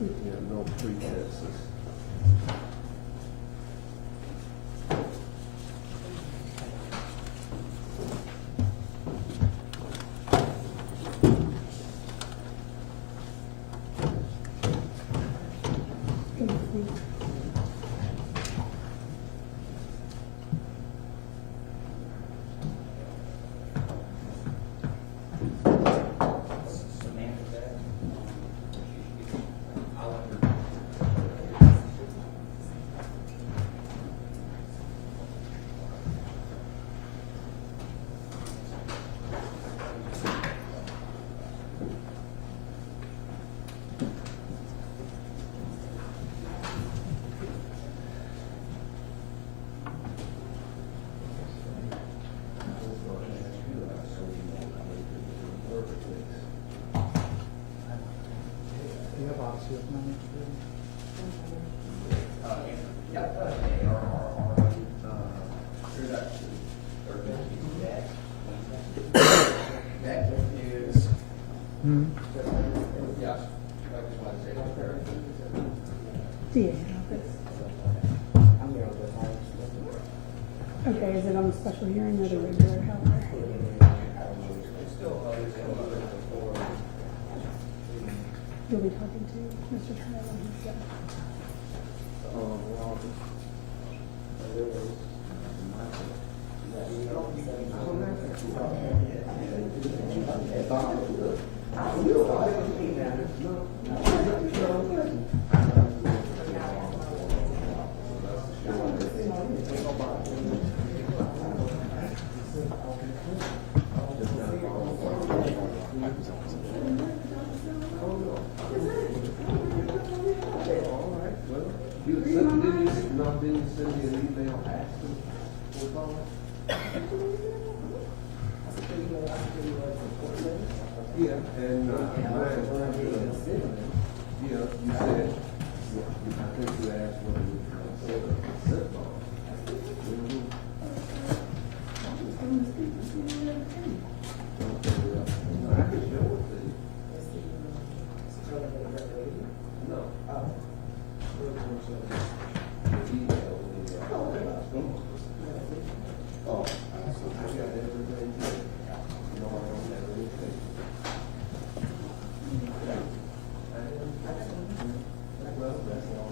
Yeah, no pretenses. Okay, is it on a special hearing or the regular, however? You'll be talking to Mr. Turner when he's done. Didn't you send me an email asking for it? Yeah, and you said, I think you asked whether we could consider a zip bond. I can show it to you. No. Oh, I got everything here. No, I don't have anything. Well, that's all.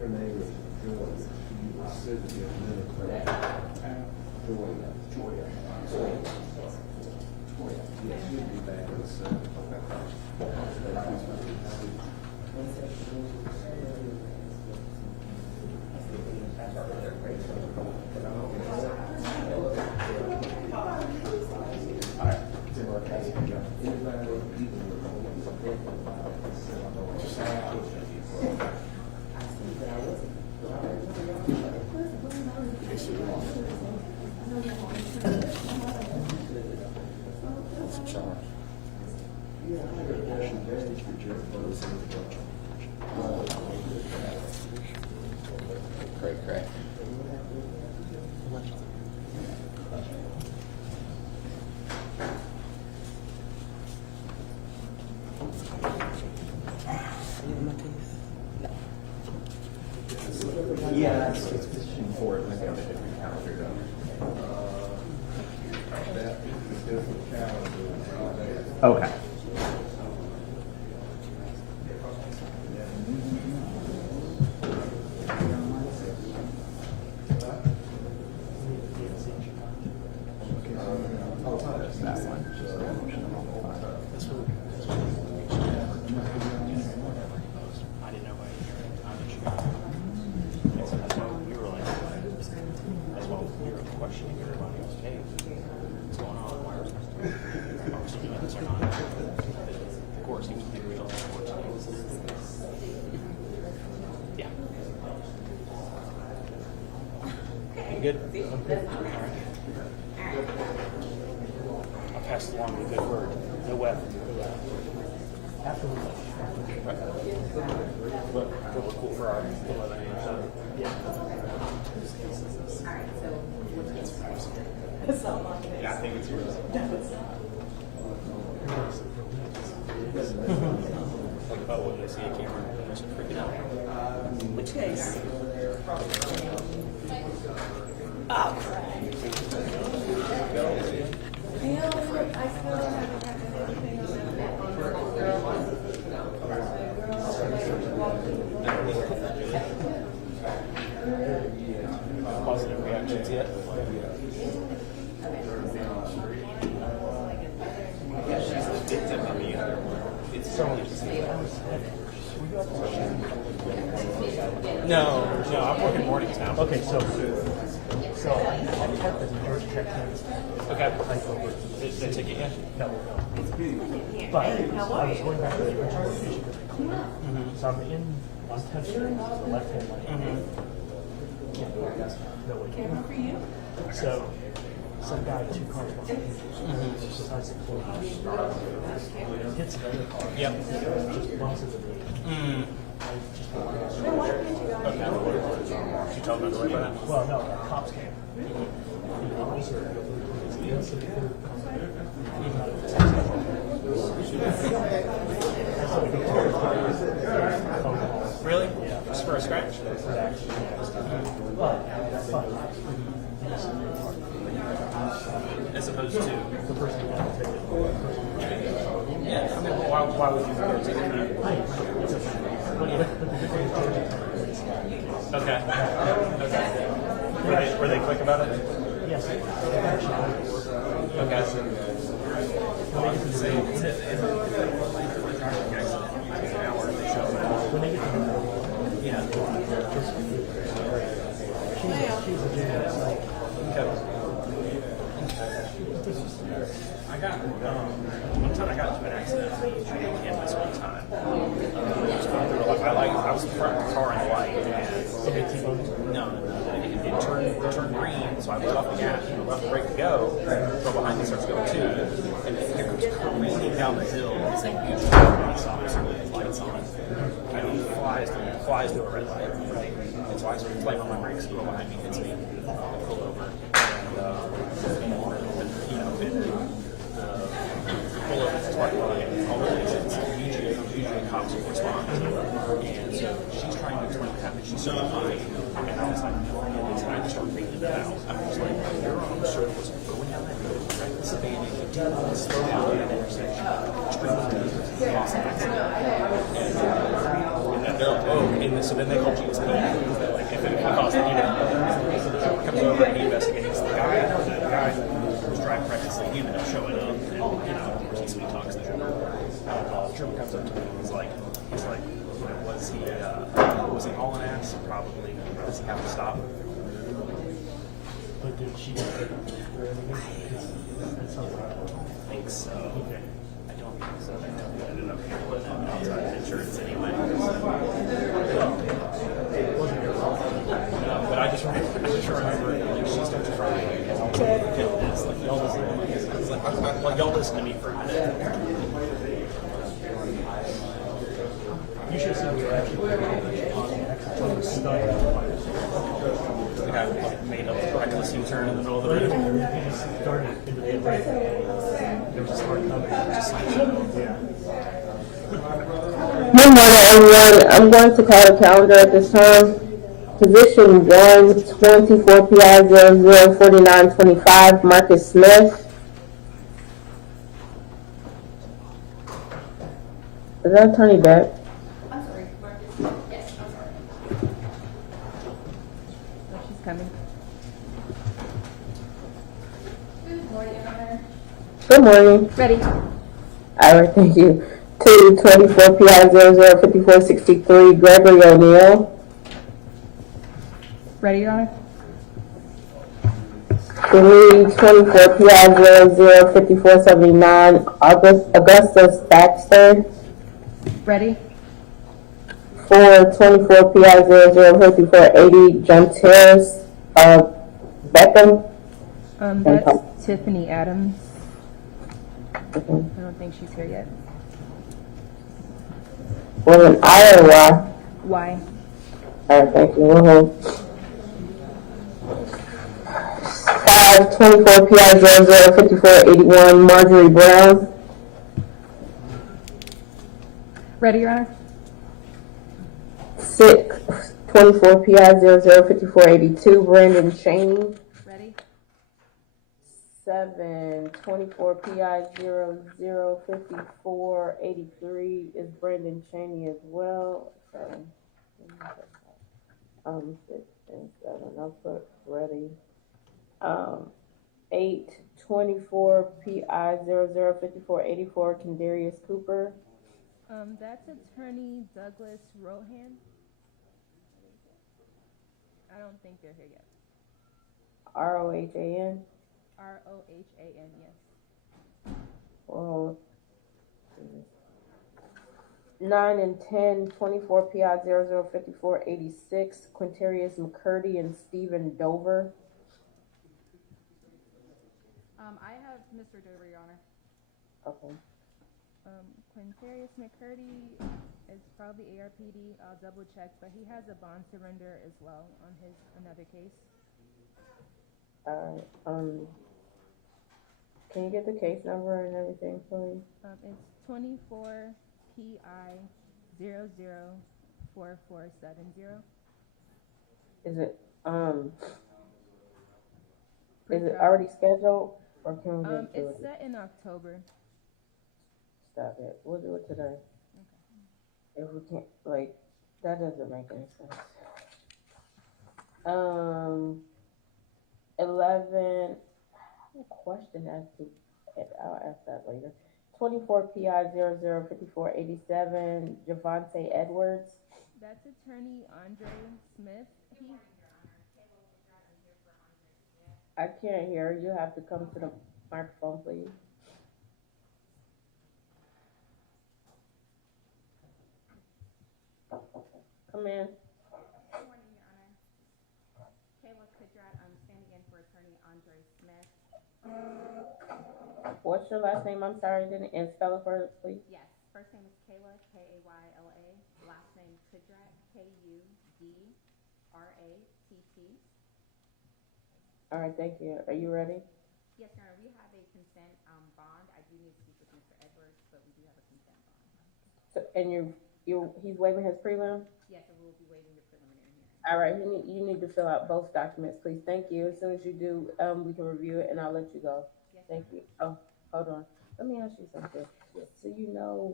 Her name is Joy. She was sitting here a minute ago. Joy. Yeah, she'll be back in a second. Great. Okay. That one. I didn't know why you were like, that's why we were questioning everybody else. Hey, what's going on? Why are we doing this or not? Of course, he was the real yeah. You good? All right. I'll pass along the good word. No weapon. Right. That was cool for our 11 a.m. show. Yeah. Yeah, I think it's yours. Like, oh, when they see a camera, they're just freaking out. Which case? Oh, crap. Positive reactions yet? No, I'm working mornings now. Okay, so I typed as George checked in. Okay. Type over. Did they take it yet? No. But I was going back to the original location because I cleaned it. So I'm in on 10th Street, the left-hand lane. No way. So some guy, 2 cars behind me, just decides to pull out. Hits another car. Yep. Just bumps into me. I just Okay. She told me to wait for that. well, no, the cops came. The officer goes to the third Really? Yeah. Just for a scratch? As opposed to the person who had the ticket. yeah. I mean, why would you go take it? Okay. Okay. Were they quick about it? Yes. Okay. When they get to the Yeah. she's a junior, it's like, I got one time I got into an accident on the campus one time. I was in front of the car in the light and no, it turned green, so I let off the gas, left the brake to go, but behind me starts going too, and it comes careening down the hill, this thing huge police officer with his lights on, and he flies to a red light, right? And so I sort of slam on my brakes, the girl behind me hits me, I pull over, and pull over to white line, all the police, usually cops will respond. And so she's trying to explain what happened. She's so behind. And I was like, and I just started thinking it out. I was like, your officer was going down that road, reckless abandonment, slow down at that intersection, extremely dangerous, lost an accident. And they're like, oh, and so then they call GSP. Like, if it costs the so the trooper comes over and he investigates the guy who's driving recklessly, he ended up showing up, and, he sweet talks the trooper. The trooper comes up to me and he's like, was he hauling ass? Probably. Does he have to stop? but did she get it or anything? That sounds like I think so. I don't think so. I ended up handling it outside of insurance anyway. it wasn't your fault. No, but I just remember like she starts crying and I was like, get this, like y'all listen. Like y'all listen to me for a minute. You should see the reaction on the accident. Stunned. The guy made a reckless U-turn in the middle of the road. He just started into the right. There was a smart coming. Yeah. Good morning, everyone. I'm going to call the calendar at this time. Position 1, 24 PI 004925, Marcus Smith. Is that attorney back? I'm sorry, Marcus. Yes, I'm sorry. Oh, she's coming. Good morning, Your Honor. Good morning. Ready? All right, thank you. 224 PI 005463 Gregory O'Neill. Ready, Your Honor? 324 PI 005479 Augustus Baxter. Ready? 424 PI 005480 Junteris Beckham. That's Tiffany Adams. Okay. I don't think she's here yet. With an I or Y? Why? All right, thank you. We'll hold. 524 PI 005481 Marjorie Brown. Ready, Your Honor? 624 PI 005482 Brandon Cheney. Ready? 724 PI 005483 is Brandon Cheney as well. Sorry. 6 and 7. I'll put ready. 824 PI 005484 Kendarius Cooper. That's Attorney Douglas Rohan. I don't think they're here yet. ROHAN. Rohan, yes. Well, 9 and 10, 24 PI 005486 Quintarius McCurdy and Stephen Dover. I have Mr. Dover, Your Honor. Okay. Quintarius McCurdy is probably ARPD. I'll double check, but he has a bond surrender as well on his another case. All right. Can you get the case number and everything, please? It's 24 PI 004470. Is it already scheduled, or can we get to It's it? set in October. Stop it. We'll do it today. If we can't, like, that doesn't make any sense. 11. A question as to, I'll ask that later. 24 PI 005487 Javante Edwards. That's Attorney Andre Smith. I can't hear. You have to come to the microphone, please. Come in. Good morning, Your Honor. Kayla Kudrat, I'm standing in for Attorney Andre Smith. What's your last name? I'm sorry, didn't and spell it for us, please. Yes, first name is Kayla, Kayla. Last name Kudrat, Kudrat. All right, thank you. Are you ready? Yes, Your Honor, we have a consent bond. I do need to speak with Mr. Edwards, but we do have a consent bond. So, and he's waiving his prelim? Yes, and we'll be waiving the preliminary hearing. All right, you need to fill out both documents, please. Thank you. As soon as you do, we can review it and I'll let you go. Yes, Thank you. Oh, hold on. Let me ask you something. So you know,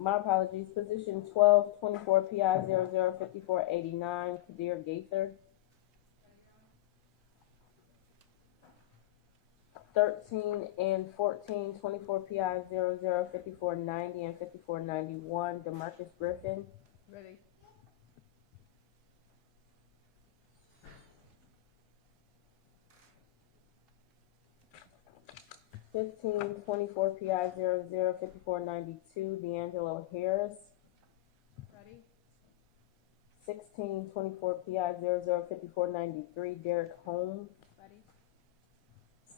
my apologies. Position 12, 24 PI 005489 Kadir Gaither. 13 and 14, 24 PI 005490 and 5491 Demarcus Griffin. Ready? 15, 24 PI 005492 D'Angelo Harris. Ready? 16, 24 PI 005493 Derek Holmes. Ready?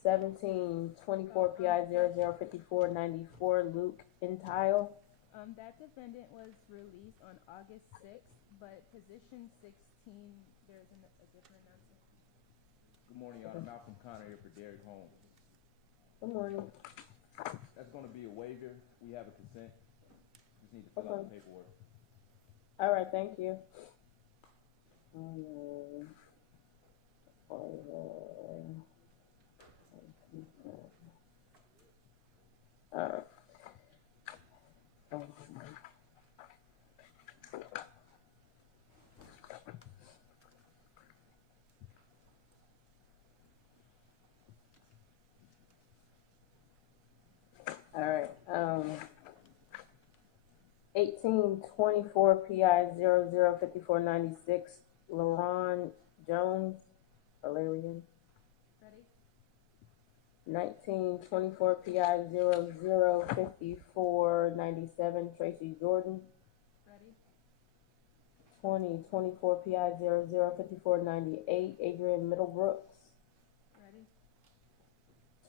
1724 PI 005494 Luke Entile. That defendant was released on August 6th, but position 16, there's a different answer. Good morning, Your Honor. Malcolm Connor here for Derek Holmes. Good morning. That's going to be a waiver. We have a consent. Just need to fill out the paperwork. All right, thank you. All right. All right. 1824 PI 005496 LaRon Jones, Valerian. Ready? 1924 PI 005497 Tracy Jordan. Ready? 2024 PI 005498 Adrian Middlebrooks. Ready?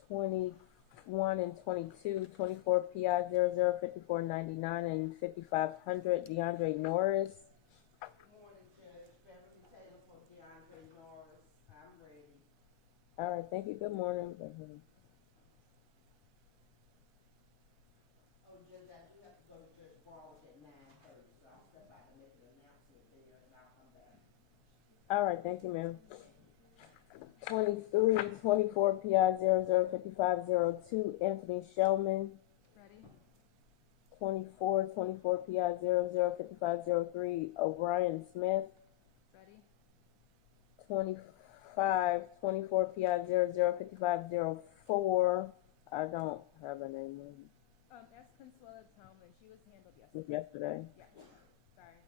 21 and 22, 24 PI 005499 and 5500 DeAndre Norris. Morning, Judge. Beverly Taylor for DeAndre Norris. I'm ready. All right, thank you. Good morning. Oh, Judge, I do have to go to Judge Brawley at 9:30, so I'll step out and make an announcement there, and I'll come back. All right, thank you, ma'am. 2324 PI 005502 Anthony Shellman. Ready? 2424 PI 005503 O'Brien Smith. Ready? 2524 PI 005504. I don't have a name on That's Consuela Talman. She was handled it. yesterday. Yesterday. Yeah. Sorry.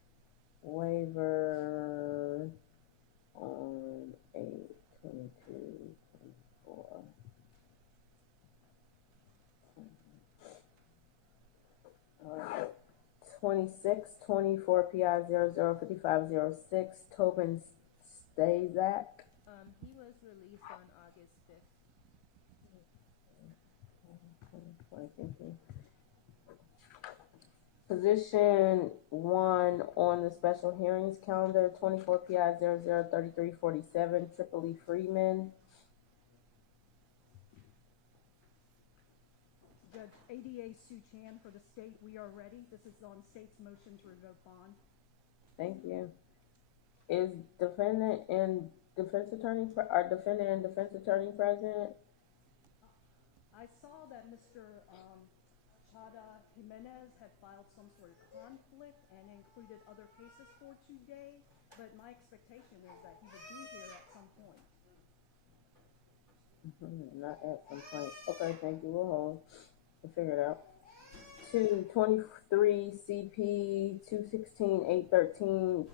Waiver on 8/22/24. All right. 2624 PI 005506 Tobin Stazak. He was released on August 5th. Thank you. Position 1 on the special hearings calendar, 24 PI 003347 Tripoli Freeman. Judge ADA Sue Chan for the state. We are ready. This is on state's motion to revoke bond. Thank you. Is defendant and defense attorney, are defendant and defense attorney present? I saw that Mr. Chada Jimenez had filed some sort of conflict and included other cases for today, but my expectation is that he would be here at some point. Not at some point. Okay, thank you. We'll hold. We'll figure it out. 223 CP 216-813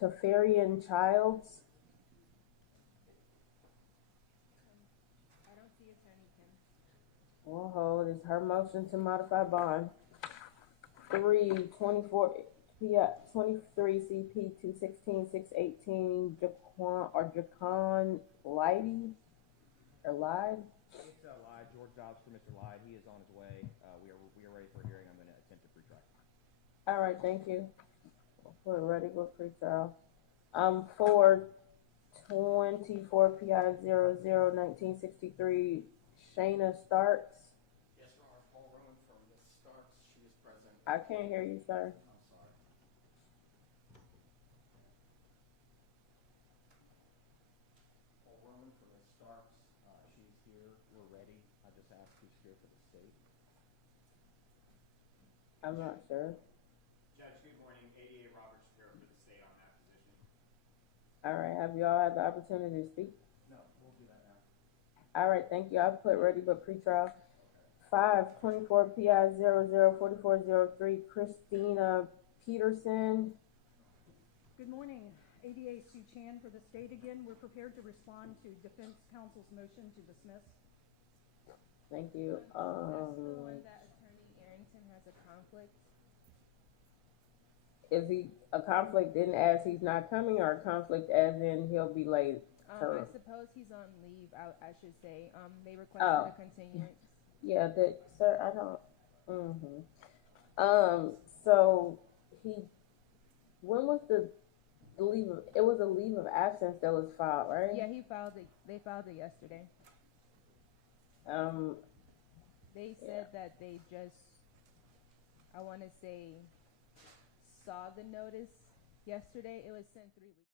Teferian Childs. I don't see Attorney Kim. We'll hold. Is her motion to modify bond. 324 23 CP 216-618 Jacon Lighty or Lied. It's Lyde, George Dobbs for Mr. Lyde. He is on his way. We are ready for a hearing. I'm going to attempt to pre-trial. All right, thank you. We're ready for pre-trial. 424 PI 001963 Shayna Starks. Yes, Your Honor. Paul Rowan from Ms. Starks. She is present. I can't hear you, sir. I'm sorry. Paul Rowan from Ms. Starks. She's here. We're ready. I just asked who's here for the state. I'm not sure. Judge, good morning. ADA Robert Shapiro for the state on that position. All right, have y'all had the opportunity to speak? No, we'll do that now. All right, thank you. I'll put ready but pre-trial. 524 PI 004403 Christina Peterson. Good morning. ADA Sue Chan for the state again. We're prepared to respond to defense counsel's motion to dismiss. Thank you. That's the one that Attorney Arrington has a conflict. Is he a conflict in as he's not coming, or a conflict as in he'll be late her. I suppose he's on leave, I should say. They Oh. requested a continuance. Yeah, that, sir, I don't, so he, when was the leave of, it was a leave of absence that was filed, right? Yeah, they filed it yesterday. They said that they just, I want to say, saw the notice yesterday. It was sent 3 weeks.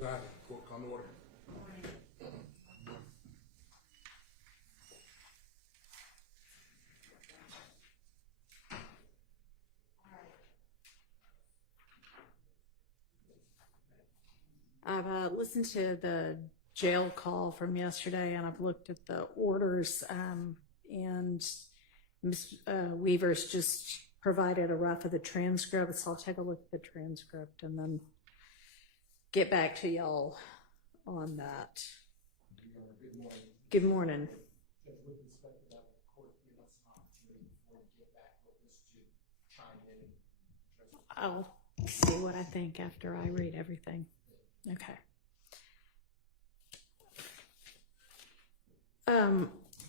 Court come to order. I've listened to the jail call from yesterday, and I've looked at the orders, and Ms. Weaver's just provided a rough of the transcript, so I'll take a look at the transcript and then get back to y'all on that. Good morning. Good morning. With respect to that, the court give us an opportunity before we get back with this to chime in. I'll see what I think after I read everything. Okay.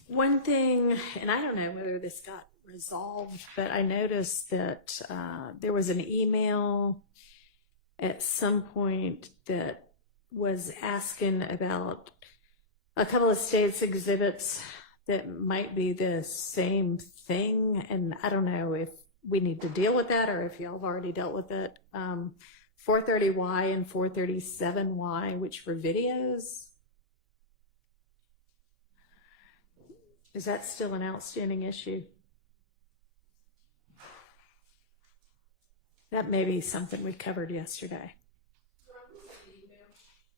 One thing, and I don't know whether this got resolved, but I noticed that there was an email at some point that was asking about a couple of states exhibits that might be the same thing, and I don't know if we need to deal with that or if y'all have already dealt with it. 430Y and 437Y, which were videos. Is that still an outstanding issue? That may be something we covered yesterday.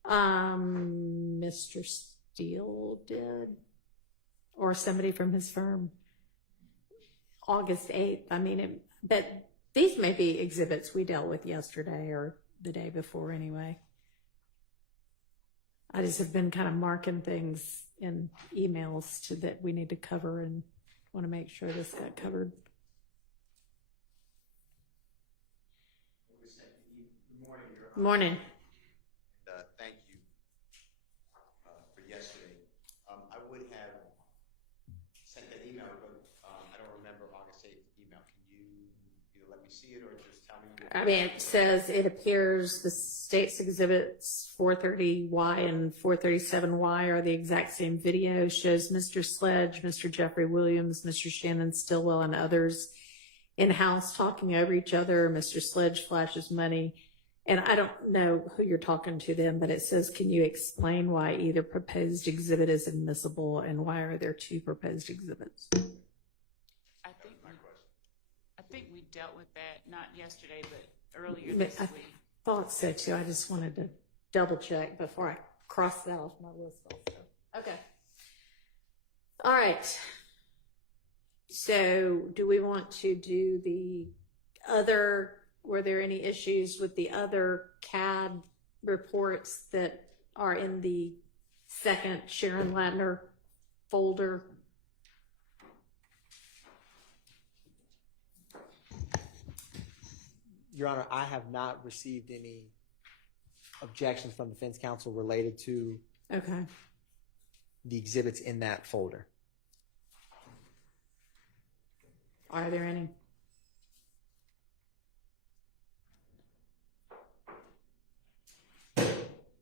Mr. Steele did, or somebody from his firm. August 8th. I mean, but these may be exhibits we dealt with yesterday or the day before anyway. I just have been kind of marking things in emails that we need to cover and want to make sure this got covered. Good morning, Your Honor. Morning. Thank you for yesterday. I would have sent that email, but I don't remember August 8th email. Can you either let me see it or just tell me? I mean, it says it appears the state's exhibits 430Y and 437Y are the exact same video. Shows Mr. Sledge, Mr. Jeffrey Williams, Mr. Shannon Stillwell, and others in-house talking over each other. Mr. Sledge flashes money. And I don't know who you're talking to them, but it says, can you explain why either proposed exhibit is admissible and why are there two proposed exhibits? I think we dealt with that, not yesterday, but earlier this I week. thought so too. I just wanted to double check before I crossed that off my list also. Okay. All right. So do we want to do the other, were there any issues with the other CAD reports that are in the second Sharon Ladner folder? Your Honor, I have not received any objections from defense counsel related to the exhibits in that folder. Are there any?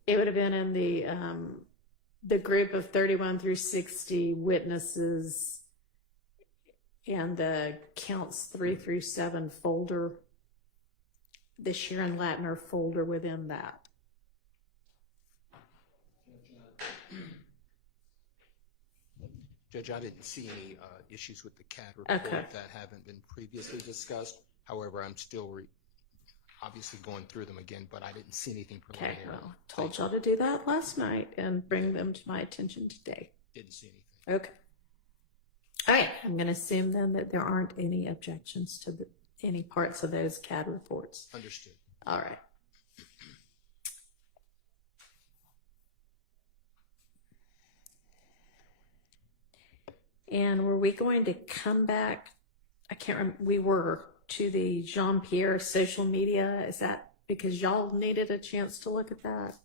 It would have been in the group of 31 through 60 witnesses and the counts 3 through 7 folder. The Sharon Ladner folder within that. Judge, I didn't see any issues with the CAD report that haven't been previously discussed. However, I'm still obviously going through them again, but I didn't see anything preliminary. Okay, well, told y'all to do that last night and bring them to my attention today. Didn't see anything. Okay. All right, I'm going to assume then that there aren't any objections to any parts of those CAD reports. Understood. All right. And were we going to come back? I can't remember. We were to the Jean-Pierre social media. Is that because y'all needed a chance to look at that?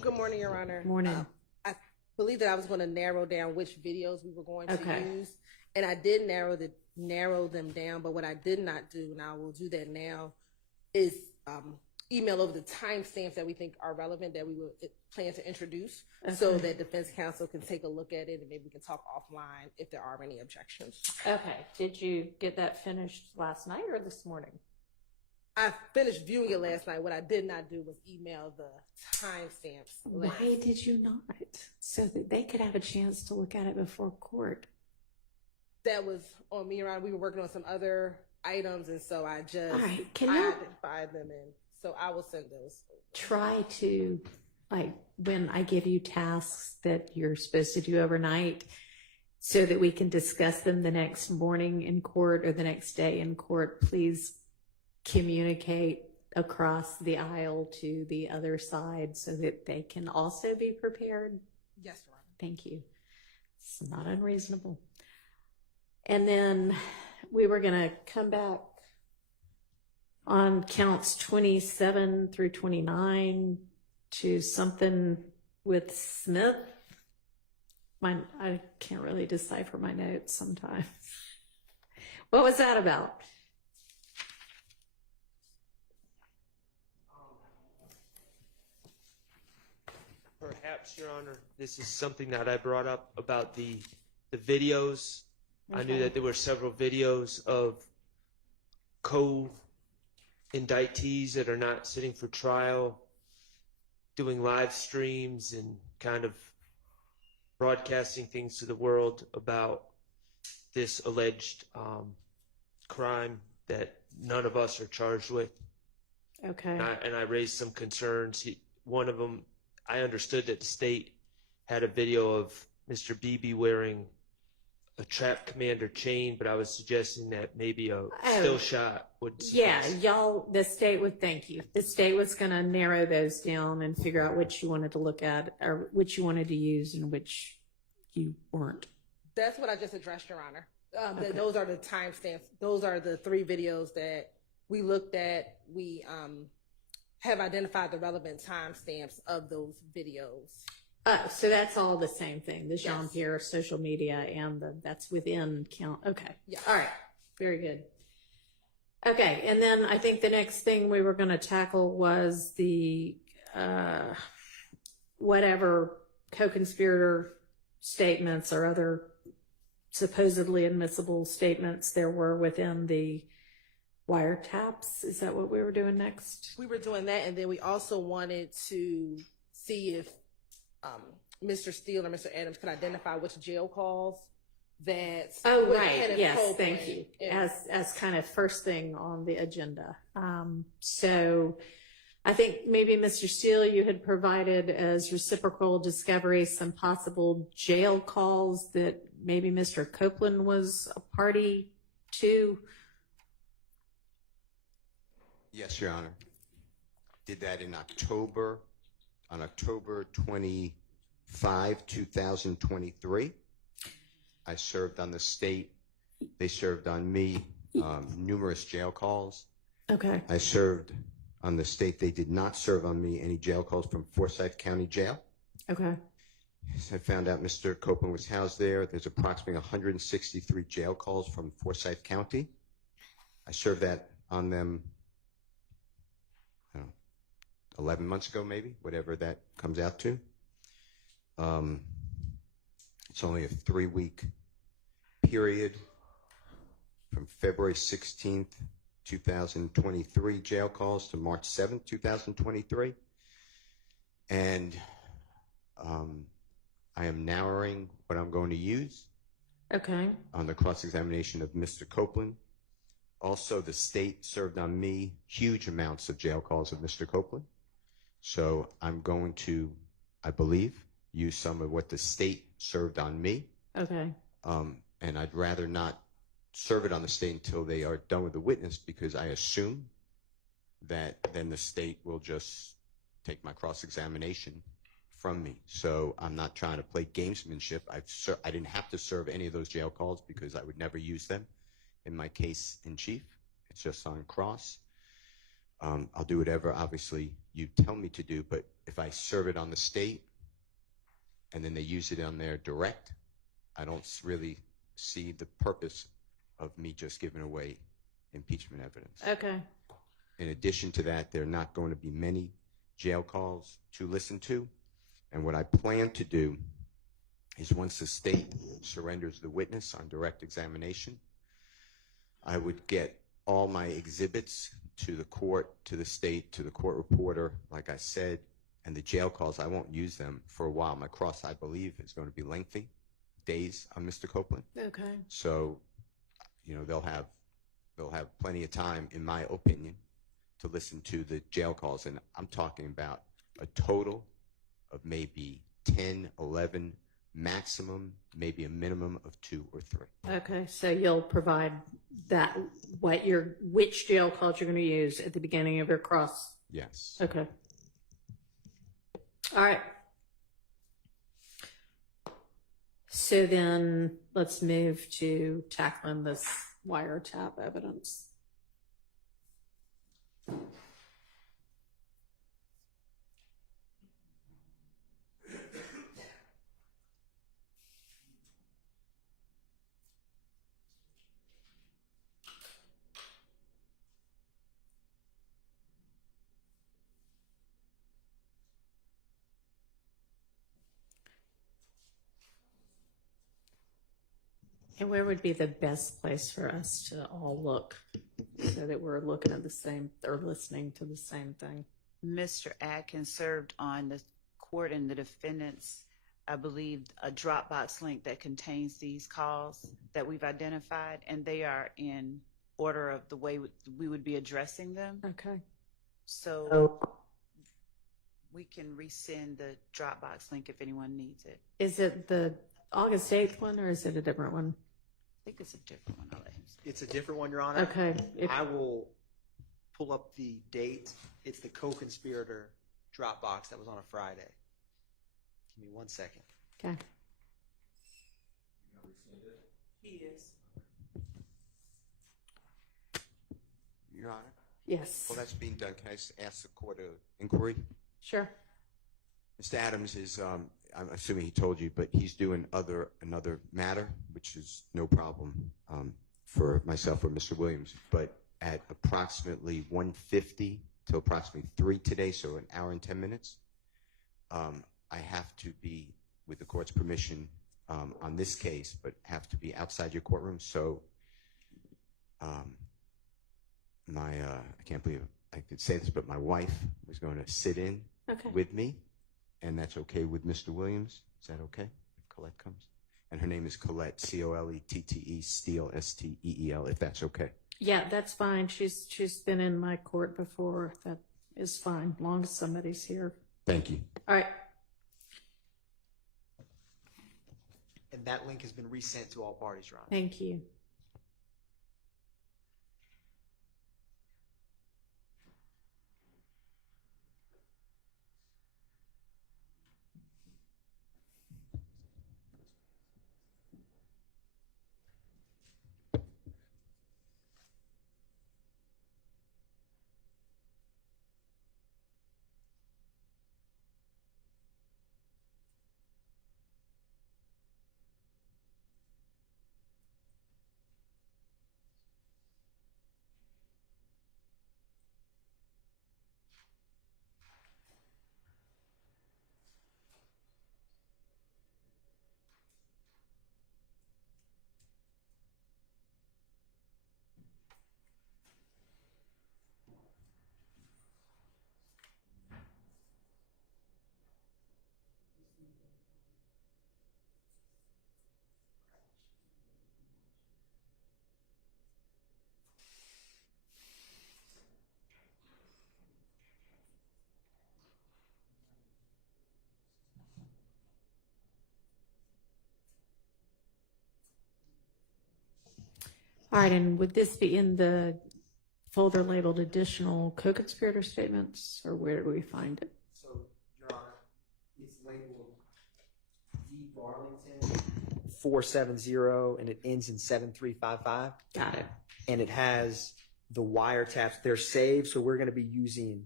Good morning, Your Honor. Morning. I believe that I was going to narrow down which videos we were going to use, and I did narrow them down. But what I did not do, and I will do that now, is email over the timestamps that we think are relevant that we will plan to introduce, so that defense counsel can take a look at it and maybe we can talk offline if there are any objections. Okay. Did you get that finished last night or this morning? I finished viewing it last night. What I did not do was email the timestamps. Why did you not? So that they could have a chance to look at it before court. That was on me, around. We were working on some other items, and so I just All right, identified them, and so I will send those. Try to, like, when I give you tasks that you're supposed to do overnight, so that we can discuss them the next morning in court or the next day in court, please communicate across the aisle to the other side so that they can also be prepared. Yes, Your Honor. Thank you. It's not unreasonable. And then we were going to come back on counts 27 through 29 to something with Smith. I can't really decipher my notes sometimes. What was that about? Perhaps, Your Honor, this is something that I brought up about the videos. I knew that there were several videos of co-indictees that are not sitting for trial doing live streams and kind of broadcasting things to the world about this alleged crime that none of us are charged with. Okay. And I raised some concerns. One of them, I understood that the state had a video of Mr. Beebe wearing a trap commander chain, but I was suggesting that maybe a still shot would suffice. Yeah, the state would, thank you. The state was going to narrow those down and figure out which you wanted to look at or which you wanted to use and which you weren't. That's what I just addressed, Your Honor. Okay. Those are the timestamps. Those are the 3 videos that we looked at. We have identified the relevant timestamps of those videos. So that's all the same thing, the Jean-Pierre social media and that's within count. Okay. Yeah. All right. Very good. Okay. And then I think the next thing we were going to tackle was the, whatever co-conspirator statements or other supposedly admissible statements there were within the wiretaps. Is that what we were doing next? We were doing that, and then we also wanted to see if Mr. Steele or Mr. Adams could identify which jail calls that. Oh, right. Yes, thank you. As kind of first thing on the agenda. So I think maybe Mr. Steele, you had provided as reciprocal discovery some possible jail calls that maybe Mr. Copeland was a party to. Yes, Your Honor. Did that in October, on October 25, 2023. I served on the state. They served on me numerous jail calls. Okay. I served on the state. They did not serve on me any jail calls from Forsyth County Jail. Okay. I found out Mr. Copeland was housed there. There's approximately 163 jail calls from Forsyth County. I served that on them 11 months ago, maybe, whatever that comes out to. It's only a 3-week period from February 16th, 2023 jail calls to March 7th, 2023. And I am narrowing what I'm going to use. Okay. On the cross-examination of Mr. Copeland. Also, the state served on me huge amounts of jail calls of Mr. Copeland. So I'm going to, I believe, use some of what the state served on me. Okay. And I'd rather not serve it on the state until they are done with the witness, because I assume that then the state will just take my cross-examination from me. So I'm not trying to play gamesmanship. I didn't have to serve any of those jail calls because I would never use them in my case in chief. It's just on cross. I'll do whatever, obviously, you tell me to do, but if I serve it on the state and then they use it on their direct, I don't really see the purpose of me just giving away impeachment evidence. Okay. In addition to that, there are not going to be many jail calls to listen to. And what I plan to do is once the state surrenders the witness on direct examination, I would get all my exhibits to the court, to the state, to the court reporter, like I said, and the jail calls, I won't use them for a while. My cross, I believe, is going to be lengthy days on Mr. Copeland. Okay. So, they'll have plenty of time, in my opinion, to listen to the jail calls. And I'm talking about a total of maybe 10, 11, maximum, maybe a minimum of 2 or 3. Okay, so you'll provide that, which jail calls you're going to use at the beginning of your cross? Yes. Okay. All right. So then let's move to tackling this wiretap evidence. And where would be the best place for us to all look so that we're looking at the same or listening to the same thing? Mr. Atkins served on the court and the defendants, I believe, a Dropbox link that contains these calls that we've identified, and they are in order of the way we would be addressing them. Okay. So we can resend the Dropbox link if anyone needs it. Is it the August 8th one or is it a different one? I think it's a different one. I'll let him say. It's a different one, Your Honor. Okay. I will pull up the date. It's the co-conspirator Dropbox that was on a Friday. Give me 1 second. Okay. He is. Your Honor? Yes. Well, that's being done. Can I just ask the court an inquiry? Sure. Mr. Adams is, I'm assuming he told you, but he's doing another matter, which is no problem for myself or Mr. Williams. But at approximately 1:50 till approximately 3 today, so an hour and 10 minutes, I have to be, with the court's permission, on this case, but have to be outside your courtroom. So I can't believe I could say this, but my wife was going to sit in with me, and that's okay with Mr. Williams. Is that okay if Colette comes? And her name is Colette, Colette, Steele, Steel, if that's okay. Yeah, that's fine. She's been in my court before. That is fine, as long as somebody's here. Thank you. All right. And that link has been resent to all parties, Your Honor. Thank you. All right, and would this be in the folder labeled additional co-conspirator statements, or where do we find it? So, Your Honor, it's labeled D. Darlington 470, and it ends in 7355. Got it. And it has the wiretaps. They're saved, so we're going to be using,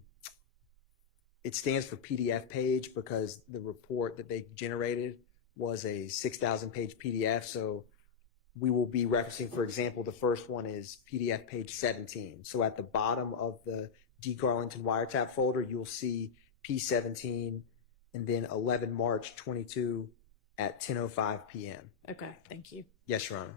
it stands for PDF page because the report that they generated was a 6,000-page PDF, so we will be referencing, for example, the first one is PDF page 17. So at the bottom of the D. Garlington wiretap folder, you'll see P17 and then 11 March 22 at 10:05 p.m. Okay, thank you. Yes, Your Honor.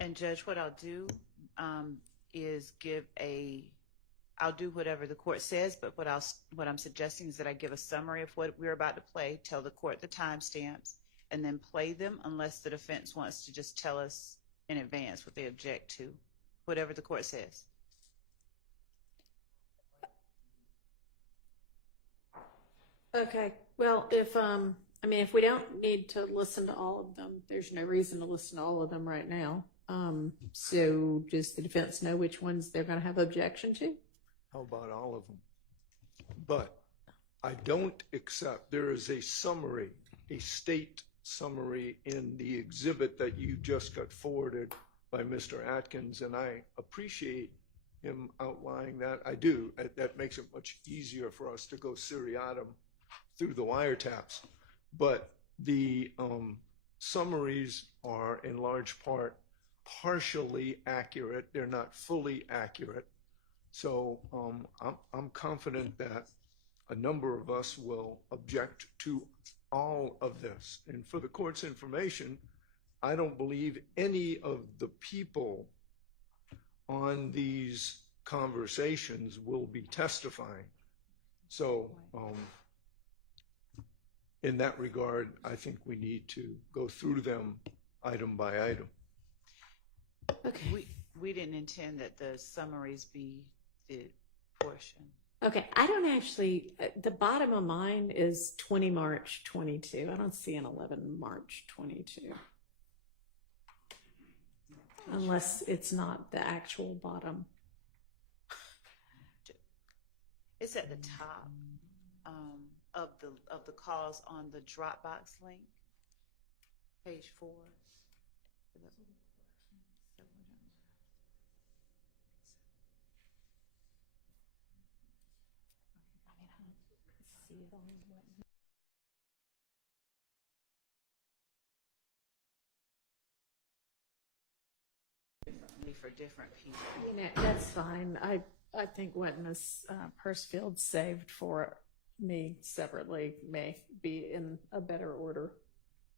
And Judge, what I'll do is I'll do whatever the court says, but what I'm suggesting is that I give a summary of what we're about to play, tell the court the timestamps, and then play them unless the defense wants to just tell us in advance what they object to, whatever the court says. Okay. Well, if we don't need to listen to all of them, there's no reason to listen to all of them right now. So does the defense know which ones they're going to have objection to? How about all of them? But I don't accept, there is a summary, a state summary in the exhibit that you just got forwarded by Mr. Atkins, and I appreciate him outlining that. I do. That makes it much easier for us to go seriatim through the wiretaps. But the summaries are in large part partially accurate. They're not fully accurate. So I'm confident that a number of us will object to all of this. And for the court's information, I don't believe any of the people on these conversations will be testifying. So in that regard, I think we need to go through them item by item. Okay. We didn't intend that the summaries be the portion. Okay. I don't actually, the bottom of mine is 20 March 22. I don't see an 11 March 22. Unless it's not the actual bottom. It's at the top of the calls on the Dropbox link, page 4. For different people. That's fine. I think what Ms. Pursfield saved for me separately may be in a better order.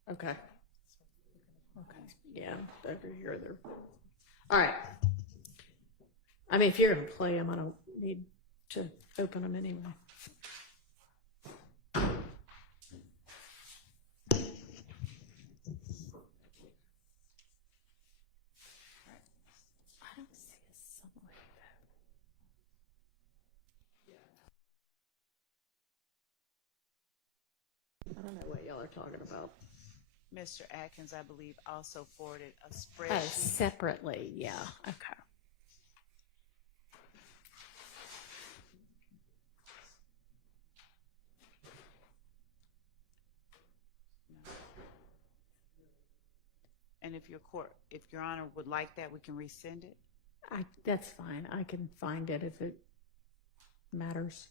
Okay. Okay. Yeah, over here. All right. I mean, if you're going to play them, I don't need to open them anyway. I don't know what y'all are talking about. Mr. Atkins, I believe, also forwarded a spreadsheet. Oh, separately, yeah. Okay. And if your Honor would like that, we can resend it. That's fine. I can find it if it matters.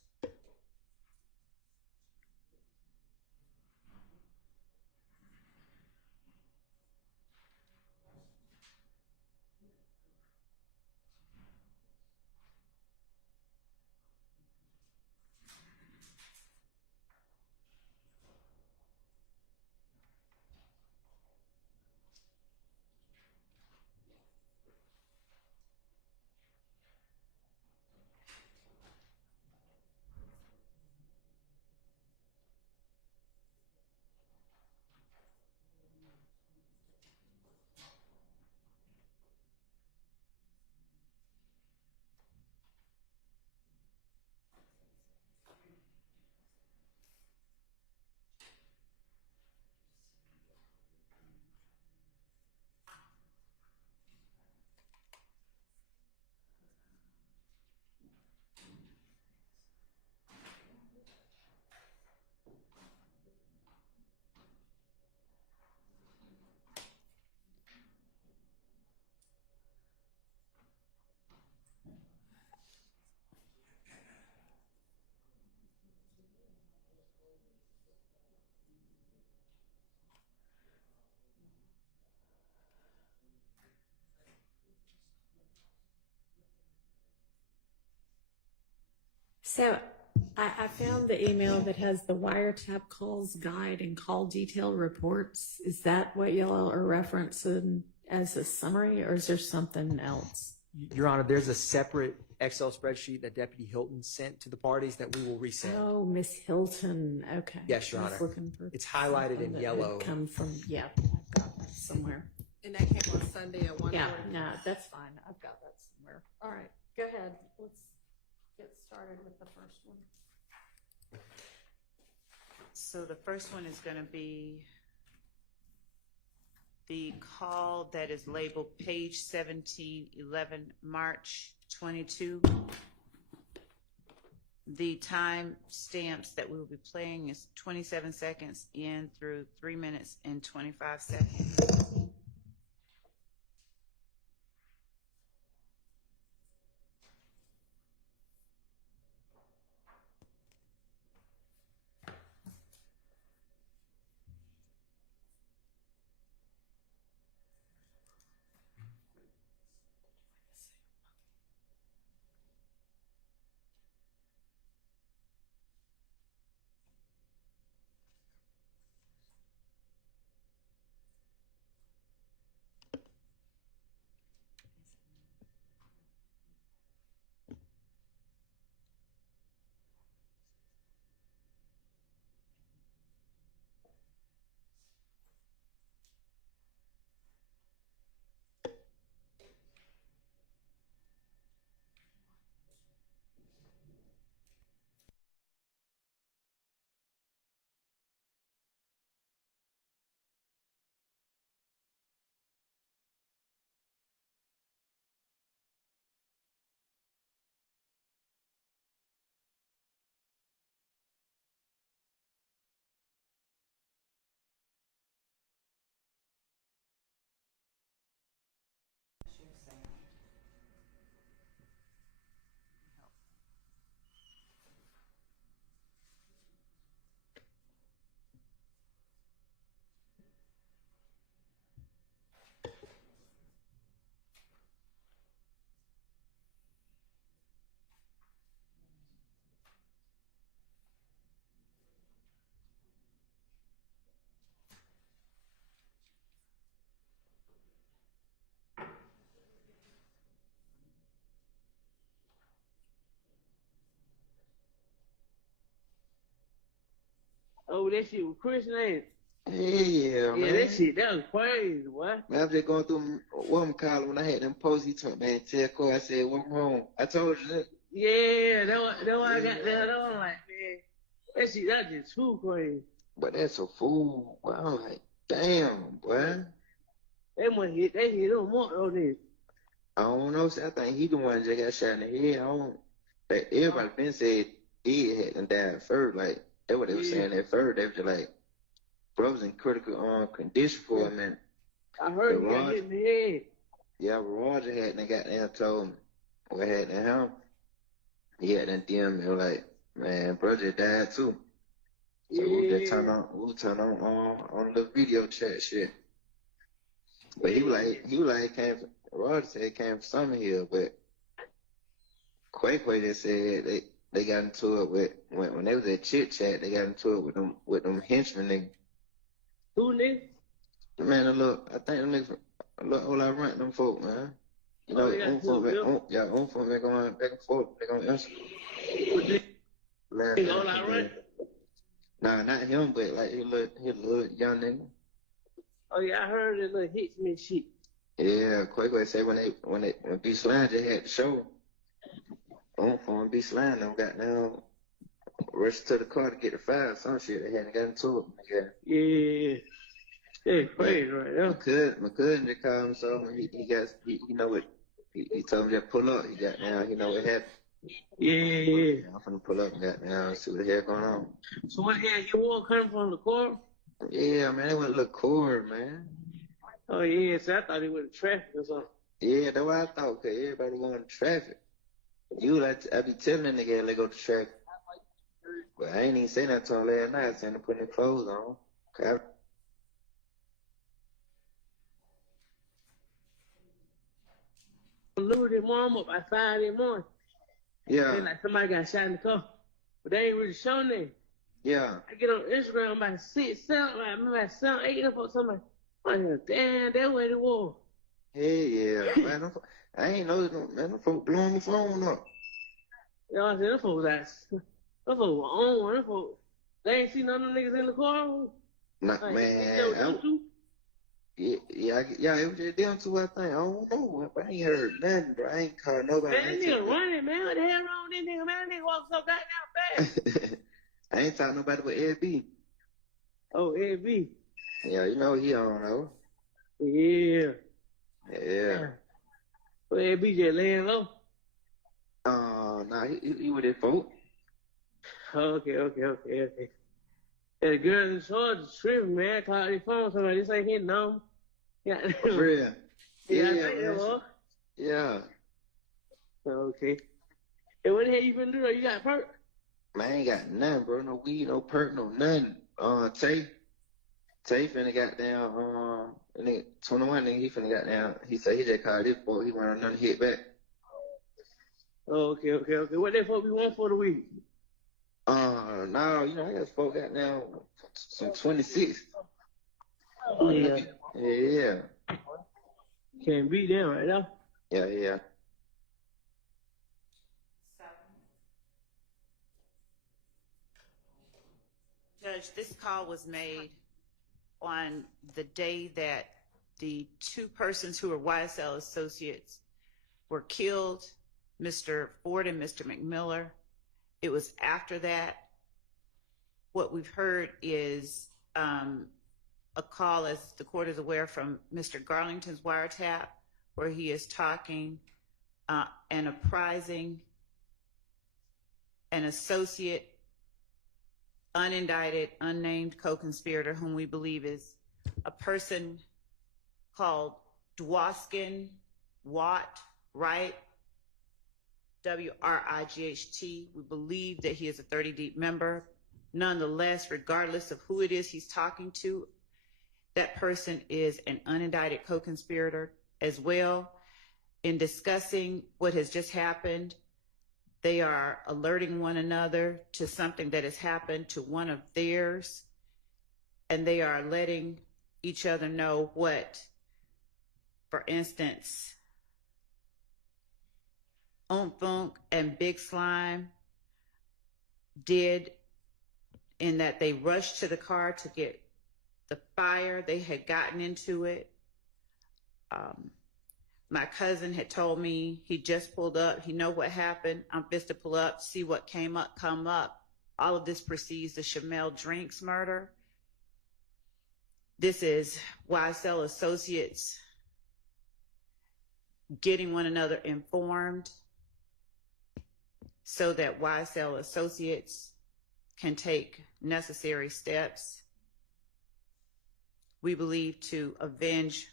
So I found the email that has the wiretap calls guide and call detail reports. Is that what y'all are referencing as a summary, or is there something else? Your Honor, there's a separate Excel spreadsheet that Deputy Hilton sent to the parties that we will resend. Oh, Miss Hilton. Okay. Yes, Your I was Honor. looking for It's highlighted something in that yellow. had come from, yeah, I've got that somewhere. And that came on Sunday at 1:40. Yeah, no, that's fine. I've got that somewhere. All right, go ahead. Let's get started with the first one. So the first one is going to be the call that is labeled page 1711, March 22. The time stamps that we will be playing is 27 seconds in through 3 minutes and 25 seconds. Oh, that shit was Chris name. Yeah, man. That shit, that was crazy, boy. Man, I was just going through what I'm calling when I had them posts. He told me, man, tell Corey, I said, what's wrong? I told you that. Yeah, that why I got that on. Like, man, that shit, that just too crazy. But that's a fool. Boy, I'm like, damn, boy. They hit him more on this. I don't know. See, I think he the one that got shot in the head. I don't. Like, everybody been said he had them died first. Like, that's what they were saying at first. They were just like, bro was in critical condition for a minute. I heard he got hit in the head. Yeah, but Roger had them goddamn told me what happened to him. He had them DM me like, man, bro just died too. So we just turn on the video chat shit. But he was like, it came from, Roger said it came from Summer Hill, but Quay just said they got into it with, when they was at Chit Chat, they got into it with them henchmen niggas. Who niggas? Man, I think them niggas, look, all I rent them folk, man. You know, them folk been going back and forth, they gonna answer. All I rent? Nah, not him, but like his little young nigga. Oh yeah, I heard that little hitchman shit. Yeah, Quay said when B Slime just had the show, on B Slime them got down, rushed to the car to get the file, some shit they hadn't got into it. Yeah. That's crazy right there. My cousin just called him, so he know what he told me to pull up. He got down, he know what happened. Yeah. I'm finna pull up and got down, see what the hell going on. So what the hell you want coming from the car? Yeah, man, they went look cool, man. Oh yeah, so I thought he went to traffic or something. Yeah, that's what I thought, cause everybody going to traffic. I be telling that nigga they go to traffic. But I ain't even say that to him last night. I said to put their clothes on. Okay. Lure mom up by 5 in the morning. Yeah. Then like somebody got shot in the car. But they ain't really showing that. Yeah. I get on Instagram by 6, 7, like 7, 8 up or something. I'm like, damn, that's what it was. Hey, yeah, man. I ain't know this, man. Them folk blowing my phone up. You know what I'm saying? Them folks were on. Them folks, they ain't seen none of them niggas in the car. Nah, Like, man. Yeah, it was just them two, I think. I don't know, but I ain't heard nothing, bro. I ain't called nobody. Man, that nigga running, man. What the hell wrong with this nigga, man? That nigga walk so goddamn fast. I ain't talking nobody but Ed B. Oh, Ed B. Yeah, you know he on though. Yeah. Yeah. Well, Ed B just laying low. Nah, he with his folk. Okay. Yeah, the girl in charge is tripping, man. Call their phone, somebody. This ain't his number. Yeah. For real. Yeah, Man. Yeah. Okay. Hey, what the hell you been doing? You got perk? Man, I ain't got nothing, bro. No weed, no perk, no nothing. Tay finna got down, nigga, 21 nigga, he finna got down. He said he just called this boy, he want another hit back. Oh, okay. What that fuck we want for the week? No, you know, I got folk got down some 26. Oh, yeah. Yeah. Can't beat them right now. Yeah. Judge, this call was made on the day that the two persons who were YSL associates were killed, Mr. Ford and Mr. McMiller. It was after that. What we've heard is a call, as the court is aware, from Mr. Garlington's wiretap, where he is talking and apprising an associate, unindicted, unnamed co-conspirator, whom we believe is a person called Dwoskin Watt Wright, W-R-I-G-H-T. We believe that he is a 30 Deep member. Nonetheless, regardless of who it is he's talking to, that person is an unindicted co-conspirator as well. In discussing what has just happened, they are alerting one another to something that has happened to one of theirs, and they are letting each other know what, for instance, Funk and Big Slime did, in that they rushed to the car to get the fire. They had gotten into it. My cousin had told me he just pulled up. He know what happened. I'm supposed to pull up, see what come up. All of this precedes the Shamel Drinks murder. This is YSL associates getting one another informed so that YSL associates can take necessary steps, we believe, to avenge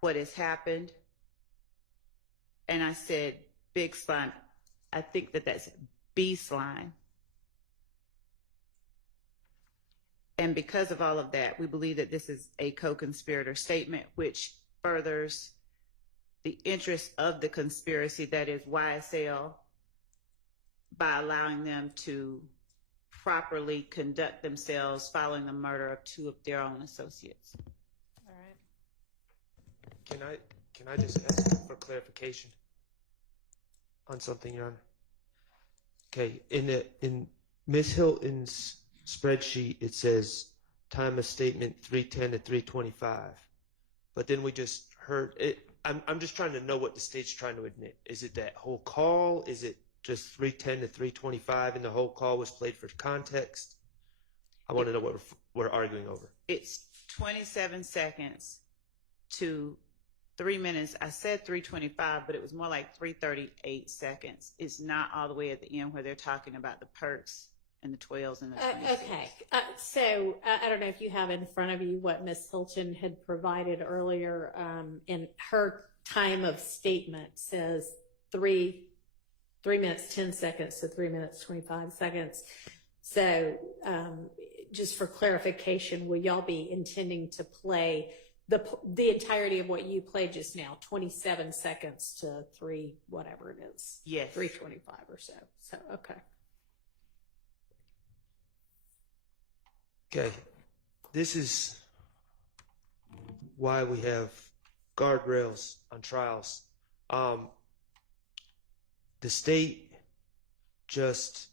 what has happened. And I said Big Slime. I think that that's B Slime. And because of all of that, we believe that this is a co-conspirator statement, which furthers the interest of the conspiracy, that is YSL, by allowing them to properly conduct themselves following the murder of two of their own associates. All right. Can I just ask for clarification on something, Your Honor? Okay, in Ms. Hilton's spreadsheet, it says time of statement 3:10 to 3:25, but then we just heard it. I'm just trying to know what the state's trying to admit. Is it that whole call? Is it just 3:10 to 3:25 and the whole call was played for context? I want to know what we're arguing over. It's 27 seconds to 3 minutes. I said 3:25, but it was more like 3:38 seconds. It's not all the way at the end where they're talking about the perks and the 12s and the 26s. Okay. So I don't know if you have in front of you what Ms. Hilton had provided earlier. In her time of statement says 3 minutes, 10 seconds to 3 minutes, 25 seconds. So just for clarification, will y'all be intending to play the entirety of what you played just now, 27 seconds to 3, whatever it is? Yes. 3:25 or so. So, okay. Okay, this is why we have guardrails on trials. The state just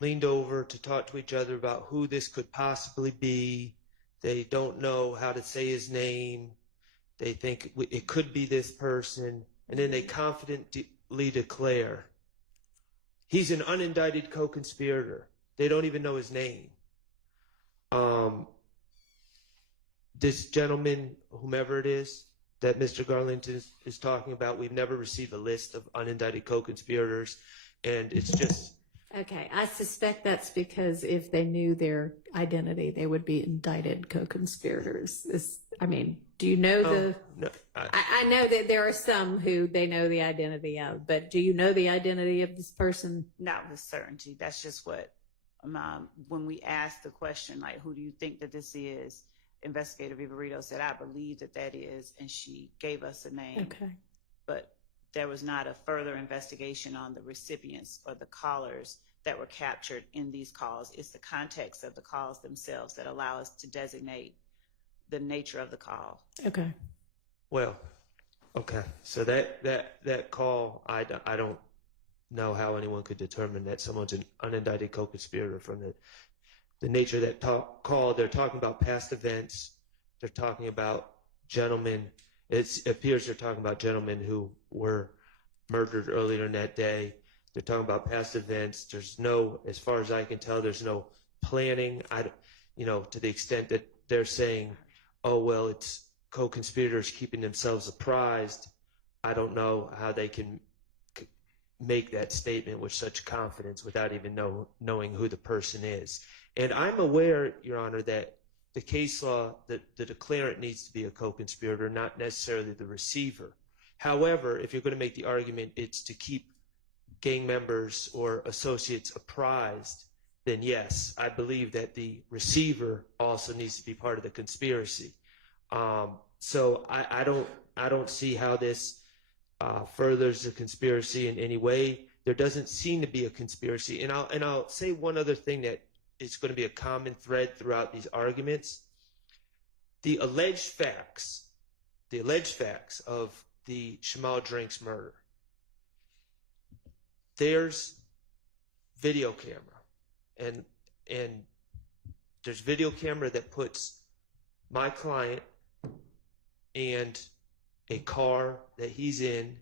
leaned over to talk to each other about who this could possibly be. They don't know how to say his name. They think it could be this person. And then they confidently declare he's an unindicted co-conspirator. They don't even know his name. This gentleman, whomever it is, that Mr. Garlington is talking about, we've never received a list of unindicted co-conspirators. And it's just... Okay, I suspect that's because if they knew their identity, they would be indicted co-conspirators. Do you know No, I know that there are some who they know the identity of, but do you know the identity of this person? Not with certainty. That's just what, when we asked the question, like, who do you think that this is? Investigator Vivarito said, I believe that is, and she gave us a name. Okay. But there was not a further investigation on the recipients or the callers that were captured in these calls. It's the context of the calls themselves that allow us to designate the nature of the call. Okay. Well, okay. So that call, I don't know how anyone could determine that someone's an unindicted co-conspirator from the nature of that call. They're talking about past events. They're talking about gentlemen. It appears they're talking about gentlemen who were murdered earlier in that day. They're talking about past events. There's no, as far as I can tell, there's no planning. To the extent that they're saying, oh, well, it's co-conspirators keeping themselves apprised. I don't know how they can make that statement with such confidence without even knowing who the person is. And I'm aware, Your Honor, that the case law, the declarant needs to be a co-conspirator, not necessarily the receiver. However, if you're going to make the argument it's to keep gang members or associates apprised, then yes, I believe that the receiver also needs to be part of the conspiracy. So I don't see how this furthers the conspiracy in any way. There doesn't seem to be a conspiracy. And I'll say one other thing that is going to be a common thread throughout these arguments. The alleged facts of the Shamal Drinks murder. There's video camera, and there's video camera that puts my client and a car that he's in,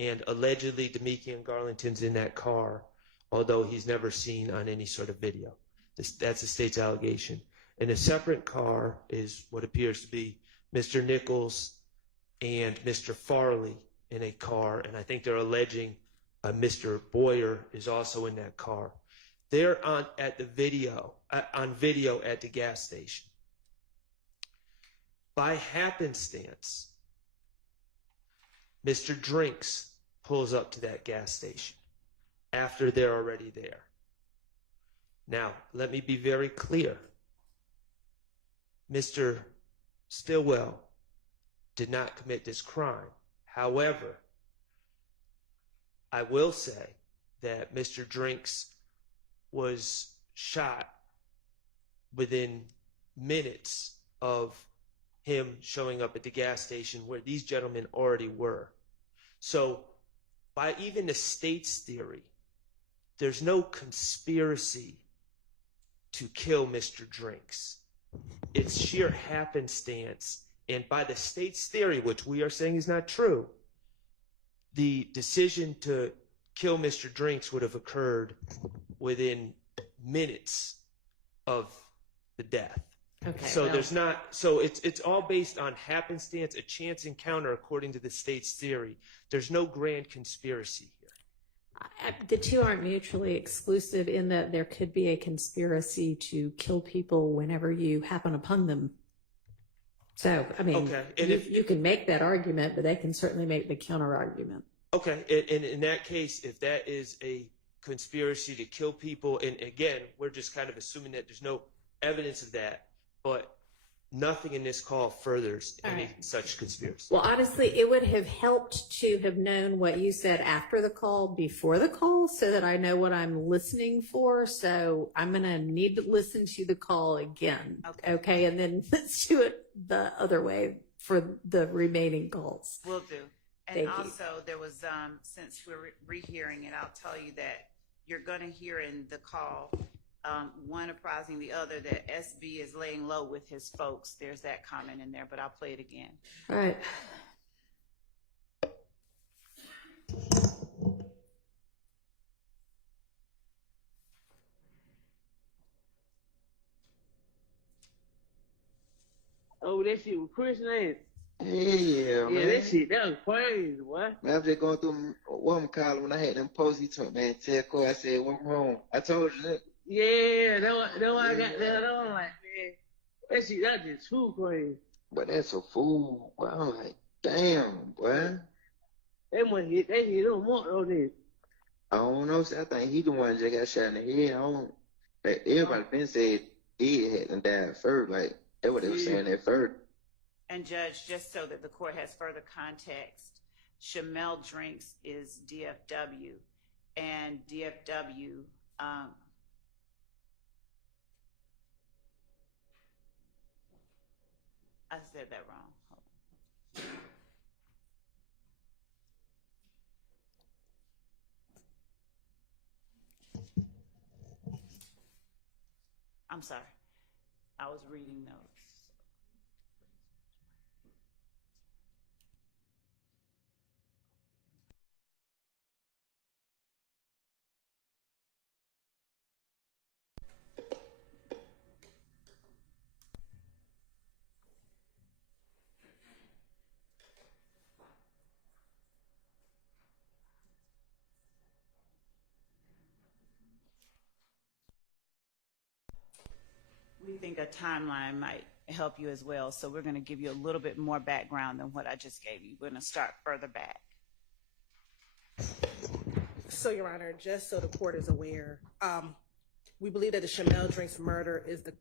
and allegedly Demikian Garlington's in that car, although he's never seen on any sort of video. That's the state's allegation. In a separate car is what appears to be Mr. Nichols and Mr. Farley in a car, and I think they're alleging Mr. Boyer is also in that car. They're on video at the gas station. By happenstance, Mr. Drinks pulls up to that gas station after they're already there. Now, let me be very clear. Mr. Stillwell did not commit this crime. However, I will say that Mr. Drinks was shot within minutes of him showing up at the gas station where these gentlemen already were. So by even the state's theory, there's no conspiracy to kill Mr. Drinks. It's sheer happenstance. And by the state's theory, which we are saying is not true, the decision to kill Mr. Drinks would have occurred within minutes of the death. Okay. So there's not. So it's all based on happenstance, a chance encounter, according to the state's theory. There's no grand conspiracy here. The two aren't mutually exclusive in that there could be a conspiracy to kill people whenever you happen upon them. So, I mean, okay. You can make that argument, but they can certainly make the counter argument. Okay, and in that case, if that is a conspiracy to kill people, and again, we're just kind of assuming that there's no evidence of that, but nothing in this call furthers any such conspiracy. Well, honestly, it would have helped to have known what you said after the call, before the call, so that I know what I'm listening for. So I'm going to need to listen to the call again. Okay. And then let's do it the other way for the remaining goals. Will do. And Thank you. also, there was, since we're rehearing it, I'll tell you that you're going to hear in the call, one apprising the other that SB is laying low with his folks. There's that comment in there, but I'll play it again. All right. Oh, that shit was Chris name. Yeah, man. That was crazy, boy. Man, I'm just going through one column when I had them posts. He told me, man, tell Corey, I said, what's wrong? I told you that. Yeah, that's why I got that on. Like, man, that's just too crazy. But that's a fool. Boy, I'm like, damn, boy. They hit him more on this. I don't know. So I think he the one that got shot in the head. I don't. Like, everybody been said he hadn't died first. Like, that's what they were saying at first. And Judge, just so that the court has further context, Shamel Drinks is DFW, and DFW, I said that wrong. Hold on. I'm sorry. I was reading notes. We think a timeline might help you as well, so we're going to give you a little bit more background than what I just gave you. We're going to start further back. So, Your Honor, just so the court is aware, we believe that the Shamel Drinks murder is the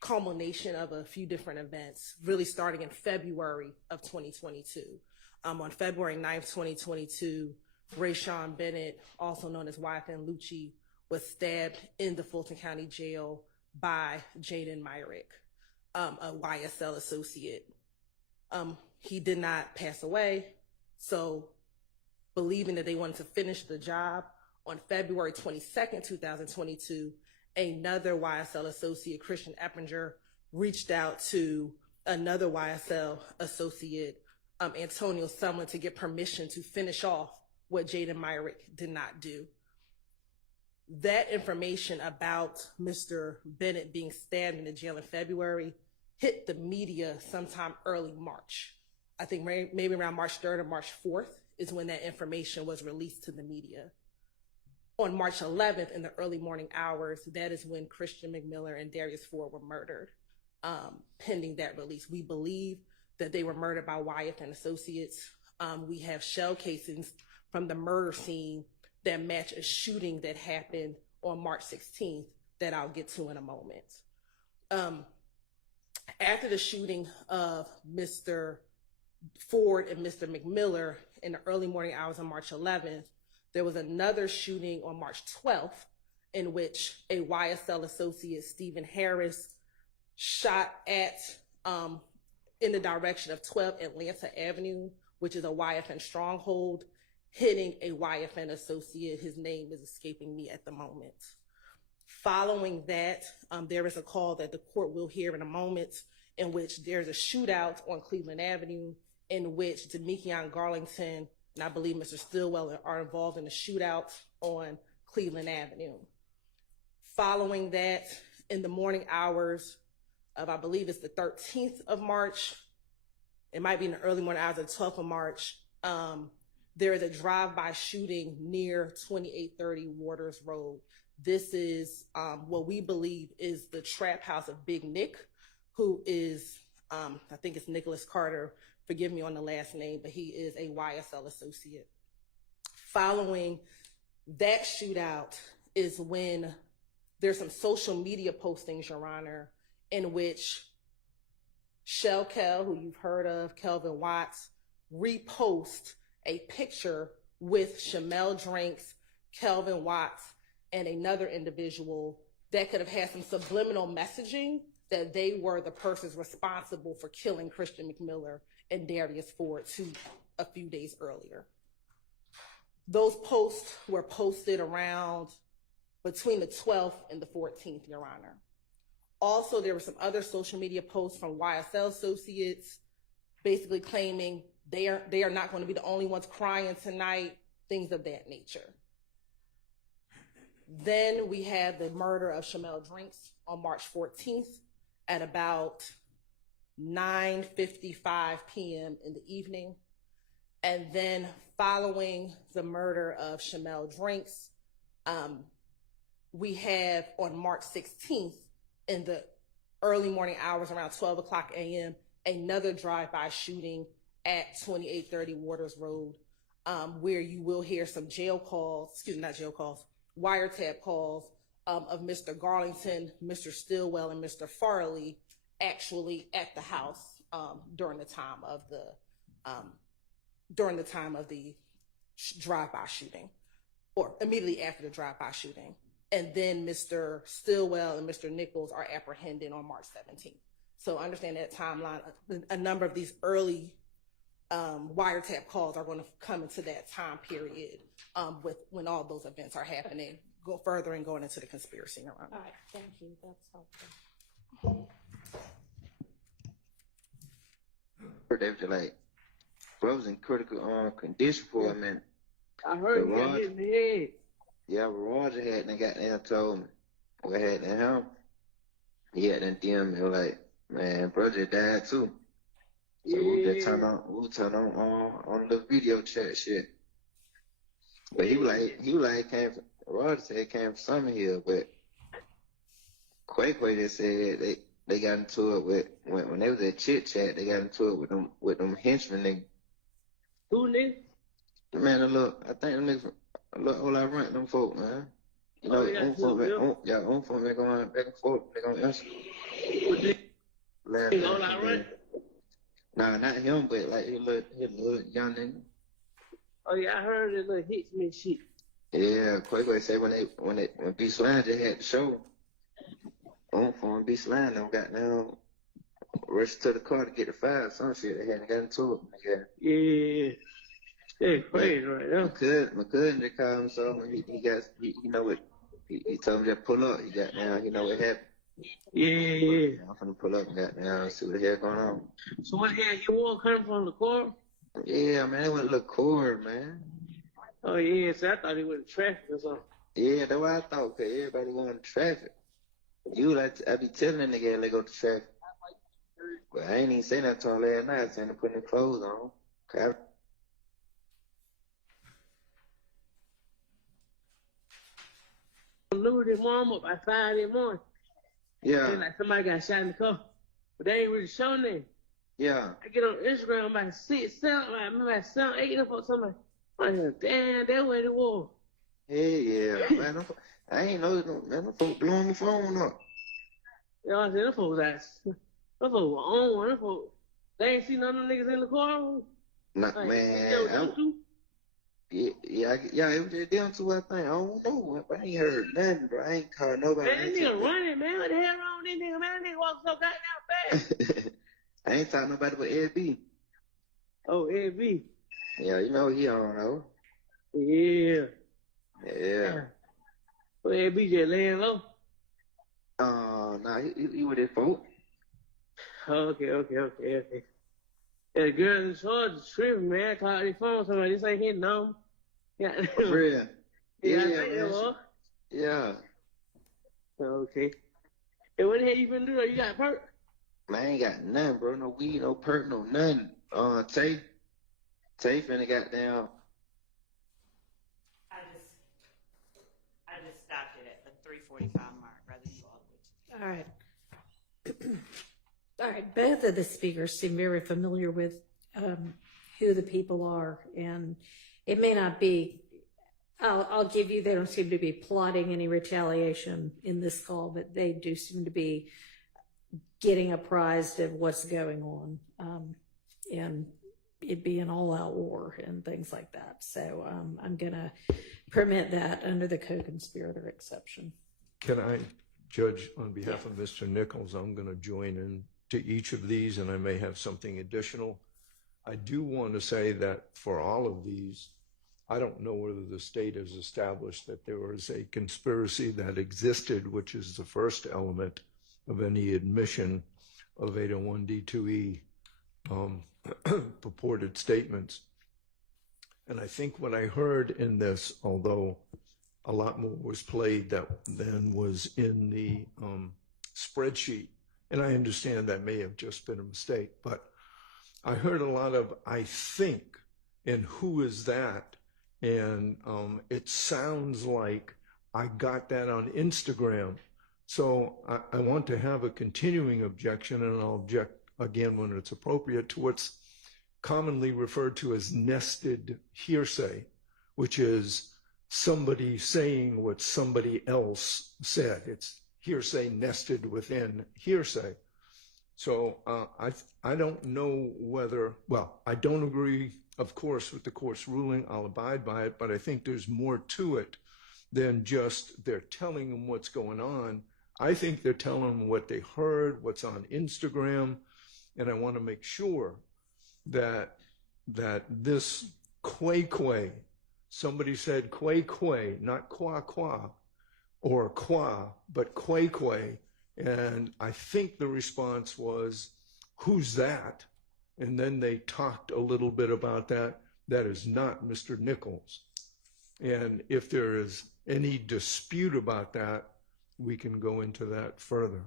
culmination of a few different events, really starting in February of 2022. On February 9th, 2022, Rayshawn Bennett, also known as Wyathan Lucci, was stabbed in the Fulton County Jail by Jaden Myrick, a YSL associate. He did not pass away, so believing that they wanted to finish the job, on February 22nd, 2022, another YSL associate, Christian Eppinger, reached out to another YSL associate, Antonio Sumlin, to get permission to finish off what Jaden Myrick did not do. That information about Mr. Bennett being stabbed in the jail in February hit the media sometime early March. I think maybe around March 3rd or March 4th is when that information was released to the media. On March 11th, in the early morning hours, that is when Christian McMiller and Darius Ford were murdered. Pending that release, we believe that they were murdered by Wyeth and Associates. We have shell casings from the murder scene that match a shooting that happened on March 16th that I'll get to in a moment. After the shooting of Mr. Ford and Mr. McMiller in the early morning hours on March 11th, there was another shooting on March 12th in which a YSL associate, Stephen Harris, shot at in the direction of 12 Atlanta Avenue, which is a YFN stronghold, hitting a YFN associate. His name is escaping me at the moment. Following that, there is a call that the court will hear in a moment in which there's a shootout on Cleveland Avenue in which Demekion Garlington and I believe Mr. Stillwell are involved in a shootout on Cleveland Avenue. Following that, in the morning hours of, I believe it's the 13th of March, it might be in the early morning hours of the 12th of March, there is a drive-by shooting near 2830 Waters Road. This is what we believe is the trap house of Big Nick, who is, I think it's Nicholas Carter, forgive me on the last name, but he is a YSL associate. Following that shootout is when there's some social media postings, Your Honor, in which Shell Kel, who you've heard of, Kelvin Watts, repost a picture with Shamel Drinks, Kelvin Watts, and another individual that could have had some subliminal messaging that they were the persons responsible for killing Christian McMiller and Darius Ford a few days earlier. Those posts were posted around between the 12th and the 14th, Your Honor. Also, there were some other social media posts from YSL associates basically claiming they are not going to be the only ones crying tonight, things of that nature. Then we had the murder of Shamel Drinks on March 14th at about 9:55 p.m. in the evening. And then following the murder of Shamel Drinks, we have on March 16th in the early morning hours around 12 o'clock a.m., another drive-by shooting at 2830 Waters Road, where you will hear some wiretap calls of Mr. Garlington, Mr. Stillwell, and Mr. Farley actually at the house during the time of the drive-by shooting, or immediately after the drive-by shooting. And then Mr. Stillwell and Mr. Nichols are apprehended on March 17th. So understand that timeline. A number of these early wiretap calls are going to come into that time period with when all those events are happening, go further and going into the conspiracy. All right, thank you. That's helpful. They were like, bro was in critical condition for a minute. I heard you got hit in the head. Yeah, but Roger had and goddamn told me what happened to him. He had them DM me like, man, bro just died too. So we just turn on the video chat shit. But he was like Roger said it came from Summer Hill, but Quay just said they got into it with when they was at Chit Chat, they got into it with them henchmen niggas. Who niggas? Man, I think them niggas all I rent them folk, man. You know, them folk been going back and forth, they gonna answer. All I rent? Nah, not him, but like his little young nigga. Oh yeah, I heard it little hits me shit. Yeah, Quay said when B Slime just had the show, on B Slime them got down, rushed to the car to get the file, some shit they hadn't got into it. Yeah. Yeah, crazy right now. My cousin just called him, so he know what he told him just pull up. He got down, he know what happened. Yeah. I'm finna pull up and got down and see what the hell going on. So what the hell you want coming from the car? Yeah, man, it went to look cord, man. Oh yeah, so I thought he went to traffic or something. Yeah, that's what I thought, cause everybody going to traffic. I be telling that nigga they go to traffic. But I ain't even saying that to him last night. I saying to put them clothes on. Okay. Lose their mom up by 5 in the morning. Yeah. Then like somebody got shot in the car. But they ain't really showing them. Yeah. I get on Instagram about 6, 7, about 7, 8 of them somebody. I'm like, damn, that's where it was. Hey, yeah, man. I ain't know, man. Them folks blowing my phone up. You know what I'm saying? Them folks were on one. Them folks, they ain't seen none of them niggas in the car. Nah, like, man. Yeah, it was just them two, I think. I don't know, but I ain't heard nothing, bro. I ain't called nobody. Man, that nigga running, man. What the hell wrong with this nigga, man? That nigga walk so goddamn fast. I ain't talking nobody but Ed B. Oh, Ed B. Yeah, you know he on though. Yeah. Yeah. Well, Ed B just laying low. Nah, he with his folk. Okay. Yeah, the girl in charge is tripping, man. Called his phone, somebody, this ain't his number. Yeah. For real. Yeah, I Yeah, think it was. Yeah. Okay. Hey, what the hell you finna do though? You got perk? Man, I ain't got nothing, bro. No weed, no perk, no nothing. Tay finna got down. I just stopped it at the 3:45 mark rather than you all. All right. All right. Both of the speakers seem very familiar with who the people are, and it may not be. I'll give you. They don't seem to be plotting any retaliation in this call, but they do seem to be getting apprised of what's going on, and it be an all-out war and things like that. So I'm gonna permit that under the co-conspirator exception. Can I Judge, on behalf of Mr. Nichols, I'm going to join in to each of these, and I may have something additional. I do want to say that for all of these, I don't know whether the state has established that there was a conspiracy that existed, which is the first element of any admission of 801D2E purported statements. And I think what I heard in this, although a lot more was played than was in the spreadsheet, and I understand that may have just been a mistake, but I heard a lot of "I think" and "who is that?" And it sounds like I got that on Instagram. So I want to have a continuing objection, and I'll object again when it's appropriate, to what's commonly referred to as nested hearsay, which is somebody saying what somebody else said. It's hearsay nested within hearsay. So I don't know whether, well, I don't agree, of course, with the court's ruling. I'll abide by it, but I think there's more to it than just they're telling them what's going on. I think they're telling them what they heard, what's on Instagram, and I want to make sure that this quay, somebody said quay, not qua, or qua, but quay, and I think the response was, "Who's that?" And then they talked a little bit about that. That is not Mr. Nichols. And if there is any dispute about that, we can go into that further.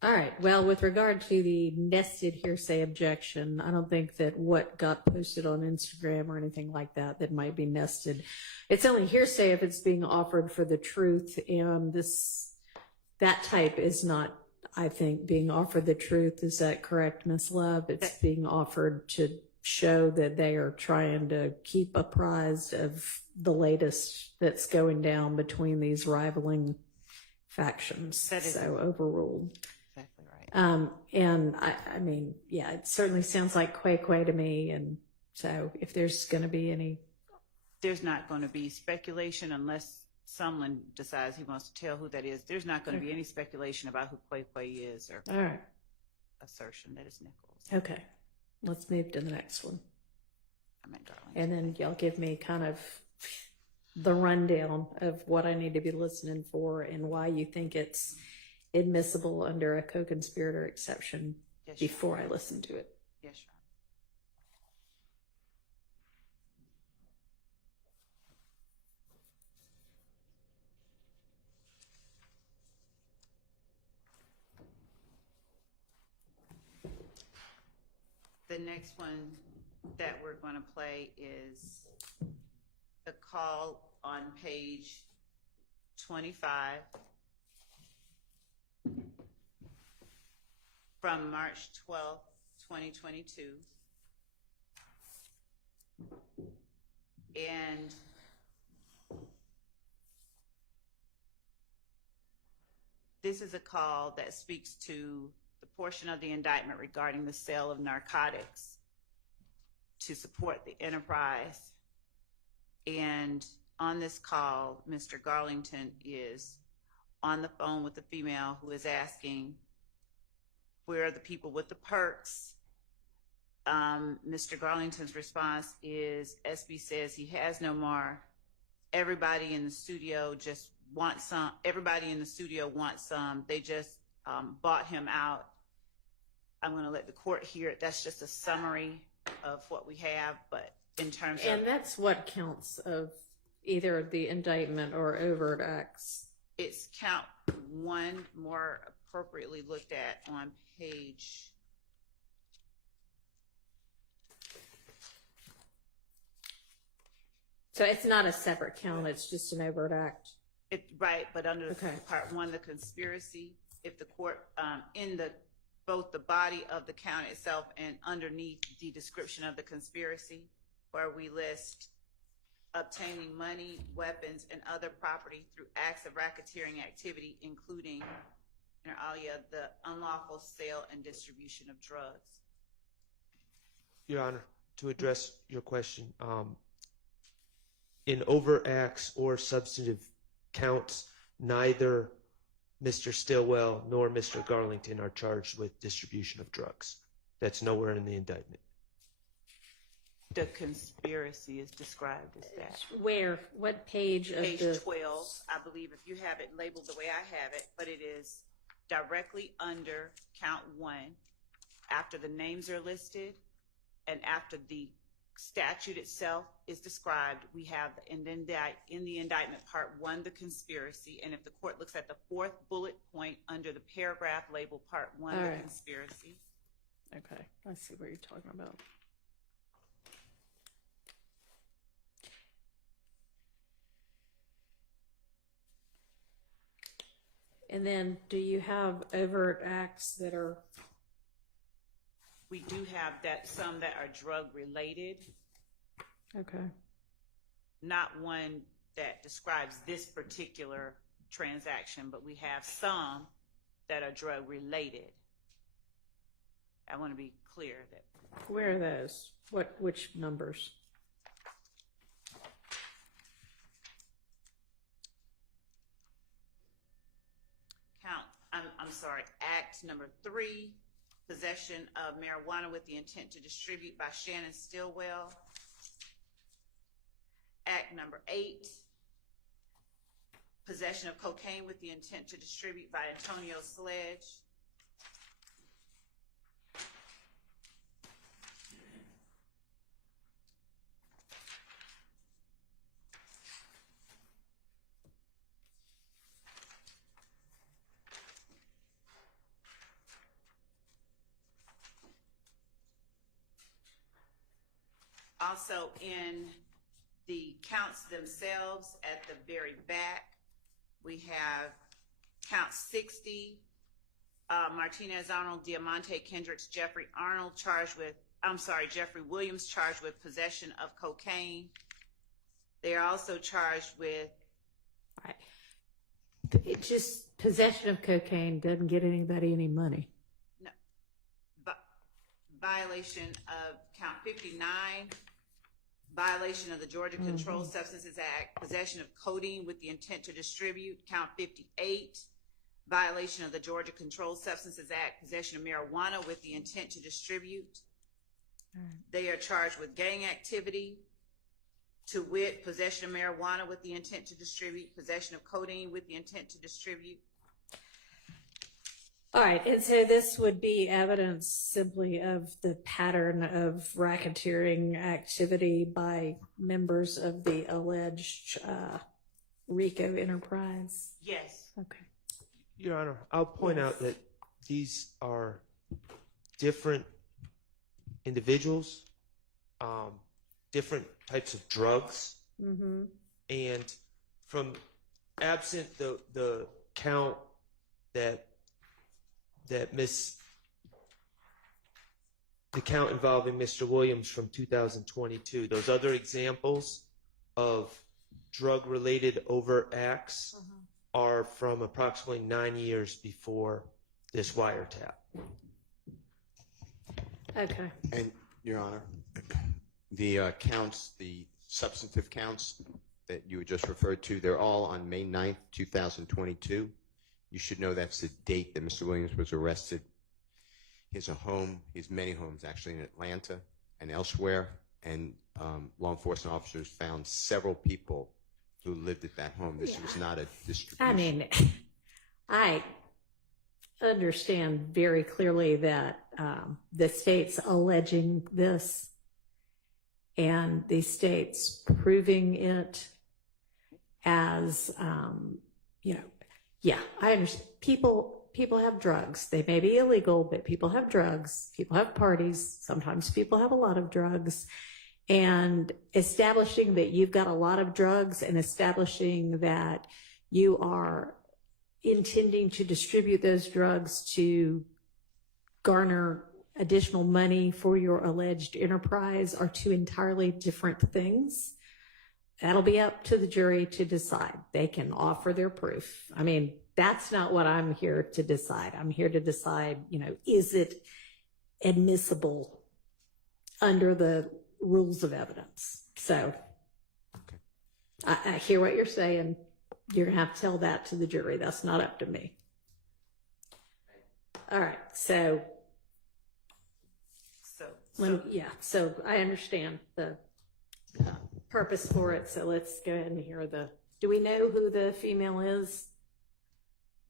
All right. Well, with regard to the nested hearsay objection, I don't think that what got posted on Instagram or anything like that that might be nested. It's only hearsay if it's being offered for the truth, and that type is not, I think, being offered the truth. Is that correct, Ms. Love? It's being offered to show that they are trying to keep apprised of the latest that's going down between these rivaling factions. That is so overruled. Exactly right. And I mean, yeah, it certainly sounds like quay to me. And so if there's going to be any, there's not going to be speculation unless someone decides he wants to tell who that is. There's not going to be any speculation about who quay is or all right, assertion that it's Nichols. Okay, let's move to the next one. I meant Darling. And then y'all give me kind of the rundown of what I need to be listening for and why you think it's admissible under a co-conspirator exception before I listen to it. Yes, sure. The next one that we're going to play is the call on page 25 from March 12th, 2022. And this is a call that speaks to the portion of the indictment regarding the sale of narcotics to support the enterprise. And on this call, Mr. Garlington is on the phone with the female who is asking, where are the people with the perks? Mr. Garlington's response is, SB says he has no more. Everybody in the studio just wants some. Everybody in the studio wants some. They just bought him out. I'm going to let the court hear it. That's just a summary of what we have, but in terms of... And that's what counts of either the indictment or overt acts. It's count one, more appropriately looked at on page... So it's not a separate count, it's just an overt act. Right, but under part one, the conspiracy, if the court, in both the body of the count itself and underneath the description of the conspiracy, where we list obtaining money, weapons, and other property through acts of racketeering activity, including, inter alia, the unlawful sale and distribution of drugs. Your Honor, to address your question, in overt acts or substantive counts, neither Mr. Stillwell nor Mr. Garlington are charged with distribution of drugs. That's nowhere in the indictment. The conspiracy is described as that. Where? What page of Page the? 12, I believe, if you have it labeled the way I have it, but it is directly under count 1, after the names are listed and after the statute itself is described, we have in the indictment part 1, the conspiracy, and if the court looks at the 4th bullet point under the paragraph labeled part 1, All the right. conspiracy. Okay, I see what you're talking about. And then, do you have overt acts that are? We do have some that are drug related, Okay. not one that describes this particular transaction, but we have some that are drug related. I want to be clear that Where are those? Which numbers? I'm sorry, act number 3, possession of marijuana with the intent to distribute by Shannon Stillwell. Act number 8, possession of cocaine with the intent to distribute by Antonio Sledge. Also, in the counts themselves at the very back, we have count 60, Martinez Arnold, Diamante Kendricks, Jeffrey Williams charged with possession of cocaine. They are also charged with. It just, possession of cocaine doesn't get anybody any money. No, violation of count 59. Violation of the Georgia Controlled Substances Act, possession of codeine with the intent to distribute, count 58. Violation of the Georgia Controlled Substances Act, possession of marijuana with the intent to distribute. They are charged with gang activity, to wit, possession of marijuana with the intent to distribute, possession of codeine with the intent to distribute. All right, and so this would be evidence simply of the pattern of racketeering activity by members of the alleged RICO enterprise? Yes. Okay. Your Honor, I'll point out that these are different individuals, different types of drugs, and from absent the count that the count involving Mr. Williams from 2022, those other examples of drug-related overt acts are from approximately 9 years before this wiretap. Okay. And, Your Honor, the counts, the substantive counts that you just referred to, they're all on May 9th, 2022. You should know that's the date that Mr. Williams was arrested. He has a home, he has many homes actually in Atlanta and elsewhere, and law enforcement officers found several people who lived at that home. This was not a distribution. I mean, I understand very clearly that the state's alleging this and the state's proving it as, yeah, I understand. People have drugs. They may be illegal, but people have drugs. People have parties. Sometimes people have a lot of drugs. And establishing that you've got a lot of drugs and establishing that you are intending to distribute those drugs to garner additional money for your alleged enterprise are two entirely different things. That'll be up to the jury to decide. They can offer their proof. I mean, that's not what I'm here to decide. I'm here to decide, is it admissible under the rules of evidence? So I hear what you're saying. You're gonna have to tell that to the jury. That's not up to me. All right, so so I understand the purpose for it. So let's go ahead and hear the. Do we know who the female is?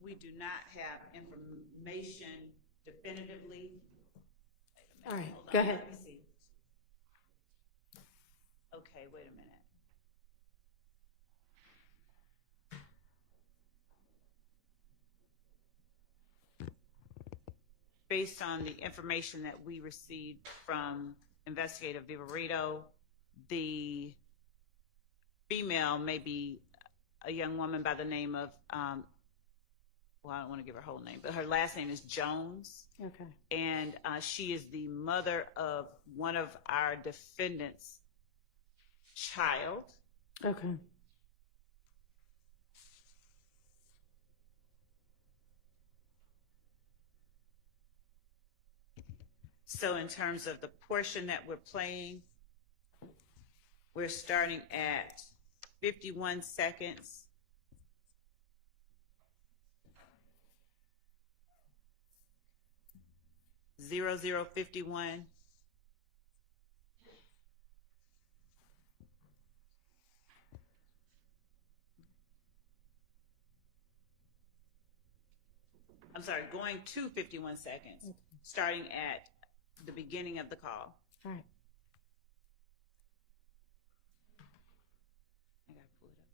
We do not have information definitively. All right, Hold on, go ahead. Let me see. Okay, wait a minute. Based on the information that we received from Investigator Vivarito, the female may be a young woman by the name of, well, I don't want to give her whole name, but her last name is Jones. Okay. And she is the mother of one of our defendants' child. Okay. So in terms of the portion that we're playing, we're starting at 51 seconds. Zero, 51. I'm sorry, going to 51 seconds, starting at the beginning of the call. All right. I gotta pull it up.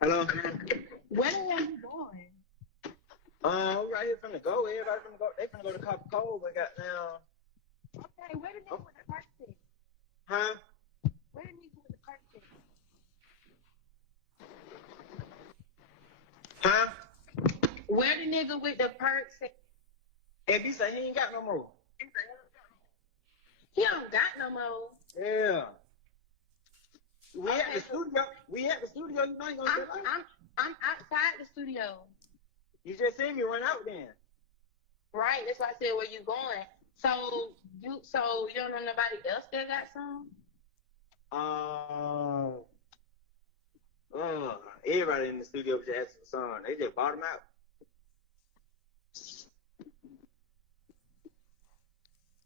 Hello? Where the hell you going? We right here finna go. Everybody finna go. They finna go to Copper Cove. We got now. Okay, where the nigga with the purse? Huh? Where the nigga with the purse? Huh? Where the nigga with the purse? If he say he ain't got no more. He don't got no more. Yeah. We at the studio. We at the studio. You know you gonna say that? I'm outside the studio. You just seen me run out then. Right, that's why I said where you going. So you don't know nobody else that got some? Everybody in the studio was just asking for some. They just bought them out.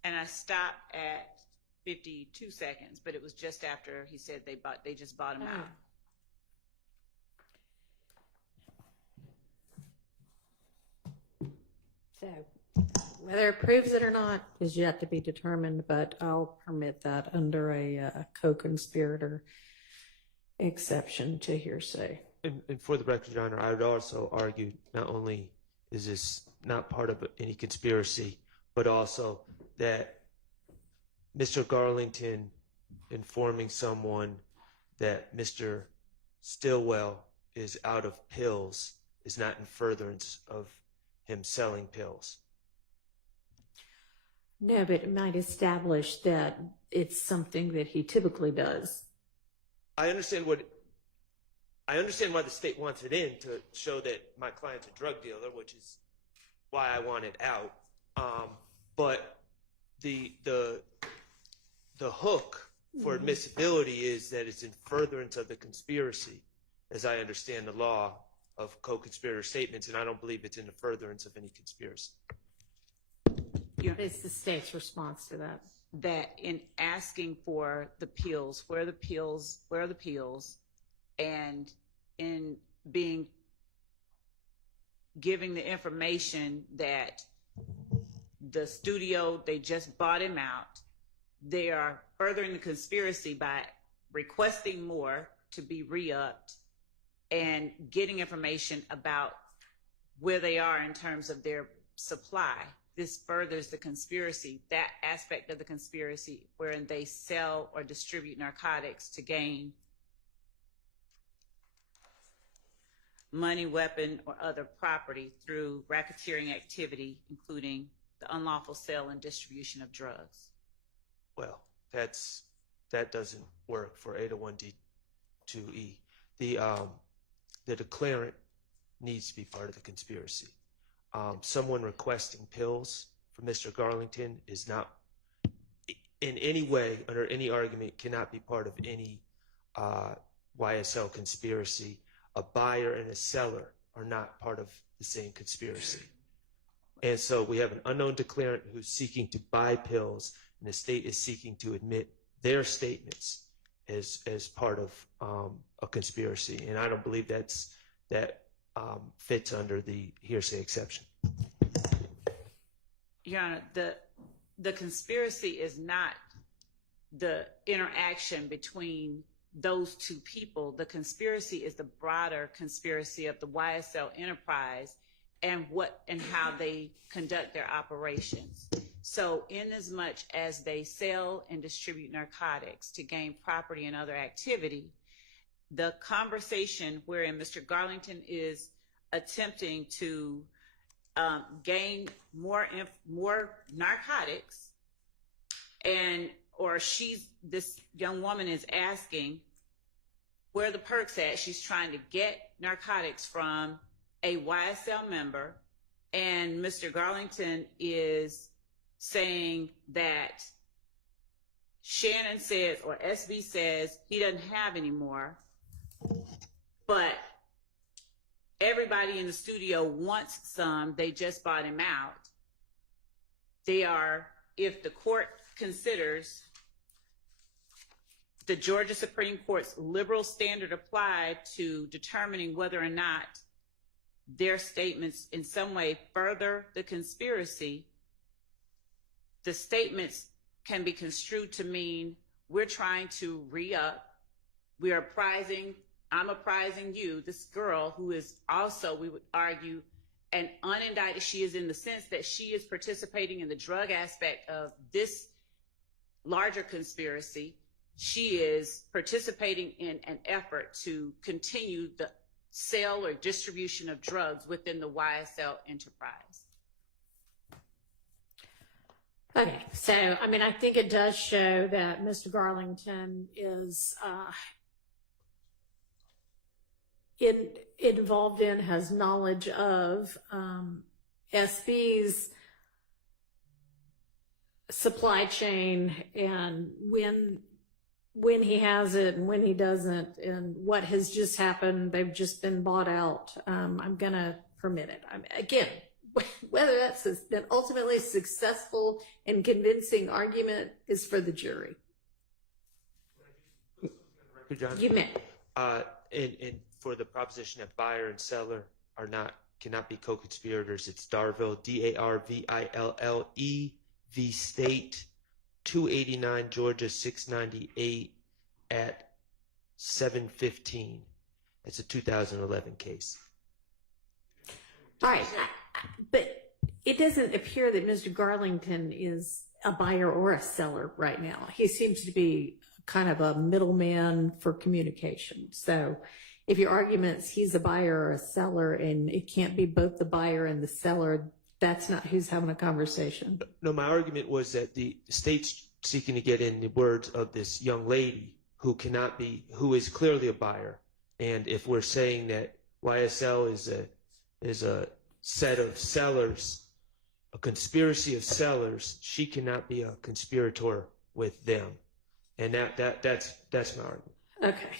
And I stopped at 52 seconds, but it was just after he said they just bought him out. So whether it proves it or not is yet to be determined, but I'll permit that under a co-conspirator exception to hearsay. And for the record, Your Honor, I would also argue not only is this not part of any conspiracy, but also that Mr. Garlington informing someone that Mr. Stillwell is out of pills is not in furtherance of him selling pills. No, but it might establish that it's something that he typically does. I understand why the state wants it in, to show that my client's a drug dealer, which is why I want it out. But the hook for admissibility is that it's in furtherance of the conspiracy, as I understand the law of co-conspirator statements, and I don't believe it's in the furtherance of any conspiracy. It's the state's response to that. That in asking for the pills, where are the pills, and in giving the information that the studio, they just bought him out, they are furthering the conspiracy by requesting more to be re-upped and getting information about where they are in terms of their supply. This furthers the conspiracy, that aspect of the conspiracy wherein they sell or distribute narcotics to gain money, weapon, or other property through racketeering activity, including the unlawful sale and distribution of drugs. well, that doesn't work for 801D2E. The declarant needs to be part of the conspiracy. Someone requesting pills for Mr. Garlington is not in any way, under any argument, cannot be part of any YSL conspiracy. A buyer and a seller are not part of the same conspiracy. And so we have an unknown declarant who's seeking to buy pills, and the state is seeking to admit their statements as part of a conspiracy. And I don't believe that fits under the hearsay exception. Your Honor, the conspiracy is not the interaction between those two people. The conspiracy is the broader conspiracy of the YSL enterprise and how they conduct their operations. So inasmuch as they sell and distribute narcotics to gain property and other activity, the conversation wherein Mr. Garlington is attempting to gain more narcotics, or this young woman is asking where the perks at. She's trying to get narcotics from a YSL member, and Mr. Garlington is saying that Shannon says, or SB says, he doesn't have any more, but everybody in the studio wants some. They just bought him out. If the court considers the Georgia Supreme Court's liberal standard applied to determining whether or not their statements in some way further the conspiracy, the statements can be construed to mean we're trying to re-up. I'm apprising you, this girl who is also, we would argue, an unindicted. She is in the sense that she is participating in the drug aspect of this larger conspiracy. She is participating in an effort to continue the sale or distribution of drugs within the YSL enterprise. Okay, so I think it does show that Mr. Garlington is involved in, has knowledge of SB's supply chain, and when he has it and when he doesn't, and what has just happened. They've just been bought out. I'm going to permit it. Again, whether that's an ultimately successful and convincing argument is for the jury. You may. And for the proposition that buyer and seller cannot be co-conspirators, it's Darville, D-A-R-V-I-L-L-E, v. State, 289 Georgia 698 at 715. It's a 2011 case. All right, but it doesn't appear that Mr. Garlington is a buyer or a seller right now. He seems to be kind of a middleman for communication. So if your argument's he's a buyer or a seller and it can't be both the buyer and the seller, that's not who's having a conversation. No, my argument was that the state's seeking to get in the words of this young lady who is clearly a buyer. And if we're saying that YSL is a set of sellers, a conspiracy of sellers, she cannot be a conspirator with them. And that's my argument. Okay.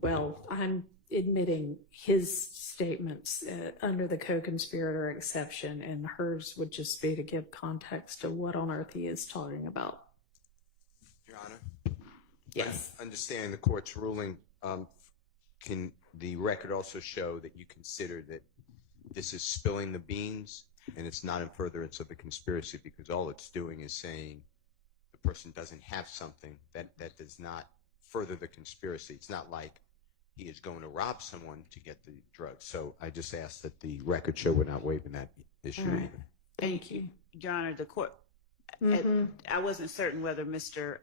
Well, I'm admitting his statements under the co-conspirator exception, and hers would just be to give context to what on earth he is talking about. Your Honor? Yes. Understanding the court's ruling, can the record also show that you consider that this is spilling the beans and it's not in furtherance of the conspiracy, because all it's doing is saying the person doesn't have something that does not further the conspiracy. It's not like he is going to rob someone to get the drugs. So I just ask that the record show we're not waiving that issue. All right. Either. Thank you. Your Honor, the court, I wasn't certain whether Mr.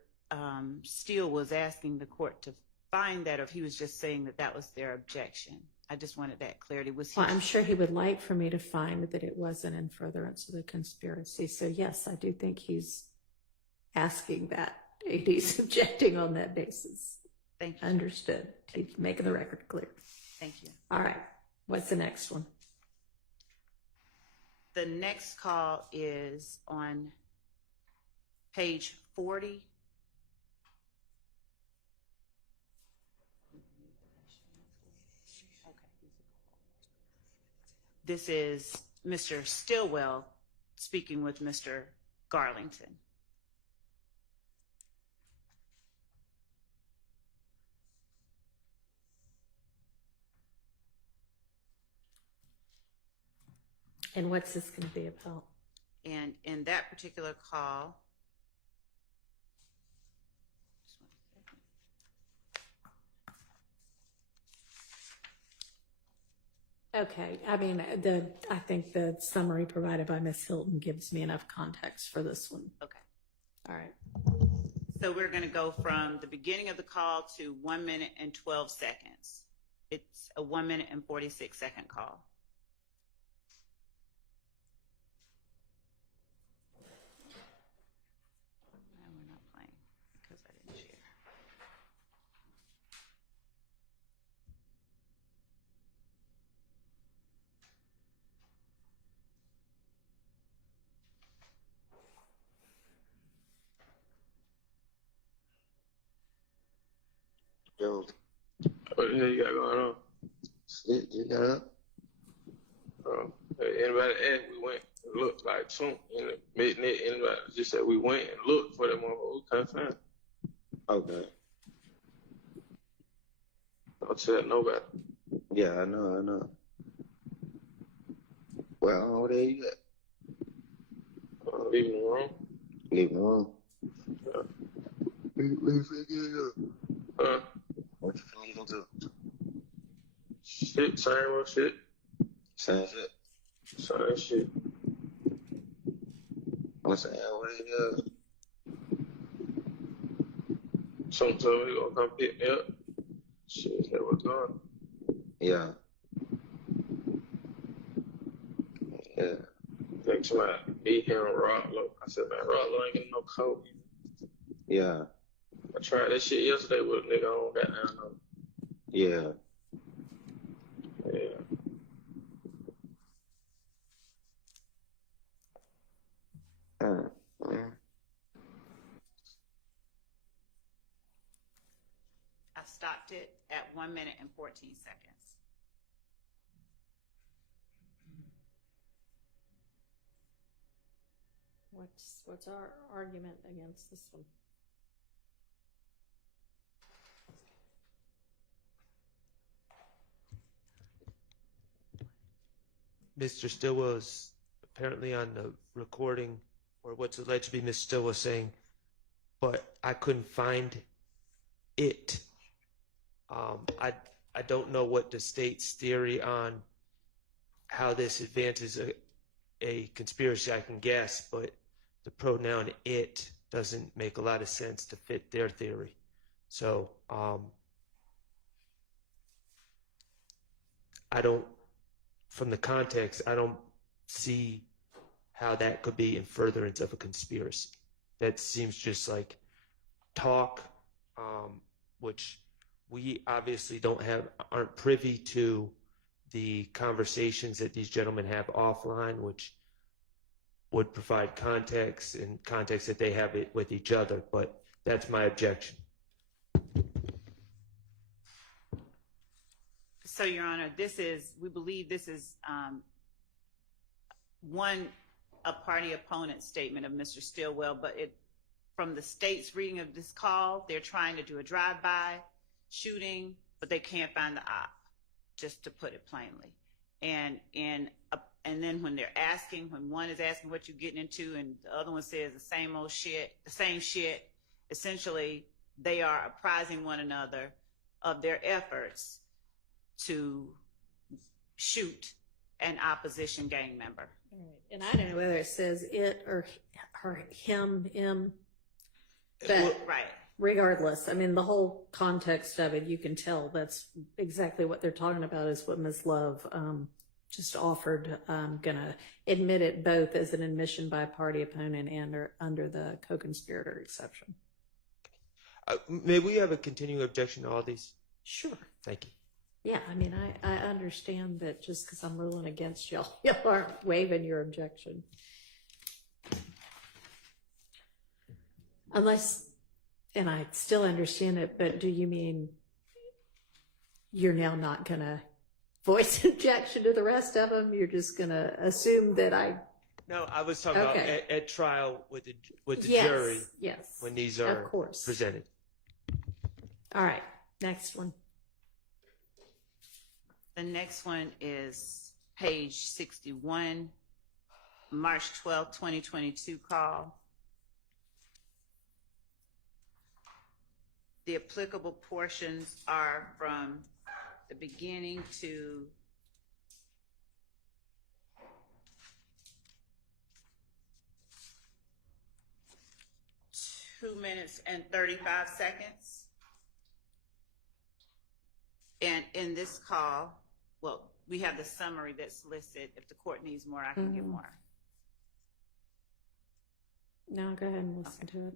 Steele was asking the court to find that, or if he was just saying that was their objection. I just wanted that clarity. Well, I'm sure he would like for me to find that it wasn't in furtherance of the conspiracy. So yes, I do think he's asking that. AD's objecting on that basis. Thank you. Understood. He's making the record clear. Thank you. All right. What's the next one? The next call is on page 40. This is Mr. Stillwell speaking with Mr. Garlington. And what's this going to be about? And in that particular call, Okay. I mean, I think the summary provided by Ms. Hilton gives me enough context for this one. Okay. All right. So we're going to go from the beginning of the call to 1 minute and 12 seconds. It's a 1 minute and 46-second call. No, we're not playing because I didn't share. Yo, What the hell you got going on? shit, you got up? Anybody asked, we went and looked like something in the midnight. Anybody just said we went and looked for that motherfucker. We couldn't find it. Okay. Don't tell nobody. Yeah, I know. Well, over there you at? Leave me alone. Leave me alone. Yeah. Leave it Huh? What you feel you gonna do? Shit, same old shit. Same shit. Same shit. I'm saying, what you Someone told me he gonna come pick me up. Shit, that was gone. Yeah. Yeah. Think somebody beat him Rottlo. I said, man, Rottlo ain't getting no coke. Yeah. I tried that shit yesterday with a nigga on goddamn no. Yeah. Yeah. I stopped it at 1 minute and 14 seconds. What's our argument against this one? Mr. Stillwell is apparently on the recording, or what's alleged to be Ms. Stillwell saying, but I couldn't find it. I don't know what the state's theory on how this advances a conspiracy. I can guess, but the pronoun it doesn't make a lot of sense to fit their theory. So I don't, from the context, I don't see how that could be in furtherance of a conspiracy. That seems just like talk, which we obviously aren't privy to the conversations that these gentlemen have offline, which would provide context and context that they have it with each other. But that's my objection. So, Your Honor, we believe this is a party opponent statement of Mr. Stillwell, but from the state's reading of this call, they're trying to do a drive-by shooting, but they can't find the op, just to put it plainly. And then when one is asking what you're getting into and the other one says the same shit, essentially they are apprising one another of their efforts to shoot an opposition gang member. All right. And I don't know whether it says it or him, but right. Regardless, I mean, the whole context of it, you can tell that's exactly what they're talking about is what Ms. Love just offered, gonna admit it both as an admission by a party opponent and under the co-conspirator exception. May we have a continuing objection to all these? Sure. Thank you. Yeah, I mean, I understand that just because I'm ruling against y'all, y'all aren't waiving your objection. Unless, and I still understand it, but do you mean you're now not going to voice objection to the rest of them? You're just going to assume that I... No, I was talking about at trial with the jury. Yes, when these are of course presented. All right, next one. The next one is page 61, March 12, 2022 call. The applicable portions are from the beginning to (2 minutes and 35 seconds). And in this call, well, we have the summary that's listed. If the court needs more, I can get more. No, go ahead and listen to it.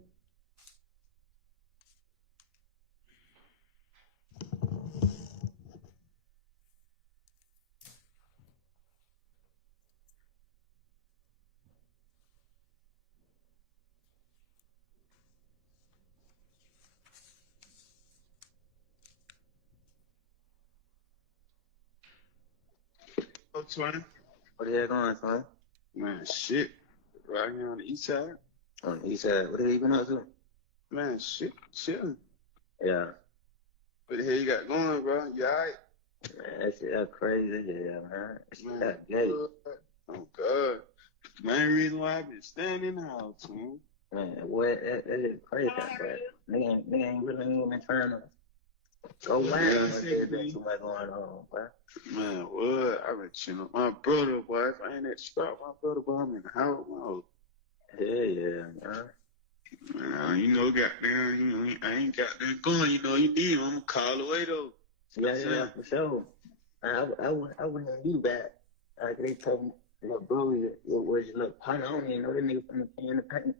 Oh, Twin. What the hell going, son? Man, shit. Right here on the east side. On the east side. What the hell you been up to? Man, shit. Chilling. Yeah. What the hell you got going, bro? You alright? Man, that shit crazy. Yeah, man. That gay. Oh, God. Main reason why I've been staying in the house, man. Man, what? That is crazy, but nigga ain't really even trying to go wild. There's been too much going on, bro. Man, what? I've been chilling with my brother, boy. If I ain't at the spot, my brother, boy, I'm in the house, man. Yeah, man. Man, you know, goddamn, you know, I ain't got that going, you know, you need him. I'm gonna call away, though. Yeah, for sure. I wouldn't even do that. Like, they told me, little bro, it was your little partner. I don't even know that nigga from the can of paint.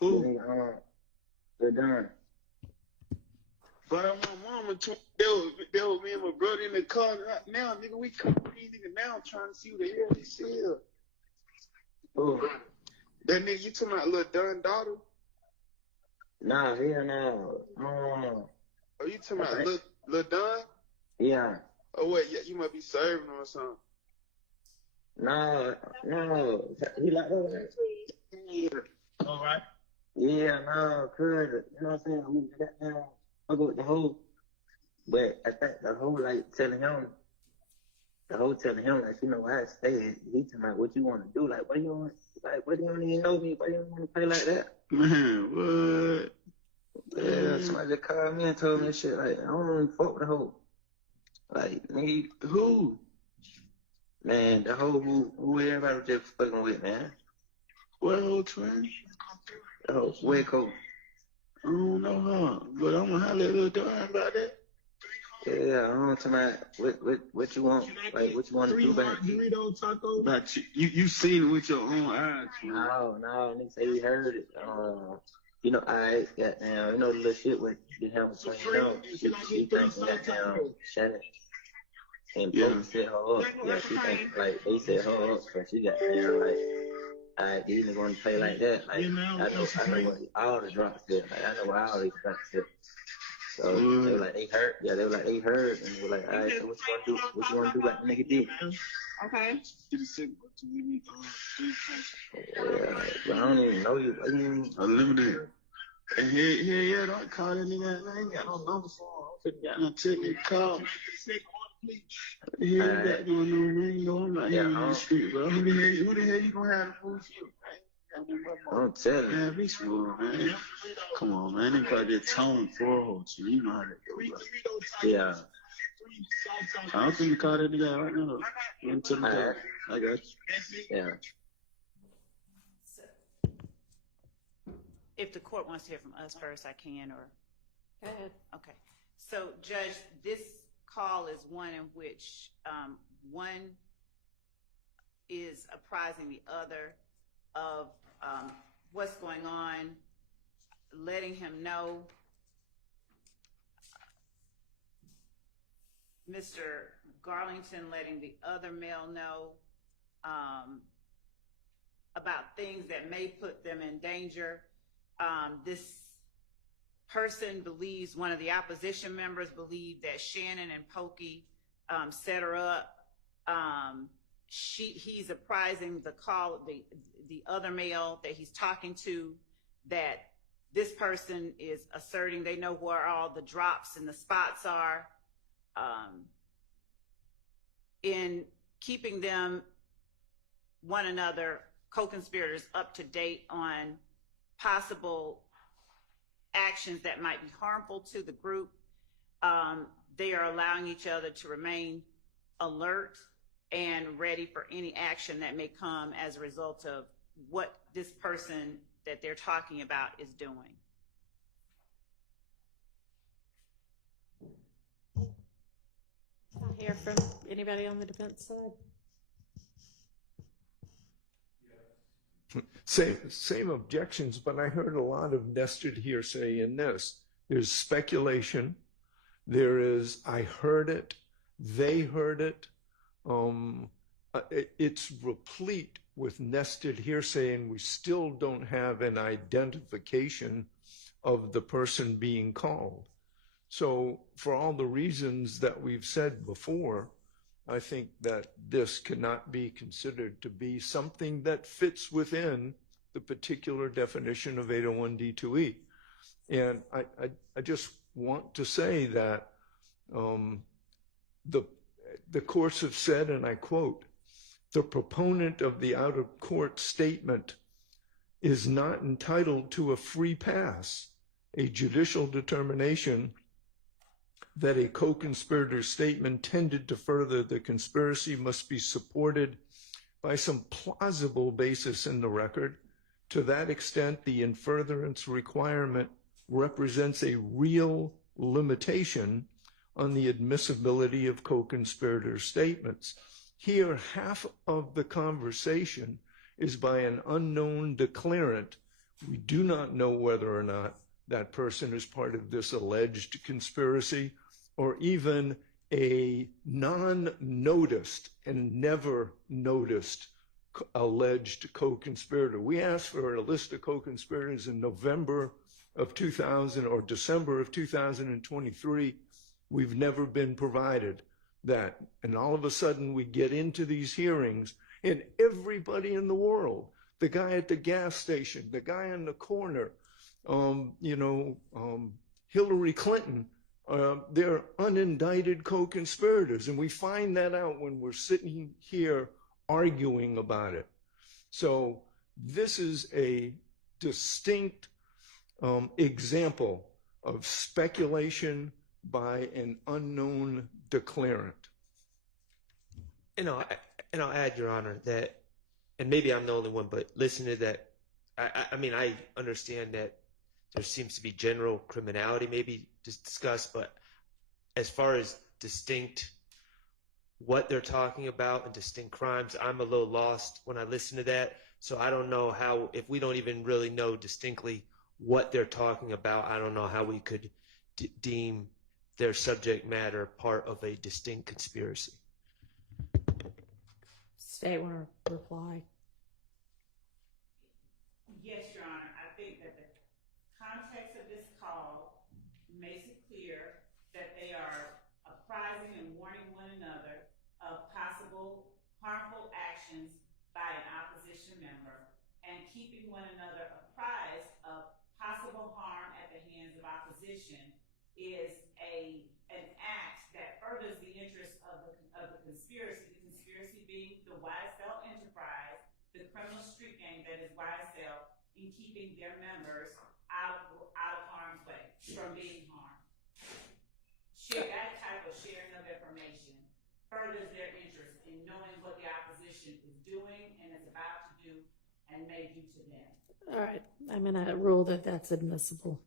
Who? They're done. But my mama told me and my brother in the car. Now, nigga, we come with these niggas now trying to see what the hell they sell. Who? That nigga, you talking about little Dunn daughter? Nah, hell no. Oh, you talking about little Dunn? Yeah. Oh, wait, yeah, you might be serving him or something. No. He like that. Yeah. All right. Yeah, no, cuz, you know what I'm saying? We got down. I go with the whole, but I think the whole like telling him, like, you know, I stayed. He talking about what you want to do, like, what do you want? Like, what do you don't even know me? Why you don't want to play like that? Man, what? Yeah, somebody just called me and told me this shit. Like, I don't even fuck with the whole. Like, nigga, who? Man, the whole who everybody was just fucking with, man. What old Twin? The whole Waco. I don't know her, but I'm gonna holler at little Dunn about that. Yeah, I don't know tonight. What you want? Like, what you want to do back? Dorito taco. But you seen it with your own eyes. No, nigga say he heard it. You know, I got down. You know the little shit with you have between them. She thinks got down. Shannon and Pope set her up. Yeah, she think like they set her up, so she got down like. Alright, these niggas want to play like that. Like, I know what all the drops said. Like, I know what all these drops said. So they were like, they heard. Yeah, they were like, they heard. And they were like, alright, so what you want to do? What you want to do like the nigga did? Okay. Yeah, but I don't even know you. Eliminated. And yeah, don't call that nigga. I ain't got no number for him. I'm gonna take me call. What the hell you got going on, man? You know, I'm not here on the street, bro. Who the hell you gonna have to fool you? Don't tell you. Man, be smooth, man. Come on, man. They probably get toned for you. You know how that go, bro. Yeah. I don't think you call that nigga right now. Until the time. I got you. Yeah. If the court wants to hear from us first, I can, or... Go ahead. Okay. So, Judge, this call is one in which one is apprising the other of what's going on, letting him know. Mr. Garlington letting the other male know about things that may put them in danger. This person believes, one of the opposition members believed that Shannon and Pokey set her up. He's apprising the other male that he's talking to that this person is asserting they know where all the drops and the spots are, in keeping them, one another, co-conspirators, up to date on possible actions that might be harmful to the group. They are allowing each other to remain alert and ready for any action that may come as a result of what this person that they're talking about is doing. I hear from anybody on the defense side. Same objections, but I heard a lot of nested hearsay in this. There's speculation. There is, I heard it, they heard it. It's replete with nested hearsay, and we still don't have an identification of the person being called. So for all the reasons that we've said before, I think that this cannot be considered to be something that fits within the particular definition of 801D2E. And I just want to say that the courts have said, and I quote, "The proponent of the out-of-court statement is not entitled to a free pass. A judicial determination that a co-conspirator's statement tended to further the conspiracy must be supported by some plausible basis in the record. To that extent, the in furtherance requirement represents a real limitation on the admissibility of co-conspirator statements." Here, half of the conversation is by an unknown declarant. We do not know whether or not that person is part of this alleged conspiracy, or even a non-noticed and never noticed alleged co-conspirator. We asked for a list of co-conspirators in November of 2000 or December of 2023. We've never been provided that. And all of a sudden we get into these hearings and everybody in the world, the guy at the gas station, the guy in the corner, Hillary Clinton, they're unindicted co-conspirators. And we find that out when we're sitting here arguing about it. So this is a distinct example of speculation by an unknown declarant. And I'll add, Your Honor, that, and maybe I'm the only one, but listen to that. I mean, I understand that there seems to be general criminality maybe discussed, but as far as distinct what they're talking about and distinct crimes, I'm a little lost when I listen to that. So I don't know how, if we don't even really know distinctly what they're talking about, I don't know how we could deem their subject matter part of a distinct conspiracy. State want to reply? Yes, Your Honor. I think that the context of this call makes it clear that they are apprising and warning one another of possible harmful actions by an opposition member and keeping one another apprised of possible harm at the hands of opposition is an act that furthers the interest of the conspiracy. The conspiracy being the YSL enterprise, the criminal street gang that is YSL, in keeping their members out of harm's way, from being harmed. That type of sharing of information furthers their interest in knowing what the opposition is doing and is about to do and may do to them. All right, I'm going to rule that that's admissible.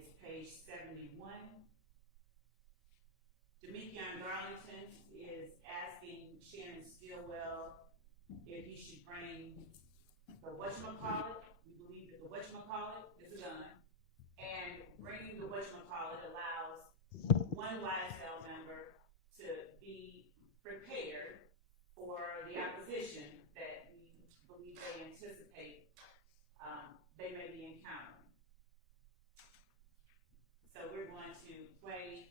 is page 71. Demekion Garlington is asking Shannon Stillwell if he should bring the whatchamacallit. We believe that the whatchamacallit is a gun. And bringing the whatchamacallit allows one live cell member to be prepared for the opposition that we believe they anticipate they may be encountering. So we're going to play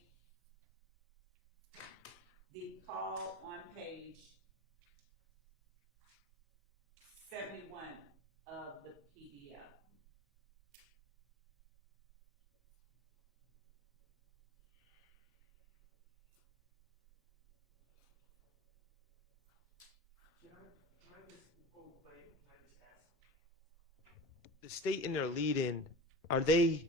the call on page 71 of the PDF. The state in their lead-in, are they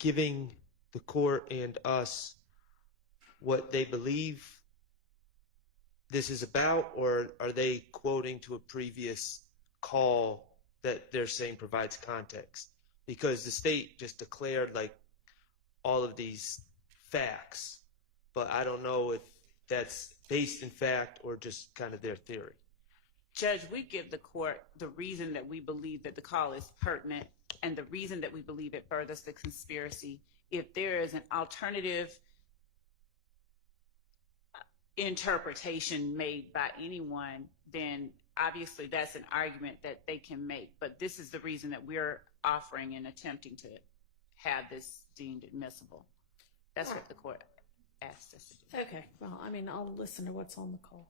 giving the court and us what they believe this is about, or are they quoting to a previous call that they're saying provides context? Because the state just declared like all of these facts, but I don't know if that's based in fact or just kind of their theory. Judge, we give the court the reason that we believe that the call is pertinent and the reason that we believe it furthers the conspiracy. If there is an alternative interpretation made by anyone, then obviously that's an argument that they can make. But this is the reason that we're offering and attempting to have this deemed admissible. That's what the court asked us to do. Okay, well, I mean, I'll listen to what's on the call.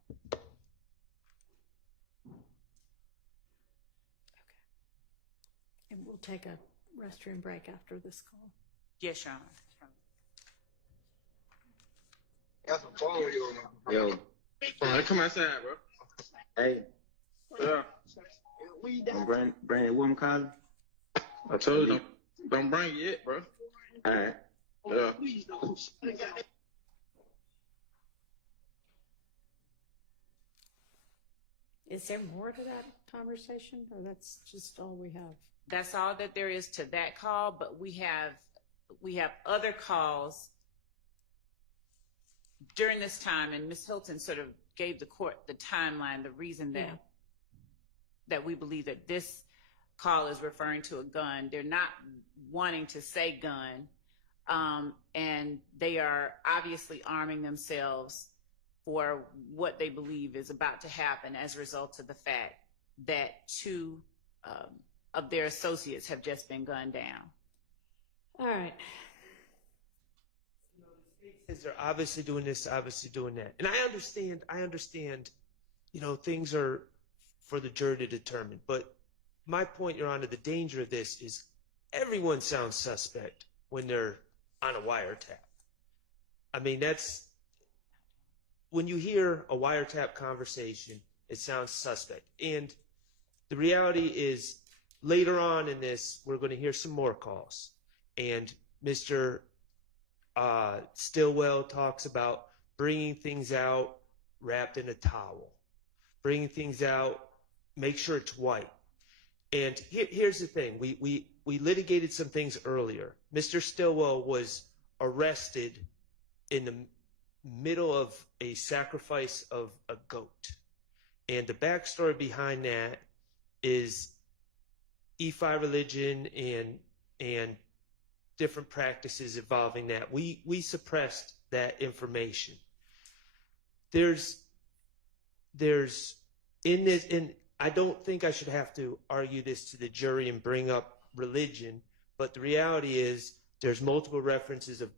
And we'll take a restroom break after this call. Yes, Your Honor. Got some phone with you on my Yo, come outside, bro. hey, Yeah. Brandon, what I'm calling? I told you, don't bring it yet, bro. All right. Yeah. Is there more to that conversation, or that's just all we have? That's all that there is to that call, but we have other calls during this time, and Ms. Hilton sort of gave the court the timeline, the reason that we believe that this call is referring to a gun. They're not wanting to say gun, and they are obviously arming themselves for what they believe is about to happen as a result of the fact that two of their associates have just been gunned down. All right. They're obviously doing this, obviously doing that. And I understand, things are for the jury to determine. But my point, Your Honor, the danger of this is everyone sounds suspect when they're on a wiretap. I mean, when you hear a wiretap conversation, it sounds suspect. And the reality is, later on in this, we're going to hear some more calls. And Mr. Stillwell talks about bringing things out wrapped in a towel, bringing things out, make sure it's white. And here's the thing. We litigated some things earlier. Mr. Stillwell was arrested in the middle of a sacrifice of a goat. And the backstory behind that is EFI religion and different practices involving that. We suppressed that information. There's in this, and I don't think I should have to argue this to the jury and bring up religion, but the reality is there's multiple references of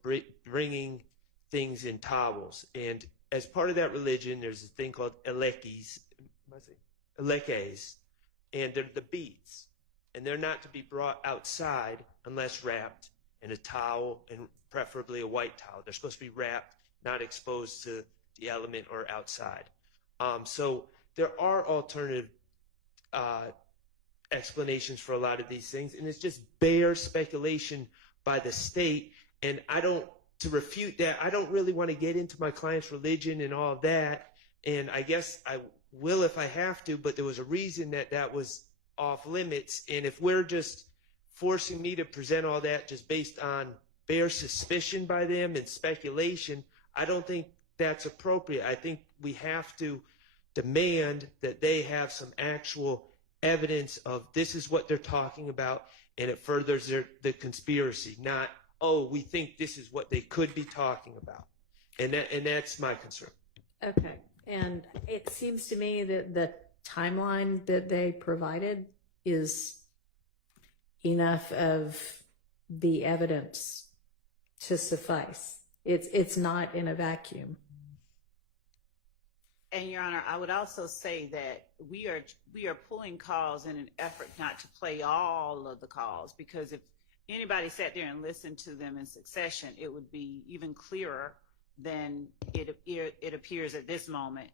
bringing things in towels. And as part of that religion, there's a thing called elekes, and they're the beads. And they're not to be brought outside unless wrapped in a towel, and preferably a white towel. They're supposed to be wrapped, not exposed to the element or outside. So there are alternative explanations for a lot of these things, and it's just bare speculation by the state. And to refute that, I don't really want to get into my client's religion and all of that, and I guess I will if I have to, but there was a reason that was off limits. And if we're just forcing me to present all that just based on bare suspicion by them and speculation, I don't think that's appropriate. I think we have to demand that they have some actual evidence of this is what they're talking about, and it furthers the conspiracy, not, oh, we think this is what they could be talking about. And that's my concern. Okay. And it seems to me that the timeline that they provided is enough of the evidence to suffice. It's not in a vacuum. And Your Honor, I would also say that we are pulling calls in an effort not to play all of the calls, because if anybody sat there and listened to them in succession, it would be even clearer than it appears at this moment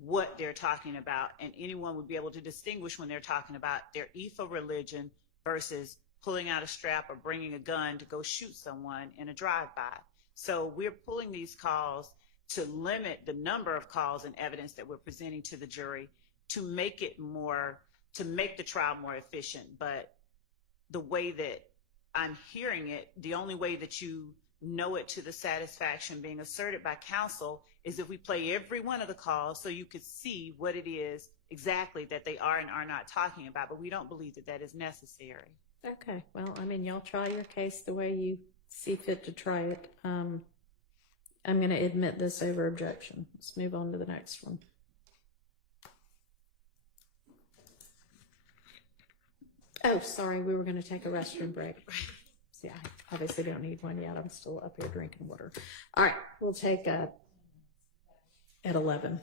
what they're talking about, and anyone would be able to distinguish when they're talking about their EFA religion versus pulling out a strap or bringing a gun to go shoot someone in a drive-by. So we're pulling these calls to limit the number of calls and evidence that we're presenting to the jury to make the trial more efficient. But the way that I'm hearing it, the only way that you know it to the satisfaction being asserted by counsel is if we play every one of the calls so you could see what it is exactly that they are and are not talking about. But we don't believe that that is necessary. Okay. Well, I mean, y'all try your case the way you see fit to try it. I'm going to admit this over objection. Let's move on to the next one. Oh, sorry. We were going to take a restroom break. See, I obviously don't need one yet. I'm still up here drinking water. All right. We'll take at 11.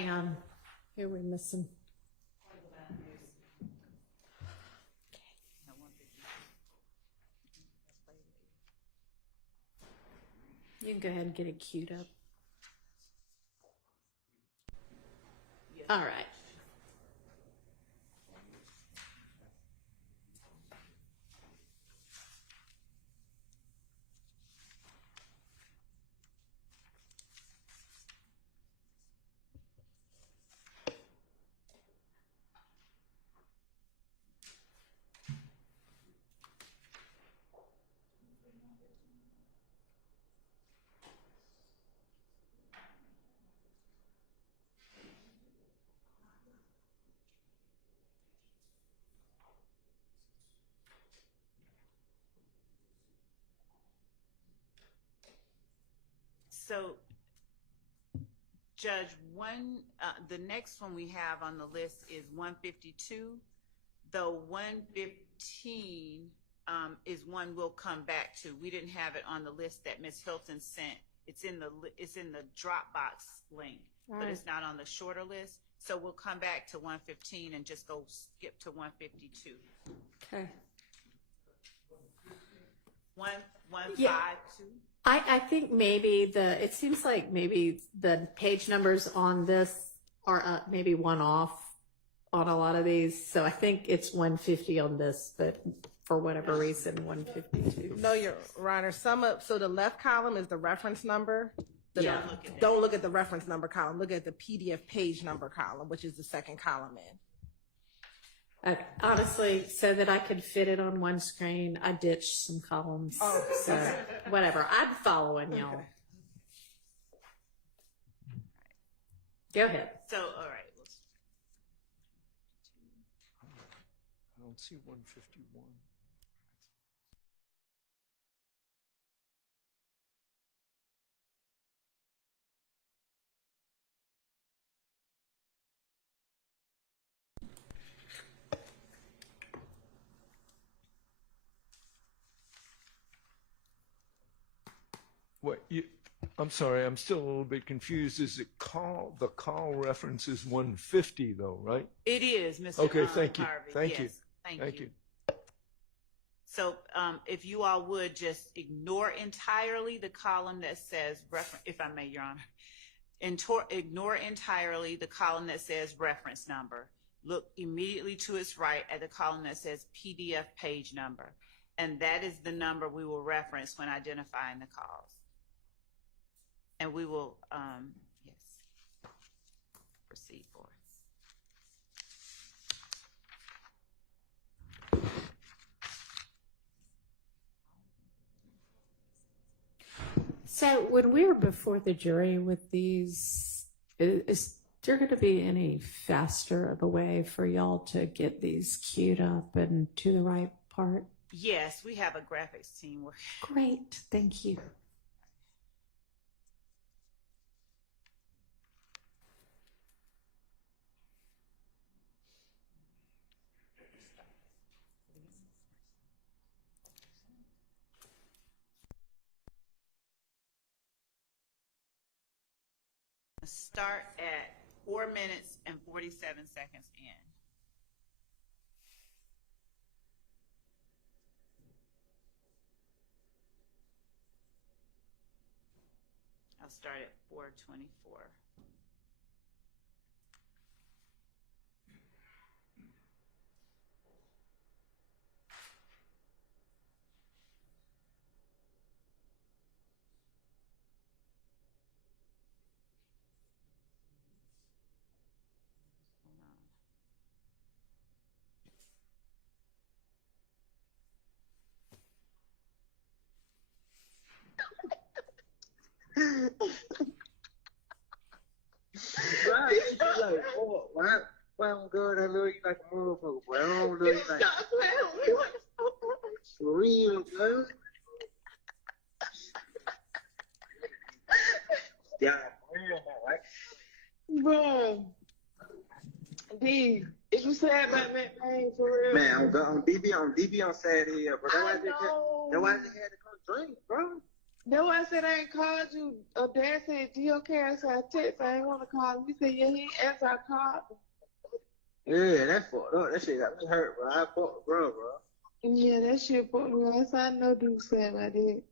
Hang on. Who are we missing? You can go ahead and get it queued up. All right. So, Judge, the next one we have on the list is 152. Though 115 is one we'll come back to. We didn't have it on the list that Ms. Hilton sent. It's in the Dropbox link, but it's not on the shorter list. So we'll come back to 115 and just go skip to 152. Okay. 152. I think maybe it seems like maybe the page numbers on this are maybe one off on a lot of these. So I think it's 150 on this, but for whatever reason, 152. No, Your Honor. So the left column is the reference number. Yeah. Don't look at the reference number column. Look at the PDF page number column, which is the second column in. Honestly, so that I could fit it on one screen, I ditched some columns. Oh, so whatever. I'm following y'all. Okay. Go ahead. So, all right. I don't see 151. I'm sorry, I'm still a little bit confused. Is it the call reference is 150 though, right? It is, Mr. Okay, thank you. Harvey. Thank you. Yes, Thank you. So if you all would just ignore entirely the column that says reference, if I may, Your Honor. Ignore entirely the column that says reference number. Look immediately to its right at the column that says PDF page number. And that is the number we will reference when identifying the calls. And we will, proceed forward. So when we were before the jury with these, is there going to be any faster of a way for y'all to get these queued up and to the right part? Yes, we have a graphics team working. Great, thank you. Start at 4 minutes and 47 seconds in. I'll start at 4:24. Why I'm good? I love you like a motherfucker, boy. I don't love you like Stop playing with me. What the fuck? for real, bro. Yeah, Bro. D, is you sad about that thing for real? Man, I'm DB on Saturday, bro. That's why I just had to come drink, bro. That's why I said I ain't called you. Dad said, okay, I said, I text, I ain't want to call him. He said, yeah, he ain't answer, I called him. Yeah, that fucked up. That shit got me hurt, bro. I fucked bro. Yeah, that shit put me on. I know dude said I did.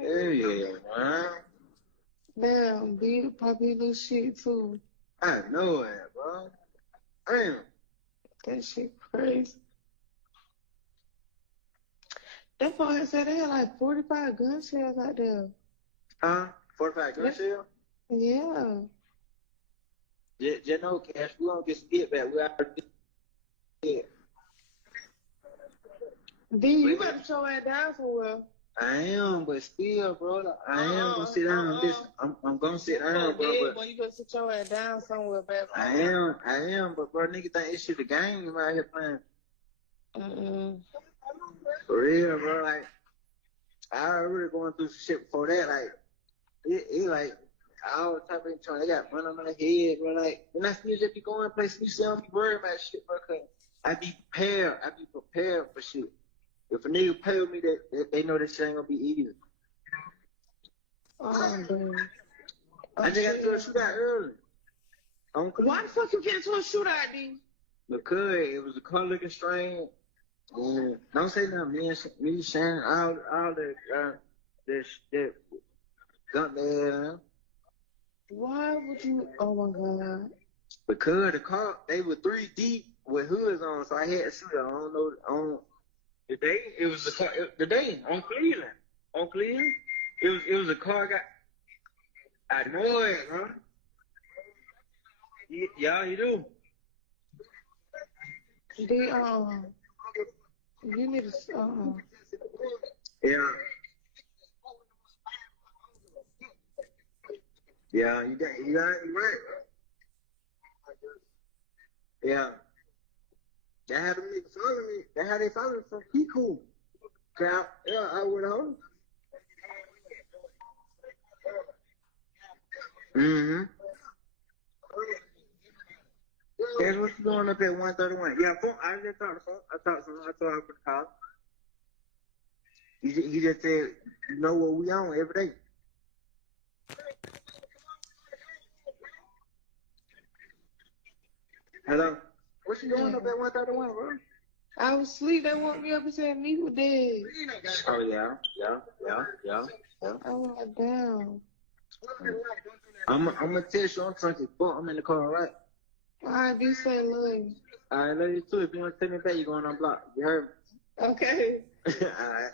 Yeah, man. Damn, big poppy little shit too. I know it, bro. Damn. That shit crazy. That fucker said they had like 45 gun shells out there. Huh? 45 gun shell? Yeah. Just know, Cash, we gonna get some get back. We already did. D, you better show that down somewhere. I am, but still, bro, I am gonna sit down. Listen, I'm gonna sit down, bro. But Boy, you better sit your ass down somewhere, baby. I am, but bro, nigga think this shit a game. You out here playing. For real, bro. Like, I already going through some shit before that. Like, it like all type of trying. They got money on my head, bro. Like, when I still just be going places, you see, I don't be worried about shit, bro. Cause I be prepared. I be prepared for shit. If a nigga pay with me, they know that shit ain't gonna be easy. Oh, damn. I just got into a shootout early. Why the fuck you get into a shootout, D? Because it was a car looking strange. Don't say nothing, me, Shannon, all that gun there. Why would you? Oh my god. Because the car, they were 3 deep with hoods on, so I had to shoot it. I don't know. The day it was the car. The day on Cleveland. It was a car. I know it, bro. Yeah, you do. D, you need to. Yeah. Yeah, you right. Yeah. That had them niggas follow me. That how they follow me from Kiku. Yeah, I would have. Mm-hmm. That's what you doing up at 131. Yeah, phone. I just talked to phone. I talked to him. I told him for the call. He just said, you know what we on every day. Hello? What you doing up at 131, bro? I was asleep. They woke me up and said me was dead. Oh, yeah. I was like, damn. I'm gonna text you. I'm trying to fuck. I'm in the car, right? Alright, be safe, love you. I love you too. If you want to take me back, you're going on block. You heard me? Okay. Alright.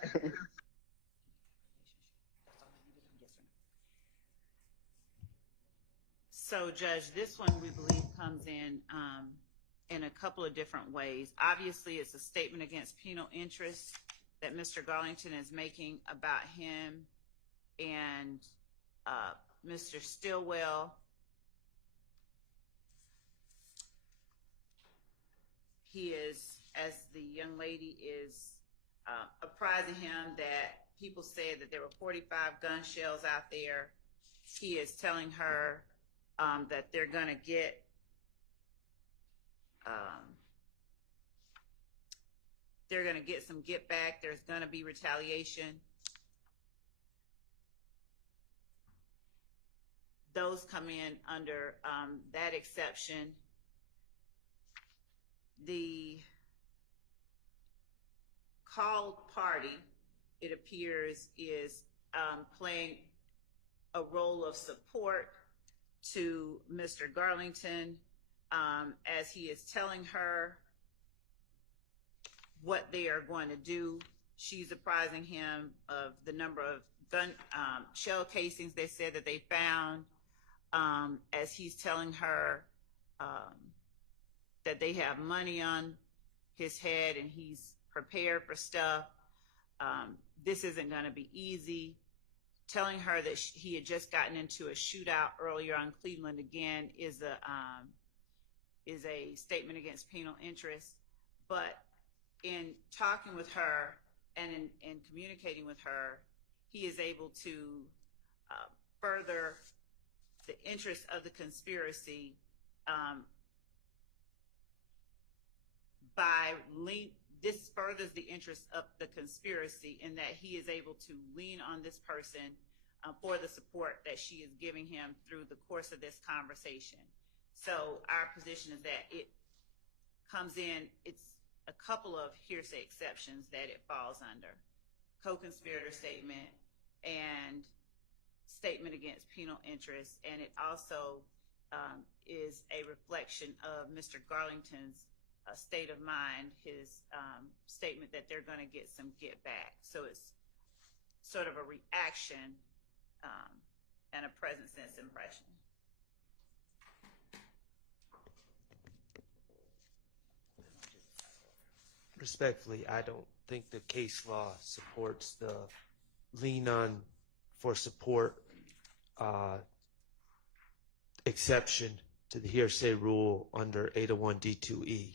So, Judge, this one we believe comes in a couple of different ways. Obviously, it's a statement against penal interest that Mr. Garlington is making about him and Mr. Stillwell. He is, as the young lady is apprising him that people said that there were 45 gun shells out there. He is telling her that they're going to get some get back. There's going to be retaliation. Those come in under that exception. The called party, it appears, is playing a role of support to Mr. Garlington as he is telling her what they are going to do. She's apprising him of the number of gun shell casings they said that they found, as he's telling her that they have money on his head and he's prepared for stuff. This isn't going to be easy. Telling her that he had just gotten into a shootout earlier on Cleveland again is a statement against penal interest. But in talking with her and in communicating with her, he is able to further the interest of the conspiracy this furthers the interest of the conspiracy in that he is able to lean on this person for the support that she is giving him through the course of this conversation. So our position is that it comes in, it's a couple of hearsay exceptions that it falls under. Co-conspirator statement and statement against penal interest, and it also is a reflection of Mr. Garlington's state of mind, his statement that they're going to get some get back. So it's sort of a reaction and a present sense impression. Respectfully, I don't think the case law supports the lean on for support exception to the hearsay rule under 801 D2E.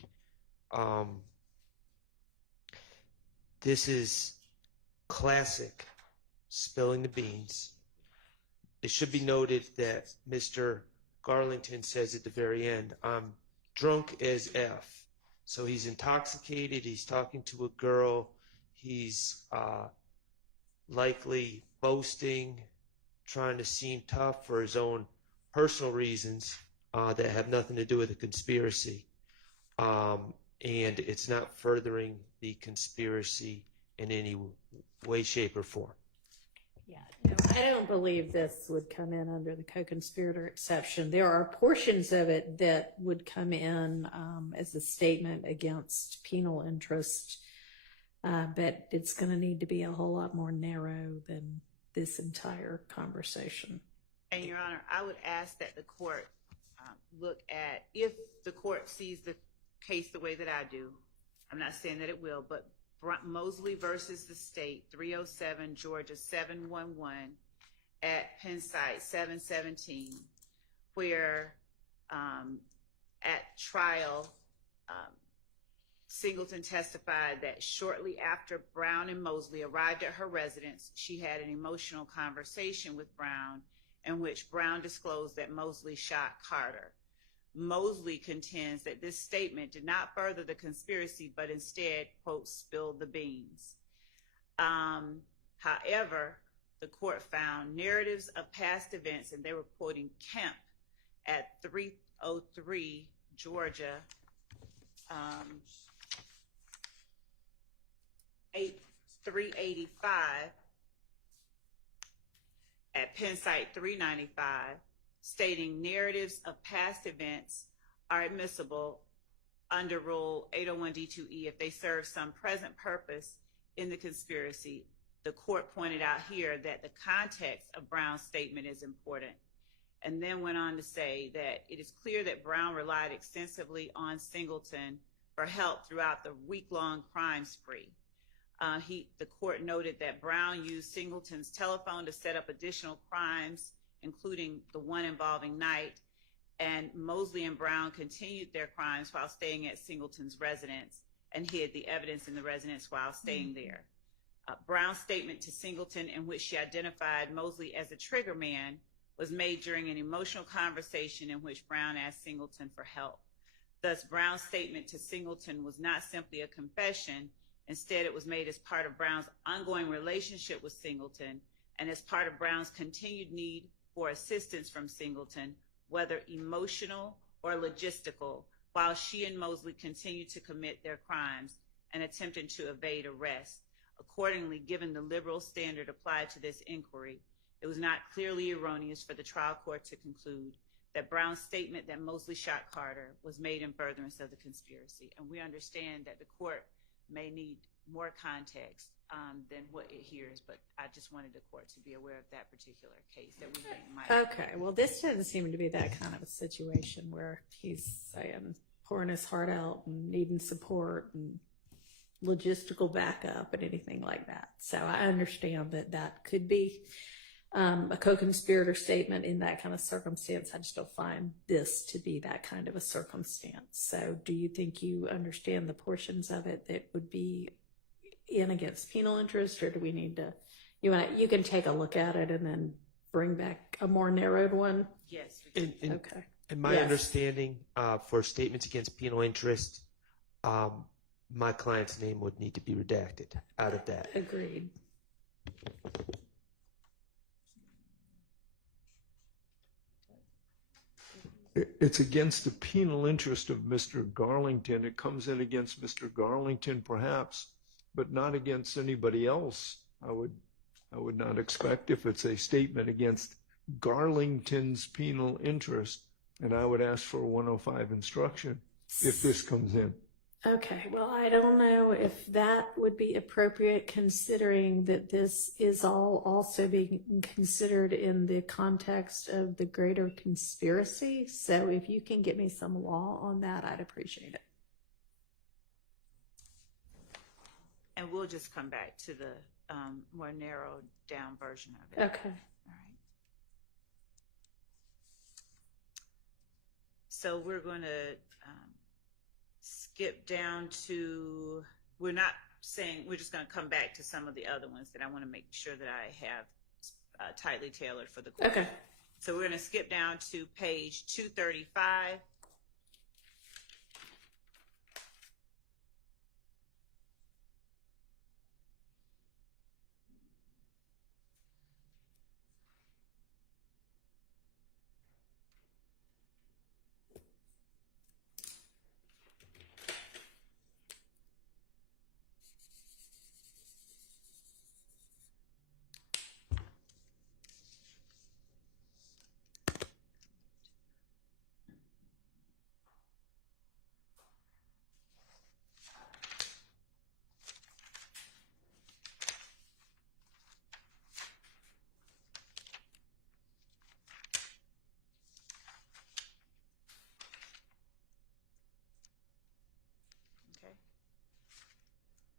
This is classic spilling the beans. It should be noted that Mr. Garlington says at the very end, I'm drunk as F. So he's intoxicated, he's talking to a girl, he's likely boasting, trying to seem tough for his own personal reasons that have nothing to do with the conspiracy. And it's not furthering the conspiracy in any way, shape, or form. Yeah, no, I don't believe this would come in under the co-conspirator exception. There are portions of it that would come in as a statement against penal interest, but it's going to need to be a whole lot more narrow than this entire conversation. And Your Honor, I would ask that the court look at, if the court sees the case the way that I do, I'm not saying that it will, but Mosley versus the state, 307 Georgia 711 at Penn site 717, where at trial, Singleton testified that shortly after Brown and Mosley arrived at her residence, she had an emotional conversation with Brown in which Brown disclosed that Mosley shot Carter. Mosley contends that this statement did not further the conspiracy, but instead, quote, spilled the beans. However, the court found narratives of past events, and they were quoting Kemp at 303 Georgia 385 at Penn site 395, stating narratives of past events are admissible under Rule 801 D2E if they serve some present purpose in the conspiracy. The court pointed out here that the context of Brown's statement is important, and then went on to say that it is clear that Brown relied extensively on Singleton for help throughout the week-long crime spree. The court noted that Brown used Singleton's telephone to set up additional crimes, including the one involving Knight, and Mosley and Brown continued their crimes while staying at Singleton's residence and hid the evidence in the residence while staying there. Brown's statement to Singleton, in which she identified Mosley as a trigger man, was made during an emotional conversation in which Brown asked Singleton for help. Thus, Brown's statement to Singleton was not simply a confession. Instead, it was made as part of Brown's ongoing relationship with Singleton and as part of Brown's continued need for assistance from Singleton, whether emotional or logistical, while she and Mosley continued to commit their crimes and attempted to evade arrest. Accordingly, given the liberal standard applied to this inquiry, it was not clearly erroneous for the trial court to conclude that Brown's statement that Mosley shot Carter was made in furtherance of the conspiracy. And we understand that the court may need more context than what it hears, but I just wanted the court to be aware of that particular case that we think might. Okay, well, this doesn't seem to be that kind of a situation where he's saying pouring his heart out and needing support and logistical backup and anything like that. So I understand that that could be a co-conspirator statement in that kind of circumstance. I just don't find this to be that kind of a circumstance. So do you think you understand the portions of it that would be in against penal interest, or do we need to, you can take a look at it and then bring back a more narrowed one? Yes. Okay. In my understanding, for statements against penal interest, my client's name would need to be redacted out of that. Agreed. It's against the penal interest of Mr. Garlington. It comes in against Mr. Garlington, perhaps, but not against anybody else. I would not expect if it's a statement against Garlington's penal interest, and I would ask for a 105 instruction if this comes in. Okay, well, I don't know if that would be appropriate considering that this is all also being considered in the context of the greater conspiracy. So if you can get me some law on that, I'd appreciate it. And we'll just come back to the more narrowed down version of it. Okay. All right. So we're going to skip down to, we're not saying, we're just going to come back to some of the other ones that I want to make sure that I have tightly tailored for the court. Okay. So we're going to skip down to page 235.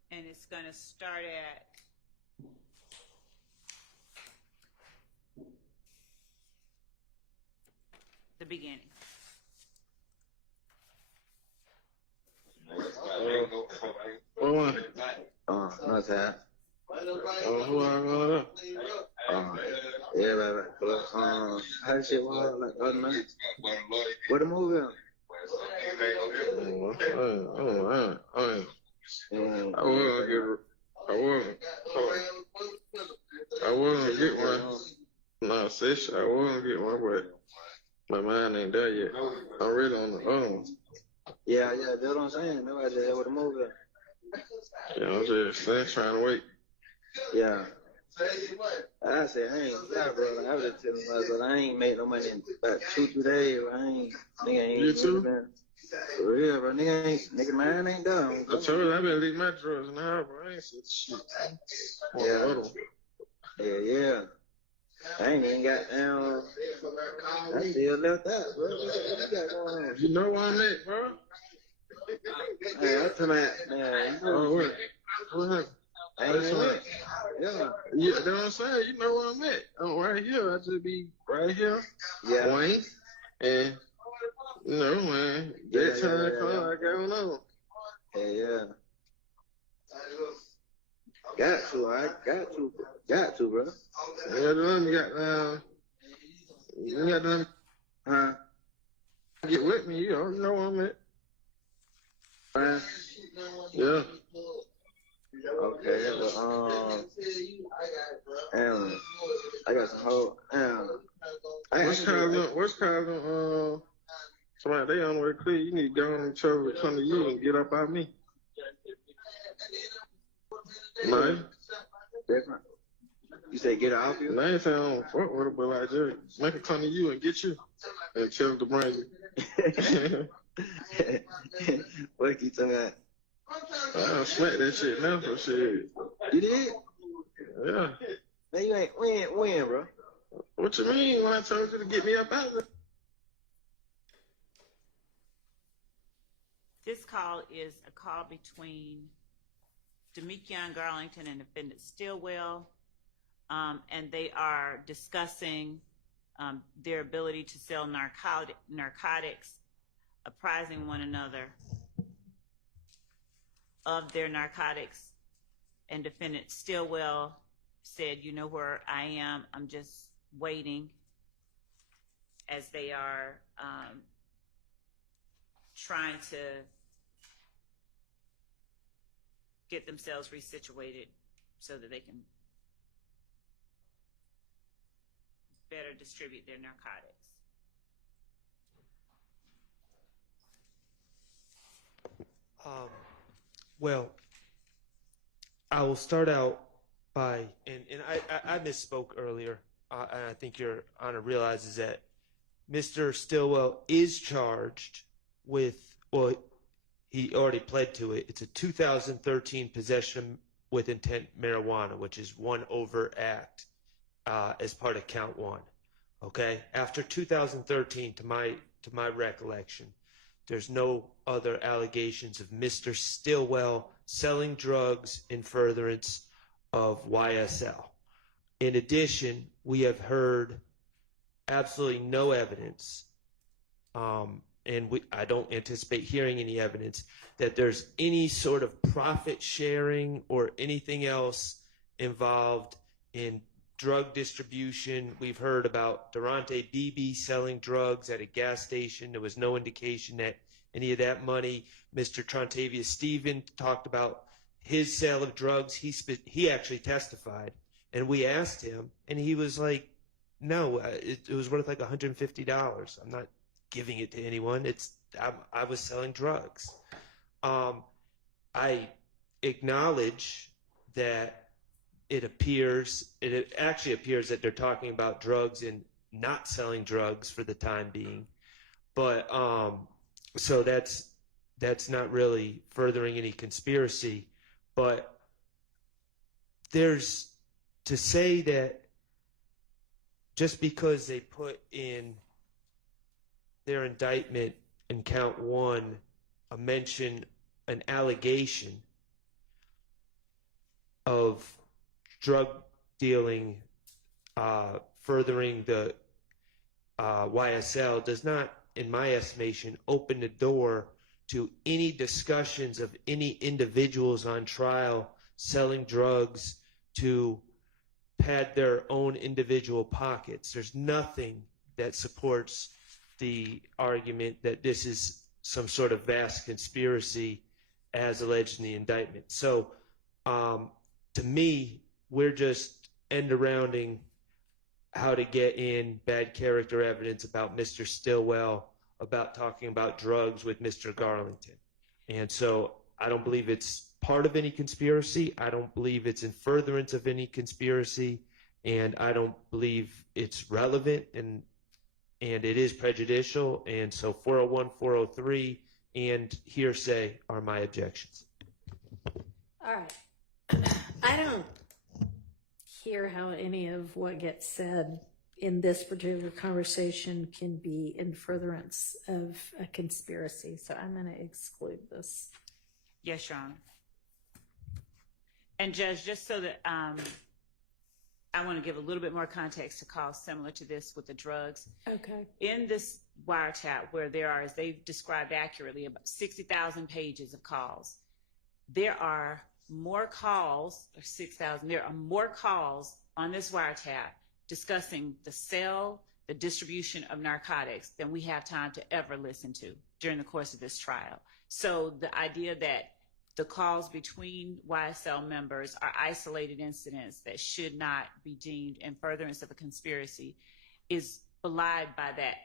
And it's going to start at the beginning. Not that. Who are yeah, baby. How shit was like other night? What the movie? I wasn't get one. No, sis, I wasn't get one, but my mind ain't there yet. I'm really on the phone. Yeah, that's what I'm saying. Nobody just had with a movie. Yeah, I'm just saying, trying to wait. Yeah. I said, I ain't, yeah, bro. I was just telling my brother, I ain't made no money in about 2-3 days. Nigga ain't. You too? For real, bro. Nigga, mine ain't done. I told you, I better leave my drugs now, bro. I ain't said shit. Yeah. I ain't even got down. I still left out, bro. What you got going on? You know where I'm at, bro? Hey, I'm talking about, man. What happened? I ain't at. Yeah, that's what I'm saying. You know where I'm at. I'm right here. I just be right here. Yeah. Wayne. And, you know, man, that time come, I got on. Yeah. Got to, bro. Yeah, you got them. Huh? Get with me, you know where I'm at. Yeah. Okay, but I got some whole what's causing somebody they on the way clear, you need to go on and trouble come to you and get up out me. No. Different. You say get off you? No, I ain't saying I don't fuck with her, but like just make her come to you and get you and tell them to bring you. What you talking about? I smacked that shit now for shit. You did? Yeah. Man, you ain't when, bro? What you mean when I told you to get me up out there? This call is a call between Demekion Garlington and defendant Stillwell, and they are discussing their ability to sell narcotics, apprising one another of their narcotics, and defendant Stillwell said, you know where I am, I'm just waiting, as they are trying to get themselves resituated so that they can better distribute their narcotics. Well, I will start out by, and I misspoke earlier, and I think Your Honor realizes that Mr. Stillwell is charged with, well, he already pled to it. It's a 2013 possession with intent marijuana, which is one overt act as part of count one. Okay? After 2013, to my recollection, there's no other allegations of Mr. Stillwell selling drugs in furtherance of YSL. In addition, we have heard absolutely no evidence, and I don't anticipate hearing any evidence, that there's any sort of profit sharing or anything else involved in drug distribution. We've heard about Durante Beebe selling drugs at a gas station. There was no indication that any of that money. Mr. Trontavia Stephen talked about his sale of drugs. He actually testified, and we asked him, and he was like, no, it was worth like $150. I'm not giving it to anyone. I was selling drugs. I acknowledge that it actually appears that they're talking about drugs and not selling drugs for the time being. But so that's not really furthering any conspiracy. But there's to say that just because they put in their indictment in count one an allegation of drug dealing furthering the YSL does not, in my estimation, open the door to any discussions of any individuals on trial selling drugs to pad their own individual pockets. There's nothing that supports the argument that this is some sort of vast conspiracy as alleged in the indictment. So to me, we're just end-arounding how to get in bad character evidence about Mr. Stillwell, about talking about drugs with Mr. Garlington. And so I don't believe it's part of any conspiracy. I don't believe it's in furtherance of any conspiracy. And I don't believe it's relevant, and it is prejudicial. And so 401, 403, and hearsay are my objections. All right. I don't hear how any of what gets said in this particular conversation can be in furtherance of a conspiracy, so I'm going to exclude this. Yes, Your Honor. And Judge, just so that I want to give a little bit more context to calls similar to this with the drugs. Okay. In this wiretap, where there are, as they've described accurately, about 60,000 pages of calls, there are more calls, or 6,000, there are more calls on this wiretap discussing the sale, the distribution of narcotics than we have time to ever listen to during the course of this trial. So the idea that the calls between YSL members are isolated incidents that should not be deemed in furtherance of a conspiracy is belied by that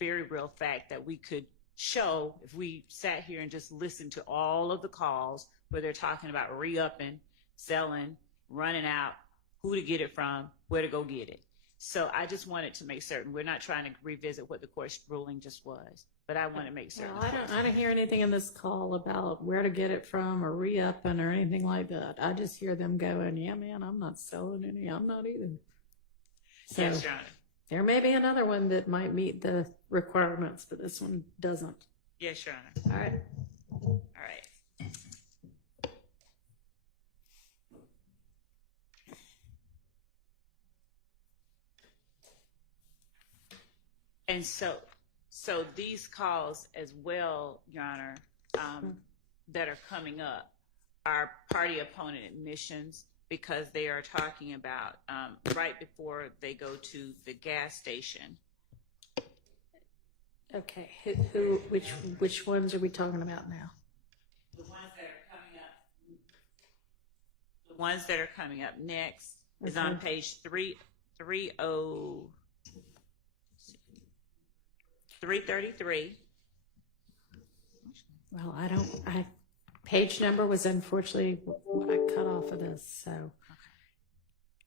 very real fact that we could show if we sat here and just listened to all of the calls where they're talking about re-upping, selling, running out, who to get it from, where to go get it. So I just wanted to make certain we're not trying to revisit what the court's ruling just was, but I want to make certain. Well, I don't hear anything in this call about where to get it from or re-upping or anything like that. I just hear them going, yeah, man, I'm not selling any. I'm not either. So yes, Your Honor. There may be another one that might meet the requirements, but this one doesn't. Yes, Your Honor. All right. All right. And so these calls as well, Your Honor, that are coming up are party opponent admissions because they are talking about right before they go to the gas station. Okay. Which ones are we talking about now? The ones that are coming up ones that are coming up next is on page 333. Well, page number was unfortunately what I cut off of this, so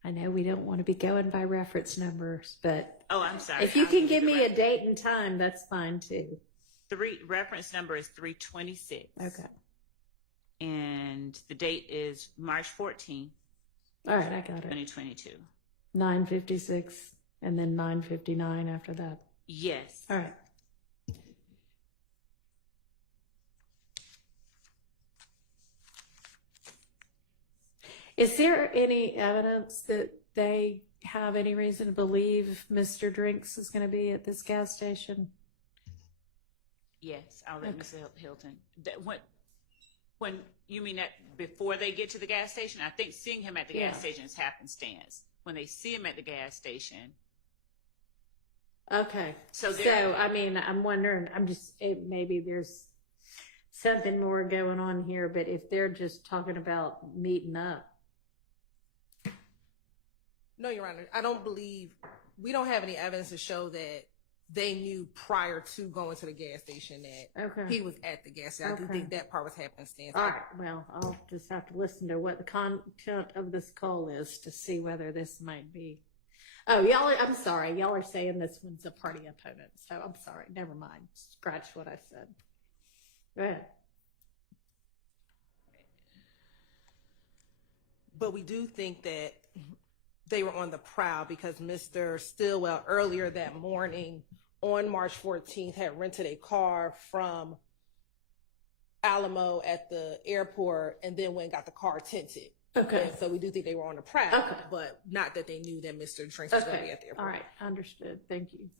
I know we don't want to be going by reference numbers, but oh, I'm sorry. If you can give me a date and time, that's fine too. Reference number is 326. Okay. And the date is March 14th. All right, I got it. 2022. 9:56 and then 9:59 after that. Yes. All right. Is there any evidence that they have any reason to believe Mr. Drinks is going to be at this gas station? Yes, I'll let Ms. Hilton. When you mean that before they get to the gas station? I think seeing him at the gas station is happenstance. When they see him at the gas station. Okay. So I mean, I'm wondering, maybe there's something more going on here, but if they're just talking about meeting up. No, Your Honor, I don't believe, we don't have any evidence to show that they knew prior to going to the gas station that he was at the gas station. I do think that part was happenstance. All right, well, I'll just have to listen to what the content of this call is to see whether this might be. Oh, I'm sorry. Y'all are saying this one's a party opponent, so I'm sorry. Never mind. Scratch what I said. Go ahead. But we do think that they were on the prowl because Mr. Stillwell earlier that morning on March 14th had rented a car from Alamo at the airport and then went and got the car tinted. Okay. And so we do think they were on the prowl, but not that they knew that Mr. Drinks was going to be at the airport. All right. Understood. Thank you.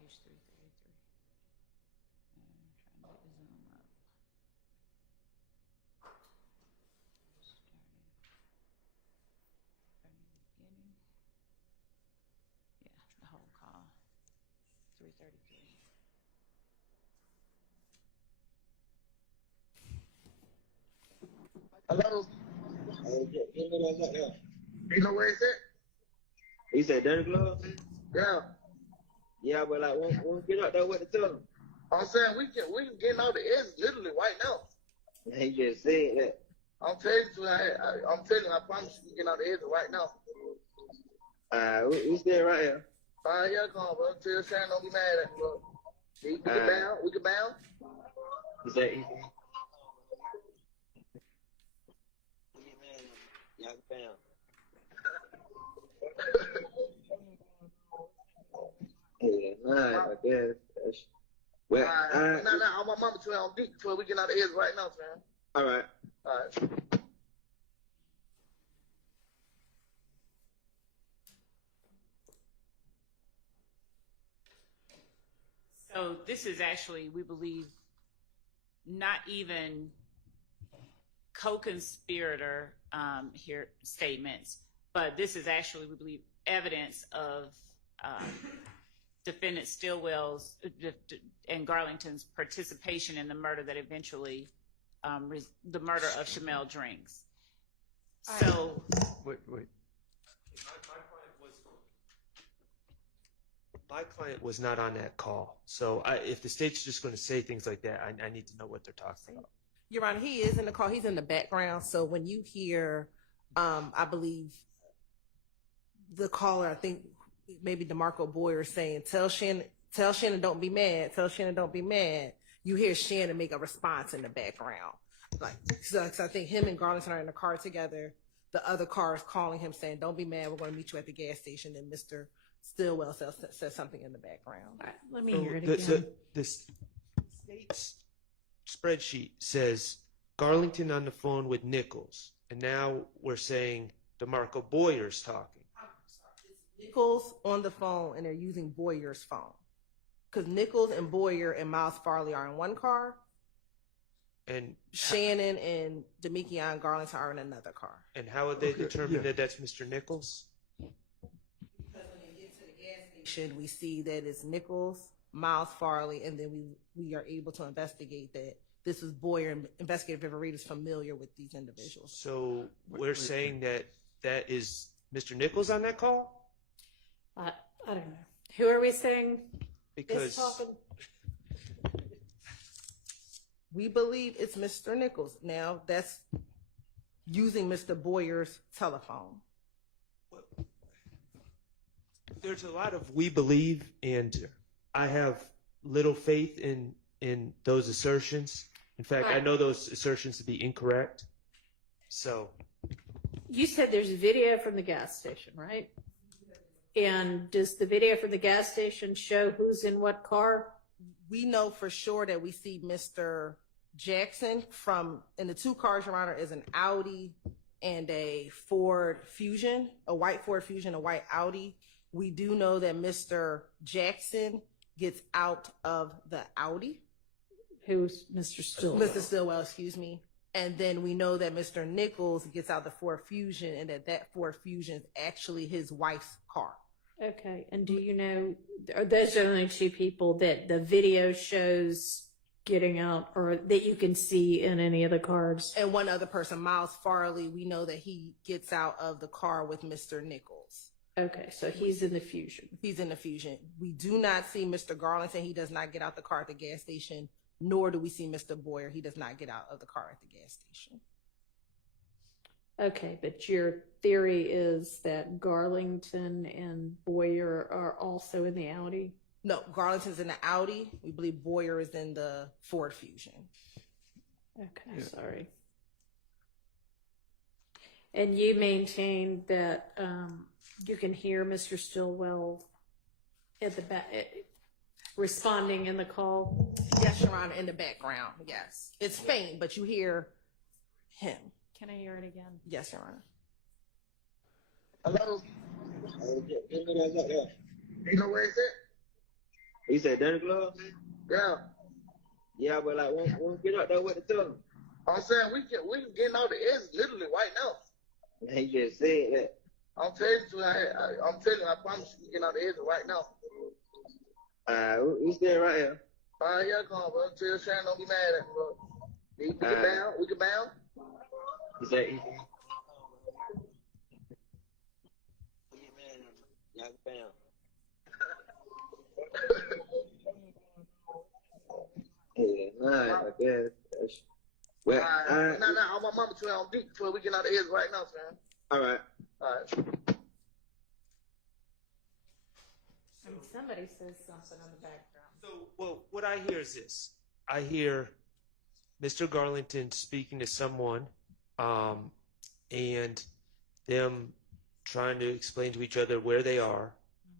Page 333. I'm trying to zoom up. Beginning. Yeah, the whole call. 333. Hello? You know where it's at? He said Dirty Glove? Yeah. Yeah, but like, won't get out there with the tell him. I'm saying we can get out the edge literally right now. He just said that. I'm telling you, I promise you we can get out the edge right now. We stay right here. Yeah, come on, bro. Tell Shannon don't be mad at me, bro. We can bounce. He said, y'all can bounce. Yeah, nah, I guess. Well, nah, on my mama 12 on deep 12. We get out the edge right now, man. All right. All right. So this is actually, we believe, not even co-conspirator here statements, but this is actually, we believe, evidence of defendant Stillwell's and Garlington's participation in the murder that eventually, the murder of Shamel Drinks. So, wait. My client was not on that call. So if the state's just going to say things like that, I need to know what they're talking about. Your Honor, he is in the call. He's in the background. So when you hear, I believe, the caller, I think maybe DeMarco Boyer saying, tell Shannon don't be mad. Tell Shannon don't be mad. You hear Shannon make a response in the background. So I think him and Garlington are in the car together. The other car is calling him saying, don't be mad. We're going to meet you at the gas station. And Mr. Stillwell says something in the background. All right, let me hear it again. The state's spreadsheet says Garlington on the phone with Nichols. And now we're saying DeMarco Boyer's talking. Nichols on the phone and they're using Boyer's phone. Because Nichols and Boyer and Miles Farley are in one car And Shannon and Demekion Garlington are in another car. And how would they determine that that's Mr. Nichols? Because when they get to the gas station, we see that it's Nichols, Miles Farley, and then we are able to investigate that this was Boyer, and Investigator Viverita is familiar with these individuals. So we're saying that that is Mr. Nichols on that call? I don't know. Who are we saying Because is talking? We believe it's Mr. Nichols. Now, that's using Mr. Boyer's telephone. There's a lot of we believe, and I have little faith in those assertions. In fact, I know those assertions to be incorrect. So You said there's video from the gas station, right? And does the video from the gas station show who's in what car? We know for sure that we see Mr. Jackson in the two cars, Your Honor, is an Audi and a Ford Fusion, a white Ford Fusion, a white Audi. We do know that Mr. Jackson gets out of the Audi. Who's Mr. Stillwell? Mr. Stillwell, excuse me. And then we know that Mr. Nichols gets out the Ford Fusion, and that Ford Fusion is actually his wife's car. Okay, and do you know, are those the only two people that the video shows getting out, or that you can see in any of the cars? And one other person, Miles Farley, we know that he gets out of the car with Mr. Nichols. Okay, so he's in the Fusion. He's in the Fusion. We do not see Mr. Garlington. He does not get out the car at the gas station, nor do we see Mr. Boyer. He does not get out of the car at the gas station. Okay, but your theory is that Garlington and Boyer are also in the Audi? No, Garlington's in the Audi. We believe Boyer is in the Ford Fusion. Okay, sorry. And you maintain that you can hear Mr. Stillwell at the back, responding in the call? Yes, Your Honor, in the background, yes. It's faint, but you hear him. Can I hear it again? Yes, Your Honor. Hello? You know where it's at? He said Dirty Glove? Yeah. Yeah, but like, won't get up there with the two. I'm saying we can get out the edge literally right now. He just said that. I'm telling you, I promise you, we get out the edge right now. We stay right here. All right, yeah, come on, bro. Tell Sharon don't be mad at me, bro. We can bound? We can bound? He said, yeah, bound. Yeah, nah, I guess. Well, all right. No, all my mama tell on deep before we get out the edge right now, Sharon. All right. All right. Somebody says something in the background. So, well, what I hear is this. I hear Mr. Garlington speaking to someone, and them trying to explain to each other where they are.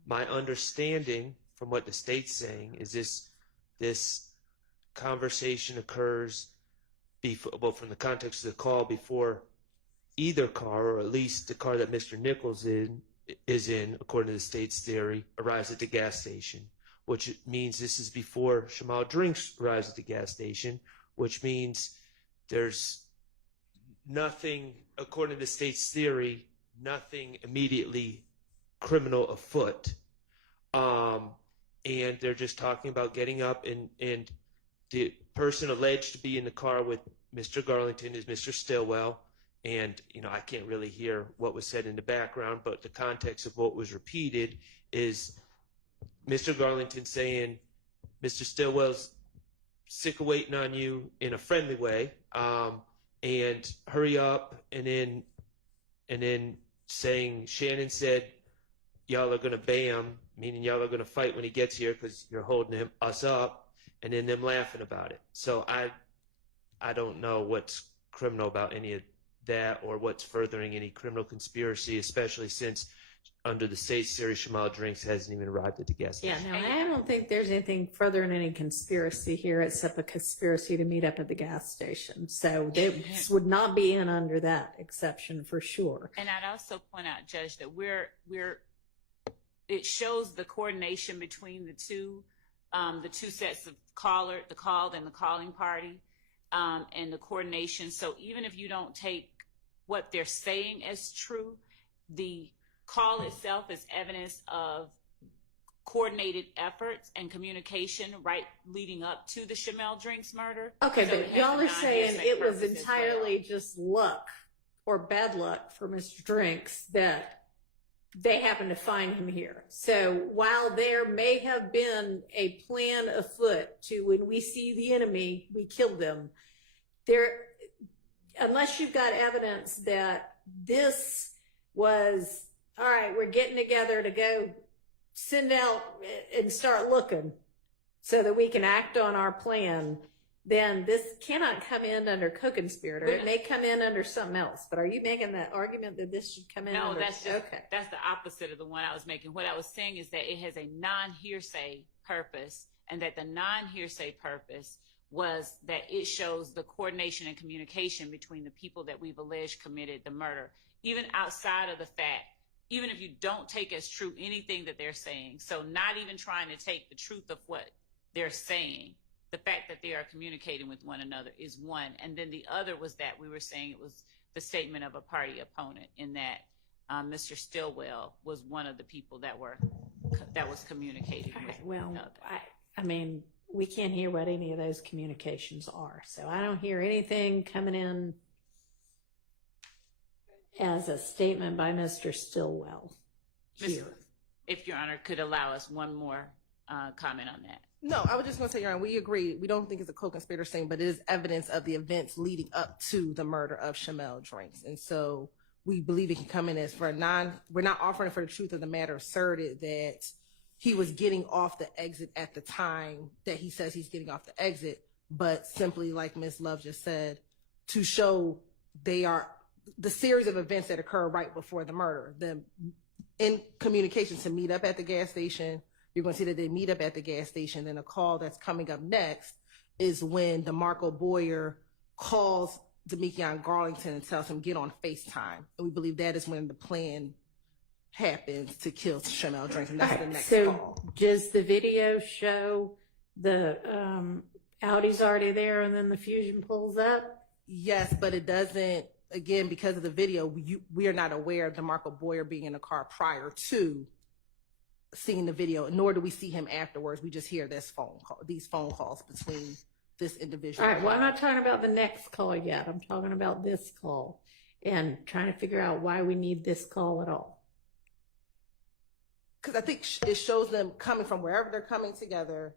My understanding from what the state's saying is this conversation occurs from the context of the call before either car, or at least the car that Mr. Nichols is in, according to the state's theory, arrives at the gas station, which means this is before Shamal Drinks arrives at the gas station, which means there's nothing, according to the state's theory, nothing immediately criminal afoot. And they're just talking about getting up, and the person alleged to be in the car with Mr. Garlington is Mr. Stillwell. And, I can't really hear what was said in the background, but the context of what was repeated is Mr. Garlington saying, Mr. Stillwell's sick of waiting on you in a friendly way, and hurry up, and then saying, Shannon said, y'all are going to bam, meaning y'all are going to fight when he gets here because you're holding us up, and then them laughing about it. So I don't know what's criminal about any of that, or what's furthering any criminal conspiracy, especially since under the state's theory, Shamal Drinks hasn't even arrived at the gas station. Yeah, no, I don't think there's anything further in any conspiracy here except a conspiracy to meet up at the gas station. So this would not be in under that exception for sure. And I'd also point out, Judge, that it shows the coordination between the two sets of the called and the calling party. and the coordination. So even if you don't take what they're saying as true, the call itself is evidence of coordinated efforts and communication right leading up to the Shamel Drinks murder. Okay, So but it has y'all a are saying non-hearsay it was purpose as entirely just luck or bad luck for Mr. Drinks that they happened to find him here. So while there may have been a plan afoot to, when we see the enemy, we kill them, there, unless you've got evidence that this was, all right, we're getting together to go send out and start looking so that we can act on our plan, then this cannot come in under co-conspirator. It may come in under something else. But are you making that argument that this should come in No, under? that's the opposite of the one I was making. What I was saying is that it has a non-hearsay purpose, and that the non-hearsay purpose was that it shows the coordination and communication between the people that we've alleged committed the murder, even outside of the fact, even if you don't take as true anything that they're saying. So not even trying to take the truth of what they're saying, the fact that they are communicating with one another is one. And then the other was that we were saying it was the statement of a party opponent, in that Mr. Stillwell was one of the people that was communicating with Well, another. I mean, we can't hear what any of those communications are. So I don't hear anything coming in as a statement by Mr. Stillwell here. If Your Honor could allow us one more comment on that. No, I was just going to say, Your Honor, we agree. We don't think it's a co-conspirator thing, but it is evidence of the events leading up to the murder of Shamel Drinks. And so we believe it can come in as we're not offering for the truth of the matter asserted that he was getting off the exit at the time that he says he's getting off the exit, but simply, like Ms. Love just said, to show they are the series of events that occur right before the murder, them in communication to meet up at the gas station. You're going to see that they meet up at the gas station. Then a call that's coming up next is when DeMarco Boyer calls Demekion Garlington and tells him, get on FaceTime. And we believe that is when the plan happens to kill Shamel Drinks. And that's the next call. Does the video show the Audi's already there and then the Fusion pulls up? Yes, but it doesn't, again, because of the video, we are not aware of DeMarco Boyer being in the car prior to seeing the video, nor do we see him afterwards. We just hear these phone calls between this individual. All right, well, I'm not talking about the next call yet. I'm talking about this call and trying to figure out why we need this call at all. Because I think it shows them coming from wherever they're coming together.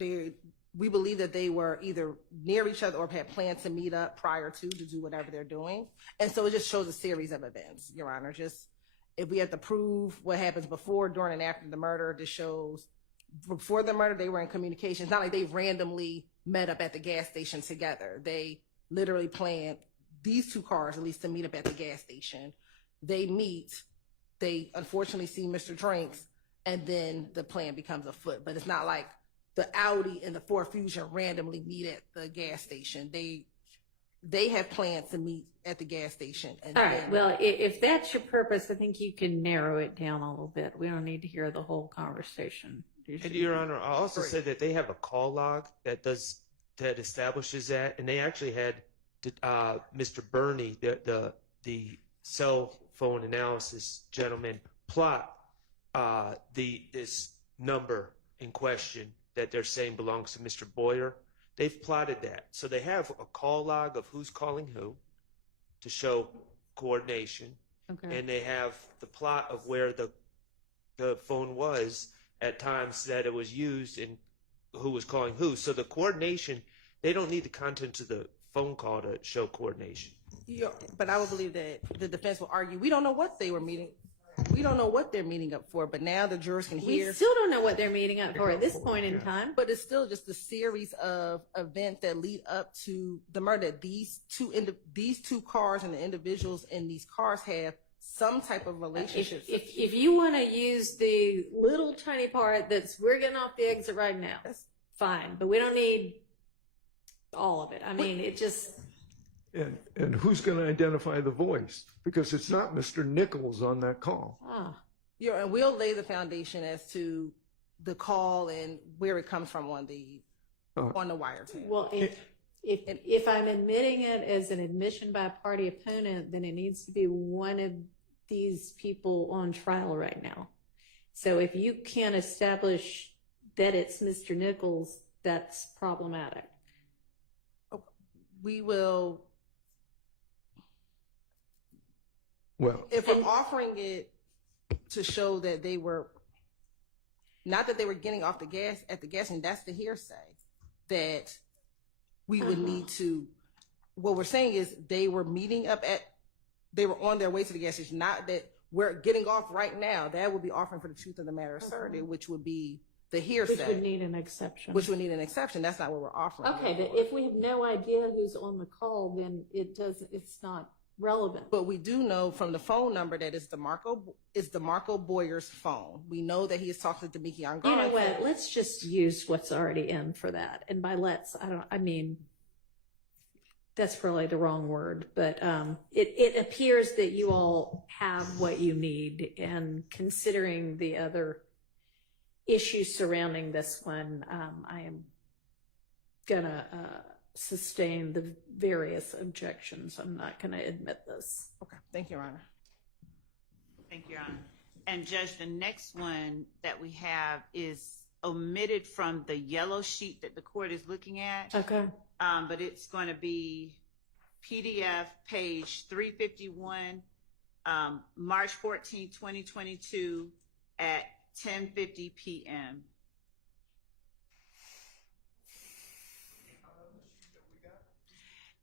We believe that they were either near each other or had planned to meet up prior to do whatever they're doing. And so it just shows a series of events, Your Honor. Just if we have to prove what happens before, during, and after the murder, this shows before the murder, they were in communication. It's not like they randomly met up at the gas station together. They literally planned these two cars, at least, to meet up at the gas station. They meet. They unfortunately see Mr. Drinks, and then the plan becomes afoot. But it's not like the Audi and the Ford Fusion randomly meet at the gas station. They have plans to meet at the gas station. And all right, well, if that's your purpose, I think you can narrow it down a little bit. We don't need to hear the whole conversation. And Your Honor, I'll also say that they have a call log that establishes that, and they actually had Mr. Burney, the cell phone analysis gentleman, plot this number in question that they're saying belongs to Mr. Boyer. They've plotted that. So they have a call log of who's calling who to show coordination. Okay. And they have the plot of where the phone was at times that it was used and who was calling who. So the coordination, they don't need the content of the phone call to show coordination. Yeah, but I would believe that the defense will argue, we don't know what they were meeting. We don't know what they're meeting up for, but now the jurors can hear. We still don't know what they're meeting up for at this point in time. But it's still just a series of events that lead up to the murder. These two cars and the individuals in these cars have some type of relationship. If you want to use the little tiny part that's we're getting off the exit right now, that's fine. But we don't need all of it. I mean, it just... And who's going to identify the voice? Because it's not Mr. Nichols on that call. Yeah, and we'll lay the foundation as to the call and where it comes from on the wiretap. Well, If I'm admitting it as an admission by a party opponent, then it needs to be one of these people on trial right now. So if you can't establish that it's Mr. Nichols, that's problematic. We will. Well, if I'm offering it to show that they were, not that they were getting off the gas at the gas station, that's the hearsay. That we would need to, what we're saying is they were meeting up they were on their way to the gas station, not that we're getting off right now. That would be offering for the truth of the matter asserted, which would be the hearsay. Which would need an exception. That's not what we're offering. Okay, but if we have no idea who's on the call, then it's not relevant. But we do know from the phone number that it's DeMarco Boyer's phone. We know that he is talking to Demekion Grimes. You know what? Let's just use what's already in for that. And by that's probably the wrong word, but it appears that you all have what you need. And considering the other issues surrounding this one, I am gonna sustain the various objections. I'm not gonna admit this. Okay, thank you, Your Honor. Thank you, Your Honor. And Judge, the next one that we have is omitted from the yellow sheet that the court is looking at. Okay. But it's going to be PDF page 351, March 14, 2022 at 10:50 p.m.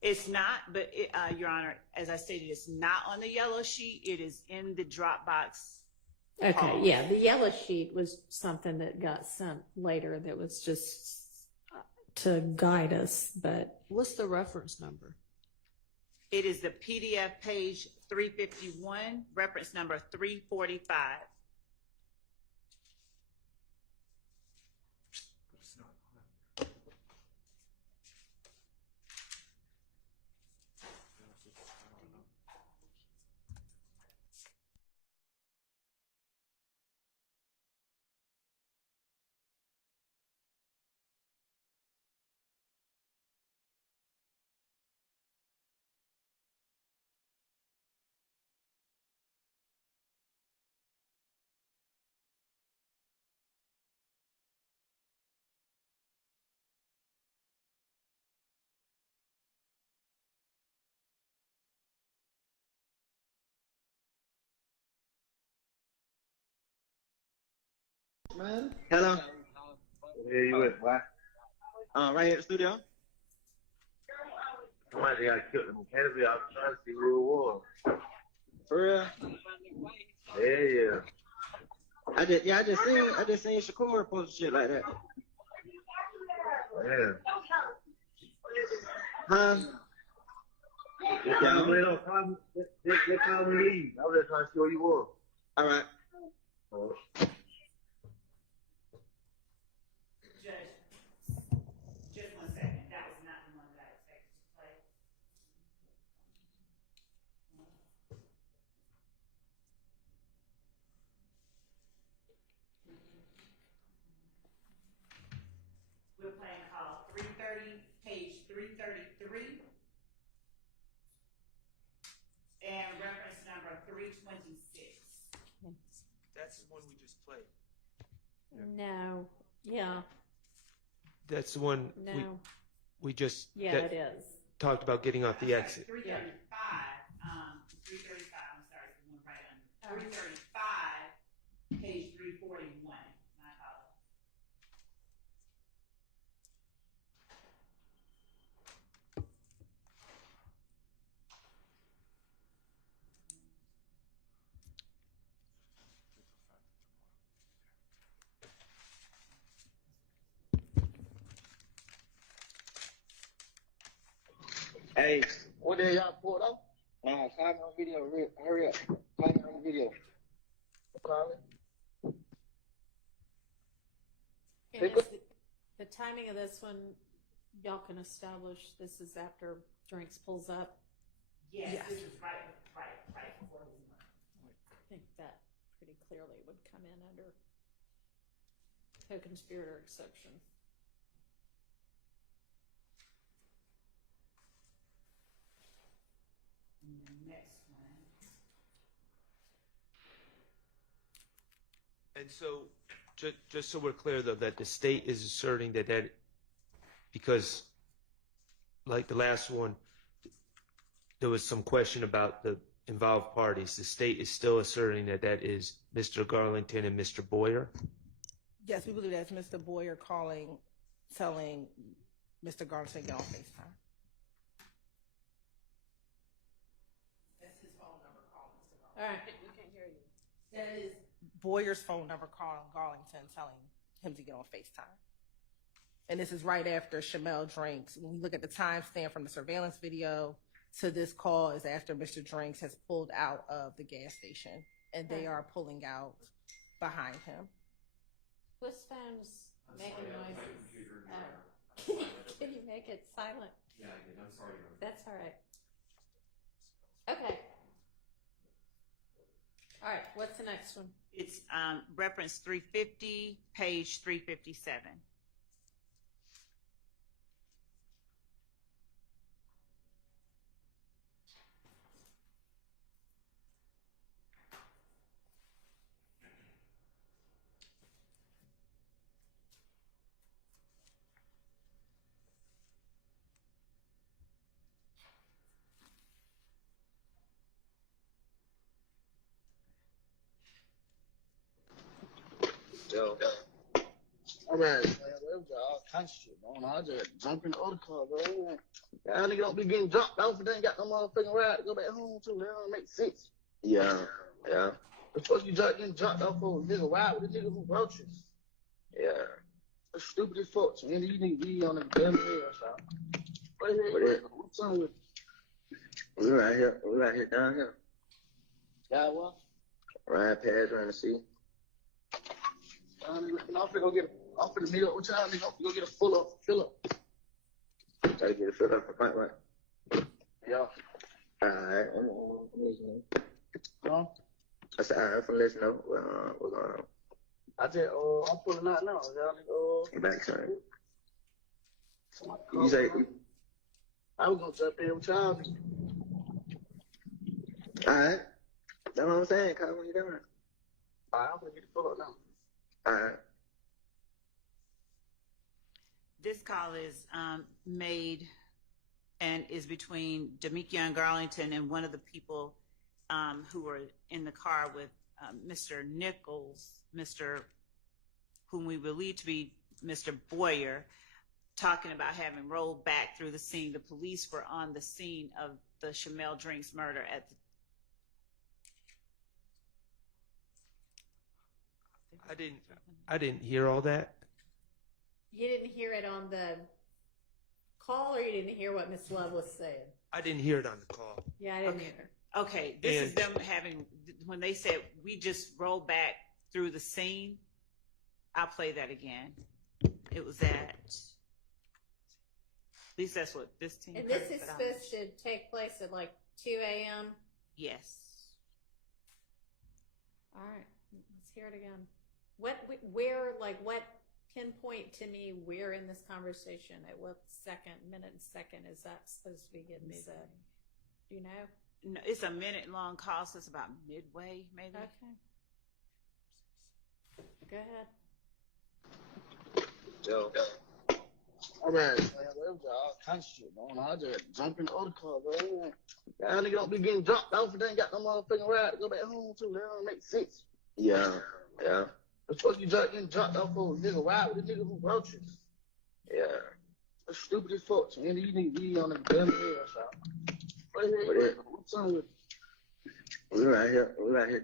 It's not, but Your Honor, as I stated, it's not on the yellow sheet. It is in the Dropbox. Okay, yeah, the yellow sheet was something that got sent later that was just to guide us, but. What's the reference number? It is the PDF page 351, reference number 345. Man. Hello. Where you at, boy? Right here at the studio. Somebody got killed in Canada. I was trying to see who it was. For real? Yeah. I just seen Shakur post shit like that. Yeah. Huh? They called me leave. I was just trying to see who you were. All right. Oh. Just 1 second. That was not the one that I expected to play. We're playing call 330, page 333, and reference number 326. That's the one we just played. No, yeah. That's the one No. we just Yeah, it is. talked about getting off the exit. 335, 335, I'm sorry, the one right under. 335, page 341. My apologies. Hey, what day y'all pulled up? Nah, call me on video. Hurry up. Call me on video. Call me. And is the timing of this one, y'all can establish this is after Drinks pulls up? Yes, this is right before we went. I think that pretty clearly would come in under co-conspirator exception. And so, just so we're clear, though, that the state is asserting that because, like the last one, there was some question about the involved parties. The state is still asserting that is Mr. Garlington and Mr. Boyer. Yes, we believe that's Mr. Boyer telling Mr. Garlington to get on FaceTime. That's his phone number calling Mr. Garlington. All right, we can't hear you. That is Boyer's phone number calling Garlington, telling him to get on FaceTime. And this is right after Shamel Drinks. When you look at the timestamp from the surveillance video to this call is after Mr. Drinks has pulled out of the gas station, and they are pulling out behind him. Whose phone's making noises? Can you make it silent? Yeah, I did. I'm sorry. That's all right. Okay. All right, what's the next one? It's reference 350, page 357. Yo. All right, man. There was all kinds of shit going on. I just jumped in the other car, bro. Y'all niggas don't be getting dropped off and then got no motherfucking ride to go back home to. That don't make sense. Yeah. The fuck you getting dropped off for a nigga ride with a nigga who wrote you? Yeah. That's stupid as fuck, man. You need to be on the damn air, so. What's on with We right here down here. y'all? What? Ride past trying to see. I'm finna meet up with y'all, nigga. I'm finna go get a fill up. Try to get it filled up for fight, right? Yeah. Alright, I'm listening. Huh? I said, alright, I'm listening. What's going on? I just, I'm pulling out now. Y'all nigga, Back, sorry. You say, I was gonna jump in with y'all. alright. That's what I'm saying, Kyle, when you doing? Alright, I'm gonna get the fill up now. Alright. This call is made and is between Demikion Garlington and one of the people who were in the car with Mr. Nichols, whom we believe to be Mr. Boyer, talking about having rolled back through the scene. The police were on the scene of the Shamel Drinks murder at the I didn't hear all that. You didn't hear it on the call, or you didn't hear what Miss Love was saying? I didn't hear it on the call. Yeah, I didn't hear. Okay, this is them having, when they said we just rolled back through the scene. I'll play that again. It was at least that's what this team. And this is supposed to take place at like 2 a.m.? Yes. All right, let's hear it again. What pinpoint to me where in this conversation, at what minute and second is that supposed to be getting said? Do you know? No, it's a minute-long call, so it's about midway, maybe. Okay. Go ahead. Yo. All right, man. There was all kinds of shit going on. I just jumped in the other car, bro. Y'all niggas don't be getting dropped off and then got no motherfucking ride to go back home to. That don't make sense. Yeah. The fuck you getting dropped off for a nigga ride with a nigga who wrote you? Yeah. That's stupid as fuck, man. You need to be on the damn air, so. What's on with We right here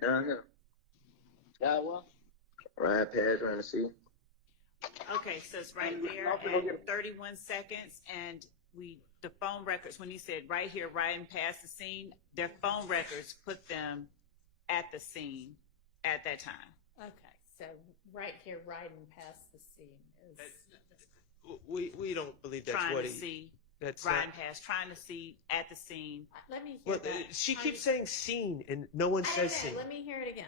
down here. y'all? What? Ride past trying to see. Okay, so it's right there at 31 seconds, and the phone records, when he said right here, riding past the scene, their phone records put them at the scene at that time. Okay, so right here, riding past the scene is. We don't believe that's trying what to he. see, That's riding past, trying to see at the scene. Let me hear Well, that. she keeps saying scene, and no one says scene. Let me hear it again.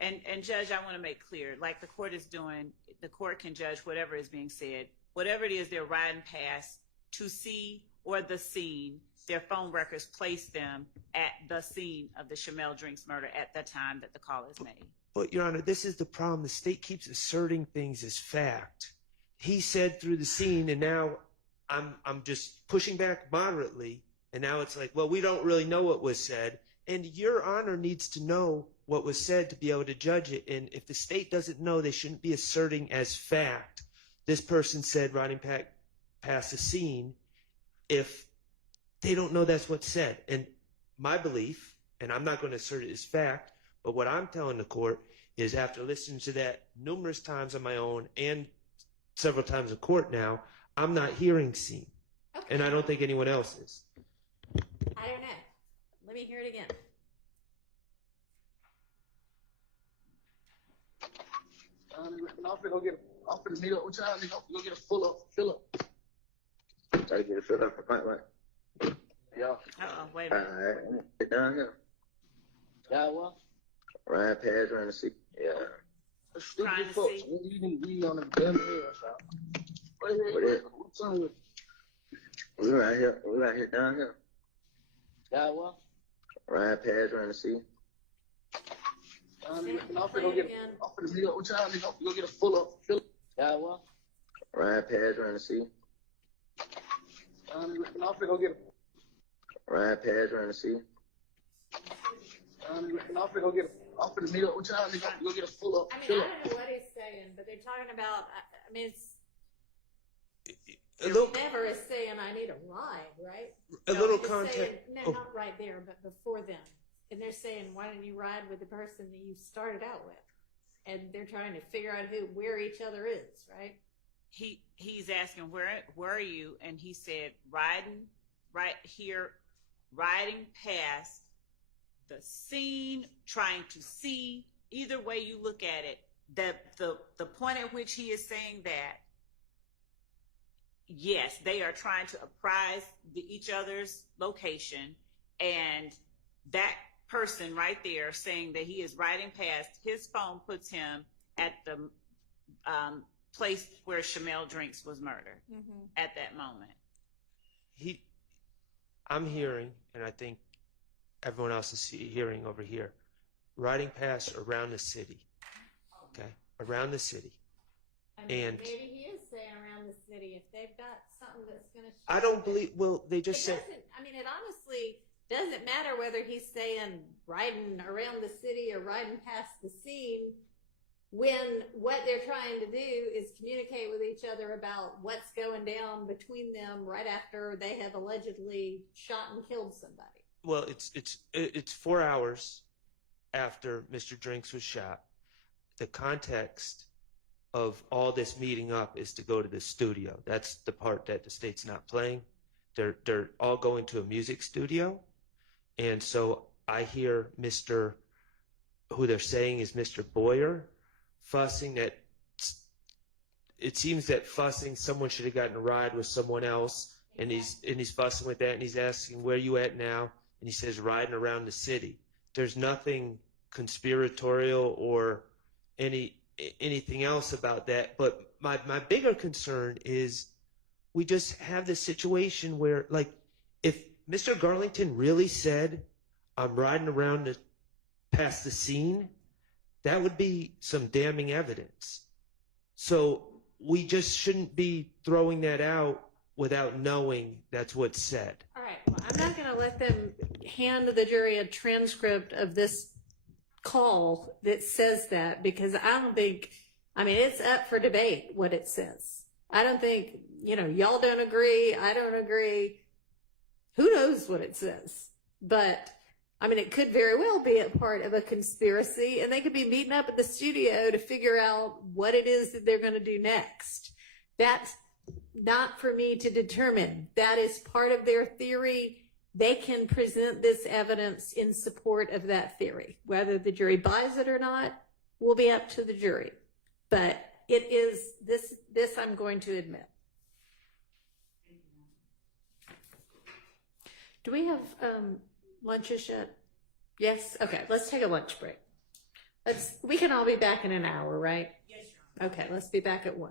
And Judge, I want to make clear, like the court is doing, the court can judge whatever is being said. Whatever it is they're riding past to see or the scene, their phone records place them at the scene of the Shamel Drinks murder at the time that the call is made. But, Your Honor, this is the problem. The state keeps asserting things as fact. He said through the scene, and now I'm just pushing back moderately, and now it's like, well, we don't really know what was said. And Your Honor needs to know what was said to be able to judge it. And if the state doesn't know, they shouldn't be asserting as fact. This person said riding past the scene if they don't know that's what's said. And my belief, and I'm not going to assert it as fact, but what I'm telling the court is after listening to that numerous times on my own and several times in court now, I'm not hearing scene. Okay. And I don't think anyone else is. I don't know. Let me hear it again. I'm finna meet up with y'all. I'm go get a fill up. Try to get a fill up for right. Yeah. Wait a minute. All right, I'm gonna get down here. Yeah, what? Ride past trying to see. Yeah. Stupid folks. We didn't be on the damn air, so. What's on with? We right here down here. Yeah, what? Ride past trying to see. I'm finna meet up with y'all. I'm go get a fill up. Yeah, what? Ride past trying to see. I'm finna go get Ride past trying to see. I'm finna meet up with y'all. I'm go get a fill up. I mean, I don't know what he's saying, but they're talking about, I mean, never is saying I need a ride, right? Little context. No, not right there, but before then. And they're saying, why don't you ride with the person that you started out with? And they're trying to figure out where each other is, right? He's asking, where are you? And he said, riding right here, riding past the scene, trying to see. Either way you look at it, the point at which he is saying that, yes, they are trying to apprise each other's location, and that person right there saying that he is riding past, his phone puts him at the place where Shamel Drinks was murdered at that moment. I'm hearing, and I think everyone else is hearing over here, riding past around the city. Okay? Around the city. I mean, and maybe he is saying around the city if they've got something that's going to show. I don't believe, well, they just said. I mean, it honestly doesn't matter whether he's saying riding around the city or riding past the scene when what they're trying to do is communicate with each other about what's going down between them right after they have allegedly shot and killed somebody. Well, it's 4 hours after Mr. Drinks was shot. The context of all this meeting up is to go to the studio. That's the part that the state's not playing. They're all going to a music studio. And so I hear who they're saying is Mr. Boyer, fussing that it seems that someone should have gotten a ride with someone else, and he's fussing with that, and he's asking, where you at now? And he says, riding around the city. There's nothing conspiratorial or anything else about that. But my bigger concern is we just have this situation where, like, if Mr. Garlington really said, I'm riding around past the scene, that would be some damning evidence. So we just shouldn't be throwing that out without knowing that's what's said. All right. Well, I'm not going to let them hand the jury a transcript of this call that says that, because I don't think, I mean, it's up for debate what it says. I don't think, y'all don't agree. I don't agree. Who knows what it says? But I mean, it could very well be a part of a conspiracy, and they could be meeting up at the studio to figure out what it is that they're going to do next. That's not for me to determine. That is part of their theory. They can present this evidence in support of that theory. Whether the jury buys it or not will be up to the jury. But it is this I'm going to admit. Do we have lunches yet? Yes? Okay, let's take a lunch break. We can all be back in an hour, right? Yes, Your Honor. Okay, let's be back at 1.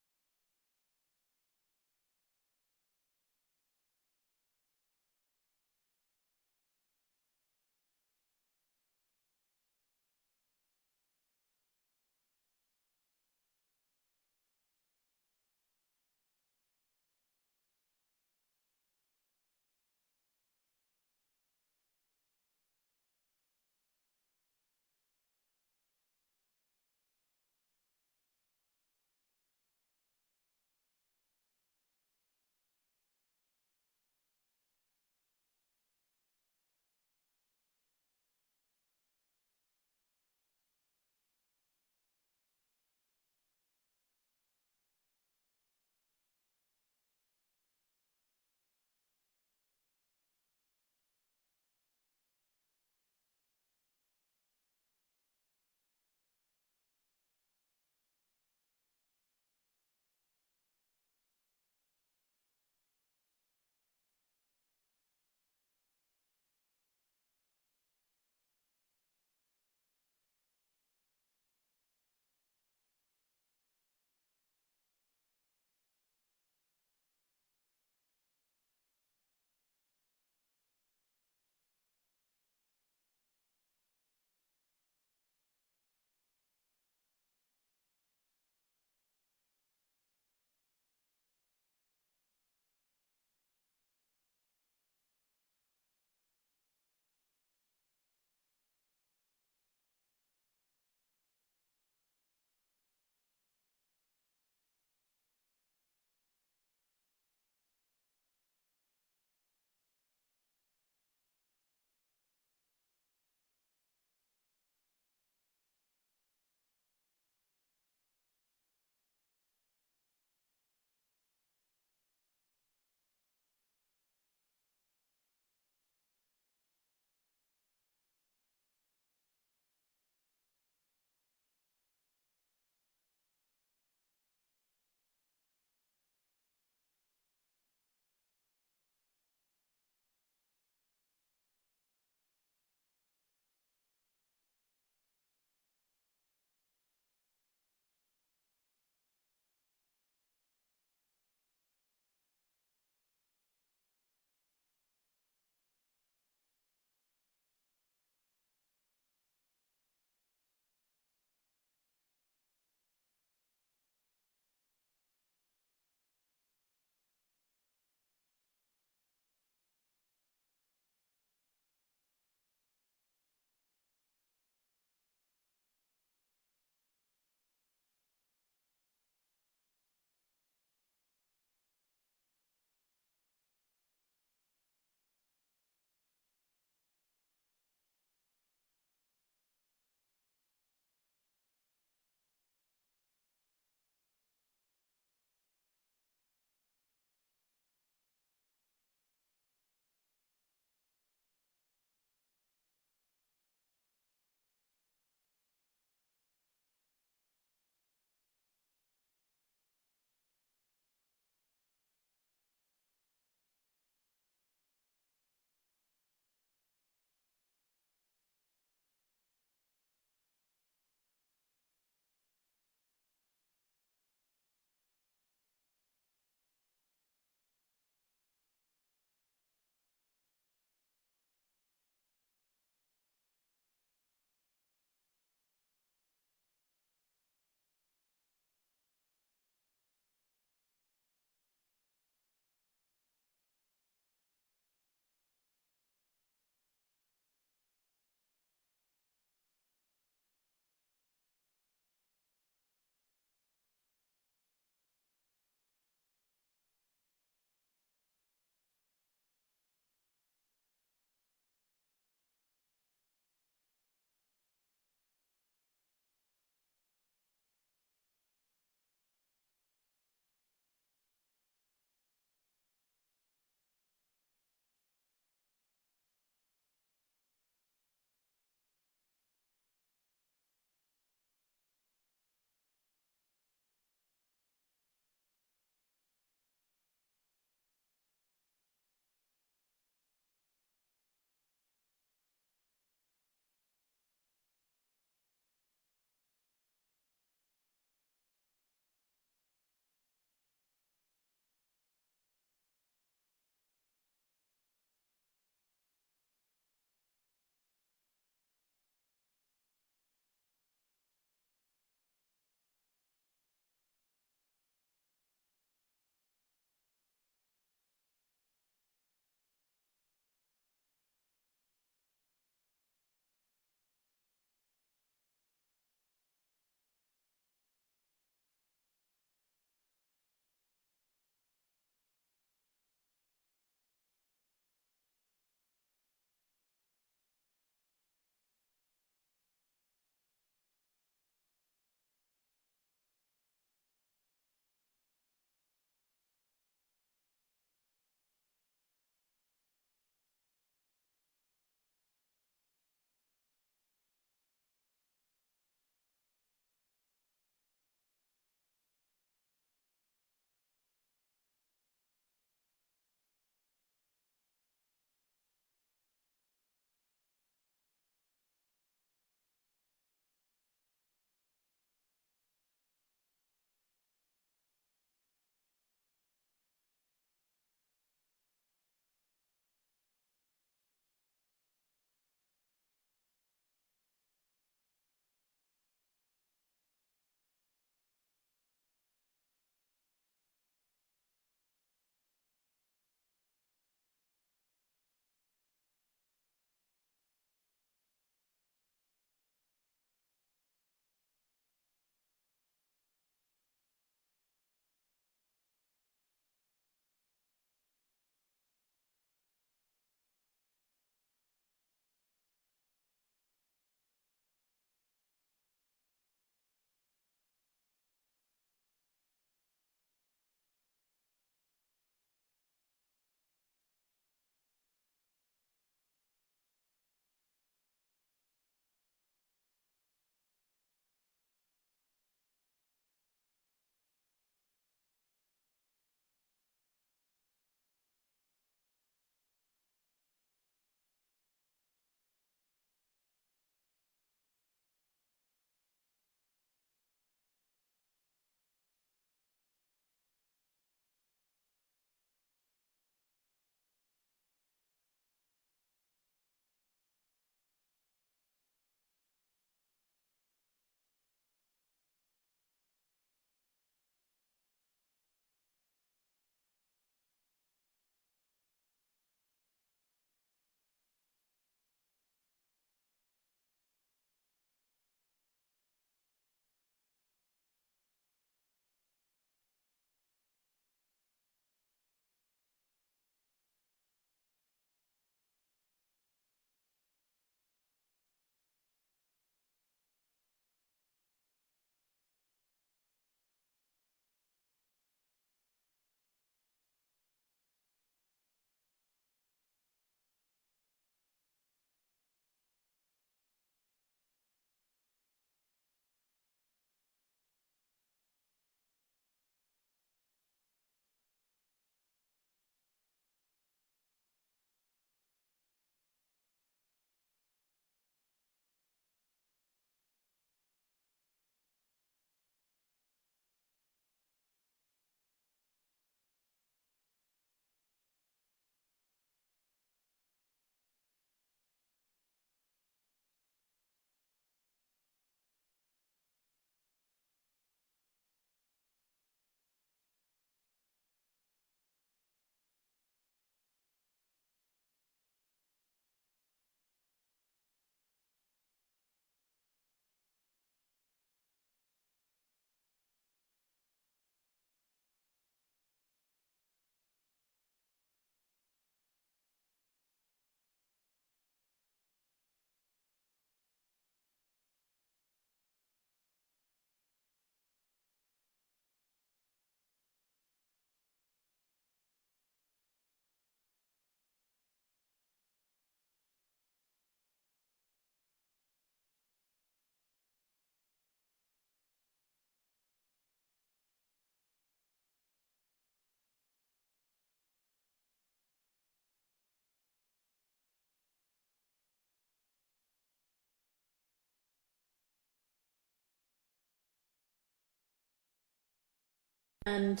And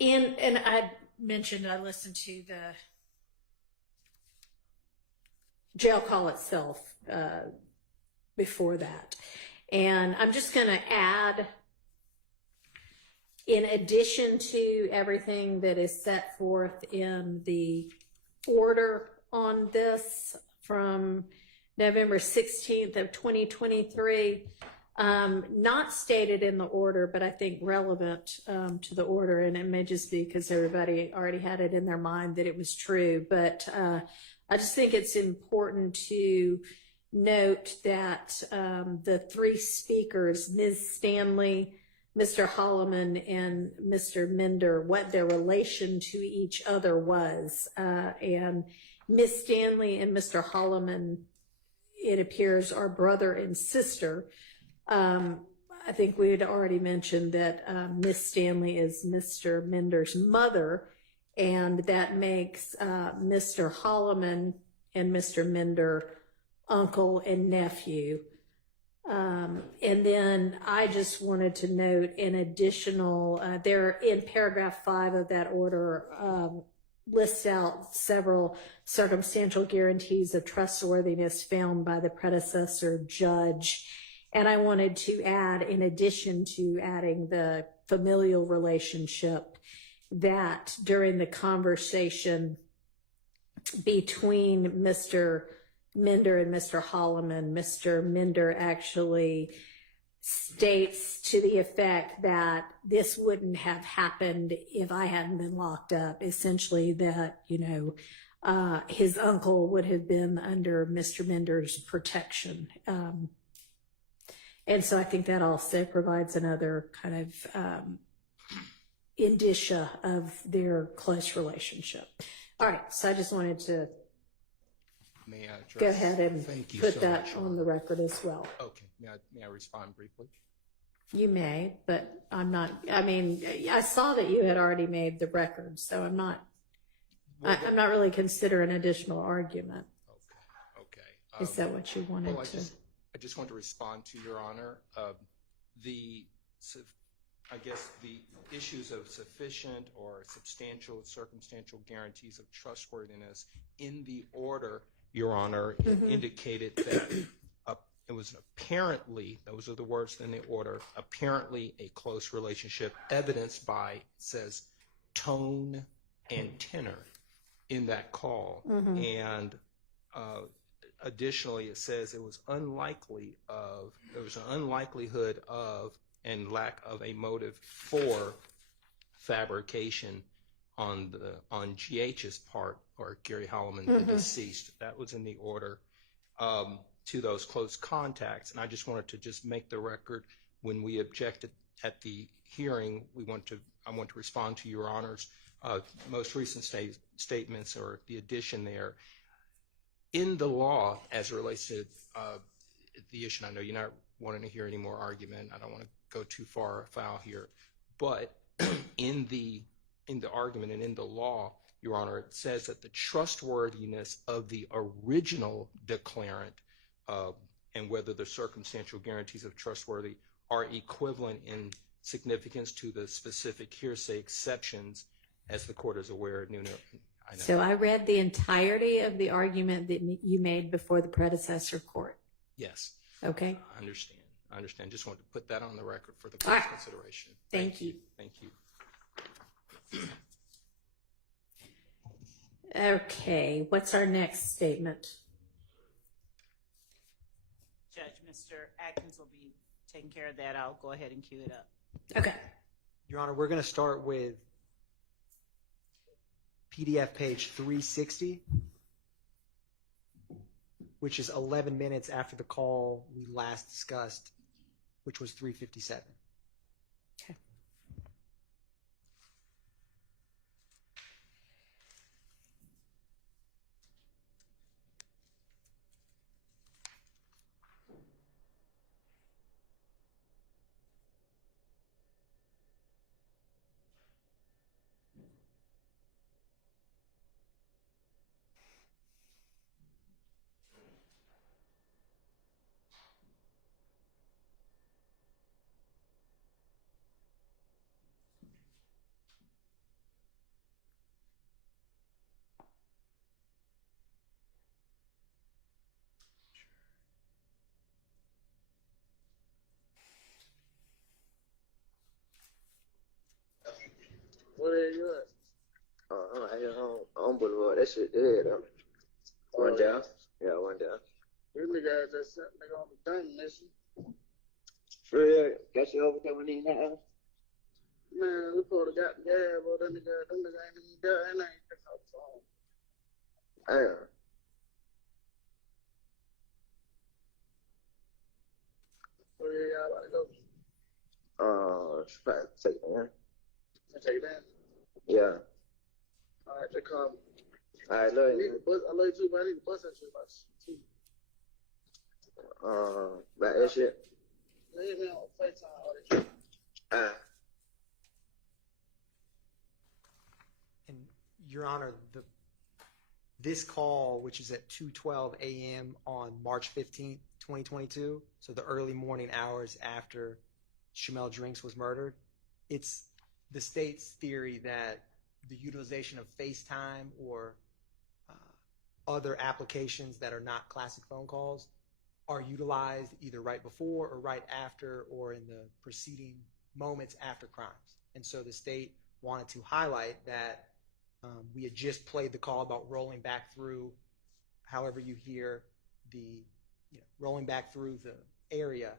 and I mentioned I listened to the jail call itself before that. And I'm just going to add, in addition to everything that is set forth in the order on this from November 16th of 2023, not stated in the order, but I think relevant to the order, and it may just be because everybody already had it in their mind that it was true, but I just think it's important to note that the three speakers, Ms. Stanley, Mr. Holloman, and Mr. Minder, what their relation to each other was. And Ms. Stanley and Mr. Holloman, it appears, are brother and sister. I think we had already mentioned that Ms. Stanley is Mr. Minder's mother, and that makes Mr. Holloman and Mr. Minder uncle and nephew. And then I just wanted to note an additional, there in paragraph 5 of that order, lists out several circumstantial guarantees of trustworthiness found by the predecessor judge. And I wanted to add, in addition to adding the familial relationship, that during the conversation between Mr. Minder and Mr. Holloman, Mr. Minder actually states to the effect that this wouldn't have happened if I hadn't been locked up. Essentially that, his uncle would have been under Mr. Minder's protection. And so I think that also provides another kind of indicia of their close relationship. All right, so I just wanted to go ahead and put that on the record as well. Okay, may I respond briefly? You may, but I'm not, I saw that you had already made the record, so I'm not really considering additional argument. Okay. Is that what you wanted to? I just want to respond to Your Honor. I guess the issues of sufficient or substantial circumstantial guarantees of trustworthiness in the order, Your Honor, indicated that it was apparently, those are the words in the order, apparently a close relationship evidenced by, it says, tone and tenor in that call. And additionally, it says it was there was an unlikelihood of and lack of a motive for fabrication on GH's part, or Gary Holloman, the deceased. That was in the order to those close contacts. And I just wanted to just make the record, when we objected at the hearing, I want to respond to Your Honor's most recent statements, or the addition there. In the law, as it relates to the issue, I know you're not wanting to hear any more argument. I don't want to go too far afoul here. But in the argument and in the law, Your Honor, it says that the trustworthiness of the original declarant and whether the circumstantial guarantees of trustworthy are equivalent in significance to the specific hearsay exceptions, as the court is aware. So I read the entirety of the argument that you made before the predecessor court. Yes. Okay. I understand. Just wanted to put that on the record for the court's consideration. Thank you. Thank you. Okay. What's our next statement? Judge, Mr. Atkins will be taking care of that. I'll go ahead and cue it up. Okay. Your Honor, we're going to start with PDF page 360, which is 11 minutes after the call we last discussed, which was 3:57. Okay. Where you at? I'm out here on Boulevard. That shit dead, though. One down. Yeah, one down. This nigga just sent nigga on the dumb mission. For real, got you over there when he now? Man, we probably got the gas, but them nigga ain't even there, and I ain't picking up the phone. Damn. Where y'all about to go? Try to take it, man. You take that? Yeah. Alright, just call me. Alright, I love need you. to bus, I love you too, but I need to bust that shit about shit too. About that shit. Leave me on FaceTime all that shit. And Your Honor, this call, which is at 2:12 a.m. on March 15th, 2022, so the early morning hours after Shamel Drinks was murdered, it's the state's theory that the utilization of FaceTime or other applications that are not classic phone calls are utilized either right before or right after or in the preceding moments after crimes. And so the state wanted to highlight that we had just played the call about rolling back through, however you hear the, rolling back through the area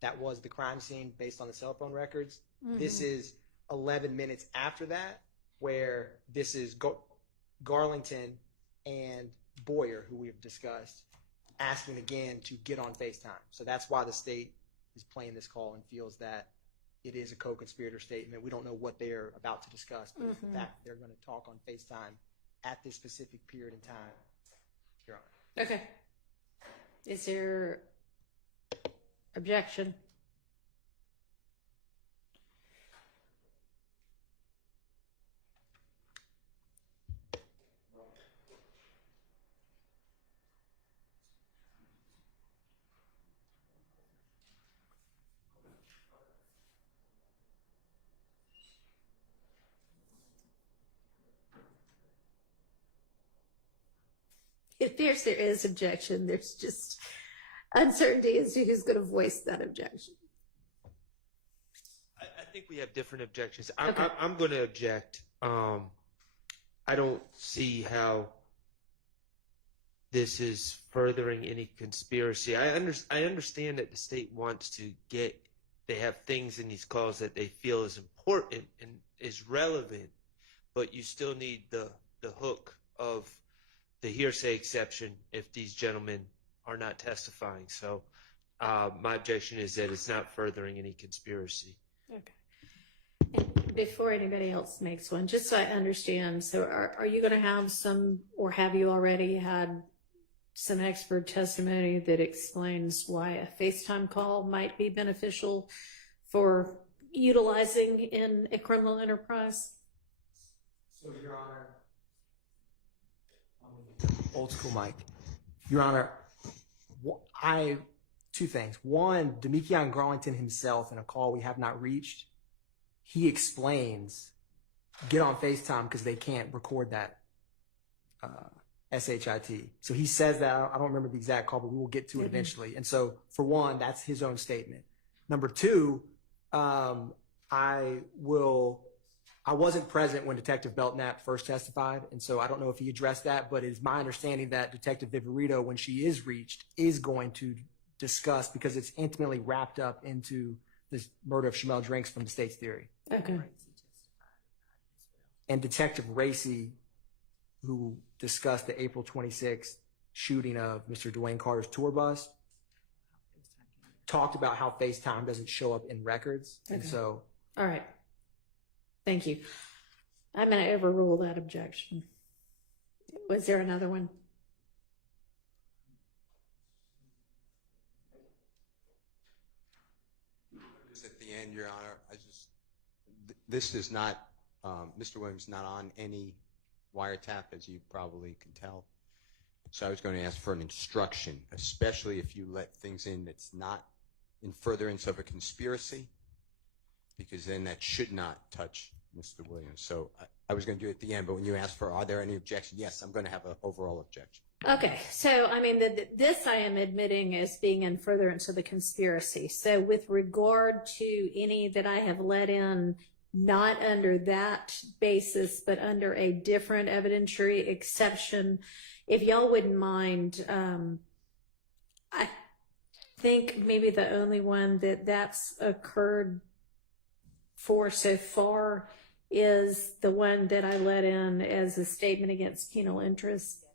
that was the crime scene based on the cell phone records. Mhm. This is 11 minutes after that, where this is Garlington and Boyer, who we've discussed, asking again to get on FaceTime. So that's why the state is playing this call and feels that it is a co-conspirator statement. We don't know what they're about to discuss, but it's the fact that they're going to talk on FaceTime at this specific period in time. Your Honor. Okay. Is there objection? It appears there is objection. There's just uncertainty as to who's going to voice that objection. I think we have different objections. I'm going to object. I don't see how this is furthering any conspiracy. I understand that the state wants to they have things in these calls that they feel is important and is relevant, but you still need the hook of the hearsay exception if these gentlemen are not testifying. So my objection is that it's not furthering any conspiracy. Okay. And before anybody else makes one, just so I understand, so are you going to have some, or have you already had some expert testimony that explains why a FaceTime call might be beneficial for utilizing in a criminal enterprise? So, Your Honor, old school Mike. Your Honor, two things. One, Demekion Garlington himself, in a call we have not reached, he explains, get on FaceTime because they can't record that SHIT. So he says that. I don't remember the exact call, but we will get to it eventually. And so, for one, that's his own statement. Number two, I wasn't present when Detective Belknap first testified, and so I don't know if he addressed that, but it is my understanding that Detective Viverito, when she is reached, is going to discuss, because it's intimately wrapped up into this murder of Shamel Drinks from the state's theory. Okay. And Detective Racy, who discussed the April 26th shooting of Mr. Dwayne Carter's tour bus, talked about how FaceTime doesn't show up in records. And Okay. so... All right. Thank you. I'm going to overrule that objection. Was there another one? Just at the end, Your Honor, this is not, Mr. Williams is not on any wiretap, as you probably can tell. So I was going to ask for an instruction, especially if you let things in that's not in furtherance of a conspiracy, because then that should not touch Mr. Williams. So I was going to do it at the end, but when you asked for, are there any objections? Yes, I'm going to have an overall objection. Okay, so I mean, this I am admitting as being in furtherance of the conspiracy. So with regard to any that I have let in not under that basis, but under a different evidentiary exception. If y'all wouldn't mind, I think maybe the only one that's occurred for so far is the one that I let in as a statement against penal interest.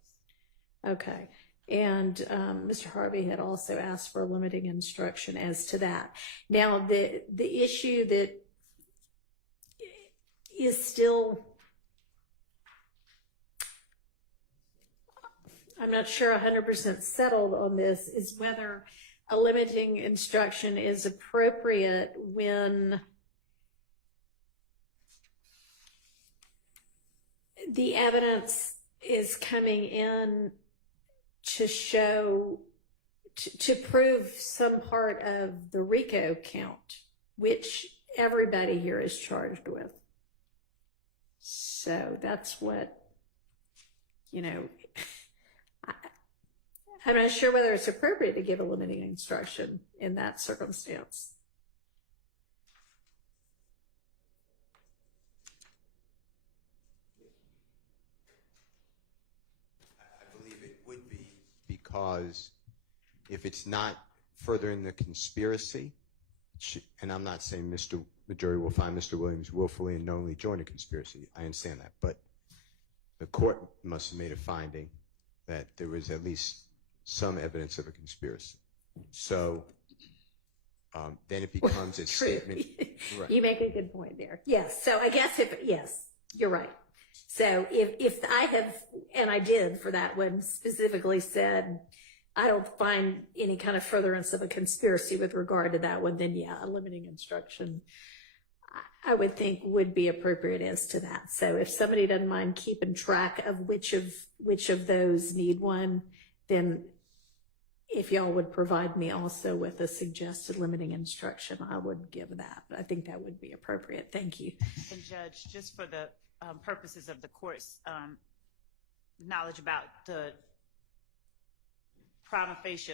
Okay. And Mr. Harvey had also asked for a limiting instruction as to that. Now, the issue that is still, I'm not sure 100% settled on this, is whether a limiting instruction is appropriate when the evidence is coming in to show, to prove some part of the RICO count, which everybody here is charged with. So that's what, you know, I'm not sure whether it's appropriate to give a limiting instruction in that circumstance. I believe it would be, because if it's not furthering the conspiracy, and I'm not saying the jury will find Mr. Williams willfully and knowingly joined a conspiracy. I understand that. But the court must have made a finding that there was at least some evidence of a conspiracy. So then it becomes a statement. Right. You make a good point there. Yes. So I guess yes, you're right. So if I have, and I did for that one, specifically said, I don't find any kind of furtherance of a conspiracy with regard to that one, then yeah, a limiting instruction I would think would be appropriate as to that. So if somebody doesn't mind keeping track of which of those need one, then if y'all would provide me also with a suggested limiting instruction, I would give that. I think that would be appropriate. Thank you. And Judge, just for the purposes of the court's knowledge about the prima facie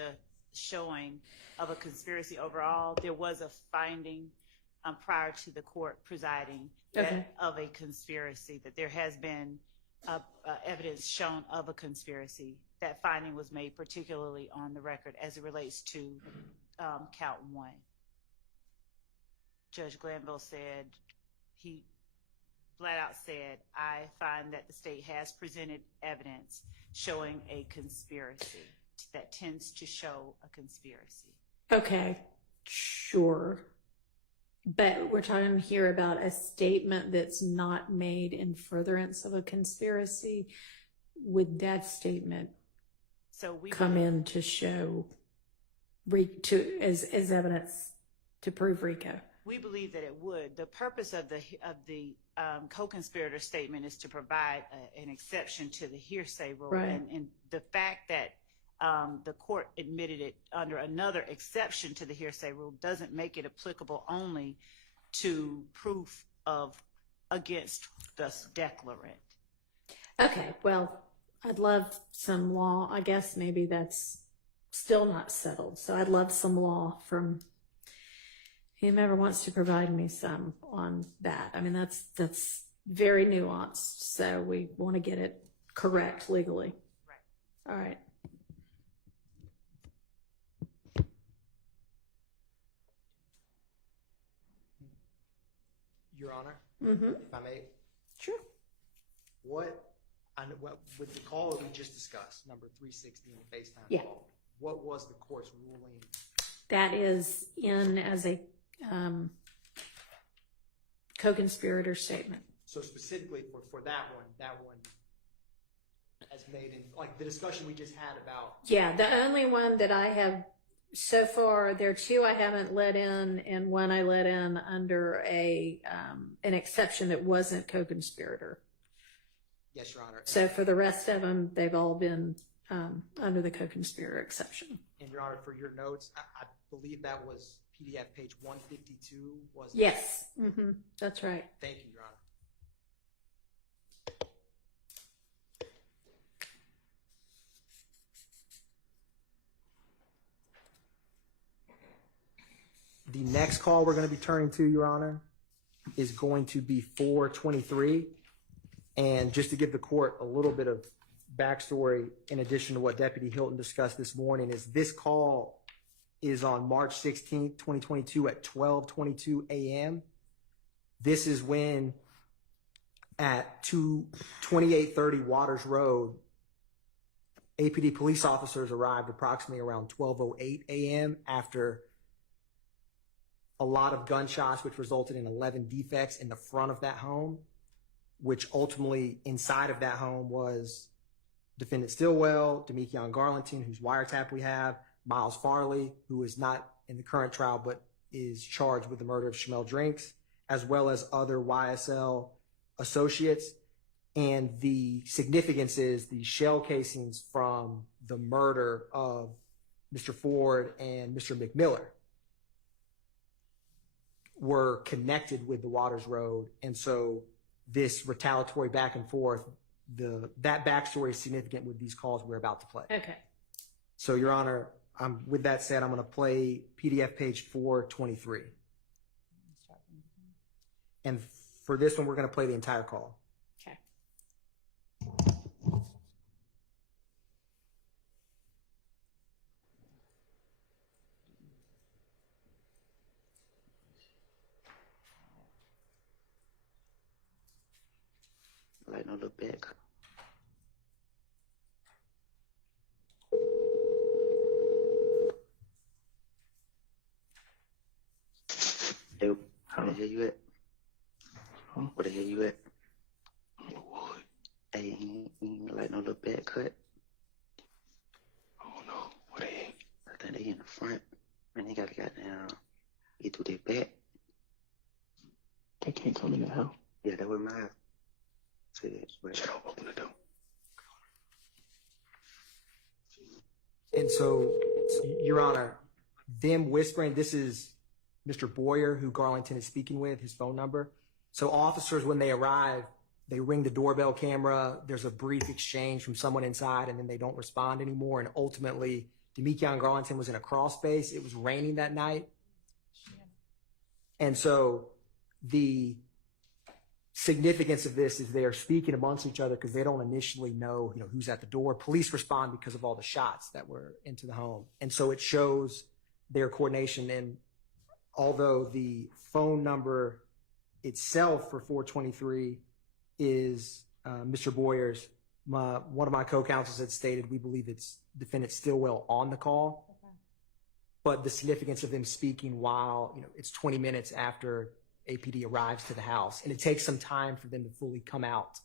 showing of a conspiracy overall, there was a finding prior to the court presiding of a conspiracy, that there has been evidence shown of a conspiracy. That finding was made particularly on the record as it relates to count one. Judge Glanville said, he flat out said, I find that the state has presented evidence showing a conspiracy that tends to show a conspiracy. Okay, sure. But we're talking here about a statement that's not made in furtherance of a conspiracy. Would that statement come in to show, as evidence to prove RICO? We believe that it would. The purpose of the co-conspirator statement is to provide an exception to the hearsay rule. Right. And the fact that the court admitted it under another exception to the hearsay rule doesn't make it applicable only to proof of against the declarant. Okay, well, I'd love some law. I guess maybe that's still not settled. So I'd love some law from whomever wants to provide me some on that. I mean, that's very nuanced. So we want to get it correct legally. Right. All right. Your Honor, if I may. Sure. With the call that we just discussed, number 316, the FaceTime call, what was the court's ruling? That is in as a co-conspirator statement. So specifically for that one as made in, like the discussion we just had about. Yeah, the only one that I have so far, there are two I haven't let in, and one I let in under an exception that wasn't co-conspirator. Yes, Your Honor. So for the rest of them, they've all been under the co-conspirator exception. And Your Honor, for your notes, I believe that was PDF page 152. Was it? Yes, that's right. Thank you, Your Honor. The next call we're going to be turning to, Your Honor, is going to be 423. And just to give the court a little bit of backstory, in addition to what Deputy Hilton discussed this morning, is this call is on March 16th, 2022 at 12:22 a.m. This is when at 2830 Waters Road, APD police officers arrived approximately around 12:08 a.m. after a lot of gunshots, which resulted in 11 defects in the front of that home, which ultimately inside of that home was Defendant Stillwell, Demekion Garlington, whose wiretap we have, Miles Farley, who is not in the current trial but is charged with the murder of Shamel Drinks, as well as other YSL associates. And the significance is the shell casings from the murder of Mr. Ford and Mr. McMiller were connected with the Waters Road. And so this retaliatory back and forth, that backstory is significant with these calls we're about to play. Okay. So, Your Honor, with that said, I'm going to play PDF page 423. And for this one, we're going to play the entire call. Okay. Like no little back. Hey, where the hell you at? Where the hell you at? Hey, he ain't like no little back cut. Oh no, what they ain't? I think they in the front. Man, they gotta goddamn get through their back. They can't come in the house. Yeah, that was my house. Shut up, open the door. And so, Your Honor, them whispering, this is Mr. Boyer, who Garlington is speaking with, his phone number. So officers, when they arrive, they ring the doorbell camera. There's a brief exchange from someone inside, and then they don't respond anymore. And ultimately, Demekion Garlington was in a crawl space. It was raining that night. And so the significance of this is they are speaking amongst each other because they don't initially know, who's at the door. Police respond because of all the shots that were into the home. And so it shows their coordination. And although the phone number itself for 423 is Mr. Boyer's, one of my co-counsels had stated we believe it's Defendant Stillwell on the call. Okay. But the significance of them speaking while, it's 20 minutes after APD arrives to the house, and it takes some time for them to fully come out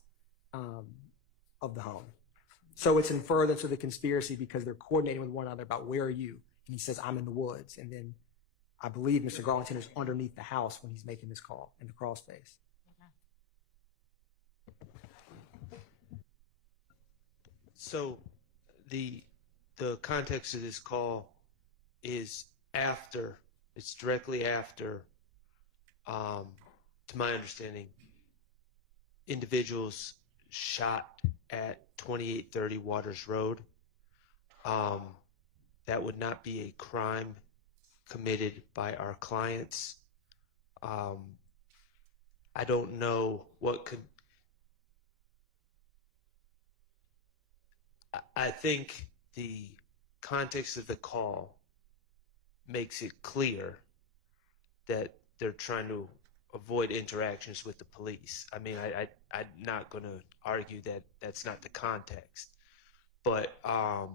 of the home. So it's in furtherance of the conspiracy because they're coordinating with one another about where are you? And he says, I'm in the woods. And then I believe Mr. Garlington is underneath the house when he's making this call in the crawl space. So the context of this call is it's directly after, to my understanding, individuals shot at 2830 Waters Road. That would not be a crime committed by our clients. I don't know what could. I think the context of the call makes it clear that they're trying to avoid interactions with the police. I mean, I'm not going to argue that that's not the context, but I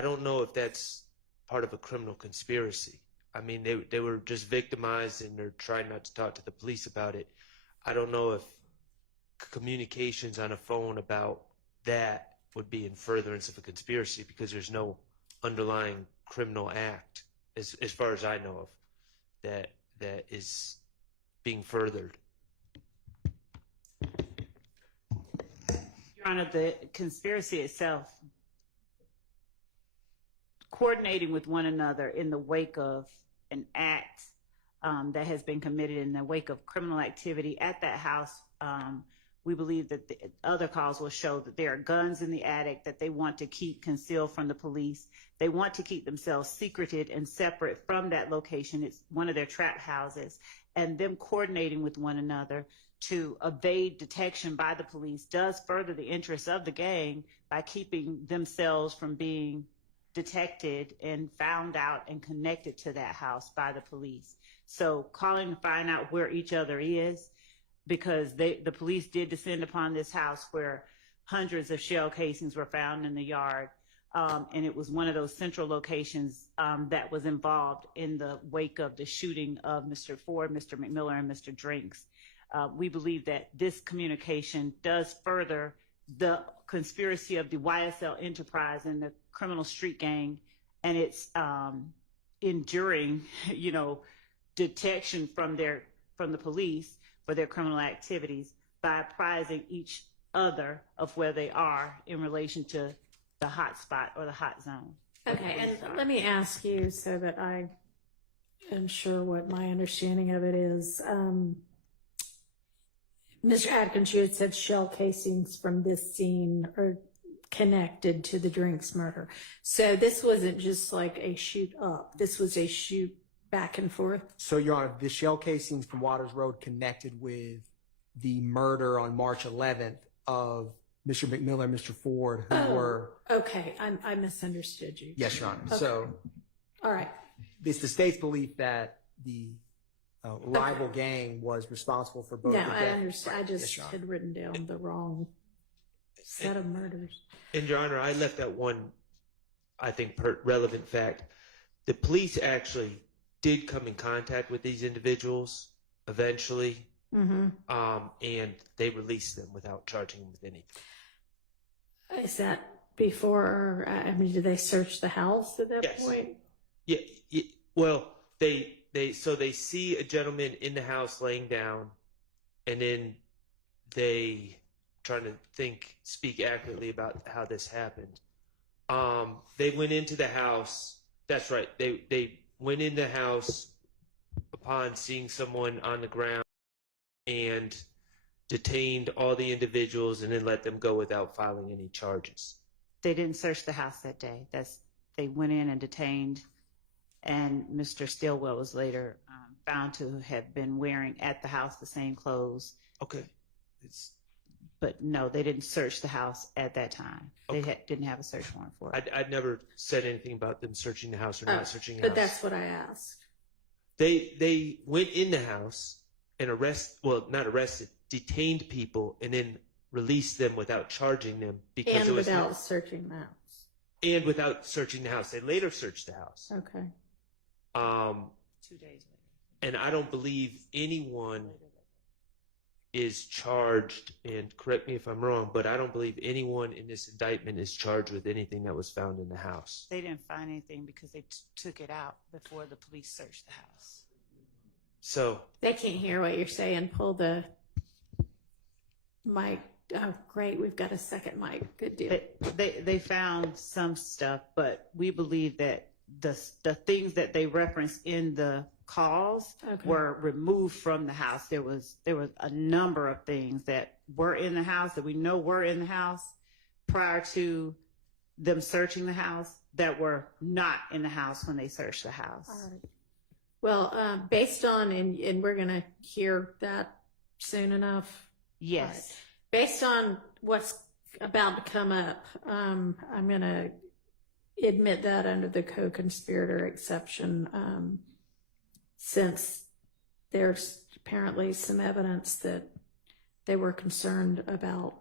don't know if that's part of a criminal conspiracy. I mean, they were just victimized and they're trying not to talk to the police about it. I don't know if communications on a phone about that would be in furtherance of a conspiracy because there's no underlying criminal act, as far as I know of, that is being furthered. Your Honor, the conspiracy itself, coordinating with one another in the wake of an act that has been committed in the wake of criminal activity at that house, we believe that the other calls will show that there are guns in the attic that they want to keep concealed from the police. They want to keep themselves secreted and separate from that location. It's one of their trap houses. and them coordinating with one another to evade detection by the police does further the interests of the gang by keeping themselves from being detected and found out and connected to that house by the police. So calling to find out where each other is, because the police did descend upon this house where hundreds of shell casings were found in the yard. And it was one of those central locations that was involved in the wake of the shooting of Mr. Ford, Mr. McMiller, and Mr. Drinks. We believe that this communication does further the conspiracy of the YSL enterprise and the criminal street gang and its enduring, detection from the police for their criminal activities by apprising each other of where they are in relation to the hot spot or the hot zone. Okay, and let me ask you so that I am sure what my understanding of it is. Mr. Atkins, you had said shell casings from this scene are connected to the Drinks murder. So this wasn't just like a shoot up. This was a shoot back and forth. So, Your Honor, the shell casings from Waters Road connected with the murder on March 11th of Mr. McMiller and Mr. Ford, who were... Okay, I misunderstood you. Yes, Your Honor. Okay. So, all right. It's the state's belief that the rival gang was responsible for both. No, the I death. understand. I just Yes, Your Honor. had written down the wrong set of murders. And Your Honor, I left out one, I think, relevant fact. The police actually did come in contact with these individuals eventually, and they released them without charging them with anything. Is that before, did they search the house at that point? Yeah. Well, they see a gentleman in the house laying down, and then they trying to speak accurately about how this happened. They went into the house. That's right. They went in the house upon seeing someone on the ground and detained all the individuals and then let them go without filing any charges. They didn't search the house that day. They went in and detained, and Mr. Stillwell was later found to have been wearing at the house the same clothes. Okay. But no, they didn't search the house at that time. They didn't have a search warrant for it. I'd never said anything about them searching the house or not searching the house. But that's what I asked. They went in the house and detained people and then released them without charging them because And without searching the house. And without searching the house. They later searched the house. Okay. 2 days later. And I don't believe anyone is charged, and correct me if I'm wrong, but I don't believe anyone in this indictment is charged with anything that was found in the house. They didn't find anything because they took it out before the police searched the house. So they can't hear what you're saying. Pull the mic. Oh, great. We've got a second mic. Good deal. They found some stuff, but we believe that the things that they referenced in the calls were removed from the house. There was a number of things that were in the house that we know were in the house prior to them searching the house that were not in the house when they searched the house. All right. Well, based on, and we're going to hear that soon enough. Yes. Right. Based on what's about to come up, I'm going to admit that under the co-conspirator exception, since there's apparently some evidence that they were concerned about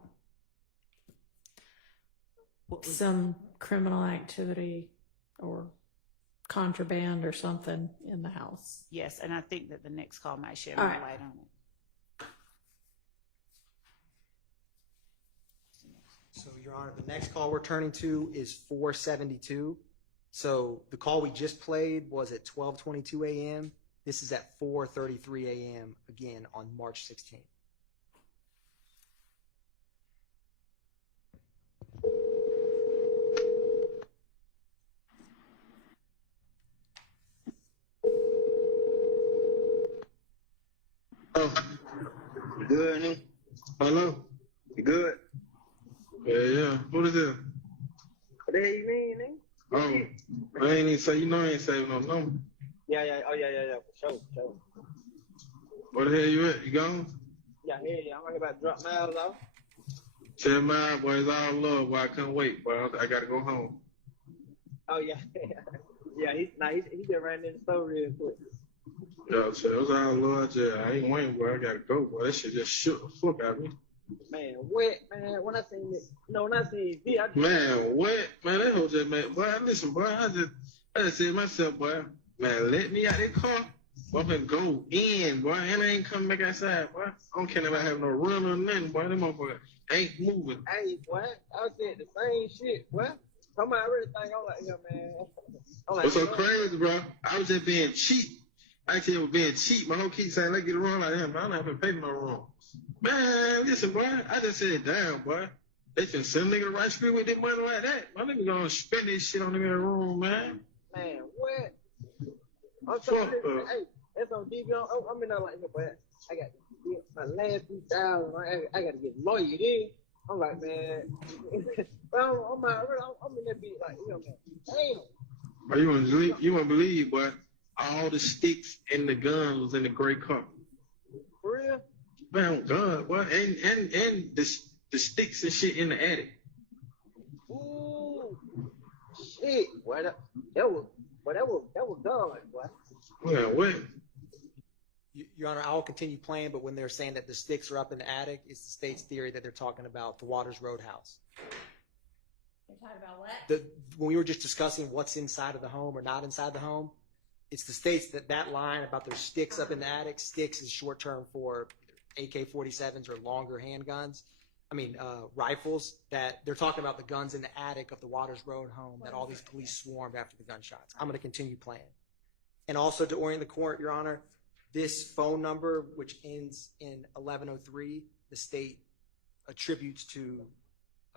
some criminal activity or contraband or something in the house. Yes, and I think that the next call might shed more light on it. So, Your Honor, the next call we're turning to is 472. So the call we just played was at 12:22 a.m. This is at 4:33 a.m. again on March 16th. Good, man. Hello. You good? Yeah. What is it? What the hell you mean, nigga? I ain't even say, I ain't saving no number. Yeah. Oh, yeah. For sure. Where the hell you at? You gone? Yeah, hey, I'm about to drop miles off. 10 miles, boy. It's all love, boy. I couldn't wait, boy. I gotta go home. Oh yeah, yeah. He just ran in the store real quick. Yeah, so it was all love. I ain't waiting, boy. I gotta go, boy. That shit just shook the fuck out of me. Man, wet, man. When I seen it, when I seen V, I just, Man, what? Man, that whole just, man, boy, listen, boy, I just said to myself, boy, man, let me out that car. Boy, I'm gonna go in, boy, and I ain't coming back outside, boy. I don't care about having no run or nothing, boy. Them motherfuckers ain't moving. hey, boy, I said the same shit, boy. Somebody really think I'm like, yeah, man. I'm like, What's so crazy, bro? I was just being cheap. I actually was being cheap. My whole keep saying, let's get a run like that, man. I'm not gonna pay for no run. Man, listen, boy, I just said, damn, boy. They finna send a nigga to right street with their money like that. My nigga gonna spend this shit on them in the room, man. Man, what? I'm saying, hey, that's on DV. I'm in there like, boy, I got to get my last 3,000. I got to get lawyered in. I'm like, man. I'm in that beat like, you know, man. Damn. Bro, you won't believe, boy. All the sticks and the guns was in the gray car. For real? Man, God, boy. And the sticks and shit in the attic. Ooh. Shit, boy. That was God, boy. Man, what? Your Honor, I'll continue playing, but when they're saying that the sticks are up in the attic, it's the state's theory that they're talking about the Waters Roadhouse. You're talking about what? When we were just discussing what's inside of the home or not inside the home, it's the states that line about their sticks up in the attic. Sticks is short term for AK-47s or longer handguns. Rifles, that they're talking about the guns in the attic of the Waters Road home that all these police swarmed after the gunshots. I'm going to continue playing. And also to orient the court, Your Honor, this phone number, which ends in 1103, the state attributes to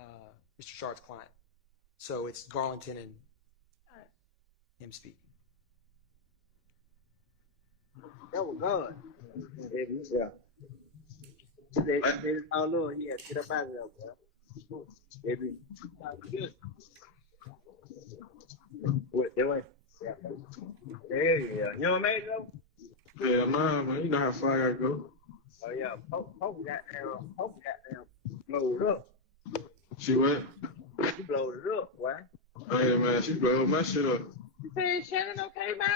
Mr. Shart's client. So it's Garlington and him speaking. That was God. Yeah. Oh, Lord, yeah, get up out of there, bro. Baby. What, that way? Yeah. Yeah. You know what I mean, though? Yeah, man. You know how far I gotta go. Oh, yeah. Pope goddamn blowed up. She what? She blowed it up, boy. Oh, yeah, man. She blowed my shit up. You saying Shannon okay, man?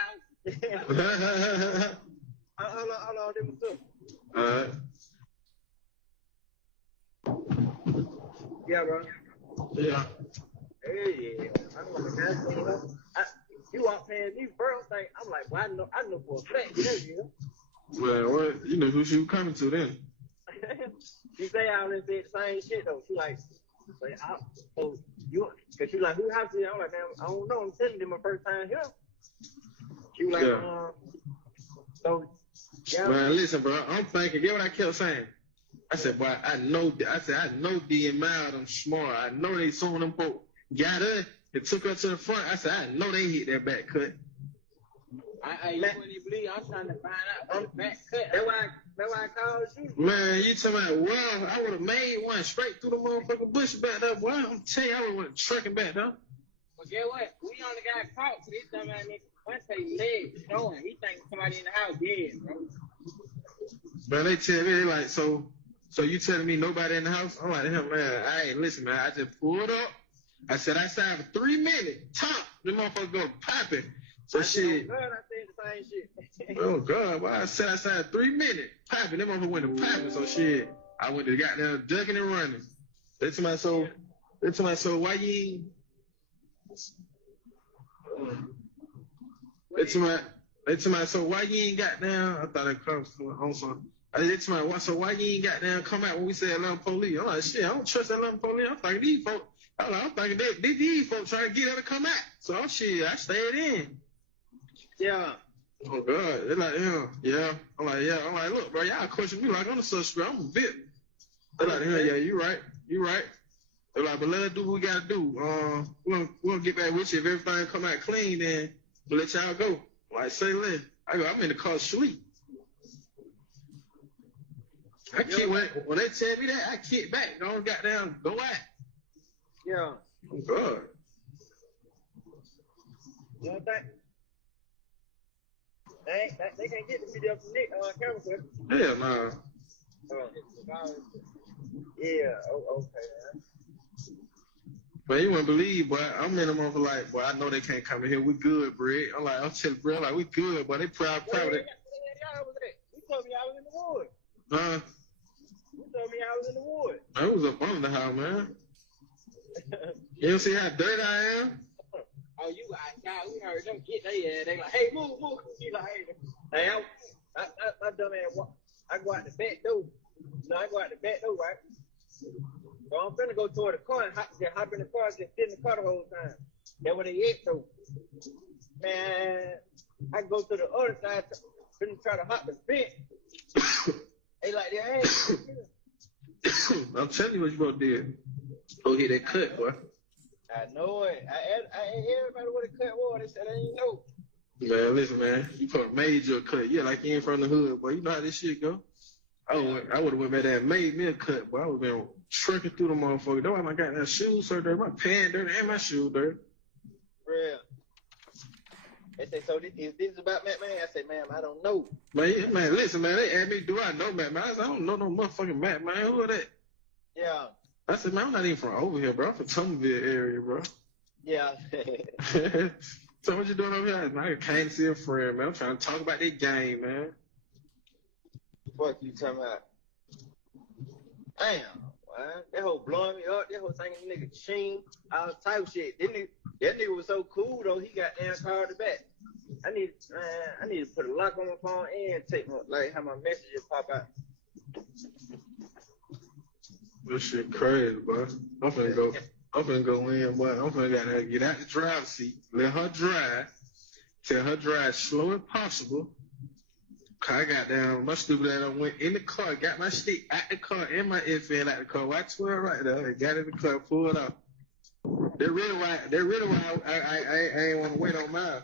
Hold on, there was two. All right. Yeah, bro. Yeah. Hey, yeah. You walk past me first thing, I'm like, well, I know for a fact. Yeah. Well, what? You know who she was coming to then? She say I already said the same shit though. She like, cause she like, who house is it? I'm like, man, I don't know. I'm telling them my first time here. She was like, yeah. So. Yeah. Man, listen, bro. I'm thinking. Get what I kept saying. I said, boy, I know D and Mild, I'm smart. I know they saw them folk got her and took her to the front. I said, I know they hit that back cut. You wouldn't even believe I'm trying to find out on the back cut. That's why I called you. Man, you talking about, well, I would have made one straight through the motherfucking bush back there, boy. I'm telling you, I would have went trucking back there. But guess what? We only got caught for this dumbass nigga. Once they legs showing, he think somebody in the house dead, bro. Man, they tell me, they like, so you telling me nobody in the house? I'm like, man, I ain't listen, man. I just pulled up. I said outside for 3 minutes. Top. The motherfucker go popping. So shit. Oh, God, I said the same shit. Oh, God. Well, I said outside 3 minutes. Popping. Them motherfucker went to popping. So shit. I went to goddamn ducking and running. They told me, so why you They told me, so why you ain't got down? I thought it comes on something. They told me, so why you ain't got down come out when we said Atlanta police? I'm like, shit, I don't trust Atlanta police. I'm thinking these folks. I'm thinking these folks trying to get her to come out. So I stayed in. Yeah. Oh God. They're like, yeah. I'm like, yeah. I'm like, look, bro, y'all question me like I'm a suspect. I'm a victim. They're like, yeah, you right. They're like, but let us do what we gotta do. We're gonna get back with you. If everything come out clean, then we'll let y'all go. Like, say less. I'm in the car sleep. When they tell me that, I kick back. Don't goddamn go out. Yeah. Oh God. You know that? They can't get the video from Nick on camera. Hell nah. Yeah, okay, man. But you wouldn't believe, boy. I'm in them over like, boy, I know they can't come in here. We good, bro. I'm telling bro, like, we good, but they proud of it. You told me I was in the woods. Huh? You told me I was in the woods. I was up under the house, man. You don't see how dirty I am? Oh, we heard them get their ass. They like, hey, move. You like, hey, I dumb ass walk. I go out the back door. No, I go out the back door, right? So I'm finna go toward the car and hop in the car, just sit in the car the whole time. That's what they at, though. Man, I go to the other side, finna try to hop the fence. They like, hey. I'm telling you what you gonna do. Go hit that cut, boy. I know it. Everybody would have cut water. They said they ain't know. Man, listen, man. You probably made your cut. Yeah, like you ain't from the hood, boy. You know how this shit go. I would have went back there and made me a cut, boy. I would have been trucking through the motherfucker. That's why my goddamn shoes so dirty, my pants dirty, and my shoes dirty. Real. They say, so this is about Matt, man? I say, ma'am, I don't know. Man, listen, man. They asked me, do I know Matt, man? I said, I don't know no motherfucking Matt, man. Who are that? Yeah. I said, man, I'm not even from over here, bro. I'm from Tumbleville area, bro. Yeah. So what you doing over here? Man, I came to see a friend, man. I'm trying to talk about that game, man. What you talking about? Damn, man. That whole blowing me up. That whole thinking nigga Sheen, all type of shit. That nigga was so cool, though. He got damn called it back. I need to put a lock on my phone and take my, like, have my messages pop out. This shit crazy, boy. I'm finna go in, boy. I'm finna gotta get out the driver's seat, let her drive, tell her drive slow as possible. Cause I got down, my stupid ass went in the car, got my stick out the car and my infant out the car. Watch 12 right there. And got in the car, pulled out. They're really why I ain't wanna wait on mine.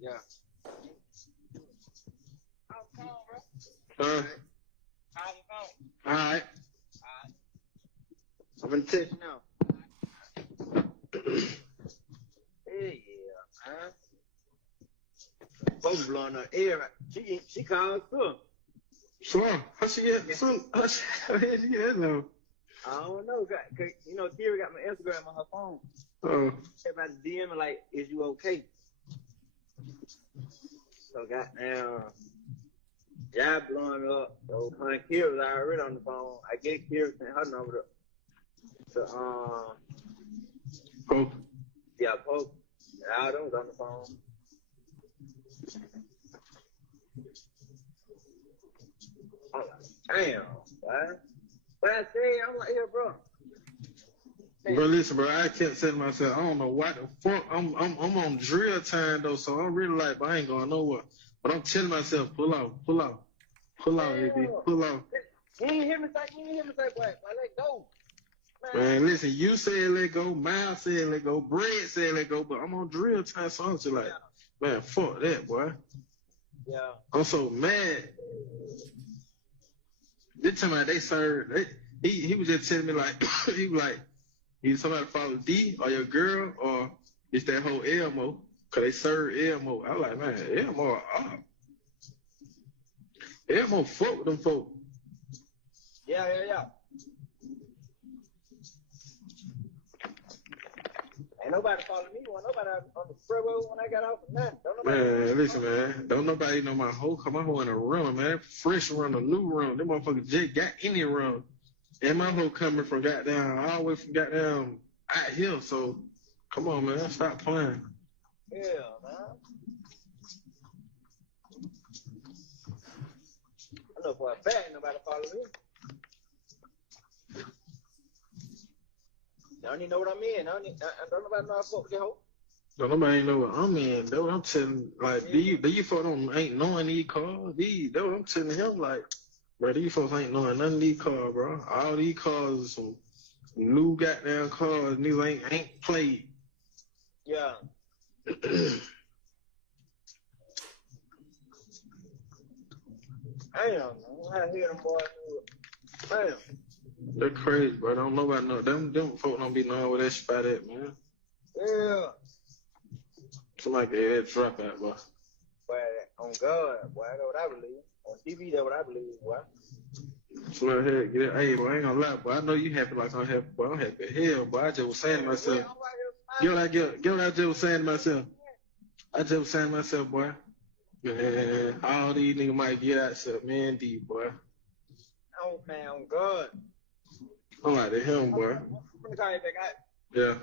Yeah. Alright. I'm gonna text you now. Hey, yeah, man. Folks blowing her air. She called too. Sure. How she get that though? I don't know, cause you know Thierry got my Instagram on her phone. Oh. Everybody DM like, is you okay? So goddamn, y'all blowing up. So my Kira was already on the phone. I gave Kira her number to Pope. Yeah, Pope. All them was on the phone. I'm like, damn, man. But I say, I'm like, here, bro. Bro, listen, bro. I kept saying to myself, I don't know why the fuck I'm on drill time though, so I'm really like, but I ain't going nowhere. But I'm telling myself, pull out, AB, pull out. You ain't hear me say, boy, let go. Man, listen, you said let go, Miles said let go, Brad said let go, but I'm on drill time, so I'm just like, man, fuck that, boy. Yeah. I'm so mad. This time they served, he was just telling me like, he was like, either somebody follow D or your girl or it's that whole Elmo, cause they serve Elmo. I was like, man, Elmo, Elmo fuck with them folk. Yeah. Ain't nobody follow me. Nobody on the freeway when I got off from that. Man, listen, man. Don't nobody know my hoe. Come my hoe in a room, man. Fresh run, a new room. Them motherfuckers just got in the room. And my hoe coming from goddamn, all the way from goddamn out here. So, come on, man. Stop playing. Yeah, man. I know for a fact ain't nobody follow me. Don't even know what I'm in. Don't nobody know I fuck with the hoe. Don't nobody know what I'm in, though. I'm telling, like, these folks ain't knowing these cars. Though I'm telling him, like, bro, these folks ain't knowing none of these cars, bro. All these cars are some new goddamn cars. Niggas ain't played. Yeah. Damn, I hear them boys. Damn. They're crazy, bro. Don't nobody know. Them folk don't be knowing where that spot at, man. Yeah. Somebody get head drop out, boy. Boy, on God, boy, that's what I believe. On TV, that's what I believe, boy. Somebody head get it. Hey, boy, I ain't gonna lie, boy. I know you happy like I'm happy, boy. I'm happy as hell, boy. I just was saying to myself. Get what I just was saying to myself. I just was saying to myself, boy. Man, all these niggas might get out, so man, D, boy. Oh, man, on God. I'm like the him, boy. I'm gonna call you back out. Yeah.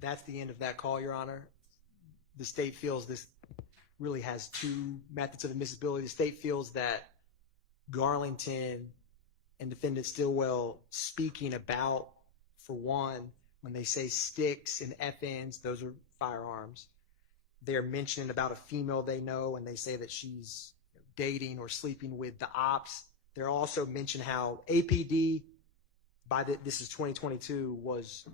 That's the end of that call, Your Honor. The state feels this really has two methods of admissibility. The state feels that Garlington and defendant Stillwell speaking about, for one, when they say sticks and FNs, those are firearms. They're mentioning about a female they know, and they say that she's dating or sleeping with the ops. They're also mentioning how APD, this is 2022, was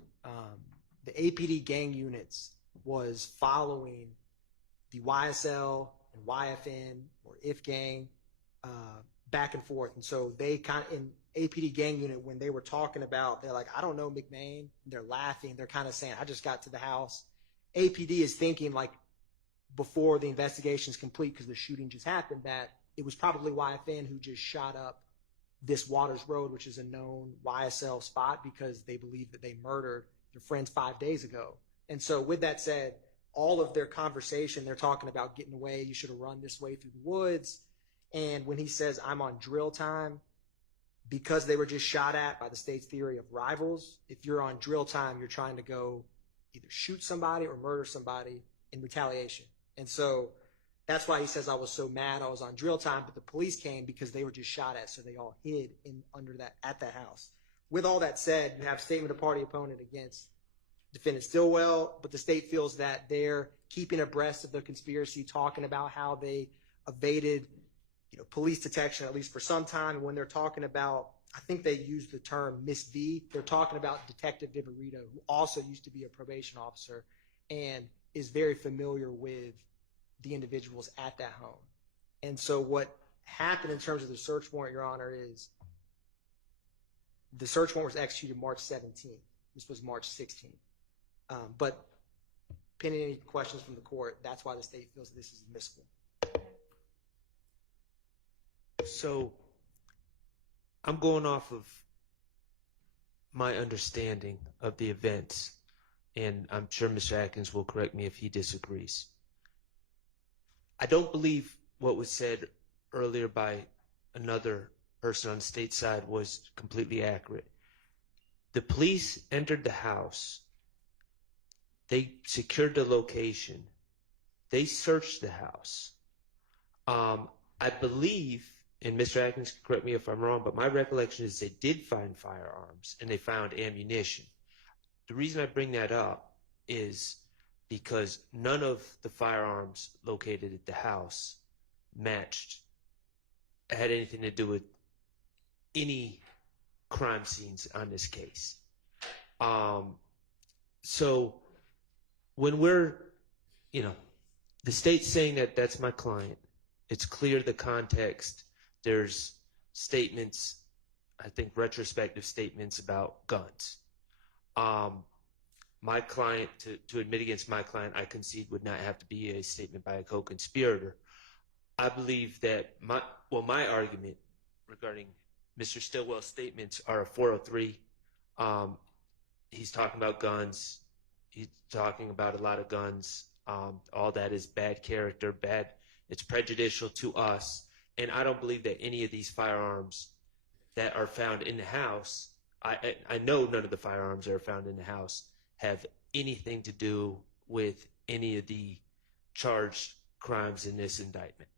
the APD gang units was following the YSL and YFN or IF gang back and forth. And so they kind of, in APD gang unit, when they were talking about, they're like, I don't know McMahon. They're laughing. They're kind of saying, I just got to the house. APD is thinking, like, before the investigation is complete, because the shooting just happened, that it was probably YFN who just shot up this Waters Road, which is a known YSL spot, because they believe that they murdered their friends 5 days ago. And so with that said, all of their conversation, they're talking about getting away. You should have run this way through the woods. And when he says, I'm on drill time, because they were just shot at by the state's theory of rivals, if you're on drill time, you're trying to go either shoot somebody or murder somebody in retaliation. And so that's why he says, I was so mad I was on drill time, but the police came because they were just shot at, so they all hid at that house. With all that said, you have statement of party opponent against defendant Stillwell, but the state feels that they're keeping abreast of the conspiracy, talking about how they evaded, police detection, at least for some time. And when they're talking about, I think they used the term Miss V, they're talking about Detective Viverito, who also used to be a probation officer and is very familiar with the individuals at that home. And so what happened in terms of the search warrant, Your Honor, is the search warrant was executed March 17th. This was March 16th. But pending any questions from the court, that's why the state feels that this is admissible. So I'm going off of my understanding of the events, and I'm sure Mr. Atkins will correct me if he disagrees. I don't believe what was said earlier by another person on the state side was completely accurate. The police entered the house. They secured the location. They searched the house. I believe, and Mr. Atkins can correct me if I'm wrong, but my recollection is they did find firearms and they found ammunition. The reason I bring that up is because none of the firearms located at the house had anything to do with any crime scenes on this case. So when we're, the state's saying that that's my client, it's clear the context. There's statements, I think retrospective statements about guns. My client, to admit against my client, I concede would not have to be a statement by a co-conspirator. I believe that my argument regarding Mr. Stillwell's statements are a 403. He's talking about guns. He's talking about a lot of guns. All that is bad character, it's prejudicial to us. And I don't believe that any of these firearms that are found in the house, I know none of the firearms that are found in the house have anything to do with any of the charged crimes in this indictment.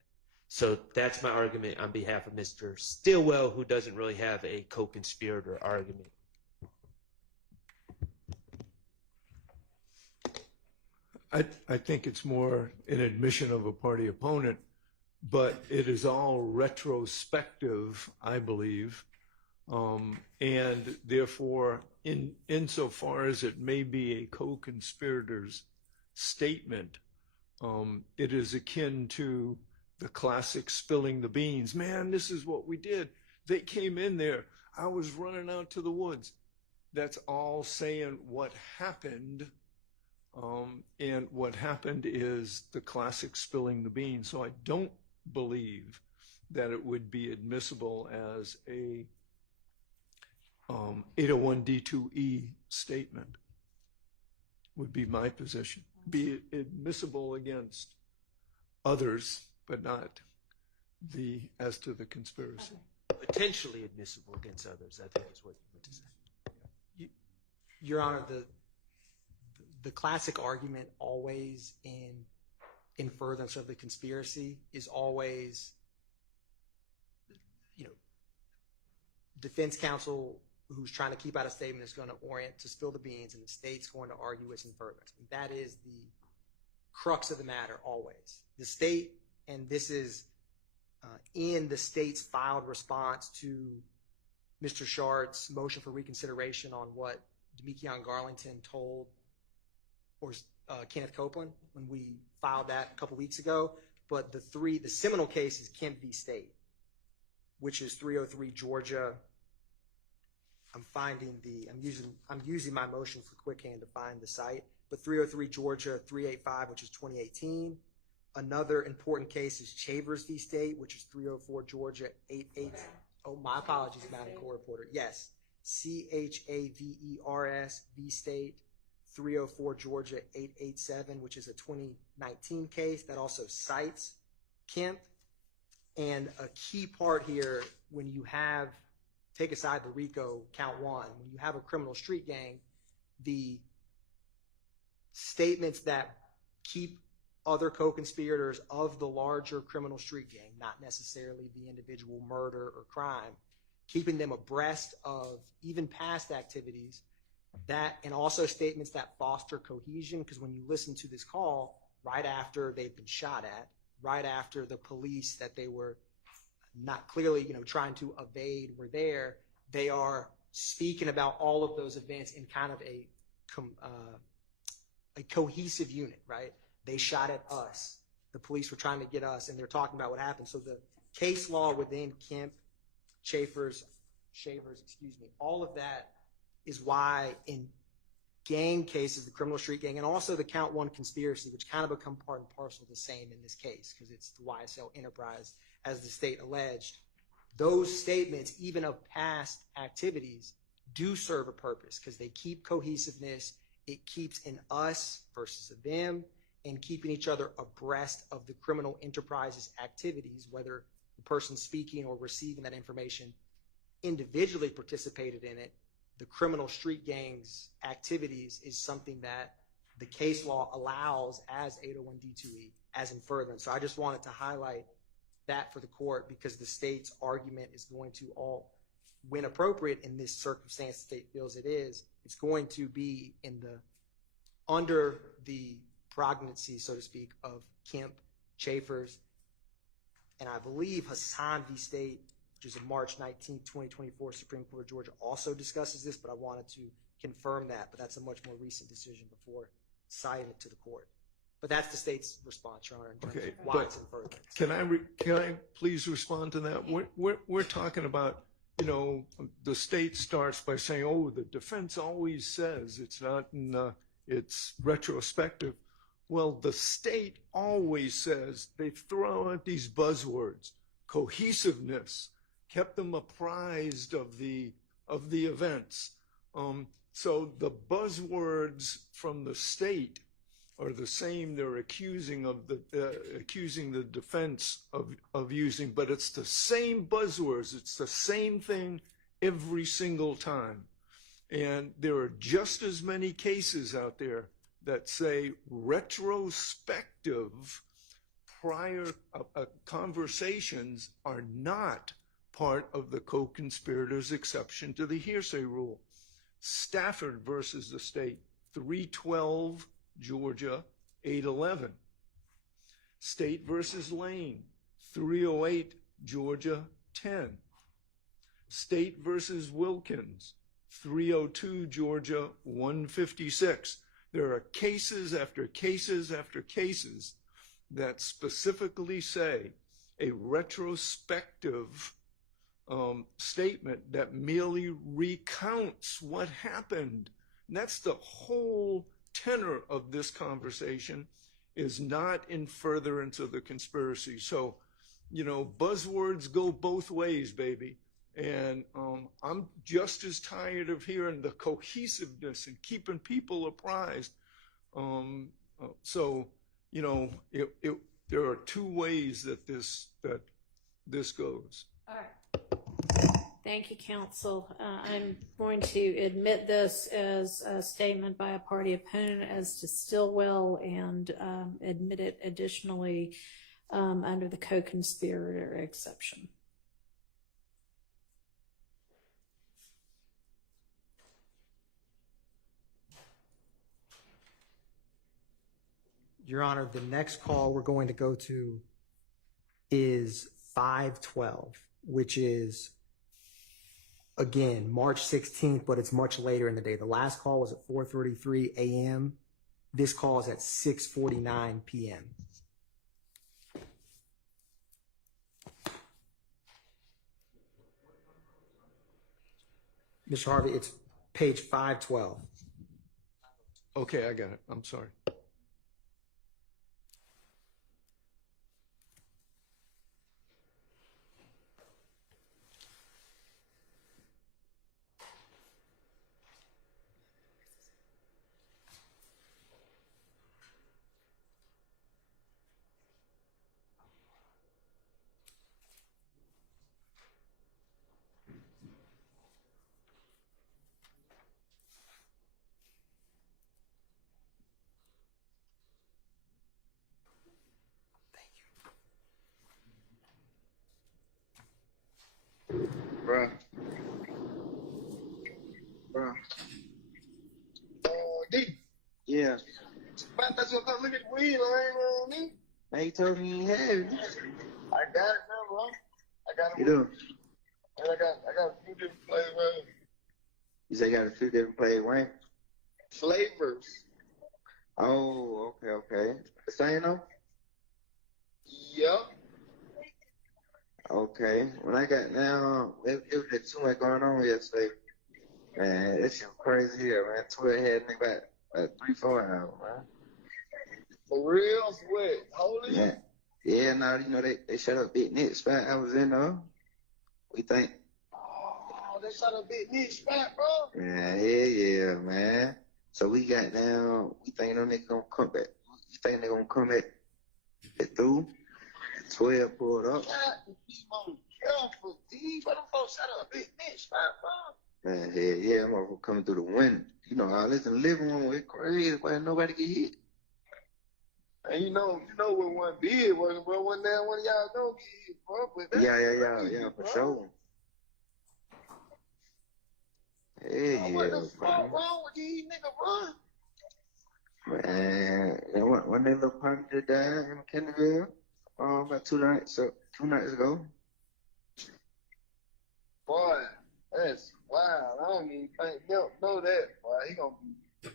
So that's my argument on behalf of Mr. Stillwell, who doesn't really have a co-conspirator argument. I think it's more an admission of a party opponent, but it is all retrospective, I believe. And therefore, insofar as it may be a co-conspirator's statement, it is akin to the classic spilling the beans. Man, this is what we did. They came in there. I was running out to the woods. That's all saying what happened. And what happened is the classic spilling the beans. So I don't believe that it would be admissible as a 801D2E statement, would be my position. Be admissible against others, but not as to the conspiracy. Potentially admissible against others, I think is what you meant to say. Your Honor, the classic argument always in furtherance of the conspiracy is always, defense counsel who's trying to keep out a statement is going to orient to spill the beans, and the state's going to argue it's in furtherance. And that is the crux of the matter always. The state, and this is in the state's filed response to Mr. Shart's motion for reconsideration on what Demekion Garlington told Kenneth Copeland when we filed that a couple weeks ago. But the seminal case is Kemp v. State, which is 303 Georgia. I'm using my motion for quick hand to find the site, but 303 Georgia 385, which is 2018. Another important case is Chavers v. State, which is 304 Georgia 88. Oh, my apologies, Madam Court Reporter. Yes, Chavers v. State, 304 Georgia 887, which is a 2019 case that also cites Kemp. And a key part here, when you have, take aside the RICO count one, when you have a criminal street gang, the statements that keep other co-conspirators of the larger criminal street gang, not necessarily the individual murder or crime, keeping them abreast of even past activities, that, and also statements that foster cohesion, because when you listen to this call, right after they've been shot at, right after the police that they were not clearly, trying to evade were there, they are speaking about all of those events in kind of a cohesive unit, right? They shot at us. The police were trying to get us, and they're talking about what happened. So the case law within Kemp, Shavers, all of that is why in gang cases, the criminal street gang, and also the count one conspiracy, which kind of become part and parcel the same in this case, because it's the YSL enterprise, as the state alleged. Those statements, even of past activities, do serve a purpose, because they keep cohesiveness. It keeps an us versus a them, and keeping each other abreast of the criminal enterprise's activities, whether the person speaking or receiving that information individually participated in it. The criminal street gang's activities is something that the case law allows as 801D2E, as in furtherance. So I just wanted to highlight that for the court, because the state's argument is going to all, when appropriate in this circumstance the state feels it is, it's going to be under the prognosy, so to speak, of Kemp, Shavers, and I believe Hassan v. State, which is a March 19, 2024 Supreme Court of Georgia, also discusses this, but I wanted to confirm that. But that's a much more recent decision before citing it to the court. But that's the state's response, Your Honor, in terms of why it's in furtherance. Can I please respond to that? We're talking about, the state starts by saying, oh, the defense always says it's not, it's retrospective. Well, the state always says, they throw out these buzzwords, cohesiveness, kept them apprised of the events. So the buzzwords from the state are the same. They're accusing the defense of using, but it's the same buzzwords. It's the same thing every single time. And there are just as many cases out there that say retrospective prior conversations are not part of the co-conspirator's exception to the hearsay rule. Stafford versus the state, 312 Georgia 811. State versus Lane, 308 Georgia 10. State versus Wilkins, 302 Georgia 156. There are cases after cases after cases that specifically say a retrospective statement that merely recounts what happened. And that's the whole tenor of this conversation, is not in furtherance of the conspiracy. So, you know, buzzwords go both ways, baby. And I'm just as tired of hearing the cohesiveness and keeping people apprised. So, you know, there are two ways that this goes. All right. Thank you, counsel. I'm going to admit this as a statement by a party opponent as to Stillwell and admit it additionally under the co-conspirator exception. Your Honor, the next call we're going to go to is 512, which is, again, March 16th, but it's much later in the day. The last call was at 4:33 a.m. This call is at 6:49 p.m. Mr. Harvey, it's page 512. Okay, I got it. I'm sorry. Bruh. D. Yeah. That's what I look at the weed, I ain't me. Now you told me you had it. I got it now, bro. I got it. You do? And I got a few different flavors. You say you got a few different flavors. Flavors. Oh, okay. The same though? Yep. Okay. When I got down, it was too much going on yesterday. Man, that shit was crazy here, man. 12 had me about 3-4 hours, man. For real? Sweat. Holy? Yeah. Yeah, now, you know, they shut up Big Nick spot I was in, though. We think. Oh, they shut up Big Nick spot, bro? Man, yeah, man. So we got down, we think them niggas gonna come back. You think they gonna come back get through? 12 pulled up. Be more careful, D. But them folks shut up Big Nick spot, bro. Man, yeah, I'm gonna coming through the window. You know, all this in the living room, it's crazy, but nobody get hit. And you know when one bid was, bro, one of y'all don't get hit, bro. But Yeah, for sure. What the fuck wrong with these niggas, bro? Man, when they little punk just died in Kennerville, about 2 nights ago. Boy, that's wild. I don't even think Milk know that, boy. He gonna be.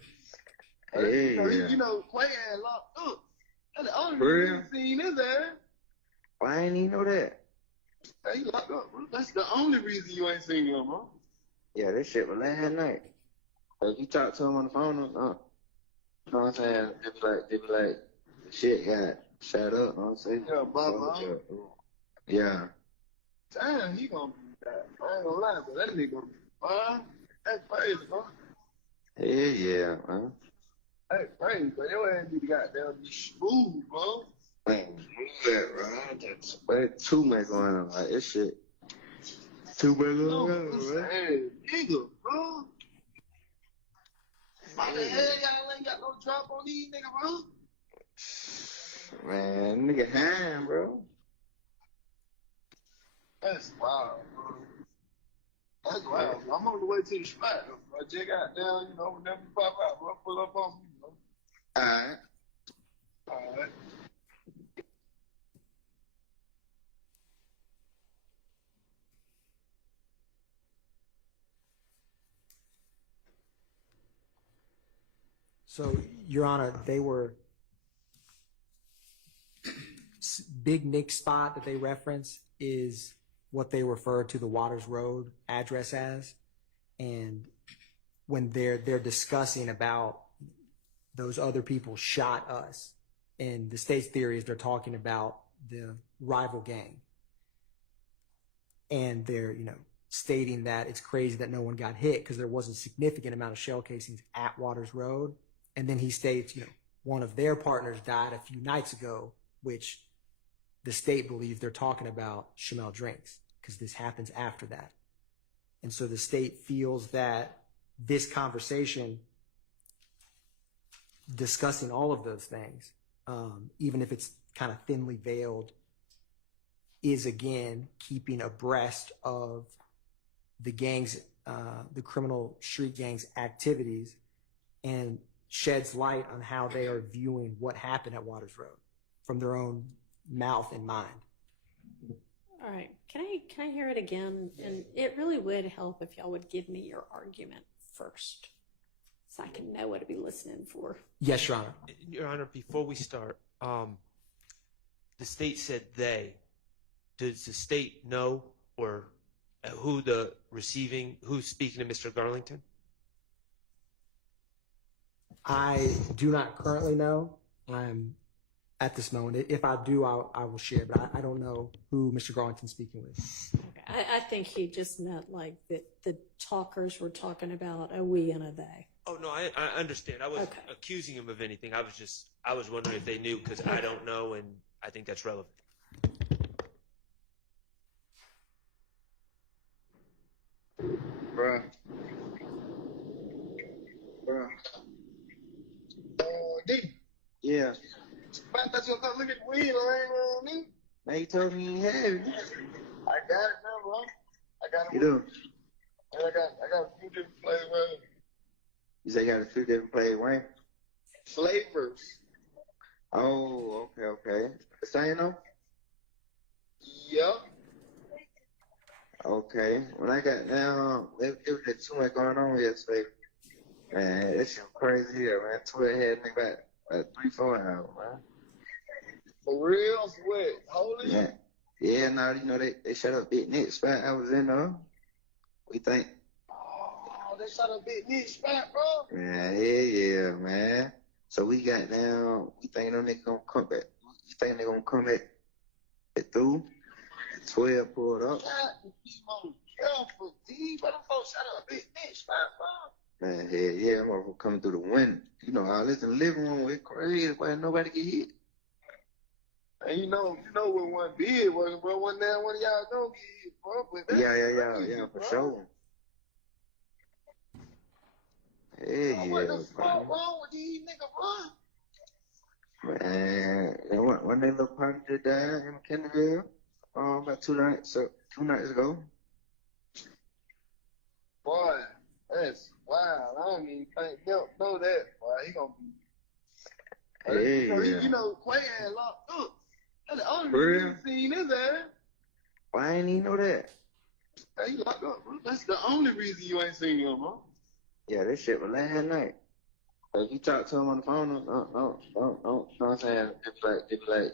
You know, Clay had locked up. That's the only reason he seen his ass. Why ain't he know that? Hey, he locked up, bro. That's the only reason you ain't seen him, bro. Yeah, this shit was last night. If you talk to him on the phone, you know what I'm saying? They be like, shit got shut up, you know what I'm saying? Yeah, Bubba. Yeah. Damn, he gonna be that. I ain't gonna lie, but that nigga, that's crazy, bro. Yeah, man. That's crazy, but your ass need to goddamn be smooth, bro. Man, yeah, bro. But too much going on, like this shit. Too much going on, bro. Hey, nigga, bro. Why the hell y'all ain't got no drop on these niggas, bro? Man, nigga high, bro. That's wild, bro. That's wild, bro. I'm on the way to the spot, bro. I just got down, you know, whenever you pop out, bro, pull up on me, bro. Alright. So, Your Honor, they were Big Nick spot that they reference is what they refer to the Waters Road address as. And when they're discussing about those other people shot us, and the state's theory is they're talking about the rival gang. And they're, stating that it's crazy that no one got hit because there was a significant amount of shell casings at Waters Road. And then he states, one of their partners died a few nights ago, which the state believes they're talking about Chamel Drinks because this happens after that. And so the state feels that this conversation discussing all of those things, even if it's kind of thinly veiled, is again keeping abreast of the gangs, the criminal street gangs' activities, and sheds light on how they are viewing what happened at Waters Road from their own mouth and mind. All right. Can I hear it again? And it really would help if y'all would give me your argument first, so I can know what to be listening for. Yes, Your Honor. Your Honor, before we start, the state said they. Does the state know or who's speaking to Mr. Garlington? I do not currently know. I'm at this moment. If I do, I will share, but I don't know who Mr. Garlington's speaking with. Okay. I think he just meant like that the talkers were talking about a we and a they. Oh, no, I understand. I wasn't accusing him of anything. I was wondering if they knew because I don't know, and I think that's relevant. Bruh. D. Yeah. I thought you were gonna look at the weed on me. Now you told me you had it. I got it now, bro. I got it. You do? And I got a few different flavors. You say you got a few different flavors? Flavors. Oh, okay. The same though? Yep. Okay. When I got down, there was too much going on yesterday. Man, that shit was crazy here, man. 12 head nigga about 3-4 hours, man. For real? Sweat. Holy? Yeah. Yeah, now they shut up Big Nick spot I was in we think. Oh, they shut up Big Nick spot, bro? Yeah, man. So we got down, we think them niggas gonna come back. You think they gonna come back through? 12 pulled up. Careful, D, but them folks shut up Big Nick spot, bro. Man, hell yeah, I'm gonna coming through the window. All this in the living room, it's crazy, why nobody get hit. And you know when one did work, bro, one day one of y'all don't get hit, bro. But yeah, for sure. What the fuck wrong with these niggas, bro? Man, when they little party just died in Kendallville, about 2 nights ago. Boy, that's wild. I don't even think they'll know that, boy. He gonna be. Quay had locked up. That's the only reason you seen his ass. Why ain't he know that? He locked up, bro. That's the only reason you ain't seen him, bro. Yeah, this shit was last night. If you talk to him on the phone, don't, know what I'm saying? It's like,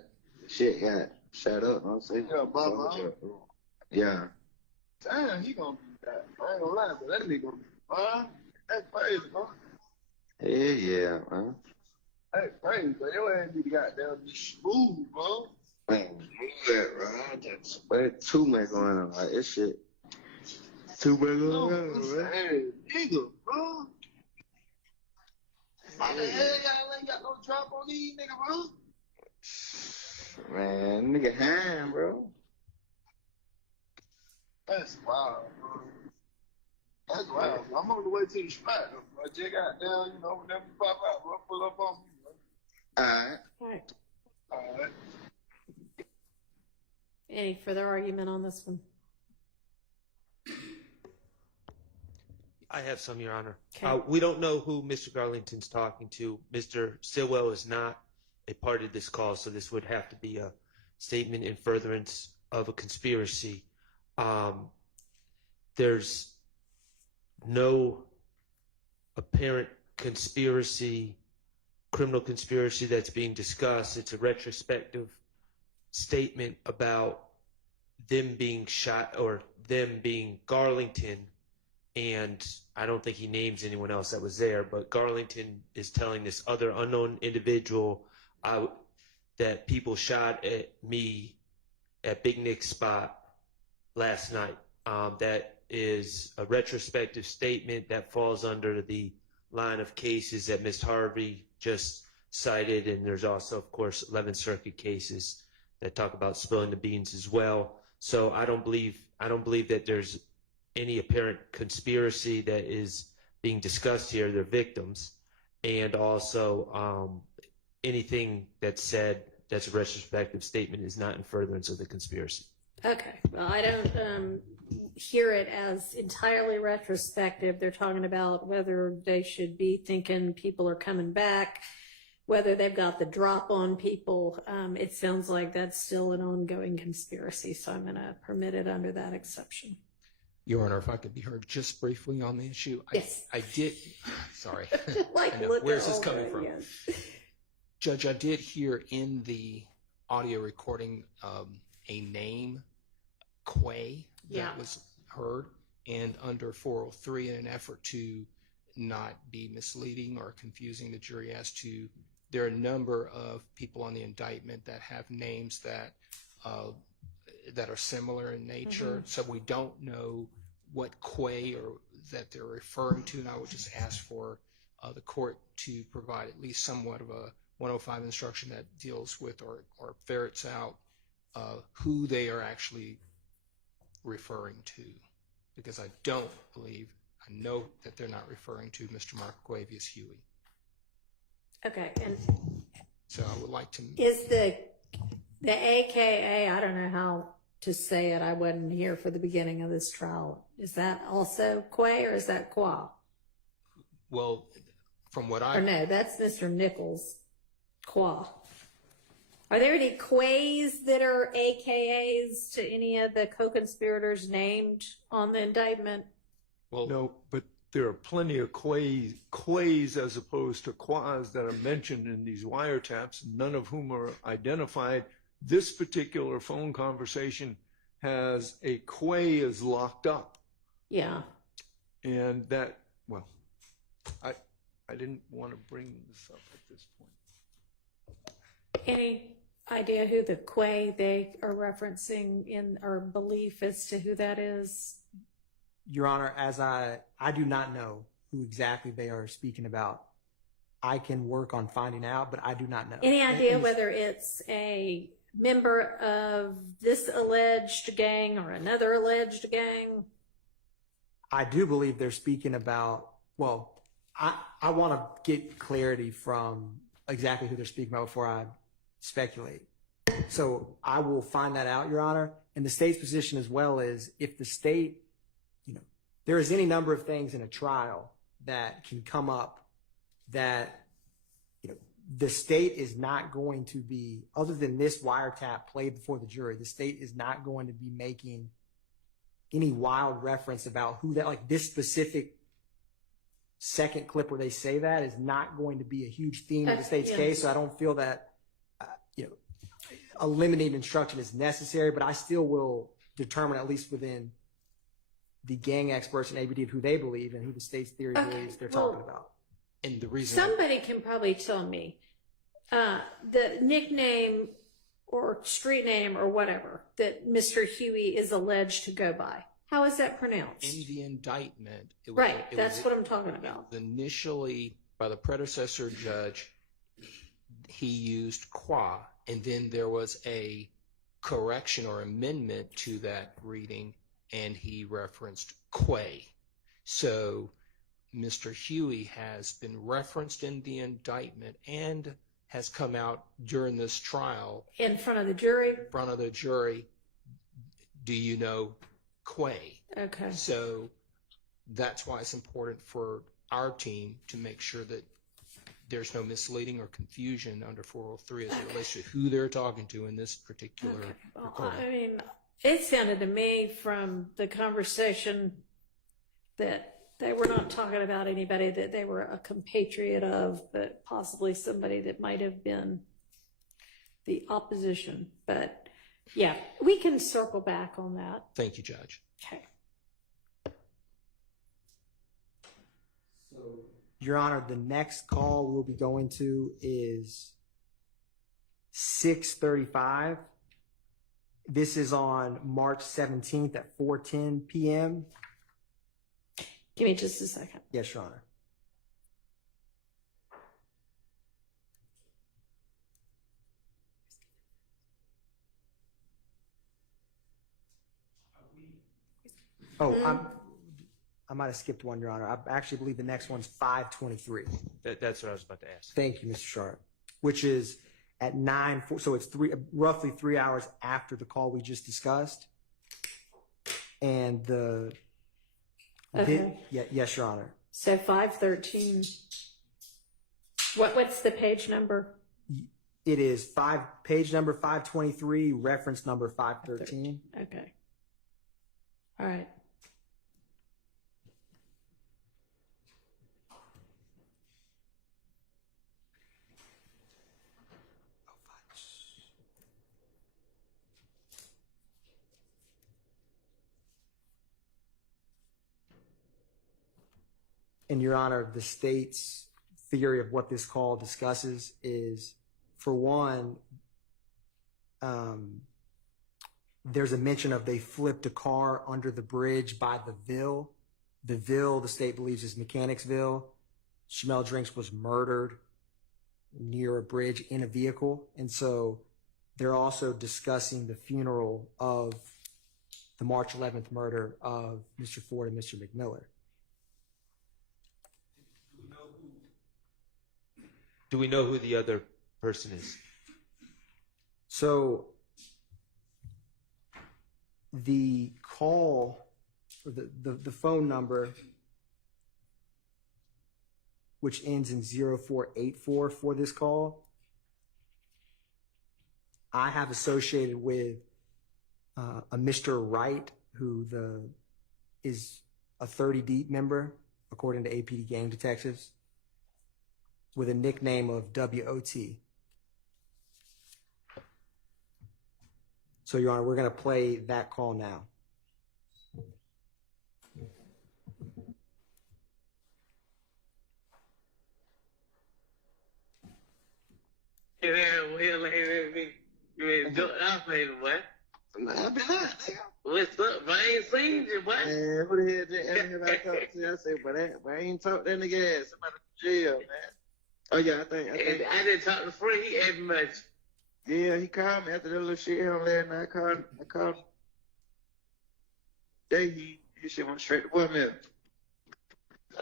shit got shut up, I'm saying. Yeah, Bob. Yeah. Damn, he gonna be that. I ain't gonna lie, but that nigga gonna be fine. That's crazy, bro. Yeah, man. That's crazy, but your ass need to goddamn be smooth, bro. Man, move that, bro. But too much going on, like this shit. Too much going on, man. Hey, nigga, bro. How the hell y'all ain't got no drop on these niggas, bro? Man, nigga hand, bro. That's wild, bro. That's wild. I'm on the way to the spot, though. I just got down, whenever you pop out, bro, pull up on me, bro. All right. Any further argument on this one? I have some, Your Honor. Okay. We don't know who Mr. Garlington's talking to. Mr. Stilwell is not a part of this call, so this would have to be a statement in furtherance of a conspiracy. There's no apparent conspiracy, criminal conspiracy that's being discussed. It's a retrospective statement about them being shot, or them being Garlington, and I don't think he names anyone else that was there, but Garlington is telling this other unknown individual that people shot at me at Big Nick's spot last night. That is a retrospective statement that falls under the line of cases that Ms. Harvey just cited, and there's also, of course, 11th Circuit cases that talk about spilling the beans as well. So I don't believe that there's any apparent conspiracy that is being discussed here. They're victims, and also anything that's said that's a retrospective statement is not in furtherance of the conspiracy. Okay, well, I don't hear it as entirely retrospective. They're talking about whether they should be thinking people are coming back, whether they've got the drop on people. It sounds like that's still an ongoing conspiracy, so I'm going to permit it under that exception. Your Honor, if I could be heard just briefly on the issue. Yes. I did, sorry. Like, I know. look Where's at this all coming that, from? yes. Judge, I did hear in the audio recording a name, Quay, that was heard, and under 403, in an effort to not be misleading or confusing the jury as to, there are a number of people on the indictment that have names that are similar in nature, so we don't know what Quay or that they're referring to, and I would just ask for the court to provide at least somewhat of a 105 instruction that deals with or ferrets out who they are actually referring to, because I don't believe, I know that they're not referring to Mr. Marquavius Huey. Okay, and so I would like to... Is the AKA, I don't know how to say it, I wasn't here for the beginning of this trial. Is that also Quay or is that Qua? Well, from what I... Or no, that's Mr. Nichols. Qua. Are there any Quays that are AKAs to any of the co-conspirators named on the indictment? Well, no, but there are plenty of Quays as opposed to Quas that are mentioned in these wiretaps, none of whom are identified. This particular phone conversation has a Quay is locked up. Yeah. And that, well, I didn't want to bring this up at this point. Any idea who the Quay they are referencing in or belief as to who that is? Your Honor, as I do not know who exactly they are speaking about. I can work on finding out, but I do not know. Any idea whether it's a member of this alleged gang or another alleged gang? I do believe they're speaking about, well, I want to get clarity from exactly who they're speaking about before I speculate. So I will find that out, Your Honor. And the state's position as well is if the state, there is any number of things in a trial that can come up that, the state is not going to be, other than this wiretap played before the jury, the state is not going to be making any wild reference about who that, like this specific second clip where they say that is not going to be a huge theme of the state's case. So I don't feel that, a limiting instruction is necessary, but I still will determine, at least within the gang experts and ABD, of who they believe and who the state's theory believes they're talking about. And the reason somebody can probably tell me the nickname or street name or whatever that Mr. Huey is alleged to go by. How is that pronounced? In the indictment, that's what I'm talking about. Initially, by the predecessor judge, he used Qua, and then there was a correction or amendment to that reading, and he referenced Quay. So Mr. Huey has been referenced in the indictment and has come out during this trial. In front of the jury? In front of the jury. Do you know Quay? Okay. So that's why it's important for our team to make sure that there's no misleading or confusion under 403 as it relates to who they're talking to in this particular recording. I mean, it sounded to me from the conversation that they were not talking about anybody that they were a compatriot of, but possibly somebody that might have been the opposition. But Yeah, we can circle back on that. Thank you, Judge. Okay. So, Your Honor, the next call we'll be going to is 6:35. This is on March 17th at 4:10 p.m. Give me just a second. Yes, Your Honor. Oh, I might have skipped one, Your Honor. I actually believe the next one's 5:23. That's what I was about to ask. Thank you, Mr. Sharp. Which is at 9, so it's roughly 3 hours after the call we just discussed. And Okay. yes, Your Honor. So 513. What's the page number? It is page number 523, reference number 513. Okay. All right. And Your Honor, the state's theory of what this call discusses is, for one, there's a mention of they flipped a car under the bridge by the Ville. The Ville, the state believes, is Mechanicsville. Shamel Drinks was murdered near a bridge in a vehicle. And so they're also discussing the funeral of the March 11th murder of Mr. Ford and Mr. McMiller. Do we know who the other person is? So the call, or the phone number, which ends in 0484 for this call, I have associated with a Mr. Wright, who is a 30 Deep member, according to APD gang detectives, with a nickname of WOT. So, Your Honor, we're going to play that call now. What's up, man? I ain't seen you, boy. Man, who the hell just asked me if I talked to you? I said, but I ain't talked that nigga ass. Somebody from jail, man. Oh, yeah, I think. I didn't talk to Fred. He asked me much. Yeah, he called me after that little shit on last night. I called him. He shit went straight to voicemail.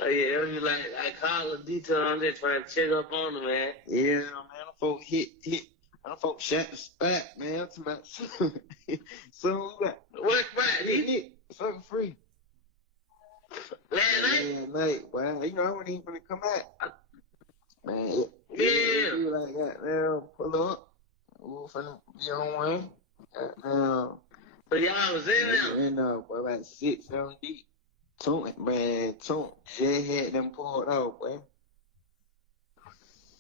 Oh, yeah, it was like, I called the detail on there trying to check up on him, man. Yeah, man, them folks them folks shot the spot, man. I'm talking about so what spot? He something free. Last night? Yeah, night. Well, you know, I wasn't even gonna come out. Man, yeah. He was like, goddamn, pull up. We were finna be on one. Goddamn. So y'all was in there? And boy, about 6, 7 deep. Toon just had them pulled out, boy.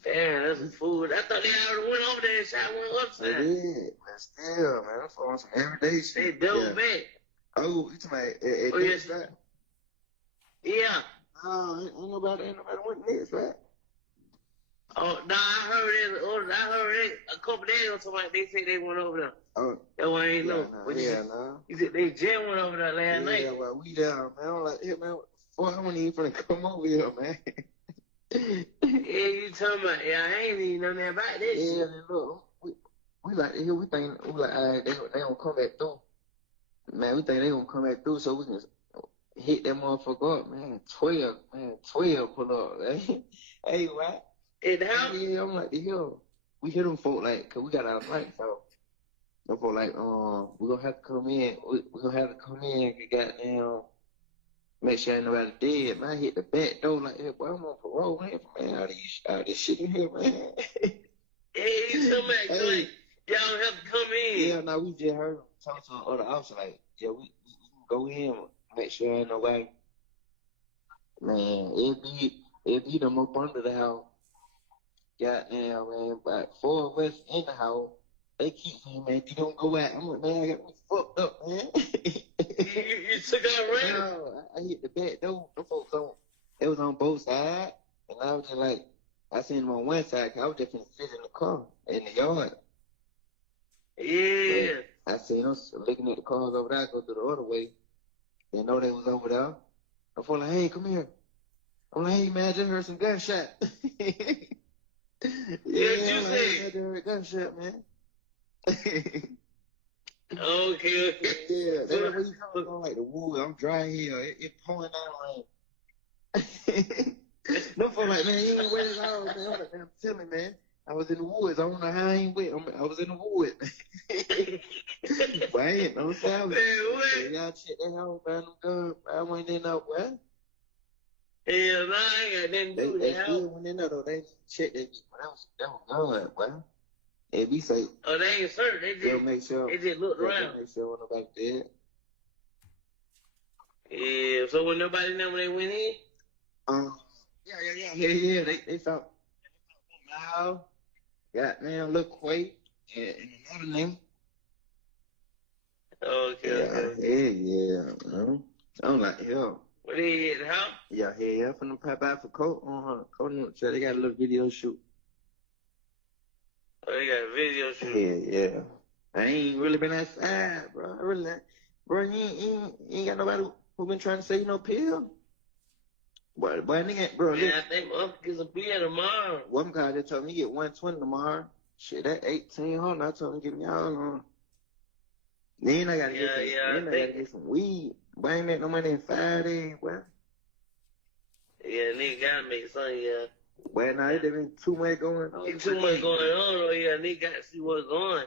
Damn, that's some food. I thought they already went over there and shot one upside. They did, but still, man, I'm on some everyday shit. They double back. Oh, you talking about Oh, yes. Right? Yeah. No, ain't nobody went next, right? Oh, no, I heard it a couple days ago. Somebody, they said they went over there. Oh. That one ain't Yeah, no. no. Yeah, no. You said they just went over there last night. Yeah, well, we down, man. I'm like, hey, man, boy, I wasn't even finna come over here, man. Yeah, you talking about, yeah, I ain't even know nothing about this shit. Yeah, then look, we like, here, we think, we like, all right, they gonna come back through. Man, we think they gonna come back through so we can hit that motherfucker up, man. 12 pull up, man. Hey, what? In the house? Yeah, I'm like, the hell. We hit them folk, like, cause we got our lights out. Them folk, like, we gonna have to come in. We gonna have to come in and goddamn, make sure ain't nobody dead. Man, I hit the back door like, hey, boy, I'm on parole, man. All this shit in here, man. Hey, you talking about, Hey. y'all have to come in. Yeah, no, we just heard them talk to the other officer, like, yeah, we can go in, make sure ain't nobody. Man, it be them up under the house. Goddamn, man, but 4 of us in the house, they keep saying, man, you don't go out. I'm like, man, I got me fucked up, man. You took out right? No, I hit the back door. Them folks it was on both sides. And I was just like, I seen them on one side, 'cause I was just gonna sit in the car, in the yard. Yeah. But I seen them looking at the cars over there, I go through the other way. They know they was over there. I feel like, hey, come here. I'm like, hey, man, I just heard some gunshot. Yeah, you I'm like, say? I just heard gunshot, man. Okay. Yeah, that's where you coming from, like the woods. I'm dry here. It pouring down rain. No folks like, man, you ain't wet at all, man. I'm like, man, I'm telling, man. I was in the woods. I don't know how I ain't wet. I was in the woods. But I ain't no salvage. Man, Y'all check that house, man. Them guns. I went in there, what? Hell no, I ain't got nothing to do with They that still house. went in there, though. They checked that. That was good, boy. It be safe. Oh, they ain't certain. They'll make sure. They just looked They'll around. make sure nobody dead. Yeah, so when nobody know when they went in? Yeah. They found Mal, goddamn Lil Quay, and another name. Okay. Yeah. I'm like, hell. What they at the house? Yeah, from the pop out for Colt on Colt. They got a little video shoot. Oh, they got a video shoot. Yeah. I ain't really been outside, bro. I really not. Bro, you ain't got nobody who been trying to say you no pill. Boy, nigga, bro. Yeah, I think I'm get some beer tomorrow. One guy just told me get 120 tomorrow. Shit, that 1800. I told him give me all on. Then I gotta get some weed. But I ain't make no money in 5 days, boy. Yeah, nigga gotta make something, yeah. Well, now there been too much going on. Too much going on, though, yeah. Nigga gotta see what's going.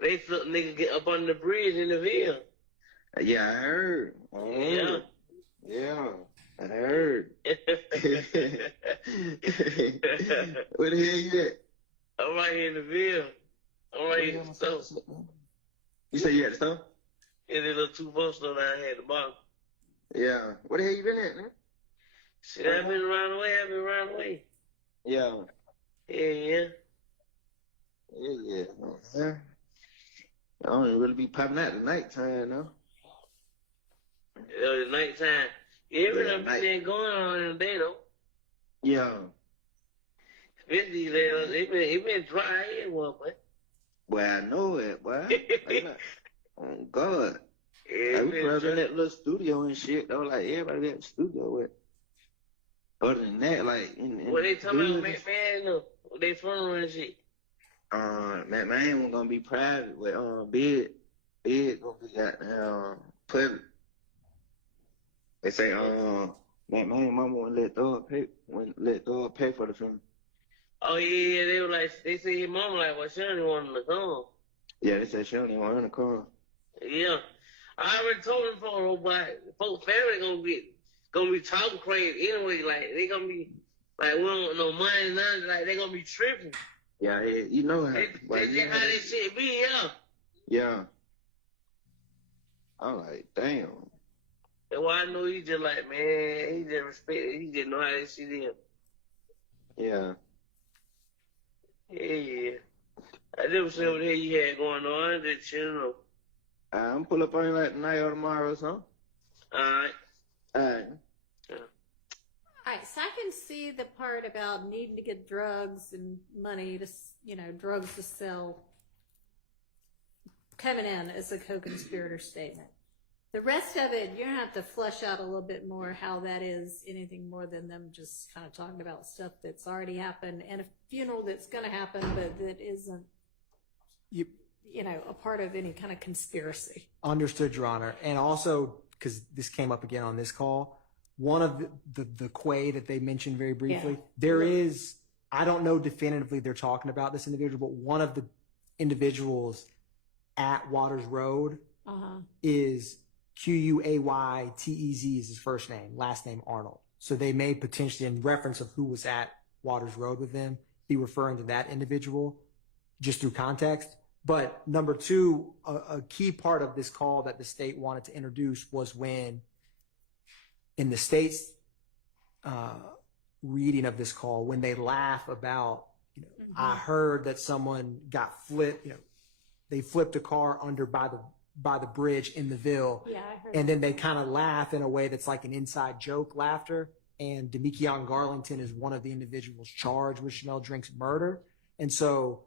They felt nigga get up on the bridge in the Ville. Yeah, I heard. Yeah, I heard. Where the hell you at? I'm right here in the Ville. I'm right here in the store. You say you at the store? Yeah, there's a little 2-4 store down here at the bottom. Yeah. Where the hell you been at, man? Shit, I've been around the way. Yeah. Yeah. I don't even really be popping out at nighttime, though. It's nighttime. Yeah, everything going on in the day, though. Yeah. Especially it been dry here, boy. Well, I know it, boy. Oh, God. Yeah, we probably in that little studio and shit, though. Like, everybody at the studio with. Other than that, like... What they talking about, man, what they funeral and shit? Man was gonna be private with, Bid gonna be public. They say, man, mama wouldn't let dog pay for the film. Oh, yeah, they were like, they say his mama like, well, she don't even want him to come. Yeah, they said she don't even want him to come. Yeah. I already told them before, but folks' family gonna be talking crazy anyway. Like, they gonna be, like, we don't want no money, nothing. Like, they gonna be tripping. Yeah, you know how. That's just how that shit be, yeah. Yeah. I'm like, damn. That's why I know he just like, man, he just respect it. He just know how that shit is. Yeah. Yeah. I never see what the hell you had going on. That you know. I'm pull up on you like tonight or tomorrow or something. All right, so I can see the part about needing to get drugs and money to, drugs to sell coming in as a co-conspirator statement. The rest of it, you're going to have to flesh out a little bit more how that is anything more than them just kind of talking about stuff that's already happened and a funeral that's going to happen, but that isn't, a part of any kind of conspiracy. Understood, Your Honor. And also, because this came up again on this call, one of the Quay that they mentioned very briefly, there is, I don't know definitively they're talking about this individual, but one of the individuals at Waters Road is Quaytez is his first name, last name Arnold. So they may potentially, in reference of who was at Waters Road with them, be referring to that individual just through context. But number two, a key part of this call that the state wanted to introduce was when, in the state's reading of this call, when they laugh about, I heard that someone got flipped, they flipped a car under by the bridge in the Ville. Yeah, I heard And then they kind of laugh in a way that's like an inside joke laughter. And Demikion Garlington is one of the individuals charged with Chanel Drink's murder. And so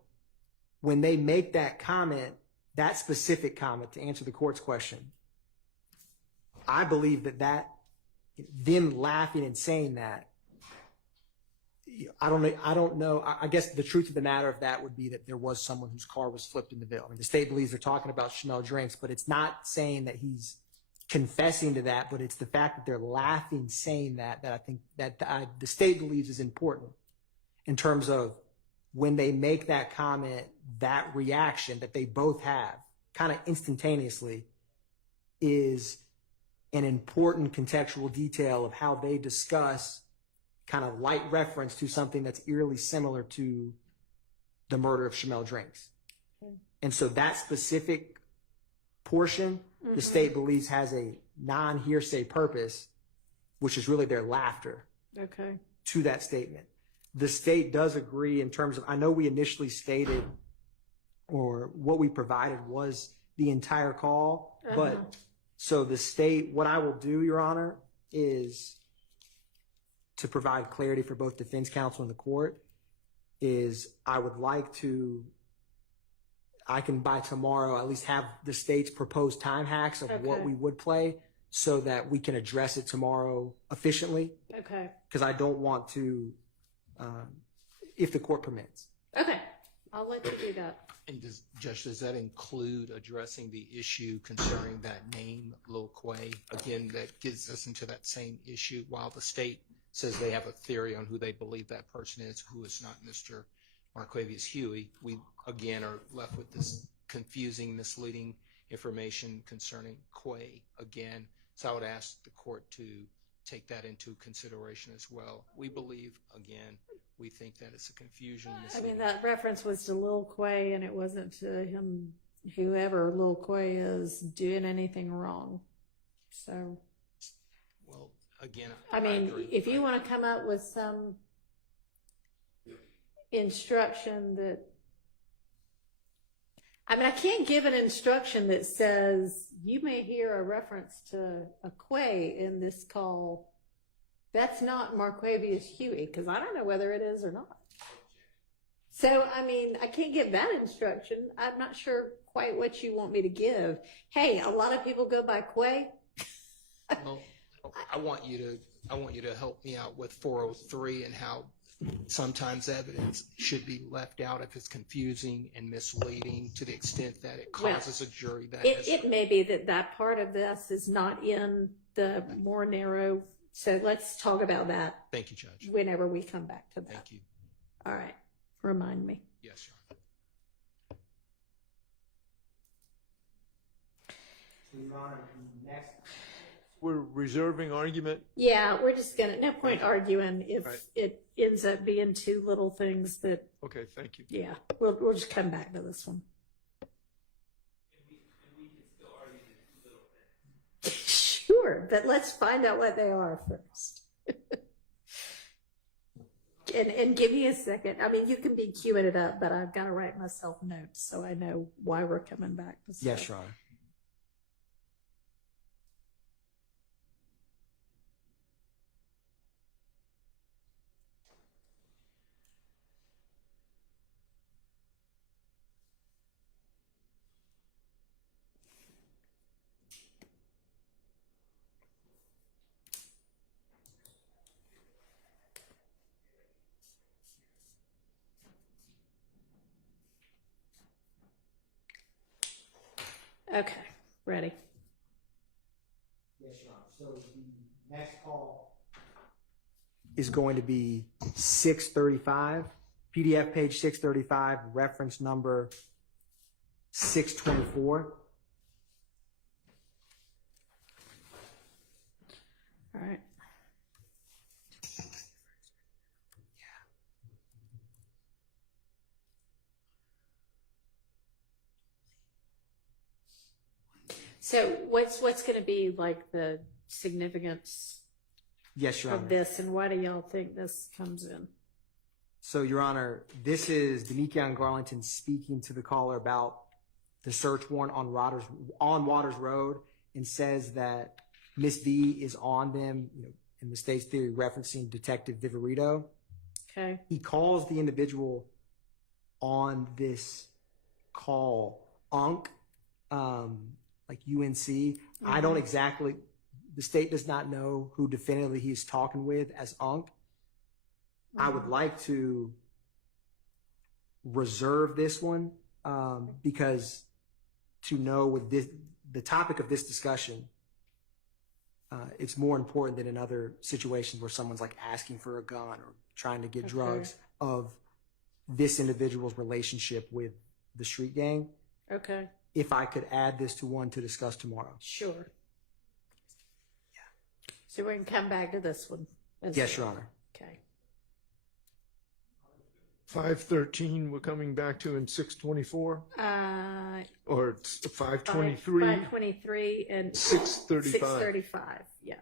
when they make that comment, that specific comment, to answer the court's question, I believe that them laughing and saying that, I don't know. I guess the truth of the matter of that would be that there was someone whose car was flipped in the Ville. I mean, the state believes they're talking about Chanel Drinks, but it's not saying that he's confessing to that, but it's the fact that they're laughing, saying that I think that the state believes is important in terms of when they make that comment, that reaction that they both have kind of instantaneously is an important contextual detail of how they discuss kind of light reference to something that's eerily similar to the murder of Chanel Drinks. Okay. And so that specific portion, the state believes has a non-hearsay purpose, which is really their laughter Okay. to that statement. The state does agree in terms of, I know we initially stated, or what we provided was the entire call, but so the state, what I will do, Your Honor, is to provide clarity for both defense counsel and the court, is I would like to, I can by tomorrow at least have the state's proposed time hacks of what Okay. we would play so that we can address it tomorrow efficiently. Okay. Because I don't want to, if the court permits. Okay. I'll let you do that. And does that include addressing the issue concerning that name, Lil Quay? Again, that gets us into that same issue. While the state says they have a theory on who they believe that person is, who is not Mr. Marquavius Huey, we again are left with this confusing, misleading information concerning Quay again. So I would ask the court to take that into consideration as well. We believe, again, we think that it's a confusion. I mean, that reference was to Lil Quay, and it wasn't to him, whoever Lil Quay is, doing anything wrong. So, well, again, I mean, agree. if you want to come up with some instruction that, I mean, I can't give an instruction that says you may hear a reference to a Quay in this call. That's not Marquavius Huey, because I don't know whether it is or not. So, I mean, I can't give that instruction. I'm not sure quite what you want me to give. Hey, a lot of people go by Quay. Well, I want you to help me out with 403 and how sometimes evidence should be left out if it's confusing and misleading to the extent that it causes a jury that It may be that part of this is not in the more narrow. So let's talk about that. Thank you, Judge. Whenever we come back to that. Thank you. All right. Remind me. Yes, Your Honor. We're reserving argument. Yeah, we're just gonna, no point arguing if Right. it ends up being two little things that, Okay, thank you. yeah, we'll just come back to this one. Sure, but let's find out what they are first. And give me a second. I mean, you can be queuing it up, but I've got to write myself notes so I know why we're coming back to stuff. Yes, Your Honor. Okay, ready. Yes, Your Honor. So the next call is going to be 635, PDF page 635, reference number 624. All right. So what's going to be like the significance Yes, Your Honor. of this, and why do y'all think this comes in? So, Your Honor, this is Demekion Garlington speaking to the caller about the search warrant on Waters Road, and says that Miss V is on them, in the state's theory referencing Detective Viverito. Okay. He calls the individual on this call UNC, like UNC. I don't exactly, the state does not know who definitively he's talking with as UNC. I would like to reserve this one because to know with this, the topic of this discussion, it's more important than in other situations where someone's like asking for a gun or trying to get drugs, of this individual's relationship with the street gang. Okay. If I could add this to one to discuss tomorrow. Sure. Yeah. So we can come back to this one. Yes, Your Honor. Okay. 513 we're coming back to in 624? Or it's 523? 523 and 635. 635, yeah.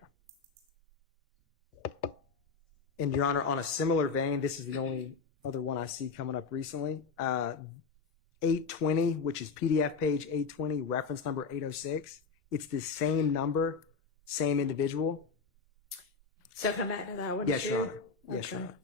And Your Honor, on a similar vein, this is the only other one I see coming up recently. 820, which is PDF page 820, reference number 806. It's the same number, same individual. So come back to that one. Yes, too? Your Honor. Yes, Your Okay. Honor.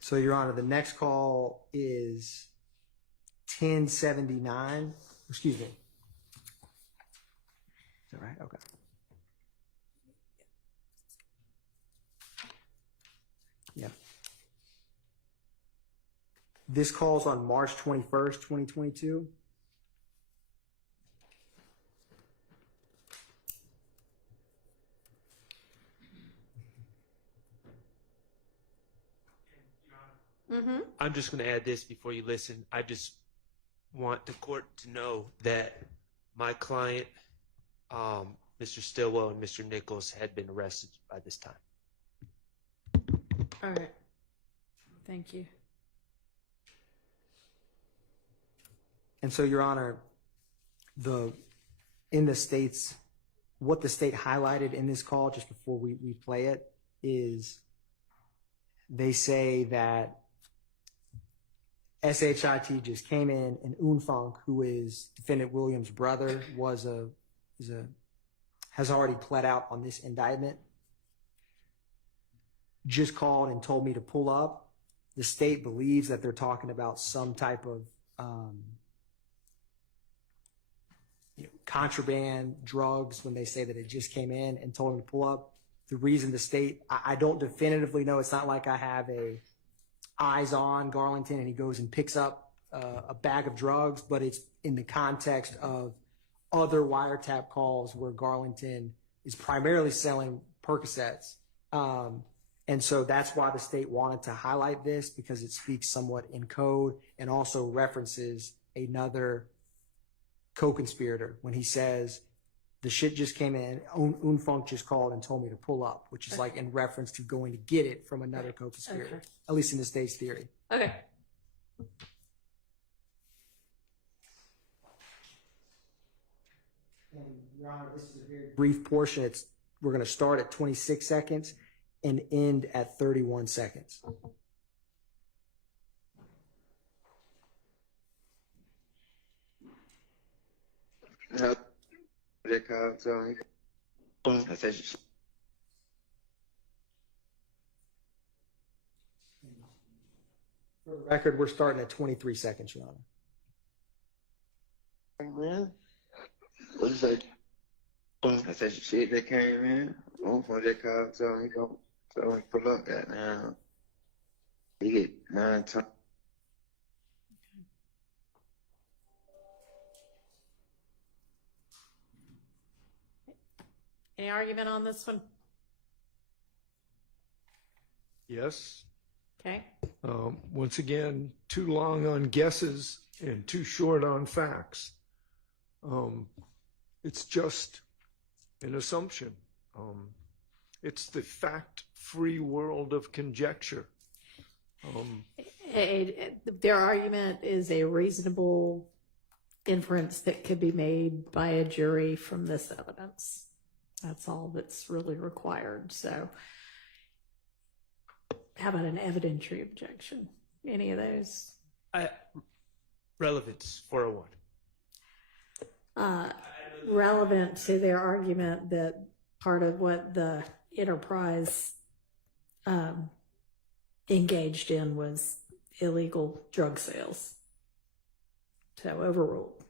So, Your Honor, the next call is 1079. Excuse me. Is that right? Okay. Yeah. This call's on March 21st, 2022. Mm-hmm. I'm just going to add this before you listen. I just want the court to know that my client, Mr. Stillwell and Mr. Nichols, had been arrested by this time. All right. Thank you. And so, Your Honor, in the states, what the state highlighted in this call, just before we play it, is they say that SHIT just came in, and Unfunk, who is Defendant Williams' brother, has already pled out on this indictment, just called and told me to pull up. The state believes that they're talking about some type of contraband drugs when they say that it just came in and told him to pull up. The reason the state, I don't definitively know, it's not like I have a eyes on Garlington and he goes and picks up a bag of drugs, but it's in the context of other wiretap calls where Garlington is primarily selling Percocets. And so that's why the state wanted to highlight this, because it speaks somewhat in code and also references another co-conspirator when he says, the shit just came in, Unfunk just called and told me to pull up, which is like in reference to going to get it from another co-conspirator, at least in the state's theory. Okay. And Your Honor, this is a very brief portion. We're going to start at 26 seconds and end at 31 seconds. For the record, we're starting at 23 seconds, Your Honor. Man, what you say? I said shit that came in. I'm from that car, so he go pull up that now. He get 9 times. Any argument on this one? Yes. Okay. Once again, too long on guesses and too short on facts. It's just an assumption. It's the fact-free world of conjecture. Their argument is a reasonable inference that could be made by a jury from this evidence. That's all that's really required. So how about an evidentiary objection? Any of those? Relevance 401. Relevant to their argument that part of what the enterprise engaged in was illegal drug sales. So overruled.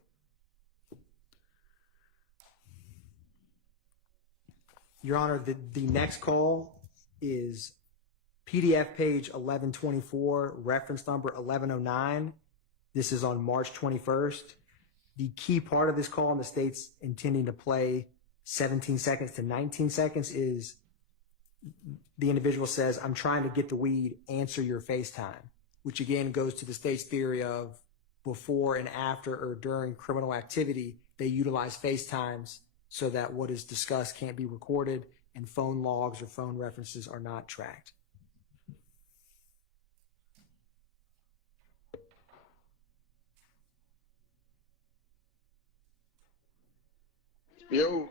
Your Honor, the next call is PDF page 1124, reference number 1109. This is on March 21st. The key part of this call, and the state's intending to play 17 seconds to 19 seconds, is the individual says, "I'm trying to get the weed, answer your FaceTime," which again goes to the state's theory of before and after or during criminal activity, they utilize FaceTimes so that what is discussed can't be recorded and phone logs or phone references are not tracked. Yo.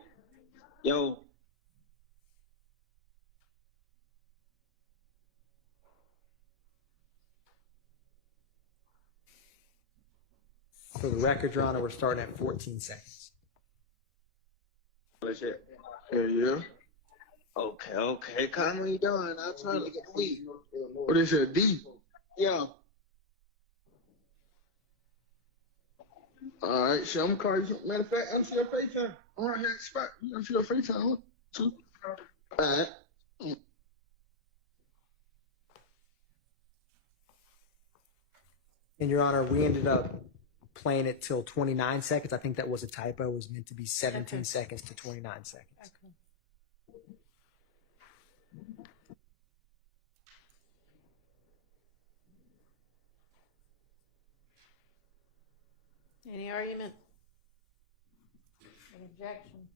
For the record, Your Honor, we're starting at 14 seconds. What's it? Yeah. Okay. Come what you doing? I'm trying to get the weed. What is it? D? Yeah. All right, so I'm gonna call you. Matter of fact, I'm see your FaceTime. I'm right here at the spot. I'm see your FaceTime. Look, too. All right. And Your Honor, we ended up playing it till 29 seconds. I think that was a typo. It was meant to be 17 seconds to 29 seconds. Okay. Any argument? An objection?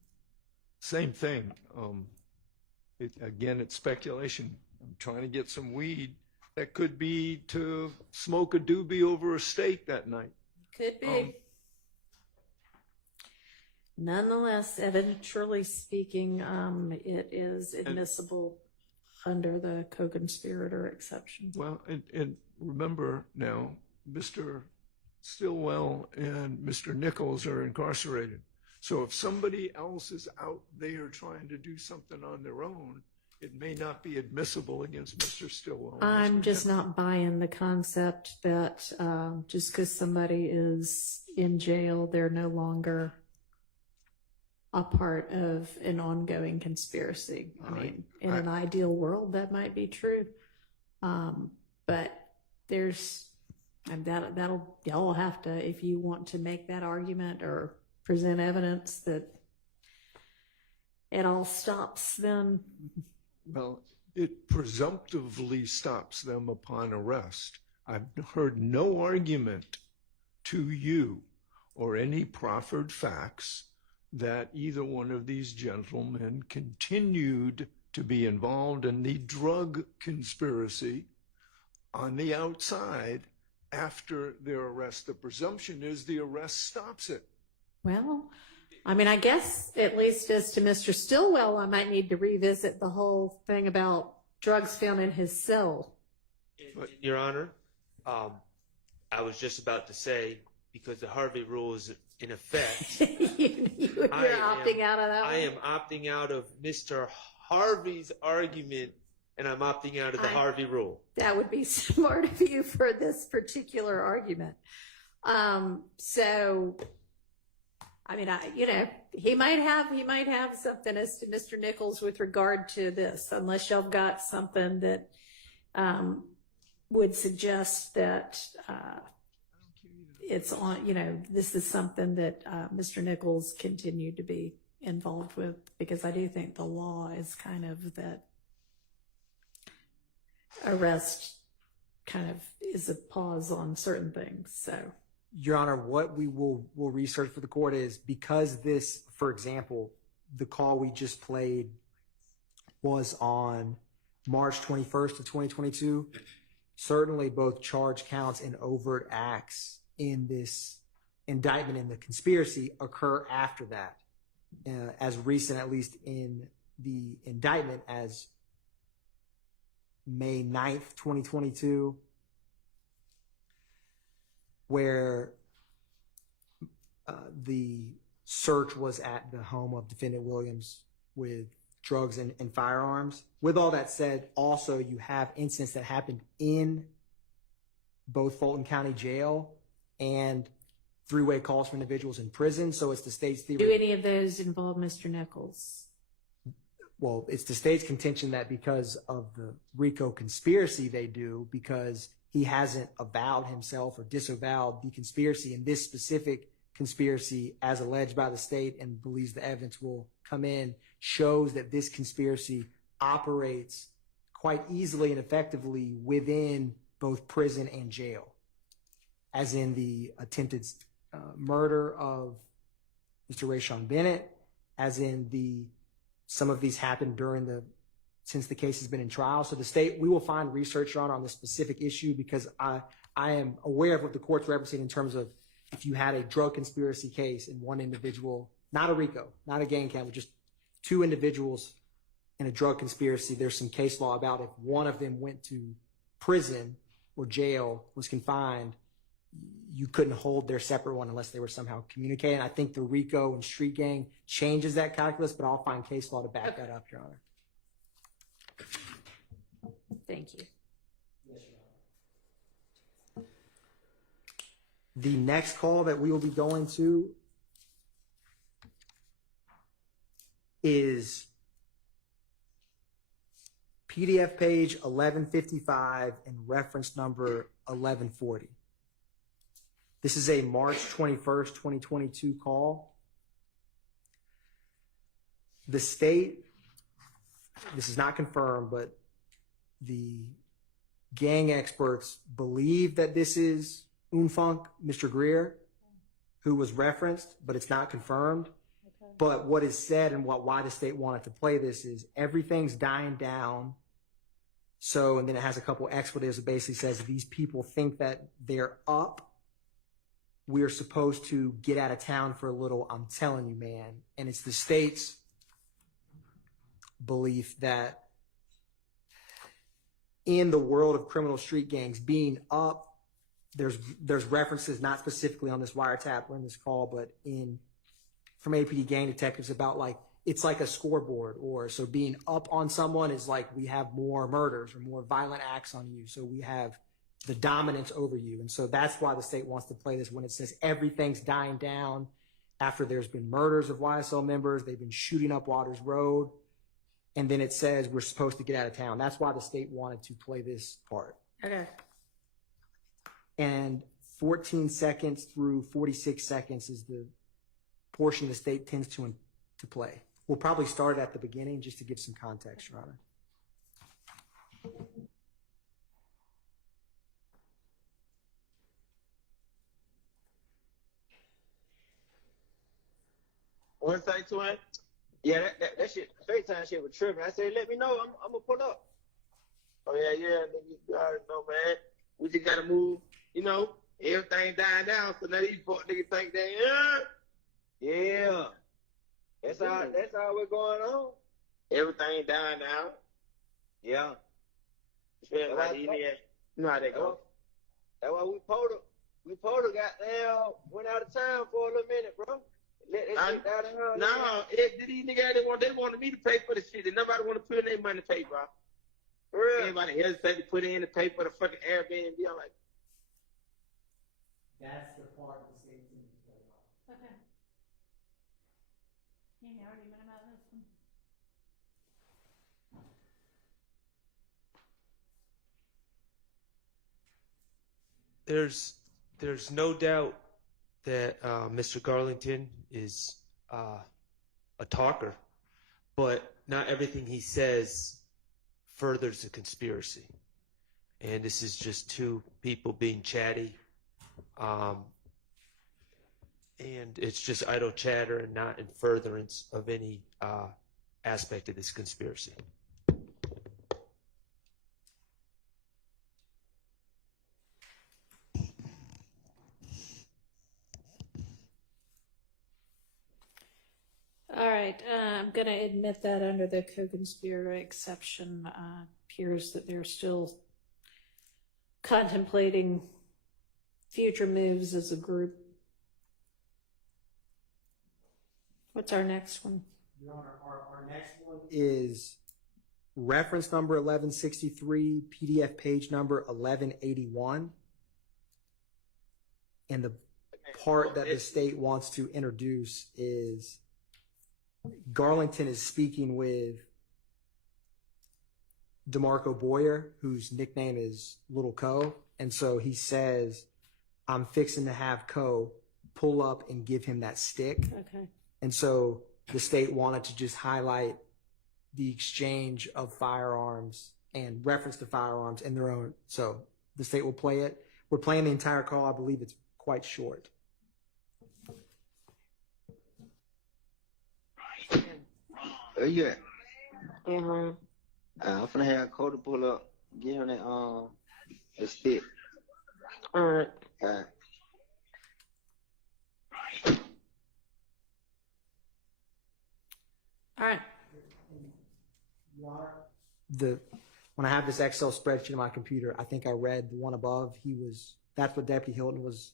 Same thing. Again, it's speculation. I'm trying to get some weed. That could be to smoke a doobie over a steak that night. Could be. Nonetheless, eventually speaking, it is admissible under the co-conspirator exception. Well, and remember now, Mr. Stillwell and Mr. Nichols are incarcerated. So if somebody else is out there trying to do something on their own, it may not be admissible against Mr. Stillwell. I'm just not buying the concept that just because somebody is in jail, they're no longer a part of an ongoing conspiracy. I mean, in an ideal world, that might be true. But there's, and that'll, y'all have to, if you want to make that argument or present evidence that it all stops them. Well, it presumptively stops them upon arrest. I've heard no argument to you or any proffered facts that either one of these gentlemen continued to be involved in the drug conspiracy on the outside after their arrest. The presumption is the arrest stops it. Well, I mean, I guess at least as to Mr. Stillwell, I might need to revisit the whole thing about drugs found in his cell. Your Honor, I was just about to say, because the Harvey rule is in effect, you're opting out of that one? I am opting out of Mr. Harvey's argument, and I'm opting out of the Harvey rule. That would be smart of you for this particular argument. So, I mean, he might have something as to Mr. Nichols with regard to this, unless y'all got something that would suggest that it's on, this is something that Mr. Nichols continued to be involved with, because I do think the law is kind of that arrest kind of is a pause on certain things. So, Your Honor, what we will research for the court is, because this, for example, the call we just played was on March 21st of 2022. Certainly both charge counts and overt acts in this indictment in the conspiracy occur after that, as recent, at least in the indictment, as May 9th, 2022, where the search was at the home of defendant Williams with drugs and firearms. With all that said, also you have incidents that happened in both Fulton County Jail and three-way calls from individuals in prison. So it's the state's theory. Do any of those involve Mr. Nichols? Well, it's the state's contention that because of the RICO conspiracy they do, because he hasn't avowed himself or disavowed the conspiracy in this specific conspiracy as alleged by the state, and believes the evidence will come in, shows that this conspiracy operates quite easily and effectively within both prison and jail, as in the attempted murder of Mr. Rayshawn Bennett, as in some of these happened since the case has been in trial. So the state, we will find research on this specific issue, because I am aware of what the court's referencing in terms of if you had a drug conspiracy case and one individual, not a RICO, not a gang count, but just two individuals in a drug conspiracy, there's some case law about if one of them went to prison or jail, was confined, you couldn't hold their separate one unless they were somehow communicating. I think the RICO and street gang changes that calculus, but I'll find case law to back that up, Your Honor. Thank you. Yes, Your Honor. The next call that we will be going to is PDF page 1155 and reference number 1140. This is a March 21st, 2022 call. The state, this is not confirmed, but the gang experts believe that this is Unfunk, Mr. Greer, who was referenced, but it's not confirmed. Okay. But what is said and why the state wanted to play this is everything's dying down. So, and then it has a couple expletives. It basically says these people think that they're up. We're supposed to get out of town for a little, I'm telling you, man. And it's the state's belief that in the world of criminal street gangs being up, there's references, not specifically on this wiretap or in this call, but from APD gang detectives about like, it's like a scoreboard, or so being up on someone is like we have more murders or more violent acts on you. So we have the dominance over you. And so that's why the state wants to play this when it says everything's dying down after there's been murders of YSL members. They've been shooting up Waters Road. And then it says we're supposed to get out of town. That's why the state wanted to play this part. Okay. And 14 seconds through 46 seconds is the portion the state tends to play. We'll probably start at the beginning just to give some context, Your Honor. One thing to him, yeah, that shit, FaceTime shit was tripping. I said, let me know, I'm gonna pull up. Oh yeah, nigga, you already know, man. We just gotta move, everything dying down, so now these fuck niggas think they, yeah. That's how we're going on. Everything dying down. Yeah. You know how they go. That's why we Porter goddamn went out of town for a little minute, bro. Let that shit down the house. No, these niggas they wanted me to pay for the shit. And nobody want to put in their money to pay, bro. For real. Everybody hesitate to put in to pay for the fucking Airbnb. I'm like, that's the part of the state team is going on. Okay. Any argument about this one? There's no doubt that Mr. Garlington is a talker, but not everything he says furthers the conspiracy. And this is just two people being chatty. And it's just idle chatter and not in furtherance of any aspect of this conspiracy. right, I'm going to admit that under the co-conspirator exception, appears that they're still contemplating future moves as a group. What's our next one? Your Honor, our next one is reference number 1163, PDF page number 1181. And the part that the state wants to introduce is Garlington is speaking with DeMarco Boyer, whose nickname is Little Co. And so he says, I'm fixing to have Co pull up and give him that stick. Okay. And so the state wanted to just highlight the exchange of firearms and reference to firearms in their own. So the state will play it. We're playing the entire call. I believe it's quite short. Where you at? Mm-hmm. I'm finna have Cody pull up, give him that stick. All right. Alright. All right. When I have this Excel spreadsheet on my computer, I think I read the one above. That's what Deputy Hilton was.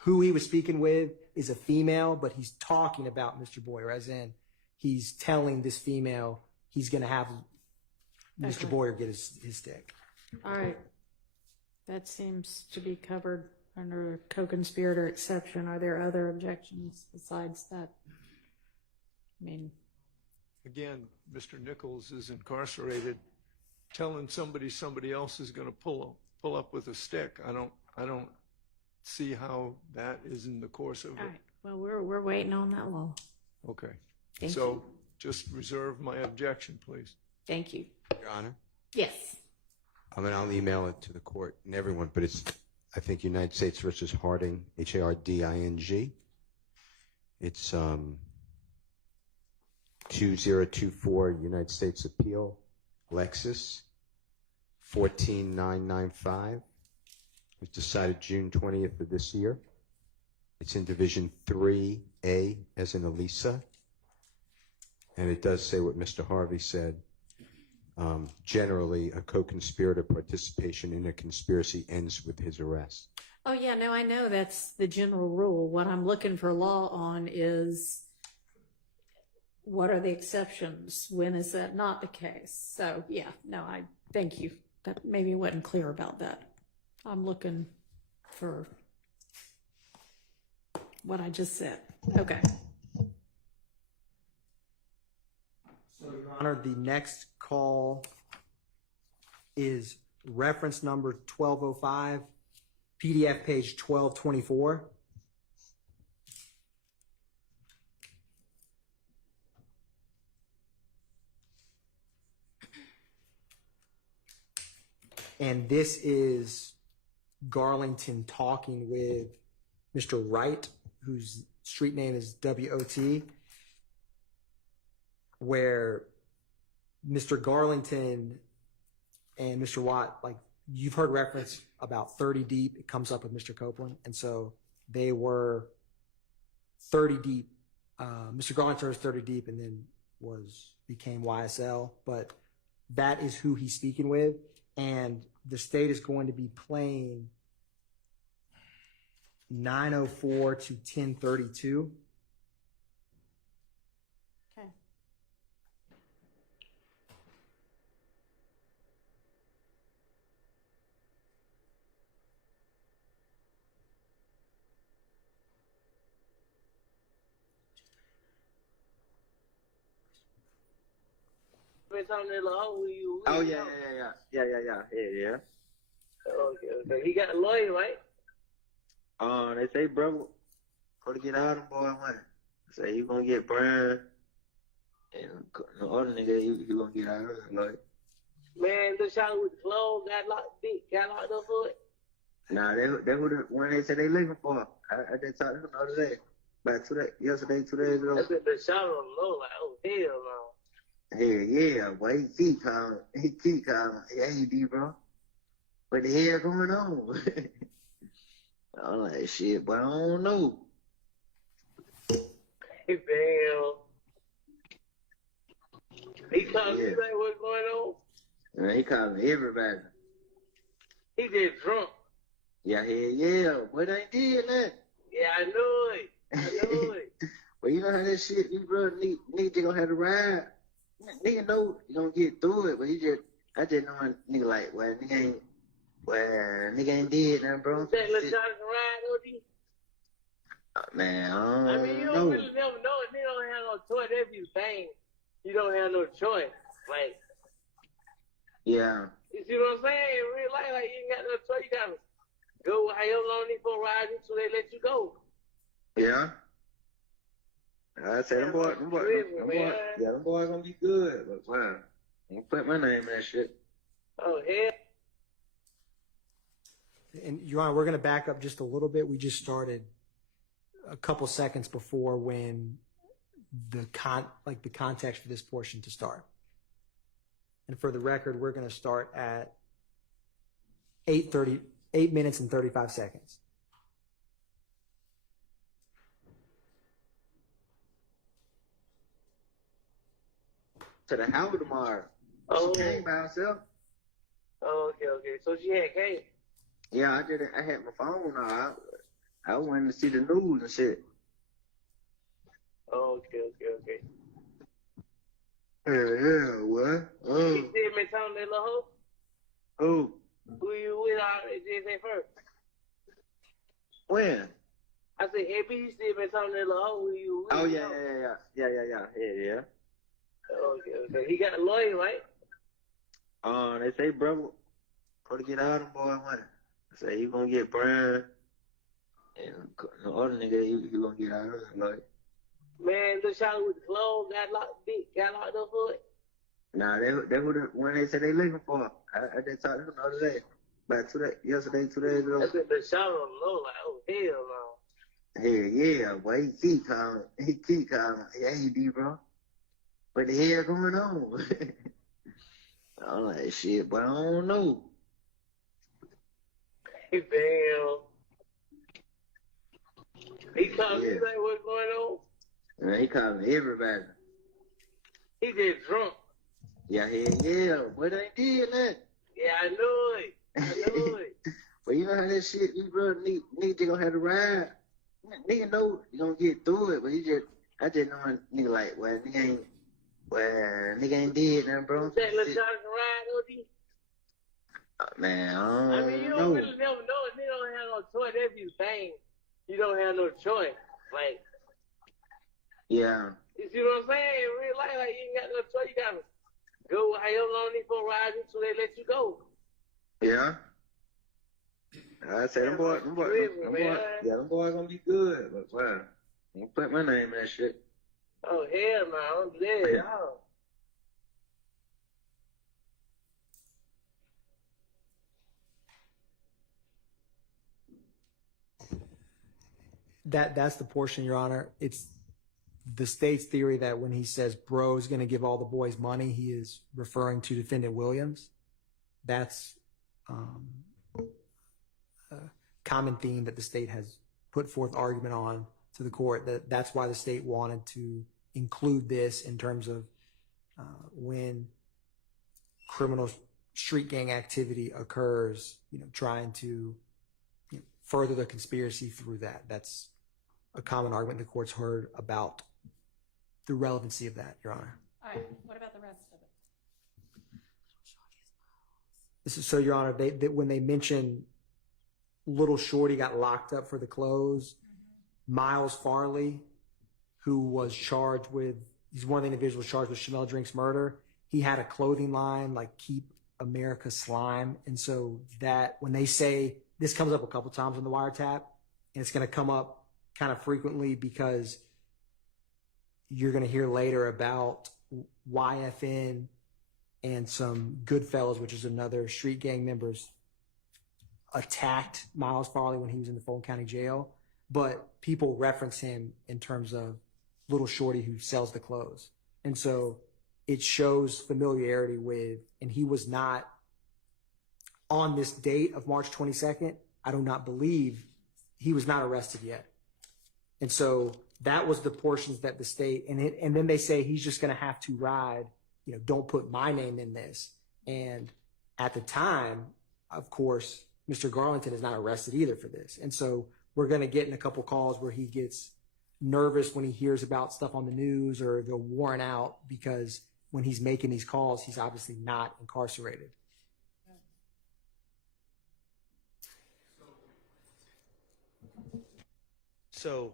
Who he was speaking with is a female, but he's talking about Mr. Boyer, as in he's telling this female he's going to have Mr. Boyer get his stick. All right. That seems to be covered under co-conspirator exception. Are there other objections besides that? I mean, Again, Mr. Nichols is incarcerated, telling somebody else is going to pull up with a stick. I don't see how that is in the course of all it. right. Well, we're waiting on that law. Okay. Thank So you. just reserve my objection, please. Thank you. Your Honor, Yes. I'll email it to the court and everyone, but it's, I think, United States versus Harding, Harding. It's 2024 United States Appeal, Lexus 14995. It was decided June 20th of this year. It's in Division 3A, as in Elisa. And it does say what Mr. Harvey said. Generally, a co-conspirator participation in a conspiracy ends with his arrest. Oh, yeah, no, I know that's the general rule. What I'm looking for law on is what are the exceptions? When is that not the case? So, yeah, no, I thank you. That maybe wasn't clear about that. I'm looking for what I just said. Okay. So, Your Honor, the next call is reference number 1205, PDF page 1224. And this is Garlington talking with Mr. Wright, whose street name is WOT, where Mr. Garlington and Mr. Watt, like you've heard reference about 30 deep, it comes up with Mr. Copeland. And so they were 30 deep. Mr. Garlington was 30 deep and then became YSL, but that is who he's speaking with. And the state is going to be playing 904 to 1032. Okay. Oh yeah. Okay. He got a lawyer, right? They say, bro, gotta get out of boy money. Say you gonna get Brian, and the other nigga, he gonna get out of it. Like, Man, the shot with the clothes got locked up for it. nah, they who the one they said they looking for. I just talked to him the other day, about 2 days, yesterday, 2 days ago. That's the shot on the low, like, oh hell no. Hell yeah, boy, he keep calling. Hey, D, bro. What the hell going on? I'm like, shit, but I don't know. Damn. He calling Yeah. you like what's going on? Man, he calling everybody. He just drunk. Yeah, yeah. But I did that. Yeah, I knew it. I knew it. Well, you know how that shit, you brother nigga gonna have to ride. Nigga know you gonna get through it, but I just know a nigga like, well, nigga ain't did nothing, bro. That little Jonathan ride, OG? Man, I mean, you don't know. really never know. They don't have no choice. If you bang, you don't have no choice. Like, Yeah. you see what I'm saying? In real life, like, you ain't got no choice. You gotta go however long they for ride until they let you go. Yeah. I said, them boys gonna be good, but wow, I'm gonna put my name in that shit. Oh, hell. And Your Honor, we're going to back up just a little bit. We just started a couple seconds before when the context for this portion to start. And for the record, we're going to start at 8 minutes and 35 seconds. To the house tomorrow. Oh. She came by herself. Oh, okay. So she had came. Yeah, I had my phone on. I went to see the news and shit. Oh, okay. Yeah, what? He said me telling that little hoe? Who? Who you with did that first? When? I said, AB, he said me telling that little hoe who you with. Oh, yeah. Yeah. Okay. He got a lawyer, right? They say, brother, probably get out of boy money. They say he gonna get Brian, and the other nigga, he gonna get out of it, like. Man, the shot with the clothes got locked up for it. Nah, they were the one they said they looking for. I just talked to them the other day. Yesterday, 2 days ago. I said the shot on the low, like, oh, hell no. Hell yeah, boy, he keep calling. Hey, D, bro. What the hell going on? I'm like, shit, but I don't know. Damn. He calling Yeah. you like what's going on? Man, he calling everybody. He just drunk. Yeah, but I did that. Yeah, I knew it. But you know how that shit, you brother nigga gonna have to ride. Nigga know you gonna get through it, but I just know a nigga like, well, nigga ain't did nothing, bro. That little Jonathan ride, OG? Man, I mean, you don't really never know. They don't have no choice. If you bang, you don't have no choice. Like, yeah. you see what I'm saying? In real life, like, you ain't got no choice. You gotta go however long they for ride until they let you go. Yeah. I said, them boys gonna be good, but wow, I'm gonna put my name in that shit. Oh, hell no, I'm dead, y'all. That's the portion, Your Honor. It's the state's theory that when he says bro is going to give all the boys money, he is referring to Defendant Williams. That's a common theme that the state has put forth argument on to the court. That's why the state wanted to include this in terms of when criminal street gang activity occurs, trying to further the conspiracy through that. That's a common argument the court's heard about the relevancy of that, Your Honor. All right, what about the rest of it? So, Your Honor, when they mention Little Shorty got locked up for the clothes, Miles Farley, who was charged with, he's one of the individuals charged with Chanel Drink's murder. He had a clothing line like Keep America Slime. And so that when they say, this comes up a couple times in the wiretap, and it's going to come up kind of frequently because you're going to hear later about YFN and some Goodfellas, which is another street gang members, attacked Miles Farley when he was in the Fulton County Jail. But people reference him in terms of Little Shorty who sells the clothes. And so it shows familiarity with, and he was not on this date of March 22nd. I do not believe he was not arrested yet. And so that was the portions that the state, and then they say he's just going to have to ride, don't put my name in this. And at the time, of course, Mr. Garlington is not arrested either for this. And so we're going to get in a couple calls where he gets nervous when he hears about stuff on the news, or they'll warrant out, because when he's making these calls, he's obviously not incarcerated. So,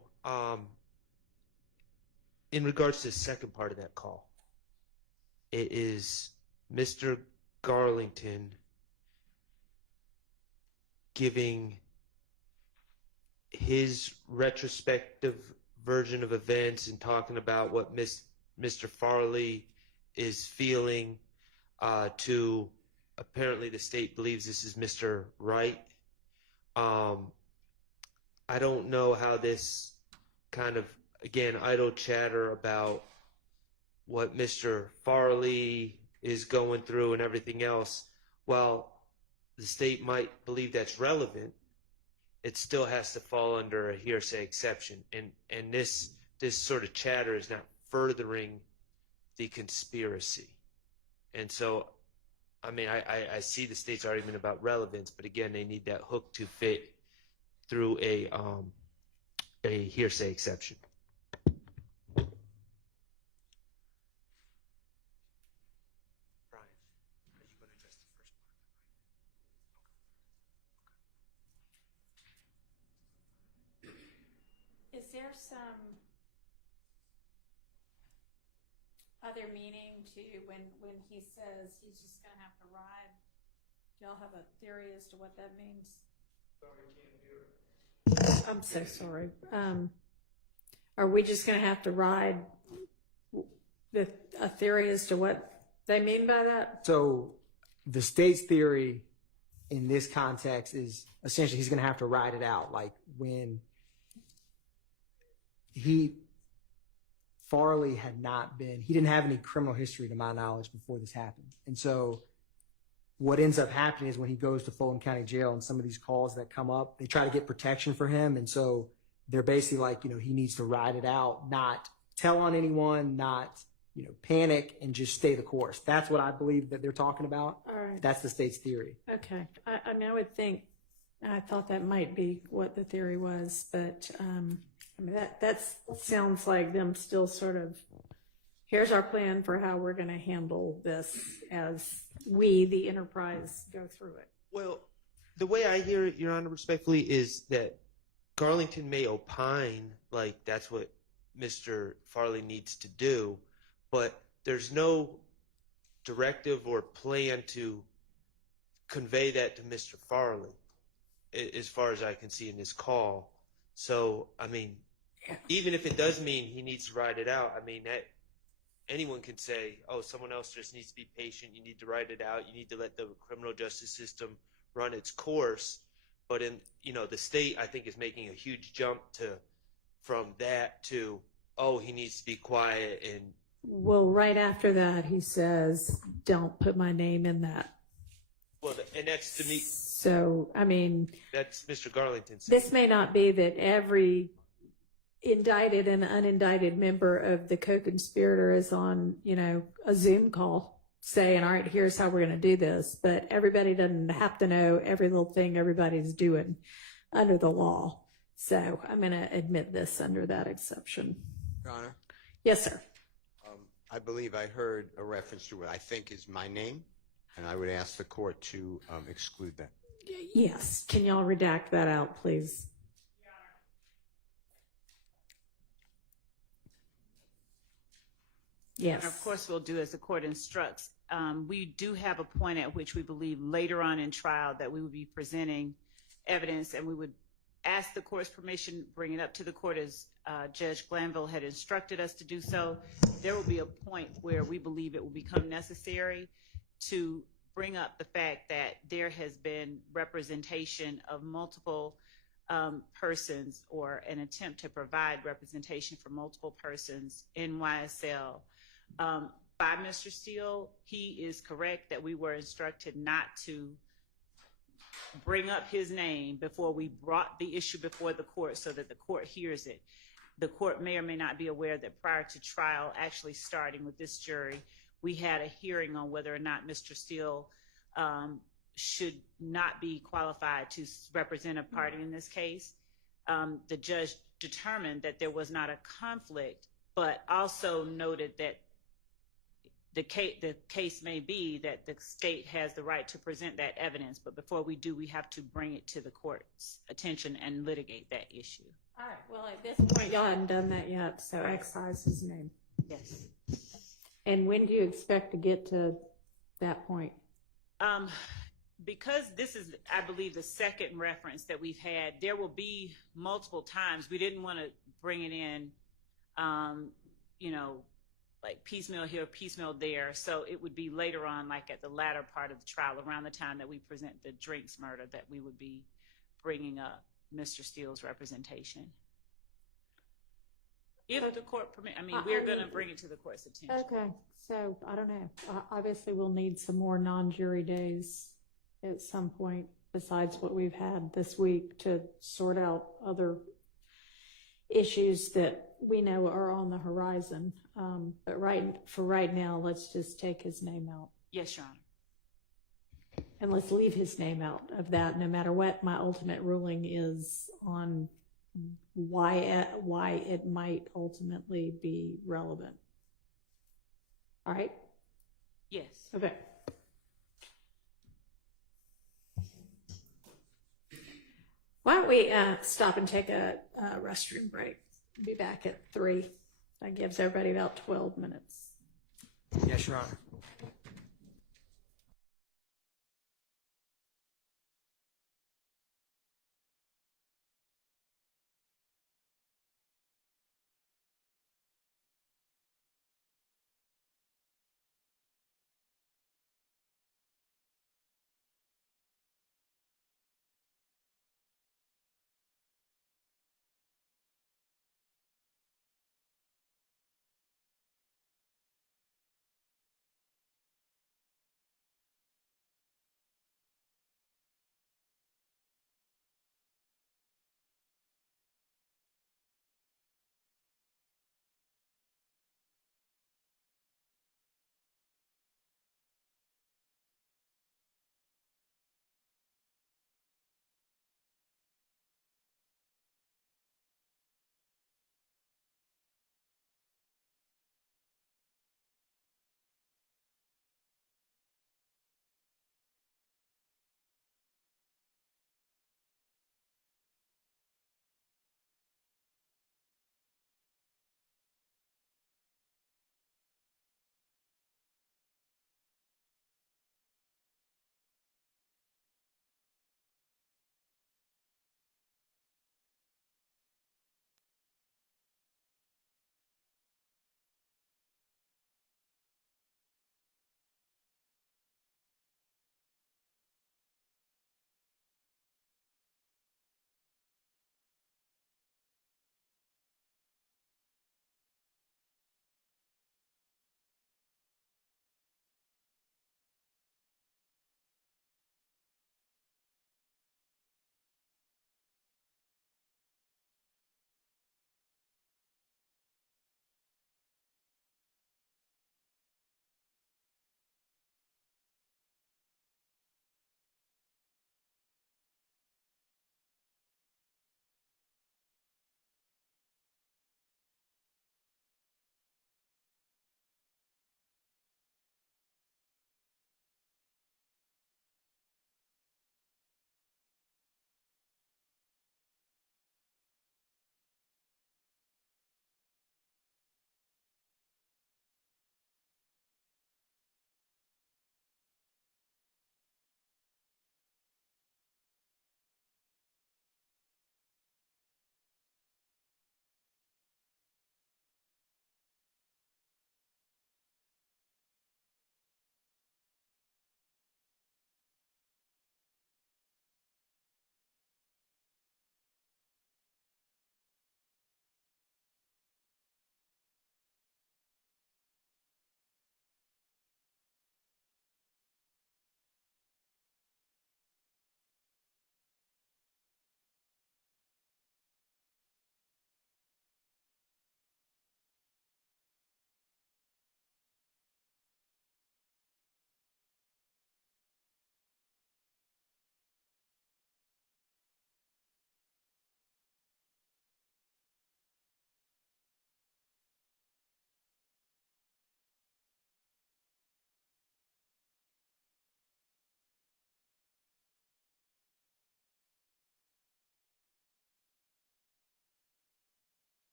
in regards to the second part of that call, it is Mr. Garlington giving his retrospective version of events and talking about what Mr. Farley is feeling to, apparently the state believes this is Mr. Wright. I don't know how this kind of, again, idle chatter about what Mr. Farley is going through and everything else, while the state might believe that's relevant, it still has to fall under a hearsay exception. And this sort of chatter is not furthering the conspiracy. And so, I mean, I see the state's argument about relevance, but again, they need that hook to fit through a hearsay exception. Is there some other meaning to when he says he's just going to have to ride? Do y'all have a theory as to what that means? I'm so sorry. Are we just going to have to ride a theory as to what they mean by that? So the state's theory in this context is essentially he's going to have to ride it out. Like when Farley he didn't have any criminal history to my knowledge before this happened. And so what ends up happening is when he goes to Fulton County Jail and some of these calls that come up, they try to get protection for him. And so they're basically like, he needs to ride it out, not tell on anyone, not, panic, and just stay the course. That's what I believe that they're talking about. All right. That's the state's theory. Okay. I mean, I thought that might be what the theory was, but I mean, that sounds like them still sort of, here's our plan for how we're going to handle this as we, the enterprise, go through it. Well, the way I hear it, Your Honor, respectfully, is that Garlington may opine like that's what Mr. Farley needs to do, but there's no directive or plan to convey that to Mr. Farley, as far as I can see in this call. So, I mean, even if it does mean he needs to ride it out, I mean, that anyone can say, oh, someone else just needs to be patient, you need to ride it out, you need to let the criminal justice system run its course. But the state, I think, is making a huge jump from that to, oh, he needs to be quiet. And well, right after that, he says, don't put my name in that. Well, and that's to me. So, I mean, that's Mr. Garlington's. This may not be that every indicted and unindicted member of the co-conspirator is on, a Zoom call saying, all right, here's how we're going to do this. But everybody doesn't have to know every little thing everybody's doing under the law. So I'm going to admit this under that exception. Your Honor? Yes, sir. I believe I heard a reference to what I think is my name, and I would ask the court to exclude that. Yes. Can y'all redact that out, please? Yes. And of course, we'll do as the court instructs. We do have a point at which we believe later on in trial that we would be presenting evidence, and we would ask the court's permission, bring it up to the court as Judge Glanville had instructed us to do so. There will be a point where we believe it will become necessary to bring up the fact that there has been representation of multiple persons, or an attempt to provide representation for multiple persons in YSL. By Mr. Steele, he is correct that we were instructed not to bring up his name before we brought the issue before the court so that the court hears it. the court may or may not be aware that prior to trial actually starting with this jury, we had a hearing on whether or not Mr. Steele should not be qualified to represent a party in this case. The judge determined that there was not a conflict, but also noted that the case may be that the state has the right to present that evidence, but before we do, we have to bring it to the court's attention and litigate that issue. All right. Well, at this point, y'all haven't done that yet, so excise his name. Yes. And when do you expect to get to that point? Because this is, I believe, the second reference that we've had, there will be multiple times. We didn't want to bring it in, like piecemeal here, piecemeal there. So it would be later on, like at the latter part of the trial, around the time that we present the Drinks murder, that we would be bringing up Mr. Steele's representation. If the court permit, we're going to bring it to the court's attention. Okay. So I don't know. Obviously, we'll need some more non-jury days at some point besides what we've had this week to sort out other issues that we know are on the horizon. But for right now, let's just take his name out. Yes, Your Honor. And let's leave his name out of that, no matter what my ultimate ruling is on why it might ultimately be relevant. All right? Yes. Okay. Why don't we stop and take a restroom break? Be back at 3. That gives everybody about 12 minutes. Yes, Your Honor.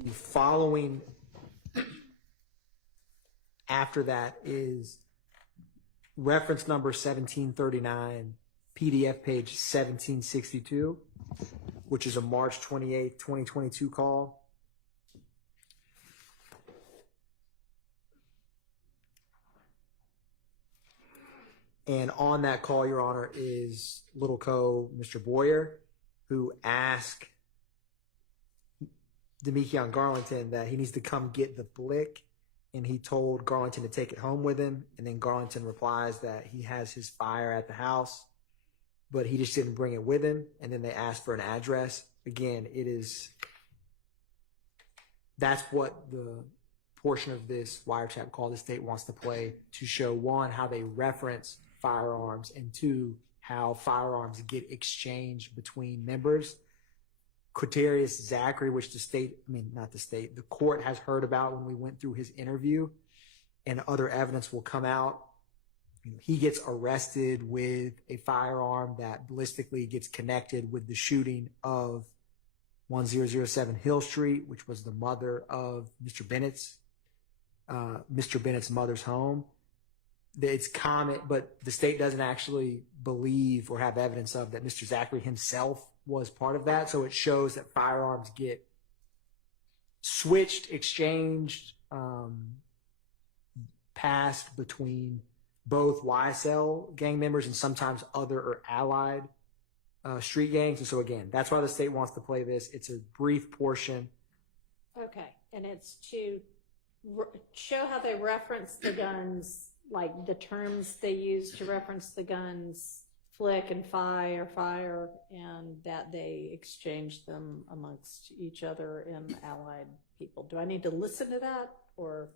The following after that is reference number 1739, PDF page 1762, which is a March 28th, 2022 call. And on that call, Your Honor, is Little Co. Mr. Boyer, who asked Demekion Garlington that he needs to come get the blick, and he told Garlington to take it home with him. And then Garlington replies that he has his fire at the house, but he just didn't bring it with him. And then they asked for an address. Again, that's what the portion of this wiretap call the state wants to play to show, one, how they reference firearms, and two, how firearms get exchanged between members. Quatarius Zachary, which the court has heard about when we went through his interview, and other evidence will come out. He gets arrested with a firearm that ballistically gets connected with the shooting of 1007 Hill Street, which was the mother of Mr. Bennett's mother's home. It's common, but the state doesn't actually believe or have evidence of that Mr. Zachary himself was part of that. So it shows that firearms get switched, exchanged, passed between both YSL gang members and sometimes other or allied street gangs. And so again, that's why the state wants to play this. It's a brief portion. Okay, and it's to show how they reference the guns, like the terms they use to reference the guns, flick and fire, and that they exchange them amongst each other and allied people. Do I need to listen to that, or?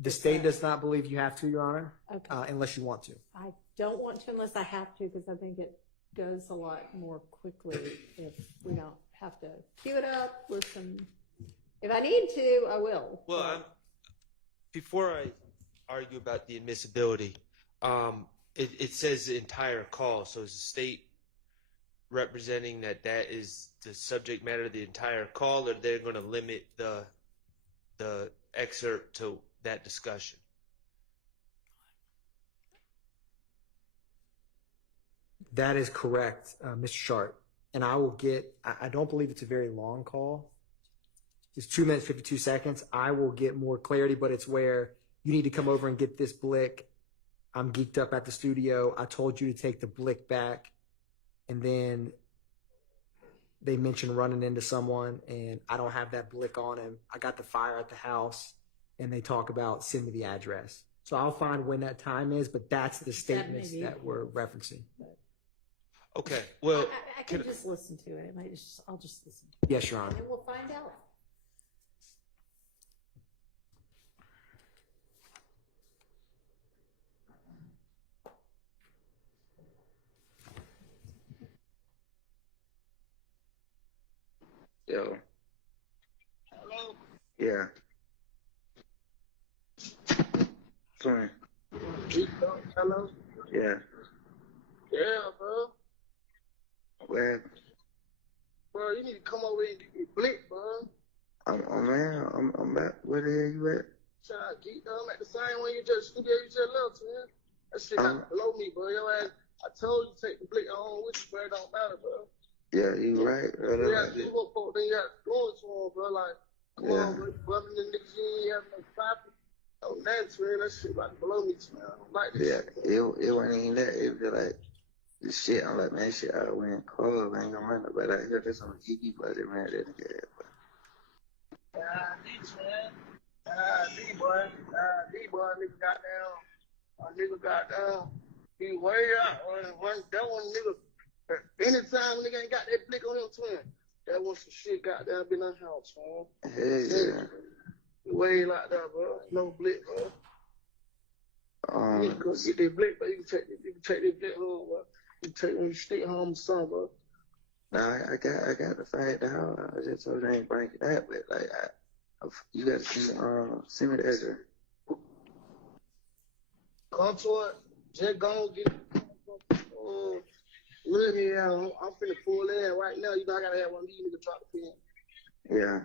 The state does not believe you have to, Your Honor, Okay. unless you want to. I don't want to unless I have to, because I think it goes a lot more quickly if we don't have to cue it up, listen. If I need to, I will. Well, before I argue about the admissibility, it says the entire call. So is the state representing that is the subject matter of the entire call, or they're going to limit the excerpt to that discussion? That is correct, Mr. Sharp. And I don't believe it's a very long call. It's 2 minutes, 52 seconds. I will get more clarity, but it's where you need to come over and get this blick. I'm geeked up at the studio. I told you to take the blick back. And then they mentioned running into someone, and I don't have that blick on him. I got the fire at the house, and they talk about send me the address. So I'll find when that time is, but that's the statements that we're referencing. Okay, well, I can just listen to it. I'll just listen to it. Yes, Your Honor. And we'll find out. Yo. Hello? Yeah. Sorry. Hello? Yeah. Yeah, bro. Where? Bro, you need to come over and get me blick, bro. I'm back. Where the hell you at? Shout out, geek. I'm at the same one you just studio you just left, man. That shit got below me, bro. Your ass, I told you to take the blick on with you, bro. It don't matter, bro. Yeah, you right. Yeah, you go for then you have to go to him, bro. Like, come on, bro. Rubbing the niggas, you ain't having no popping. Oh, that's man. That shit like below me, man. I don't like this shit. It wasn't even that. It was just like this shit. I'm like, man, shit, I went cold. I ain't gonna run it, but I heard this on TV, but it ran that nigga. D, man. D, boy. D, boy. Nigga got down. He way out. That one nigga. Anytime nigga ain't got that blick on him, twin. That was some shit got there been in the house, man. Yeah. Way like that, bro. No blick, bro. You need to go get that blick, bro. You can take that blick home, bro. You can take when you stay home, son, bro. Nah, I got to fight the house. I just told you I ain't bring it that, but like, you got to send me the address. Come to it. Just go get it. Look here, I'm finna pull in right now. You know I gotta have one of these niggas drop the pin. Yeah.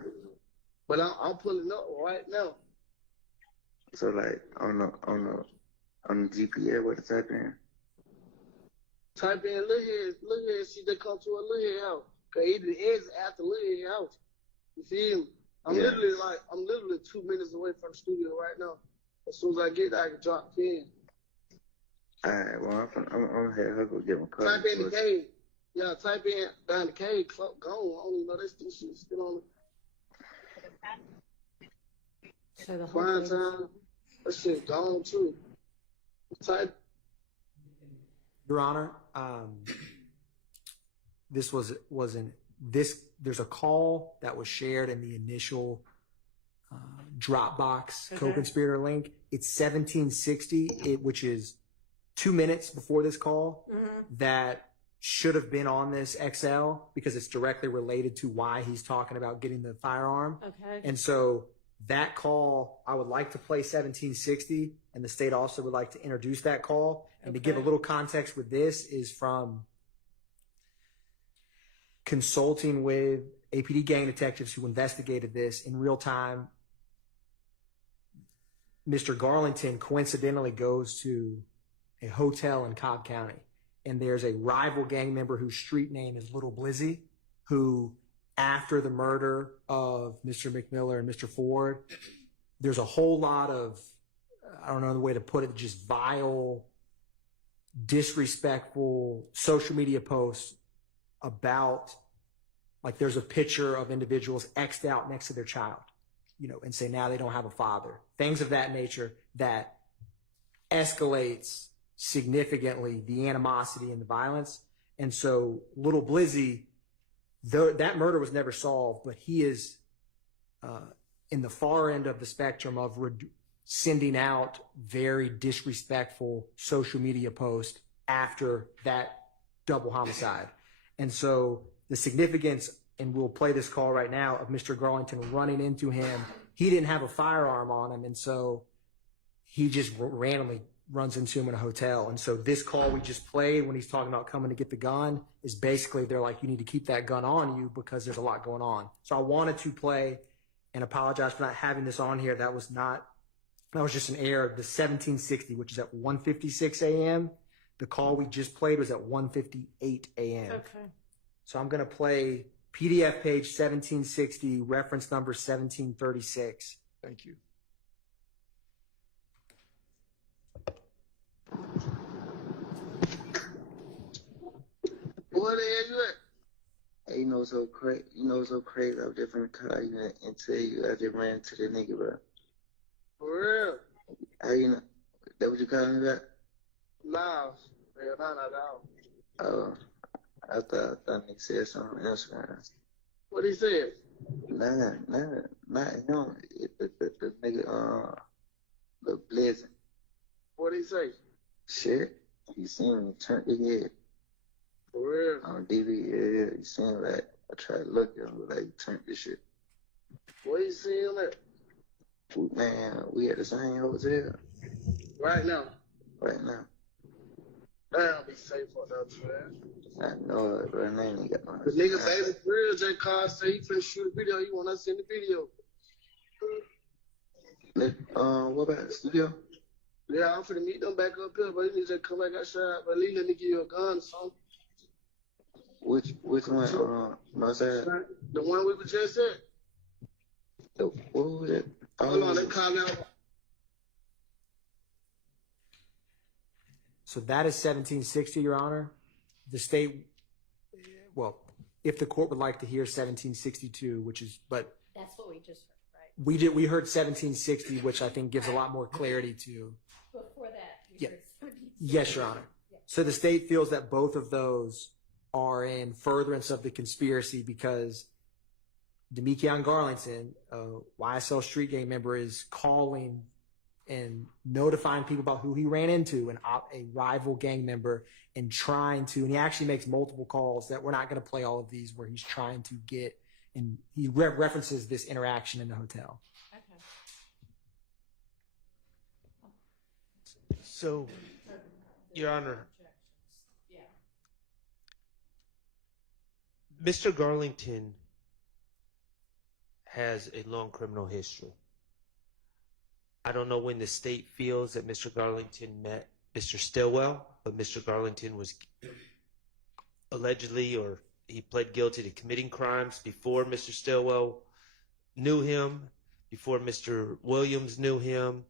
But I'm pulling up right now. So like on the GPS, what to type in? Type in look here, she just come to a little head house. Cause it is after little head house. You feel me? I'm Yeah. literally 2 minutes away from the studio right now. As soon as I get there, I can drop in. Alright, well I'm gonna have her go get my car. Type in the cave. Yeah, type in down the cave, gone. I don't even know that shit still on So the the whole prime thing. time. That shit gone too. Type. Your Honor, this wasn't this. There's a call that was shared in the initial Dropbox Okay. co-conspirator link. It's 1760, which is 2 minutes before this call. That should have been on this XL because it's directly related to why he's talking about getting the firearm. Okay. And so that call, I would like to play 1760, and the state also would like to introduce that call. And to give a little context with this is from consulting with APD gang detectives who investigated this in real time. Mr. Garlington coincidentally goes to a hotel in Cobb County, and there's a rival gang member whose street name is Little Blizzy, who, after the murder of Mr. McMiller and Mr. Ford, there's a whole lot of, I don't know the way to put it, just vile, disrespectful social media posts about, like, there's a picture of individuals X'd out next to their child, and say now they don't have a father. Things of that nature that escalates significantly the animosity and the violence. And so Little Blizzy, that murder was never solved, but he is in the far end of the spectrum of sending out very disrespectful social media posts after that double homicide. And so the significance, and we'll play this call right now, of Mr. Garlington running into him. He didn't have a firearm on him, and so he just randomly runs into him in a hotel. And so this call we just played when he's talking about coming to get the gun is basically, they're like, you need to keep that gun on you because there's a lot going on. So I wanted to play and apologize for not having this on here. That was just an error. The 1760, which is at 1:56 a.m. The call we just played was at 1:58 a.m. Okay. So I'm going to play PDF page 1760, reference number 1736. Thank you. Where the hell you at? Hey, so crazy. I was just finna call you and tell you I just ran to the nigga, bro. For real? How you know? That what you calling me about? Nah, not at all. Oh, I thought nigga said something else, man. What he said? Nah, not him. The nigga, the Blizzard. What he say? Shit, he seen me turn his head. For real? On DV, yeah, he seen like, I tried to look at him, but like, he turned this shit. What you seeing that? Man, we at the same hotel. Right now? Right now. Damn, be safe on that, man. I know it, but I ain't got no. The nigga say the real J. Carl say he finna shoot a video. He want us in the video. What about the studio? Yeah, I'm finna meet them back up here, but he need to come back outside. But at least let me give you a gun or something. Which one? My side? The one we were just at. What was it? Hold on, they call out. So that is 1760, Your Honor. The state, well, if the court would like to hear 1762, but That's what we just heard, right? we heard 1760, which I think gives a lot more clarity to. Before that, Yeah. Yes, Your Honor. So the state feels that both of those are in furtherance of the conspiracy because Demikian Garlington, a YSL street gang member, is calling and notifying people about who he ran into, a rival gang member, and and he actually makes multiple calls that we're not going to play all of these, where he's trying to get, and he references this interaction in the hotel. Okay. So, Your Honor, Yeah. Mr. Garlington has a long criminal history. I don't know when the state feels that Mr. Garlington met Mr. Stillwell, but Mr. Garlington was allegedly, or he pled guilty to committing crimes before Mr. Stillwell knew him, before Mr. Williams knew him,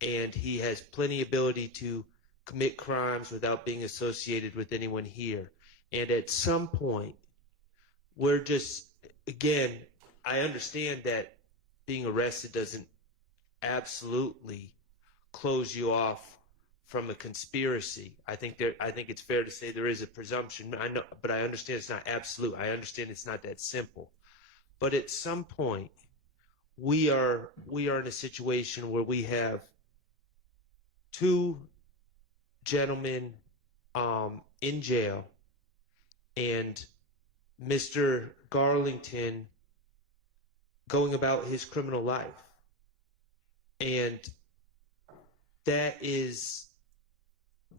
and he has plenty ability to commit crimes without being associated with anyone here. And at some point, we're just, again, I understand that being arrested doesn't absolutely close you off from a conspiracy. I think it's fair to say there is a presumption. I know, but I understand it's not absolute. I understand it's not that simple. But at some point, we are in a situation where we have two gentlemen in jail, and Mr. Garlington going about his criminal life. And that is,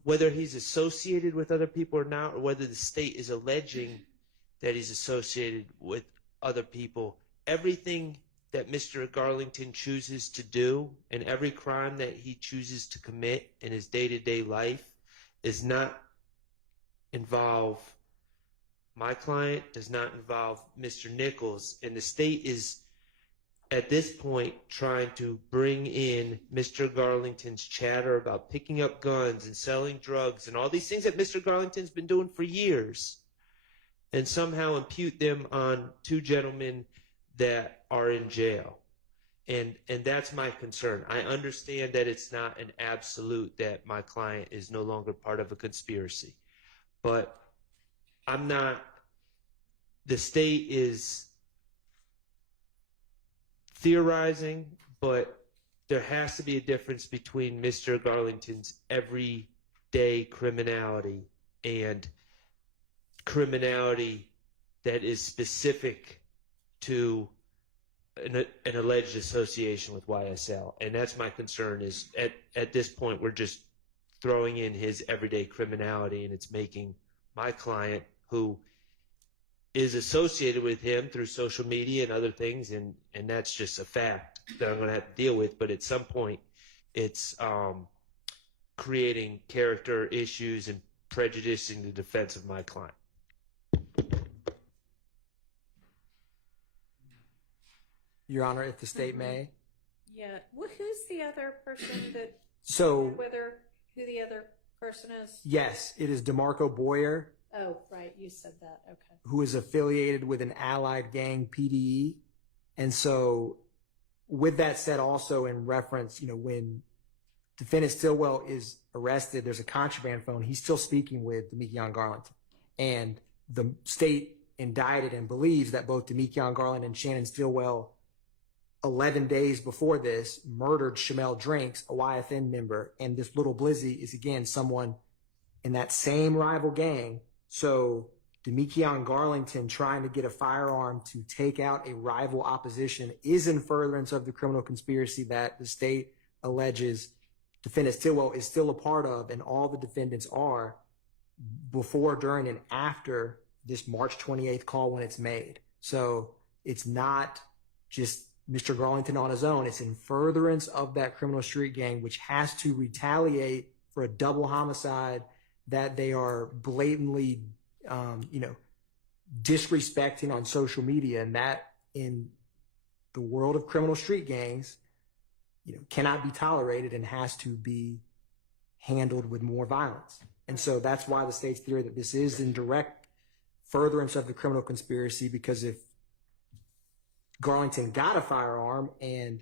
whether he's associated with other people or not, or whether the state is alleging that he's associated with other people, everything that Mr. Garlington chooses to do and every crime that he chooses to commit in his day-to-day life does not involve my client, does not involve Mr. Nichols. And the state is, at this point, trying to bring in Mr. Garlington's chatter about picking up guns and selling drugs and all these things that Mr. Garlington's been doing for years, and somehow impute them on two gentlemen that are in jail. And that's my concern. I understand that it's not an absolute that my client is no longer part of a conspiracy. But I'm not, the state is theorizing, but there has to be a difference between Mr. Garlington's everyday criminality and criminality that is specific to an alleged association with YSL. And that's my concern, is at this point we're just throwing in his everyday criminality, and it's making my client, who is associated with him through social media and other things, and that's just a fact that I'm going to have to deal with. But at some point, it's creating character issues and prejudicing the defense of my client. Your Honor, if the state may. Yeah. Well, who's the other person that? So, who the other person is? yes, it is DeMarco Boyer, Oh, right. You said that. Okay. who is affiliated with an allied gang, PDE. And so, with that said, also in reference, when defendant Stillwell is arrested, there's a contraband phone. He's still speaking with Demekion Garland. And the state indicted and believes that both Demekion Garland and Shannon Stillwell, 11 days before this, murdered Shamel Drinks, a YFN member. And this little Blizzy is, again, someone in that same rival gang. So Demekion Garlington trying to get a firearm to take out a rival opposition is in furtherance of the criminal conspiracy that the state alleges defendant Stillwell is still a part of, and all the defendants are, before, during, and after this March 28th call when it's made. So it's not just Mr. Garlington on his own. It's in furtherance of that criminal street gang, which has to retaliate for a double homicide that they are blatantly, disrespecting on social media. And that, in the world of criminal street gangs, cannot be tolerated and has to be handled with more violence. And so that's why the state's theory that this is in direct furtherance of the criminal conspiracy, because if Garlington got a firearm and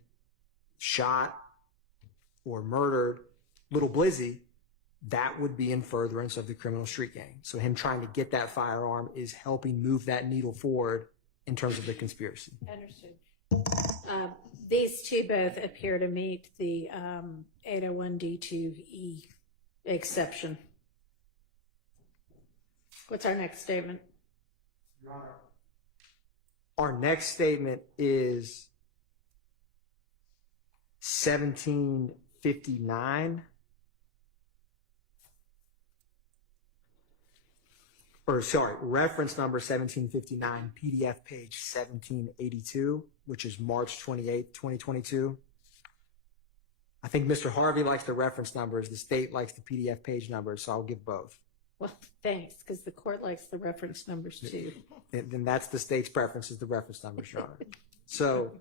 shot or murdered little Blizzy, that would be in furtherance of the criminal street gang. So him trying to get that firearm is helping move that needle forward in terms of the conspiracy. Understood. These two both appear to meet the 801D2E exception. What's our next statement? Your Honor, our next statement is 1759. Reference number 1759, PDF page 1782, which is March 28th, 2022. I think Mr. Harvey likes the reference numbers. The state likes the PDF page numbers, so I'll give both. Well, thanks, because the court likes the reference numbers too. Then that's the state's preference, is the reference numbers, Your Honor. So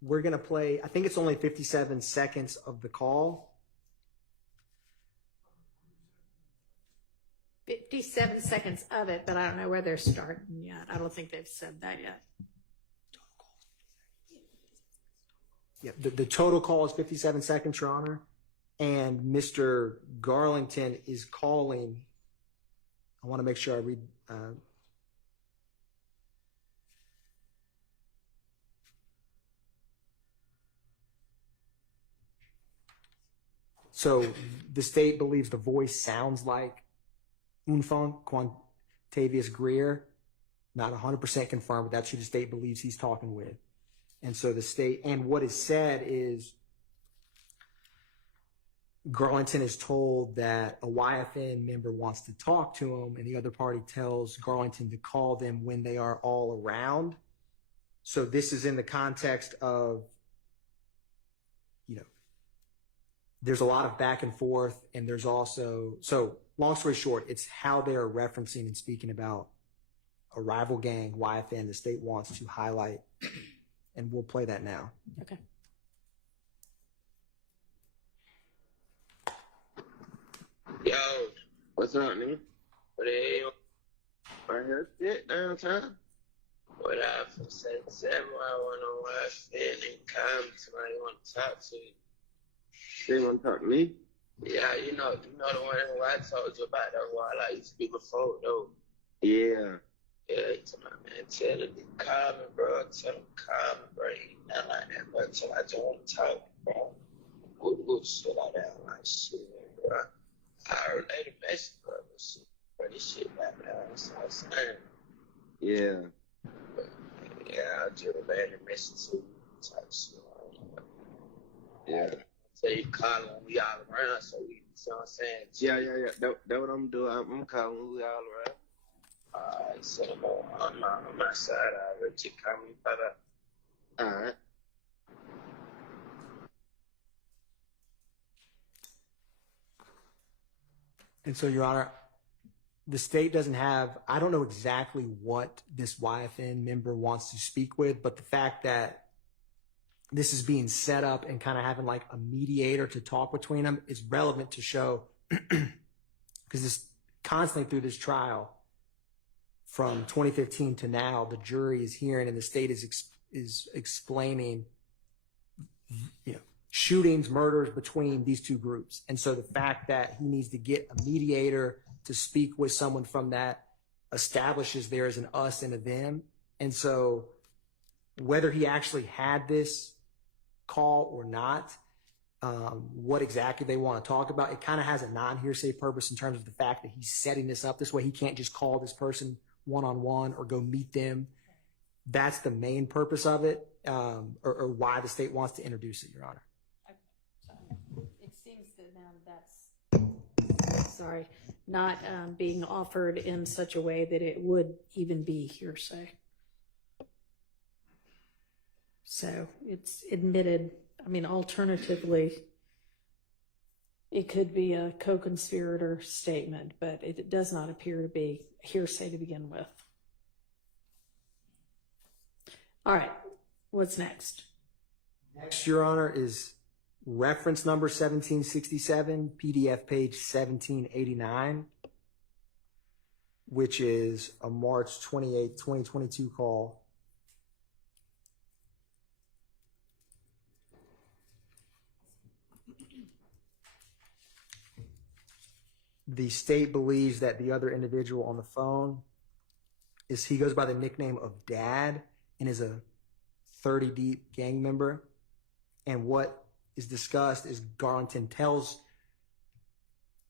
we're going to play, I think it's only 57 seconds of the call. 57 seconds of it, but I don't know where they're starting yet. I don't think they've said that yet. Yeah, the total call is 57 seconds, Your Honor. And Mr. Garlington is calling. I want to make sure I read. So the state believes the voice sounds like Unfung Quantavious Greer. Not 100% confirmed, but that's who the state believes he's talking with. And so the state, and what is said is Garlington is told that a YFN member wants to talk to him, and the other party tells Garlington to call them when they are all around. So this is in the context of, there's a lot of back and forth, and there's also, so long story short, it's how they're referencing and speaking about a rival gang, YFN, the state wants to highlight, and we'll play that now. Okay. Yo, what's up, nigga? What the hell? Right here, shit, downtown. What up, from 77, I want to watch it and come to somebody want to talk to you. They want to talk to me? Yeah, you know the one who I told you about that while I used to be before, though. Yeah. Yeah, he told my man, tell him to call me, bro. Tell him to call me, bro. He not like that, bro. Tell him I just want to talk, bro. Good shit like that. I'm like, shit, bro. I heard later message, bro. But shit, bro, this shit back now. That's what I'm saying. Yeah. But, yeah, I just later message to you. Type shit. Yeah. So you call when we all around, so we, you know what I'm saying? Yeah. That what I'm doing. I'm calling when we all around. Alright, so I'm on my side. I'll let you call me, brother. Alright. And so, Your Honor, the state doesn't have, I don't know exactly what this YFN member wants to speak with, but the fact that this is being set up and kind of having like a mediator to talk between them is relevant to show, because this constantly through this trial from 2015 to now, the jury is hearing and the state is explaining, shootings, murders between these two groups. And so the fact that he needs to get a mediator to speak with someone from that establishes there is an us and a them. And so whether he actually had this call or not, what exactly they want to talk about, it kind of has a non-hearsay purpose in terms of the fact that he's setting this up this way. He can't just call this person one-on-one or go meet them. That's the main purpose of it, or why the state wants to introduce it, Your Honor. It seems that that's not being offered in such a way that it would even be hearsay. So it's admitted. I mean, alternatively, it could be a co-conspirator statement, but it does not appear to be hearsay to begin with. All right, what's next? Next, Your Honor, is reference number 1767, PDF page 1789, which is a March 28, 2022 call. The state believes that the other individual on the phone he goes by the nickname of Dad and is a 30 deep gang member. And what is discussed is Garlington tells,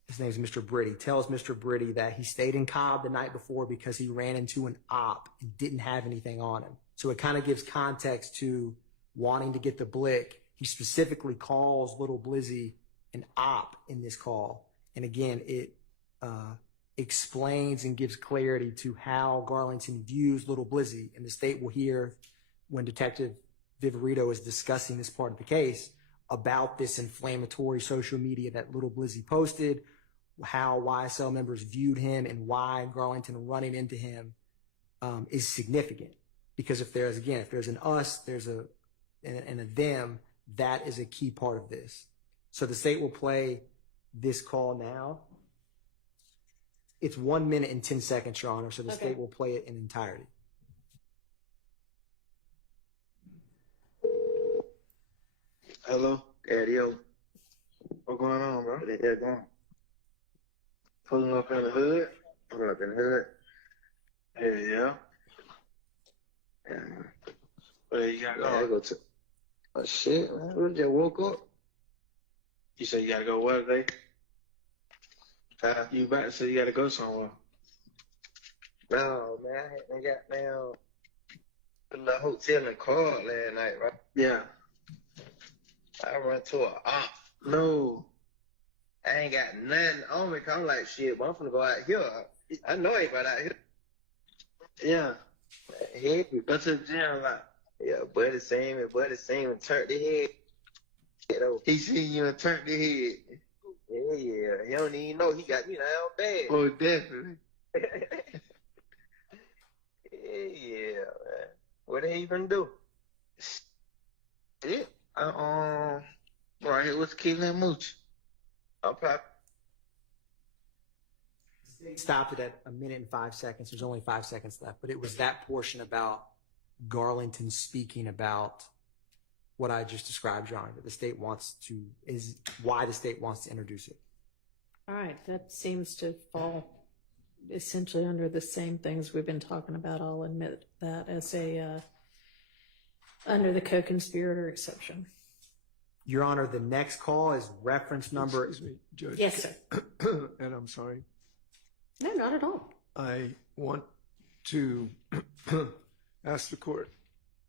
his name is Mr. Britty, tells Mr. Britty that he stayed in Cobb the night before because he ran into an op and didn't have anything on him. So it kind of gives context to wanting to get the blick. He specifically calls Little Blizzy an op in this call. And again, it explains and gives clarity to how Garlington views Little Blizzy. And the state will hear when Detective Viverito is discussing this part of the case about this inflammatory social media that Little Blizzy posted, how YSL members viewed him and why Garlington running into him is significant. Because if there's an us, there's a them, that is a key part of this. So the state will play this call now. It's 1 minute and 10 seconds, Your Honor, so the state will play it in entirety. Hello, Daddy-O. What's going on, bro? What the hell going? Pulling up in the hood? Pulling up in the hood? Yeah. Where you gotta go? I go to. Oh shit, man! We just woke up. You said you gotta go what today? You about to say you gotta go somewhere? No, man. I got down to the hotel in car last night, right? Yeah. I run to a op. No. I ain't got nothing on me. Cause I'm like, shit, but I'm finna go out here. I know I ain't right out here. Yeah. Head, go to the gym, like, yeah, buddy seen me and turned the head. He seen you and turned the head. Yeah. He don't even know he got me down bad. Oh, definitely. Yeah, man. What they even do? Yeah. Right here with Keelan Mooch. I'm probably. Stopped it at 1 minute and 5 seconds. There's only 5 seconds left, but it was that portion about Garlington speaking about what I just described, John, that the state wants to, is why the state wants to introduce it. All right, that seems to fall essentially under the same things we've been talking about. I'll admit that as under the co-conspirator exception. Your Honor, the next call is reference number. Excuse me, Judge. Yes, sir. And I'm sorry. No, not at all. I want to ask the court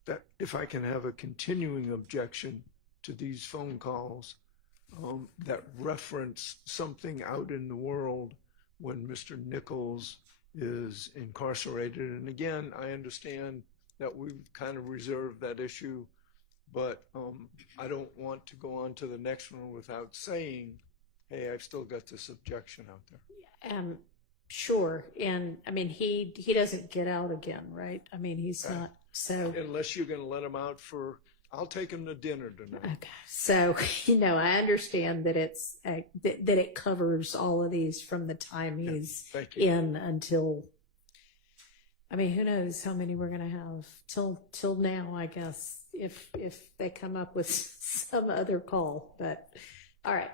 that if I can have a continuing objection to these phone calls that reference something out in the world when Mr. Nichols is incarcerated. And again, I understand that we've kind of reserved that issue, but I don't want to go on to the next one without saying, hey, I've still got this objection out there. Sure. And I mean, he doesn't get out again, right? I mean, he's not, so. Unless you're going to let him out I'll take him to dinner tonight. Okay. So, I understand that it's, that it covers all of these from the time he's in until, I mean, who knows how many we're going to have till now, I guess, if they come up with some other call, but all right.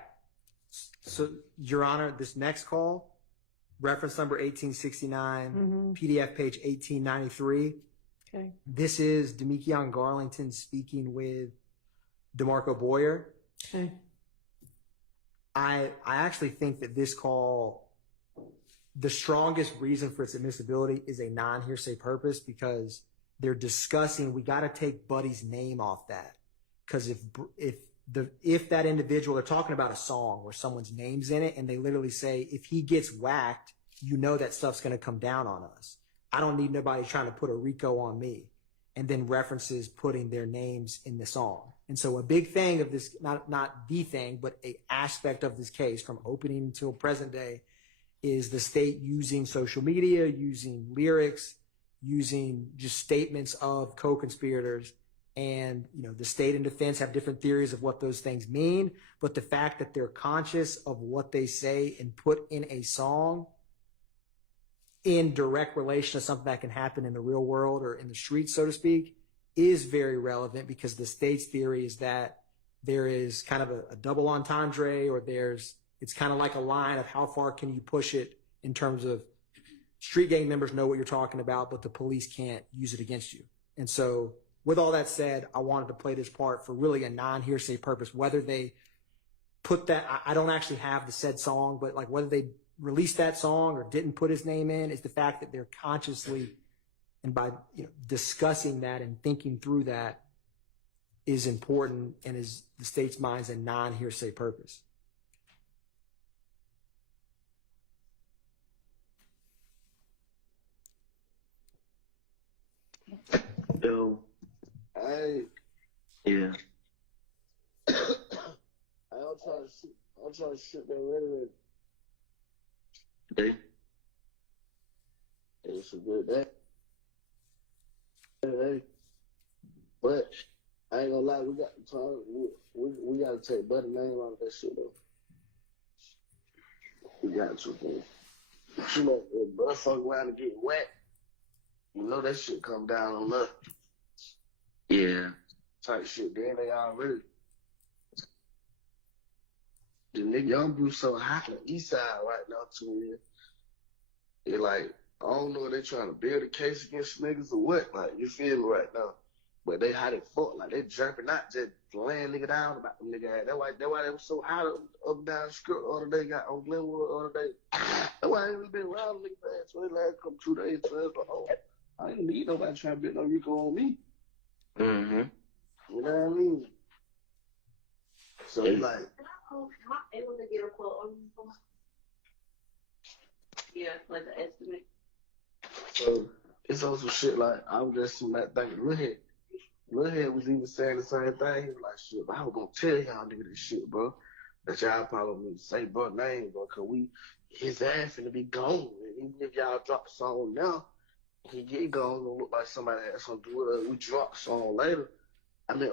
So, Your Honor, this next call, reference number 1869, PDF page 1893. Okay. This is Demekion Garlington speaking with DeMarco Boyer. Okay. I actually think that this call, the strongest reason for its admissibility is a non-hearsay purpose because they're discussing, we got to take Buddy's name off that. Because if that individual, they're talking about a song where someone's name's in it and they literally say, if he gets whacked, you know that stuff's going to come down on us. I don't need nobody trying to put a RICO on me. And then references putting their names in the song. And so a big thing of this, not the thing, but a aspect of this case from opening until present day is the state using social media, using lyrics, using just statements of co-conspirators. And, the state and defense have different theories of what those things mean. But the fact that they're conscious of what they say and put in a song in direct relation to something that can happen in the real world or in the streets, so to speak, is very relevant because the state's theory is that there is kind of a double entendre or it's kind of like a line of how far can you push it in terms of street gang members know what you're talking about, but the police can't use it against you. And so with all that said, I wanted to play this part for really a non-hearsay purpose, whether they put that, I don't actually have the said song, but like whether they released that song or didn't put his name in is the fact that they're consciously and by discussing that and thinking through that is important and is the state's mind's a non-hearsay purpose. Yo, I'm trying to sit there ready. They It's a good day. Hey. But I ain't gonna lie, we got to talk. We got to take Buddy name out of that shit though. We got to. Man. You know, if bro fuck around and get wet, you know that shit come down on us. yeah. Type shit. Then they already. The nigga young Bruce so hot on the east side right now too. They like, I don't know if they trying to build a case against niggas or what. Like, you feel me right now. But they hot as fuck. Like, they jumping out, just laying nigga down about them nigga ass. That's why they was so hot up and down the script the other day, got on Glenwood the other day. That's why I ain't really been around niggas ass. So they last couple 2 days. So it's like, oh, I ain't need nobody trying to build no Rico on me. Mm-hmm. You know what I mean? So it's like, able to get a quote on this one? Yeah, like an estimate. so it's also shit like, I'm just like thinking, Lil Head was even saying the same thing. He was like, shit, but I was gonna tell y'all nigga this shit, bro. That y'all probably need to say bro name, bro, cause his ass finna be gone. And even if y'all drop the song now, he get gone, gonna look like somebody had something to do with it. We drop the song later. I mean,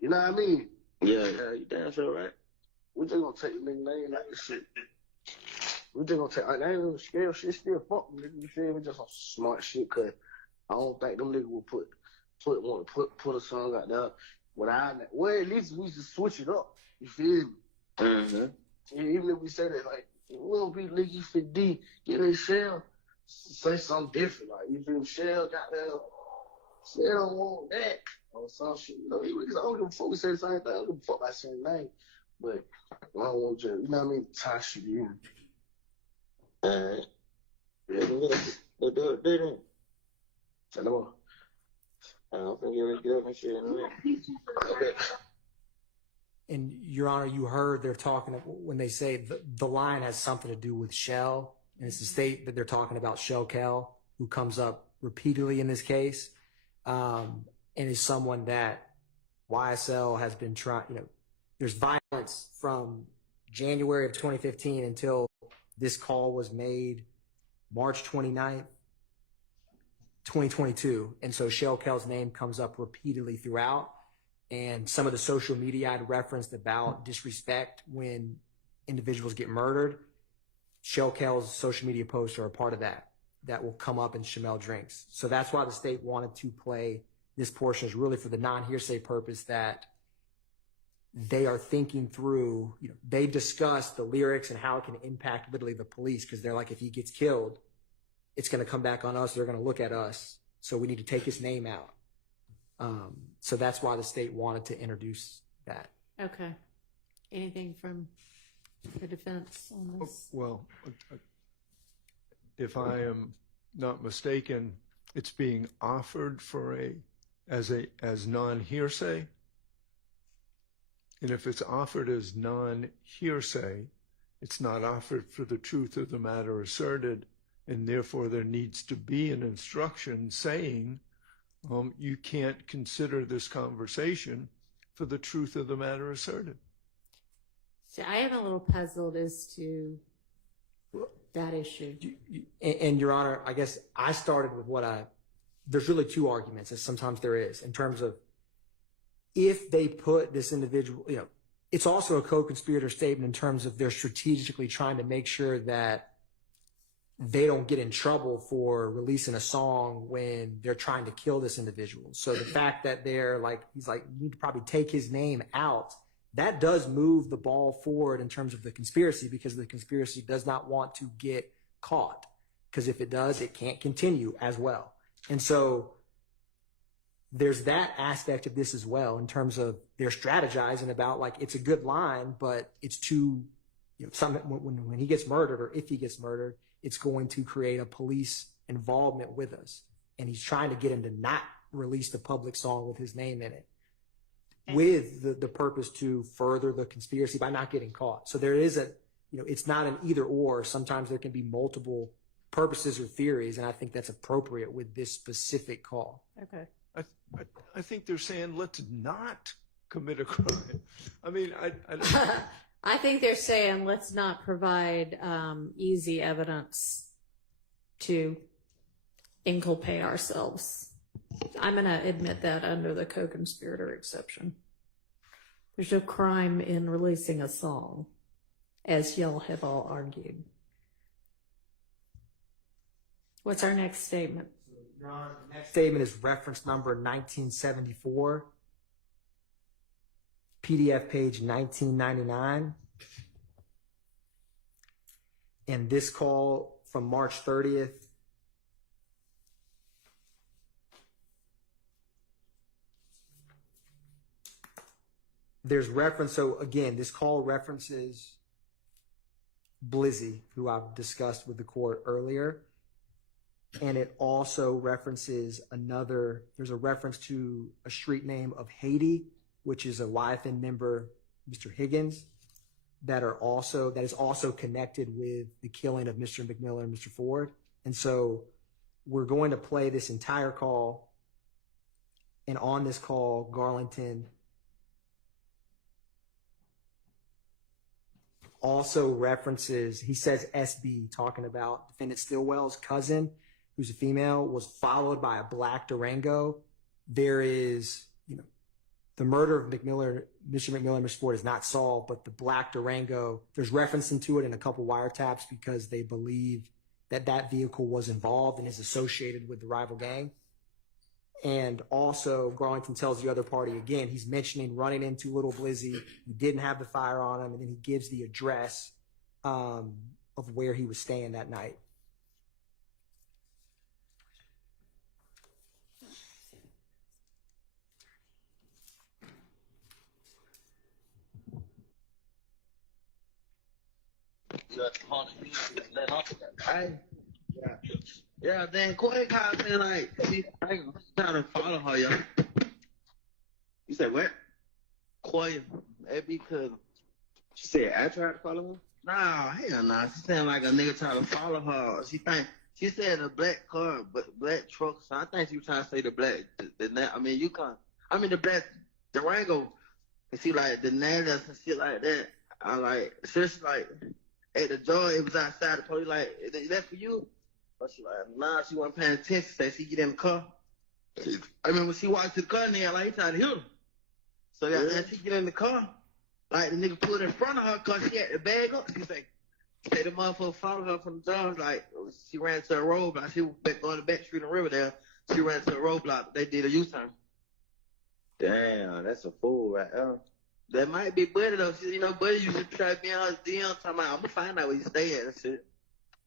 you know what I mean? Yeah, you damn sure right. We just gonna take the nigga name like this shit. We just gonna take, I ain't even scared shit, still fuck them niggas, you feel me? Just some smart shit, cause I don't think them niggas will put a song out there without that. Well, at least we just switch it up, you feel me? Mm-hmm. Even if we say that, like, we don't be Leaky 50D, get in Shell, say something different, like, you feel me? Shell got that, Shell don't want that, or some shit, you know, because I don't give a fuck, we say the same thing, I don't give a fuck about saying name, but I don't want to, you know what I mean, tie shit in. Alright. Yeah, we'll do it then. Tell them all. I don't think you're ready to get up and shit in a minute. Okay. And Your Honor, you heard they're talking when they say the line has something to do with Shell, and it's the state that they're talking about Shell Cal, who comes up repeatedly in this case, and is someone that YSL has been trying. You know, there's violence from January of 2015 until this call was made March 29th, 2022. And so Shell Cal's name comes up repeatedly throughout. And some of the social media I'd referenced about disrespect when individuals get murdered, Shell Cal's social media posts are a part of that will come up in Shamel Drinks. So that's why the state wanted to play this portion, is really for the non-hearsay purpose that they are thinking through, you know, they discuss the lyrics and how it can impact literally the police, because they're like, if he gets killed, it's going to come back on us. They're going to look at us. So we need to take his name out. So that's why the state wanted to introduce that. Okay. Anything from the defense on this? Well, if I am not mistaken, it's being offered for as non-hearsay. And if it's offered as non-hearsay, it's not offered for the truth of the matter asserted, and therefore there needs to be an instruction saying you can't consider this conversation for the truth of the matter asserted. So I am a little puzzled as to that issue. And Your Honor, I guess I started with there's really two arguments, as sometimes there is, in terms of if they put this individual, you know, it's also a co-conspirator statement in terms of they're strategically trying to make sure that they don't get in trouble for releasing a song when they're trying to kill this individual. So the fact that he's like, you need to probably take his name out, that does move the ball forward in terms of the conspiracy, because the conspiracy does not want to get caught. Because if it does, it can't continue as well. And so there's that aspect of this as well, in terms of they're strategizing about, like, it's a good line, but it's too, you know, when he gets murdered, or if he gets murdered, it's going to create a police involvement with us. And he's trying to get him to not release the public song with his name in it, with the purpose to further the conspiracy by not getting caught. So there is it's not an either or. Sometimes there can be multiple purposes or theories, and I think that's appropriate with this specific call. Okay. I think they're saying let's not commit a crime. I mean, I think they're saying let's not provide easy evidence to inculpate ourselves. I'm going to admit that under the co-conspirator exception. There's no crime in releasing a song, as y'all have all argued. What's our next statement? Your Honor, the next statement is reference number 1974, PDF page 1999. And this call from March 30th. There's reference, so again, this call references Blizzy, who I've discussed with the court earlier. And it also references there's a reference to a street name of Haiti, which is a YFN member, Mr. Higgins, that is also connected with the killing of Mr. McMillan and Mr. Ford. And so we're going to play this entire call. And on this call, Garlington also references, he says SB, talking about defendant Stillwell's cousin, who's a female, was followed by a black Durango. There is, the murder of Mr. McMillan and Mr. Ford is not solved, but the black Durango, there's referencing to it in a couple wiretaps because they believe that that vehicle was involved and is associated with the rival gang. And also, Garlington tells the other party again, he's mentioning running into Little Blizzy. He didn't have the fire on him, and then he gives the address of where he was staying that night. Yeah, then Quay called me like, I ain't trying to follow her, yo. You said what? Quay, maybe because she said I tried to follow her? Nah, hell nah. She saying like a nigga trying to follow her. She said a black car, but black truck. So I think she was trying to say the black. The black Durango. And she like the nails and shit like that. I like, she's like at the door. It was outside. The police like, is that for you? But she like, nah, she wasn't paying attention. Said she get in the car. I mean, when she walked to the car, nigga, like, he tried to hit her. So yeah, she get in the car. Like, the nigga put in front of her because she had the bag up. She say the motherfucker followed her from the door. Like, she ran to a roadblock. She was back on the back street in Riverdale. She ran to a roadblock. They did a U-turn. Damn, that's a fool right there. That might be Buddy, though. She, Buddy used to try to be on her DM talking about, I'm going to find out where you stay at and shit.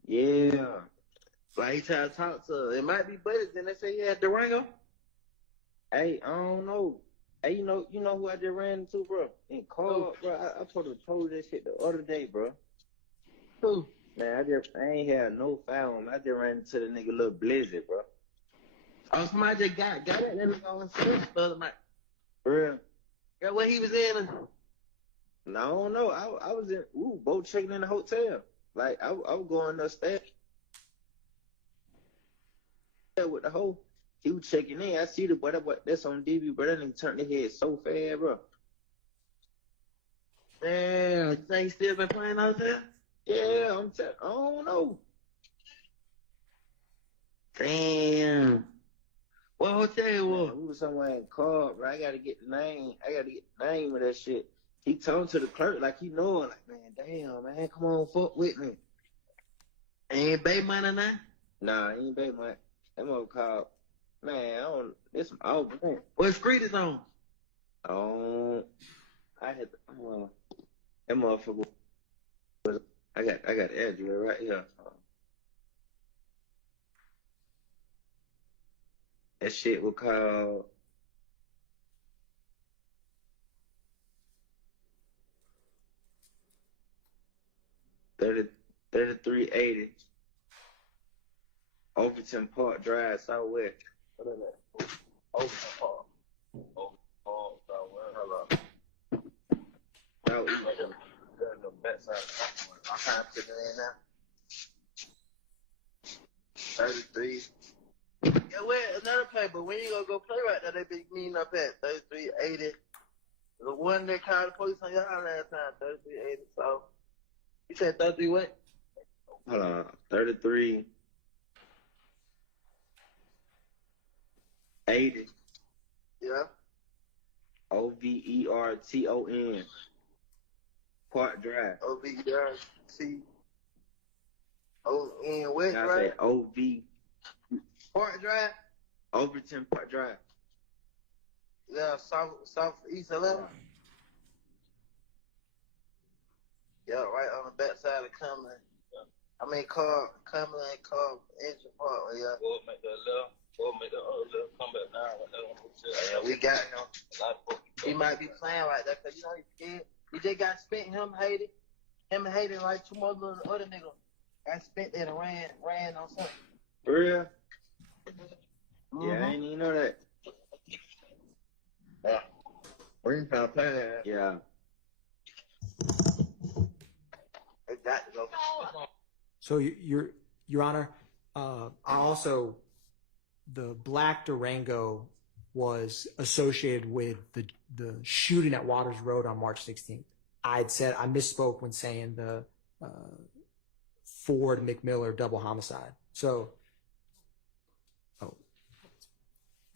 Yeah. Like, he tried to talk to her. It might be Buddy. Then they say he had Durango. Hey, I don't know. Hey, you know who I just ran into, bro? In car, bro. I told you that shit the other day, bro. Who? Man, I ain't had no foul on him. I just ran into the nigga Little Blizzy, bro. Oh, somebody just got that nigga on the other night. Bro. Yeah, what he was in? No, I don't know. I was in, boat checking in the hotel. Like, I was going upstairs with the hoe. He was checking in. I see the boy that's on DB, but that nigga turned his head so fast, bro. Damn, you think he still been playing out there? Yeah, I don't know. Damn. What hotel it was? We was somewhere in car, bro. I gotta get the name of that shit. He told to the clerk like he know it. Like, man, damn, man, come on, fuck with me. Ain't Bay Money now? Nah, he ain't Bay Money. That mother called. Man, this some old man. What street is on? Oh, I had that motherfucker. I got the address right here. That shit was called $3380 Overton Park Drive, Southwest. What is that? Overton Park. Overton Park, Southwest. Hello. Southeast. The backside of the I can't put it in now. 33. Yeah, wait, another play, but when you gonna go play right now, they be meeting up at 3380 The one that called the police on y'all last time, 3380. So you said 33 what? Hold on, 3380. Yeah. Overton Park Drive. O-V-E-R-T-O-N West I Drive? say O-V. Park Drive? Overton Park Drive. Yeah, southeast 11. Yeah, right on the back side of Cumberland. Cumberland, Engine Park. Yeah. Go make the left. Go make the other left. Come back now. Yeah, we got him. He might be playing like that because, he's scared. He just got spent, him and Hayden, like two more little other niggas. Got spent there and ran on something. For real? Mm-hmm. Yeah, I ain't even know that. Yeah. We ain't trying to play that. Yeah. They got to go. So Your Honor, the black Durango was associated with the shooting at Waters Road on March 16th. I misspoke when saying the Ford McMiller double homicide. So,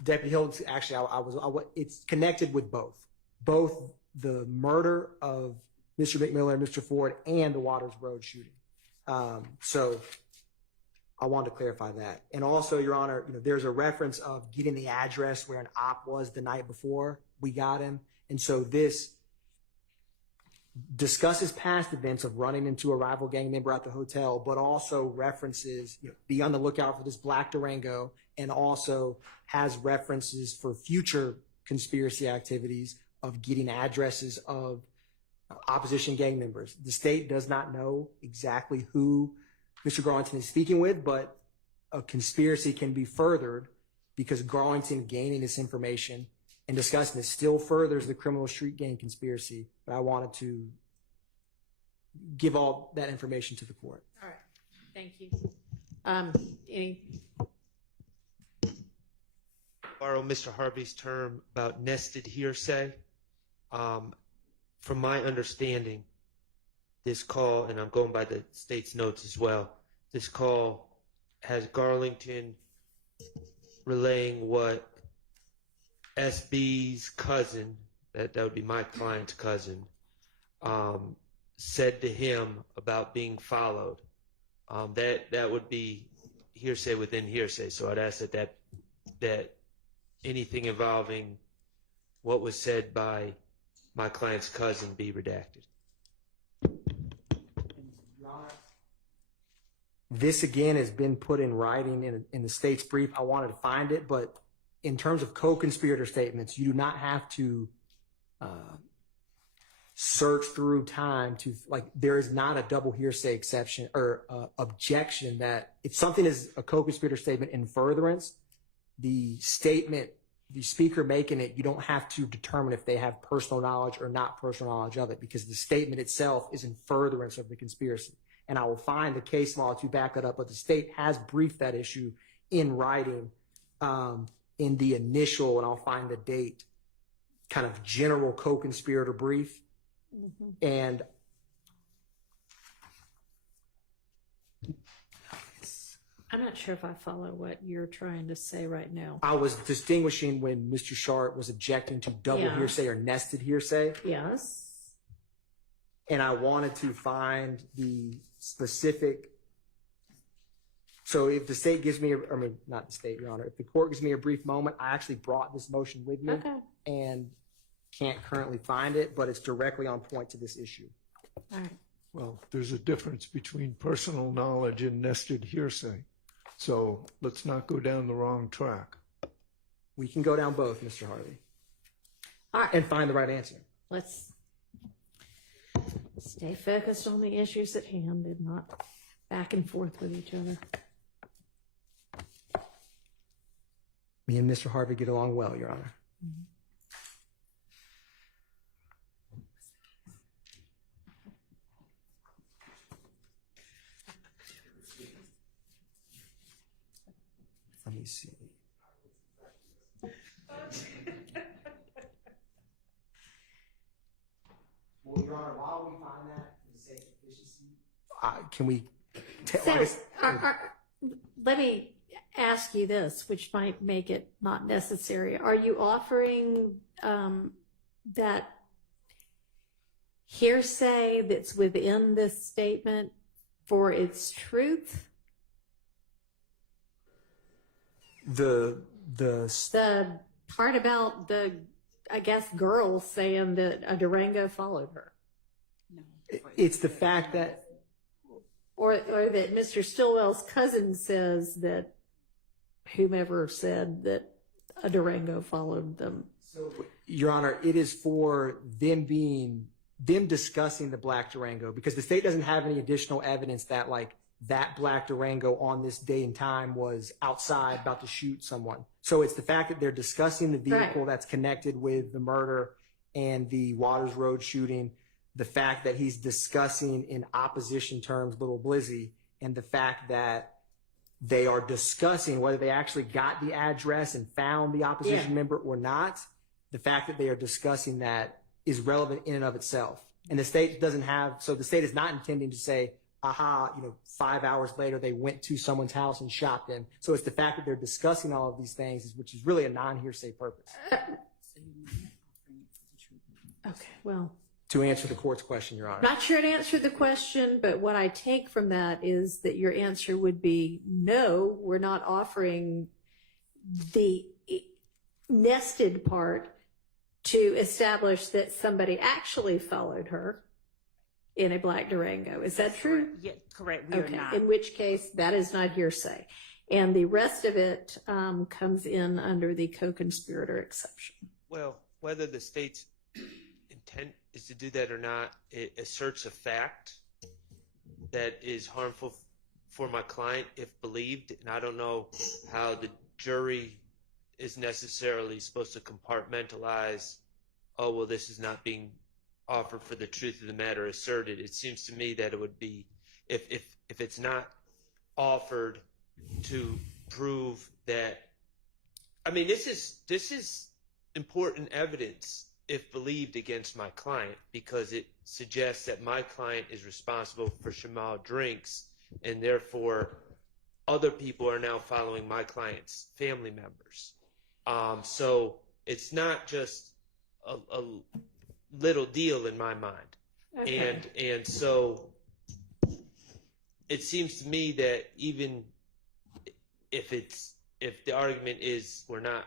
Deputy Hill, actually, it's connected with both the murder of Mr. McMiller and Mr. Ford and the Waters Road shooting. So I wanted to clarify that. And also, Your Honor, there's a reference of getting the address where an op was the night before we got him. And so this discusses past events of running into a rival gang member at the hotel, but also references, be on the lookout for this black Durango, and also has references for future conspiracy activities of getting addresses of opposition gang members. The state does not know exactly who Mr. Garlington is speaking with, but a conspiracy can be furthered because Garlington gaining this information and discussing this still furthers the criminal street gang conspiracy. But I wanted to give all that information to the court. All right. Thank you. Borrow Mr. Harvey's term about nested hearsay. From my understanding, this call, and I'm going by the state's notes as well, this call has Garlington relaying what SB's cousin, that would be my client's cousin, said to him about being followed. That would be hearsay within hearsay. So I'd ask that anything involving what was said by my client's cousin be redacted. This again has been put in writing in the state's brief. I wanted to find it, but in terms of co-conspirator statements, you do not have to search through time to, there is not a double hearsay exception or objection that if something is a co-conspirator statement in furtherance, the speaker making it, you don't have to determine if they have personal knowledge or not personal knowledge of it, because the statement itself is in furtherance of the conspiracy. And I will find the case law to back that up, but the state has briefed that issue in writing in the initial, and I'll find the date, kind of general co-conspirator brief. Mm-hmm. And I'm not sure if I follow what you're trying to say right now. I was distinguishing when Mr. Sharp was objecting to double hearsay or nested hearsay. Yes. And I wanted to find the specific. So if the state gives me, not the state, Your Honor, if the court gives me a brief moment, I actually brought this motion with me and can't currently find it, but it's directly on point to this issue. All right. Well, there's a difference between personal knowledge and nested hearsay. So let's not go down the wrong track. We can go down both, Mr. Harvey. All right. And find the right answer. Let's stay focused on the issues at hand and not back and forth with each other. Me and Mr. Harvey get along well, Your Honor. Mm-hmm. Let me see. Honor, while we find that for the sake of efficiency, can we? Let me ask you this, which might make it not necessary. Are you offering that hearsay that's within this statement for its truth? The part about the, I guess, girl saying that a Durango followed her. It's the fact that, or that Mr. Stillwell's cousin says that whomever said that a Durango followed them. Your Honor, it is for them discussing the black Durango, because the state doesn't have any additional evidence that like that black Durango on this day and time was outside about to shoot someone. So it's the fact that they're discussing the vehicle that's connected with the murder and the Waters Road shooting, the fact that he's discussing in opposition terms Little Blizzy, and the fact that they are discussing whether they actually got the address and found the opposition member or not. The fact that they are discussing that is relevant in and of itself. And the state doesn't have, so the state is not intending to say, aha, 5 hours later they went to someone's house and shot them. So it's the fact that they're discussing all of these things, which is really a non-hearsay purpose. Okay, well. To answer the court's question, Your Honor. Not sure it answered the question, but what I take from that is that your answer would be, no, we're not offering the nested part to establish that somebody actually followed her in a black Durango. Is that true? Yeah, correct. We are not. In which case, that is not hearsay. And the rest of it comes in under the co-conspirator exception. Well, whether the state's intent is to do that or not, it asserts a fact that is harmful for my client if believed, and I don't know how the jury is necessarily supposed to compartmentalize, oh, well, this is not being offered for the truth of the matter asserted. It seems to me that it would be, if it's not offered to prove that, I mean, this is important evidence if believed against my client, because it suggests that my client is responsible for Shamal drinks, and therefore other people are now following my client's family members. So it's not just a little deal in my mind. Okay. And so it seems to me that even if the argument is we're not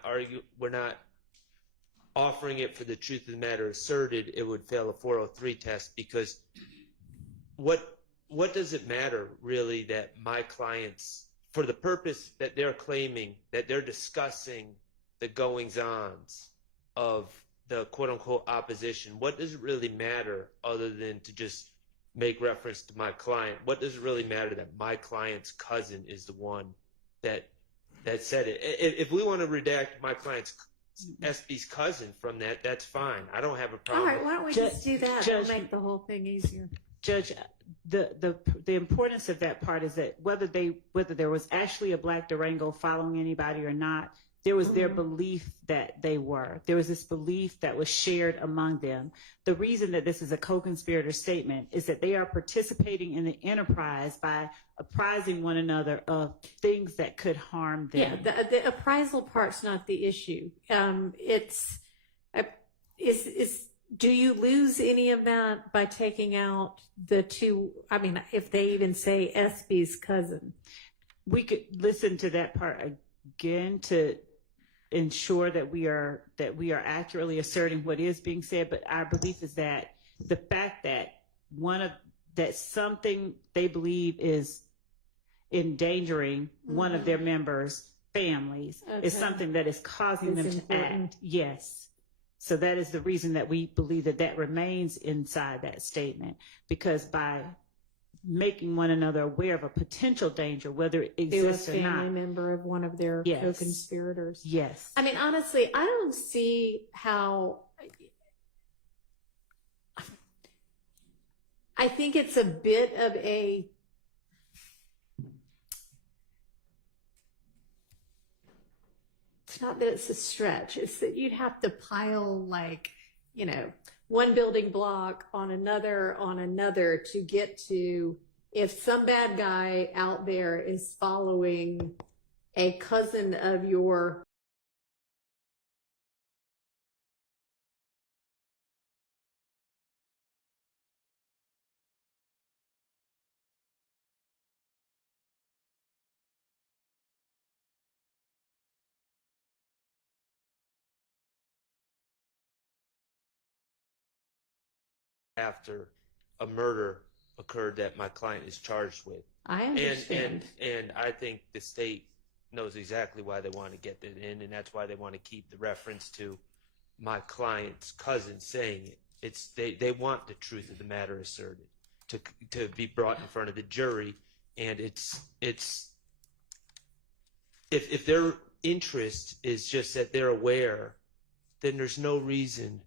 offering it for the truth of the matter asserted, it would fail a 403 test, because what does it matter really that my clients, for the purpose that they're claiming, that they're discussing the goings-ons of the quote-unquote opposition, what does it really matter other than to just make reference to my client? What does it really matter that my client's cousin is the one that said it? If we want to redact my client's SB's cousin from that, that's fine. I don't have a problem. All right, why don't we just do that? It'll make the whole thing easier. Judge, the importance of that part is that whether there was actually a black Durango following anybody or not, there was their belief that they were. There was this belief that was shared among them. The reason that this is a co-conspirator statement is that they are participating in the enterprise by apprising one another of things that could harm them. Yeah, the appraisal part's not the issue. Do you lose any of that by taking out the two? I mean, if they even say SB's cousin. We could listen to that part again to ensure that we are accurately asserting what is being said. But our belief is that the fact that that something they believe is endangering one of their members' families is something that is causing them to act. Yes. So that is the reason that we believe that remains inside that statement, because by making one another aware of a potential danger, whether it exists or not. A family member of one of their co-conspirators. Yes. I mean, honestly, I don't see how. I think it's a bit of a. It's not that it's a stretch. It's that you'd have to pile like one building block on another to get to, if some bad guy out there is following a cousin of your after a murder occurred that my client is charged with. I understand. And I think the state knows exactly why they want to get that in, and that's why they want to keep the reference to my client's cousin saying it. It's they want the truth of the matter asserted to be brought in front of the jury, and it's if their interest is just that they're aware, then there's no reason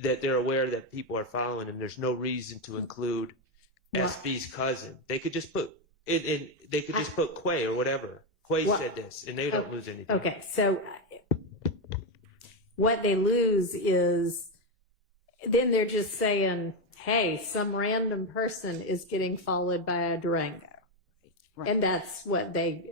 that they're aware that people are following them. There's no reason to include SB's cousin. They could just put it in. They could just put Quay or whatever. Quay said this, and they don't lose anything. Okay, so what they lose is then they're just saying, hey, some random person is getting followed by a Durango. Right. And that's what they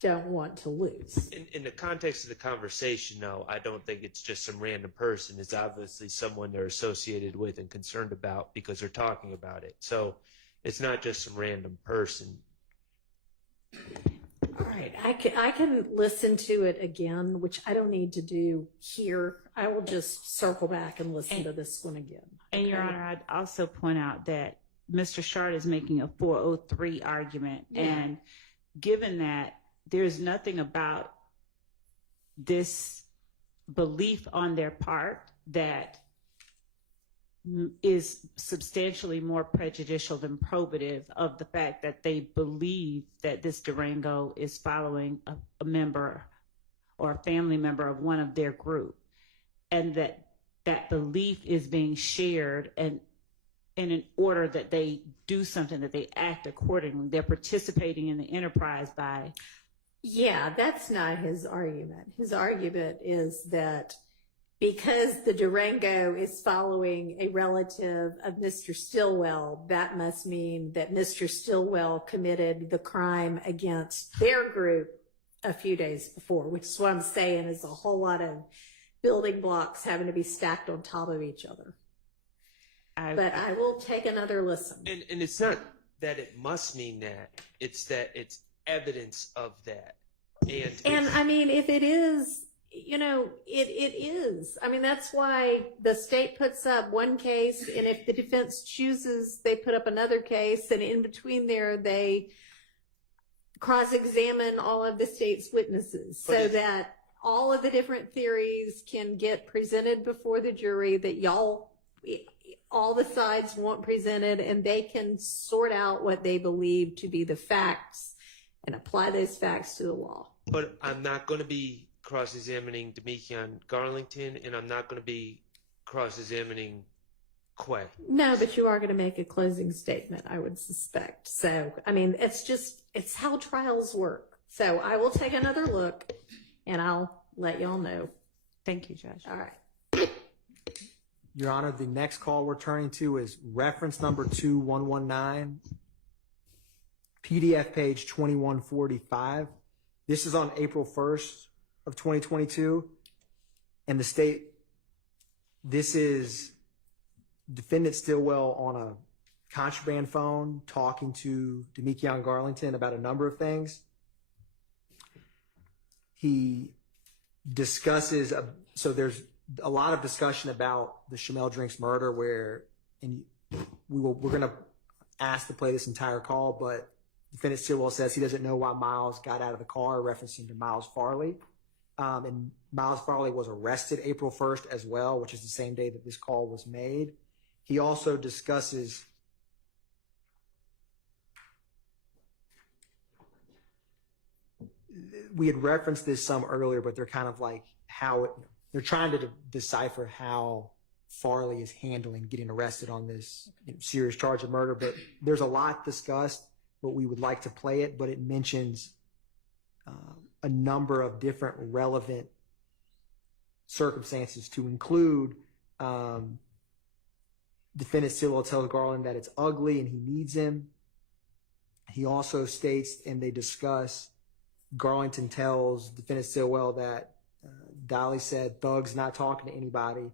don't want to lose. In the context of the conversation, no, I don't think it's just some random person. It's obviously someone they're associated with and concerned about because they're talking about it. So it's not just some random person. All right, I can listen to it again, which I don't need to do here. I will just circle back and listen to this one again. And Your Honor, I'd also point out that Mr. Shard is making a 403 argument, and given that there's nothing about this belief on their part that is substantially more prejudicial than probative of the fact that they believe that this Durango is following a member or a family member of one of their group, and that belief is being shared, and in order that they do something, that they act accordingly. They're participating in the enterprise by... Yeah, that's not his argument. His argument is that because the Durango is following a relative of Mr. Stillwell, that must mean that Mr. Stillwell committed the crime against their group a few days before, which is what I'm saying is a whole lot of building blocks having to be stacked on top of each other. But I will take another listen. And it's not that it must mean that. It's that it's evidence of that. And I mean, if it is, it is. I mean, that's why the state puts up one case, and if the defense chooses, they put up another case, and in between there, they cross-examine all of the state's witnesses so that all of the different theories can get presented before the jury that all the sides want presented, and they can sort out what they believe to be the facts and apply those facts to the law. But I'm not going to be cross-examining Demekion Garlington, and I'm not going to be cross-examining Quay. No, but you are going to make a closing statement, I would suspect. So, I mean, it's how trials work. So I will take another look, and I'll let y'all know. Thank you, Judge. All right. Your Honor, the next call we're turning to is reference number 2119, PDF page 2145. This is on April 1st of 2022. And the state, this is defendant Stillwell on a contraband phone talking to Demekion Garlington about a number of things. He discusses, so there's a lot of discussion about the Shamel Drinks murder we're going to ask to play this entire call, but defendant Stillwell says he doesn't know why Miles got out of the car, referencing to Miles Farley. And Miles Farley was arrested April 1st as well, which is the same day that this call was made. He also discusses we had referenced this some earlier, but they're kind of like they're trying to decipher how Farley is handling getting arrested on this serious charge of murder. But there's a lot discussed, but we would like to play it. But it mentions a number of different relevant circumstances to include defendant Stillwell tells Garland that it's ugly and he needs him. He also states, and they discuss, Garlington tells defendant Stillwell that Dolly said Thug's not talking to anybody,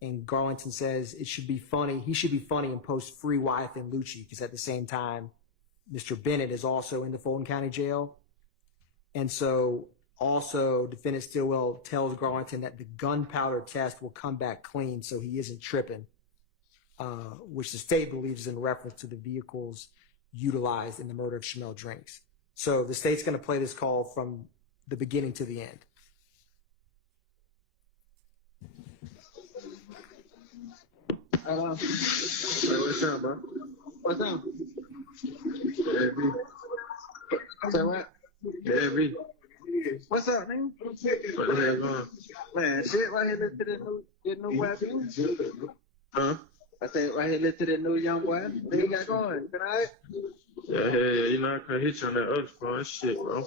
and Garlington says it should be funny. He should be funny and post free Wyeth and Lucci, because at the same time, Mr. Bennett is also in the Fulton County Jail. And so also defendant Stillwell tells Garlington that the gunpowder test will come back clean, so he isn't tripping, which the state believes is in reference to the vehicles utilized in the murder of Shamel Drinks. So the state's going to play this call from the beginning to the end. What's up, bro? What's up? Heavy. Say what? Heavy. What's up, man? What the hell going? Man, shit, right here, listen to this new weapon. Huh? I said, right here, listen to this new young boy. What you got going? Can I? Yeah, you know I can't hit you on that other phone. Shit, bro. I'm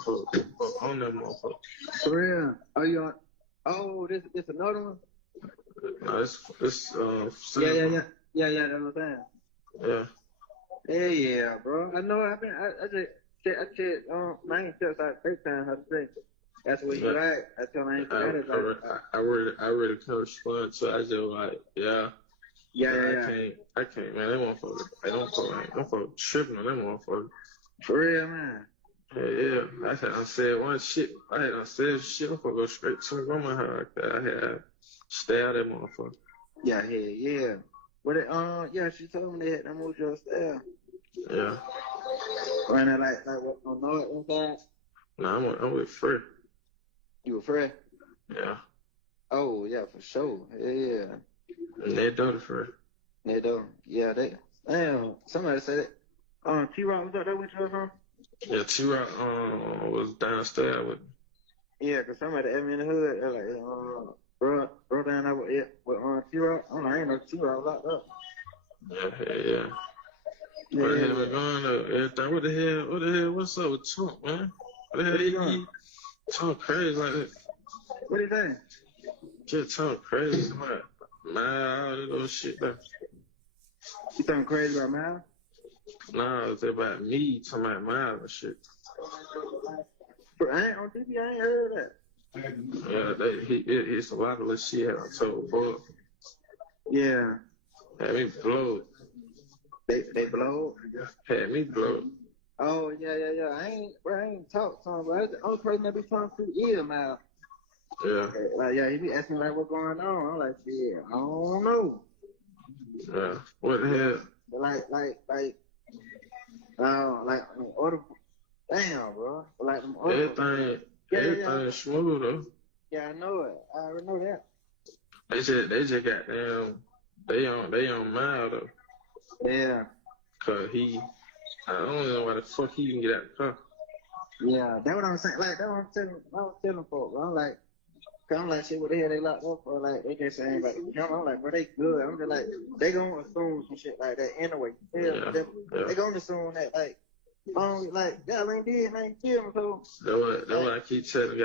on that motherfucker. For real? Are you on? Oh, this another one? No, it's Yeah, that's what I'm saying. Yeah, bro. I know. I ain't just like FaceTime her today. That's what you like. I tell her I ain't got it. I really can't respond, so I just like, yeah. I can't, man. That motherfucker, I don't fuck tripping on that motherfucker. For real, man. Yeah. I said one shit. I said shit. I'm gonna go straight to my grandma house. I had stay out of that motherfucker. Yeah. But she told me they had to move your style. Yeah. Right now, like what? Don't know it inside. Nah, I'm with Fred. You with Fred? Yeah. Oh yeah, for sure. Yeah. And they done it for it. They do. Yeah, they. Damn. Somebody said it. T-Rock was up there with you or something? Yeah, T-Rock was downstairs with me. Yeah, cause somebody asked me in the hood. They're like, bro down there with T-Rock. I'm like, I ain't know T-Rock locked up. Yeah. What the hell was going on? Everything. What the hell? What's up with Trump, man? What the hell he talk crazy like that? What do you think? Just talk crazy, man. All that little shit there. You talking crazy about Mal? Nah, it's about me talking about Mal and shit. But I ain't on TV. I ain't heard that. Yeah, it's a lot of little shit I told boy. Yeah. Had me blowed. They blowed? Had me blowed. Oh yeah. I ain't talked to him, but that's the only person that be talking to is Mal. Yeah. Like, he be asking me like what's going on. I'm like, shit, I don't know. Yeah. What the hell? But order. Damn, bro. Like everything smooth though. Yeah, I know it. I already know that. They just got down. They on Mal though. Yeah. Cause I don't know why the fuck he didn't get out the car. Yeah, that's what I'm saying. Like, that's what I'm telling folks. I'm like, shit, what the hell they locked up for? Like, they just saying, like, I'm like, bro, they good. I'm just like, they gonna assume some shit like that anyway. They gonna assume that, like, y'all ain't did, ain't killed him, so. That's what I keep telling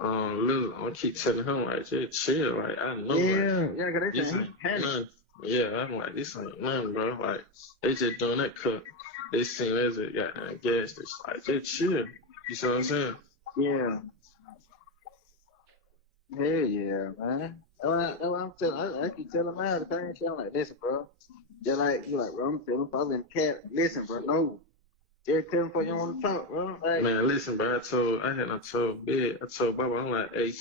Lil. I keep telling him, like, just chill. Like, I know, cause they saying he panicked. Yeah, I'm like, this ain't nothing, bro. Like, they just doing that cut. They seen as a goddamn gas station. Like, just chill. You see what I'm saying? Yeah. Hell yeah, man. That's what I'm telling. I keep telling my the same shit. I'm like, listen, bro. Just like you, like, bro. I'm telling probably in the cat. Listen, bro. No. Just tell him before you want to talk, bro. Like, man, listen, bro. I told Baba, I'm like, hey,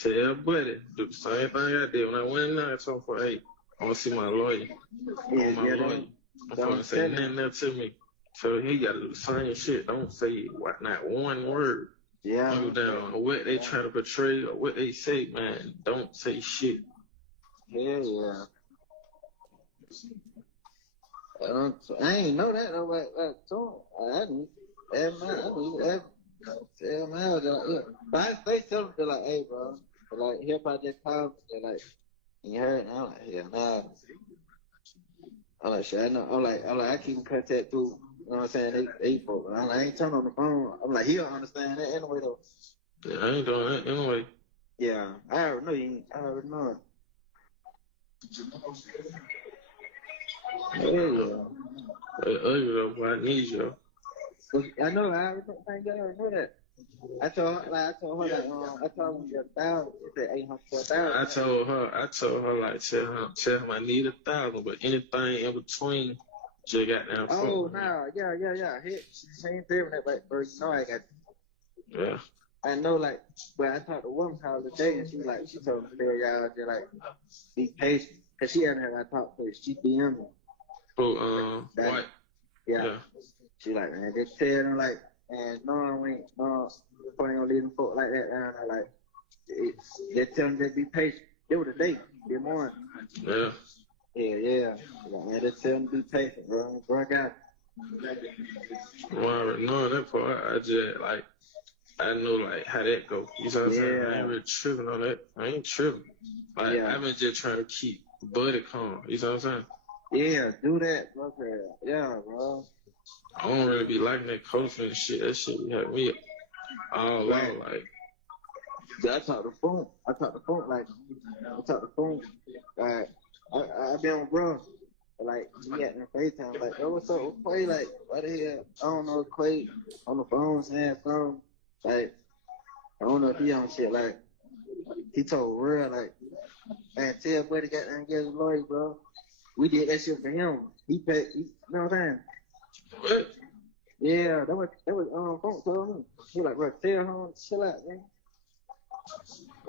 tell buddy, do the same thing I did when I went in there. I told him, for, hey, I want to see my lawyer. I'm going to say nothing else to me. So he got to do the same shit. Don't say not one word. Yeah. You down what they try to portray or what they say, man. Don't say shit. Yeah. I ain't know that though. I didn't. Tell man, but they tell them, they're like, hey, bro. But like, hip hop just called. They're like, you heard? And I'm like, yeah, nah. I'm like, shit, I know. I'm like, I keep in contact through. You know what I'm saying? They folk. I'm like, I ain't turn on the phone. I'm like, he don't understand that anyway though. Yeah, I ain't doing that anyway. Yeah, I already know you ain't. I already know it. Yeah. Though, boy, I need you. I know. I already know that. I told her, like, I told her, I told her you got 1,000. She said 800 for 1,000. I told her, like, tell him I need 1,000, but anything in between, just got down. Oh, no, yeah. She ain't doing that, but bro, you know I got. Yeah. I know, like, but I talked to one call today, and she told me to tell y'all to like be patient, cause she hadn't had I talked to her. She DM me. White. Yeah. She like, man, just tell them like, and no, we ain't gonna leave them folk like that down there. Like, just tell them to be patient. It was a day, this morning. Yeah. Yeah. Like, man, just tell them to be patient, bro. Bro, I got it. Well, I already know that part. I just like. I know like how that go. You know what I'm saying? I ain't really tripping on that. I ain't tripping. Like I've been just trying to keep Buddy calm. You know what I'm saying? Yeah, do that, bro. Yeah, bro. I don't really be liking that coaching and shit. That shit had me all out. Like, I talk the phone. Like, I been on bro. Like, he at me FaceTime. Like, oh, what's up with Quay? Like, what the hell? I don't know Quay on the phone saying something. Like, I don't know if he on shit. Like, he told real, like, man, tell Buddy got down and get a lawyer, bro. We did that shit for him. He paid, you know what I'm saying? What? Yeah, that was phone told me. He like, bro, tell him, chill out, man.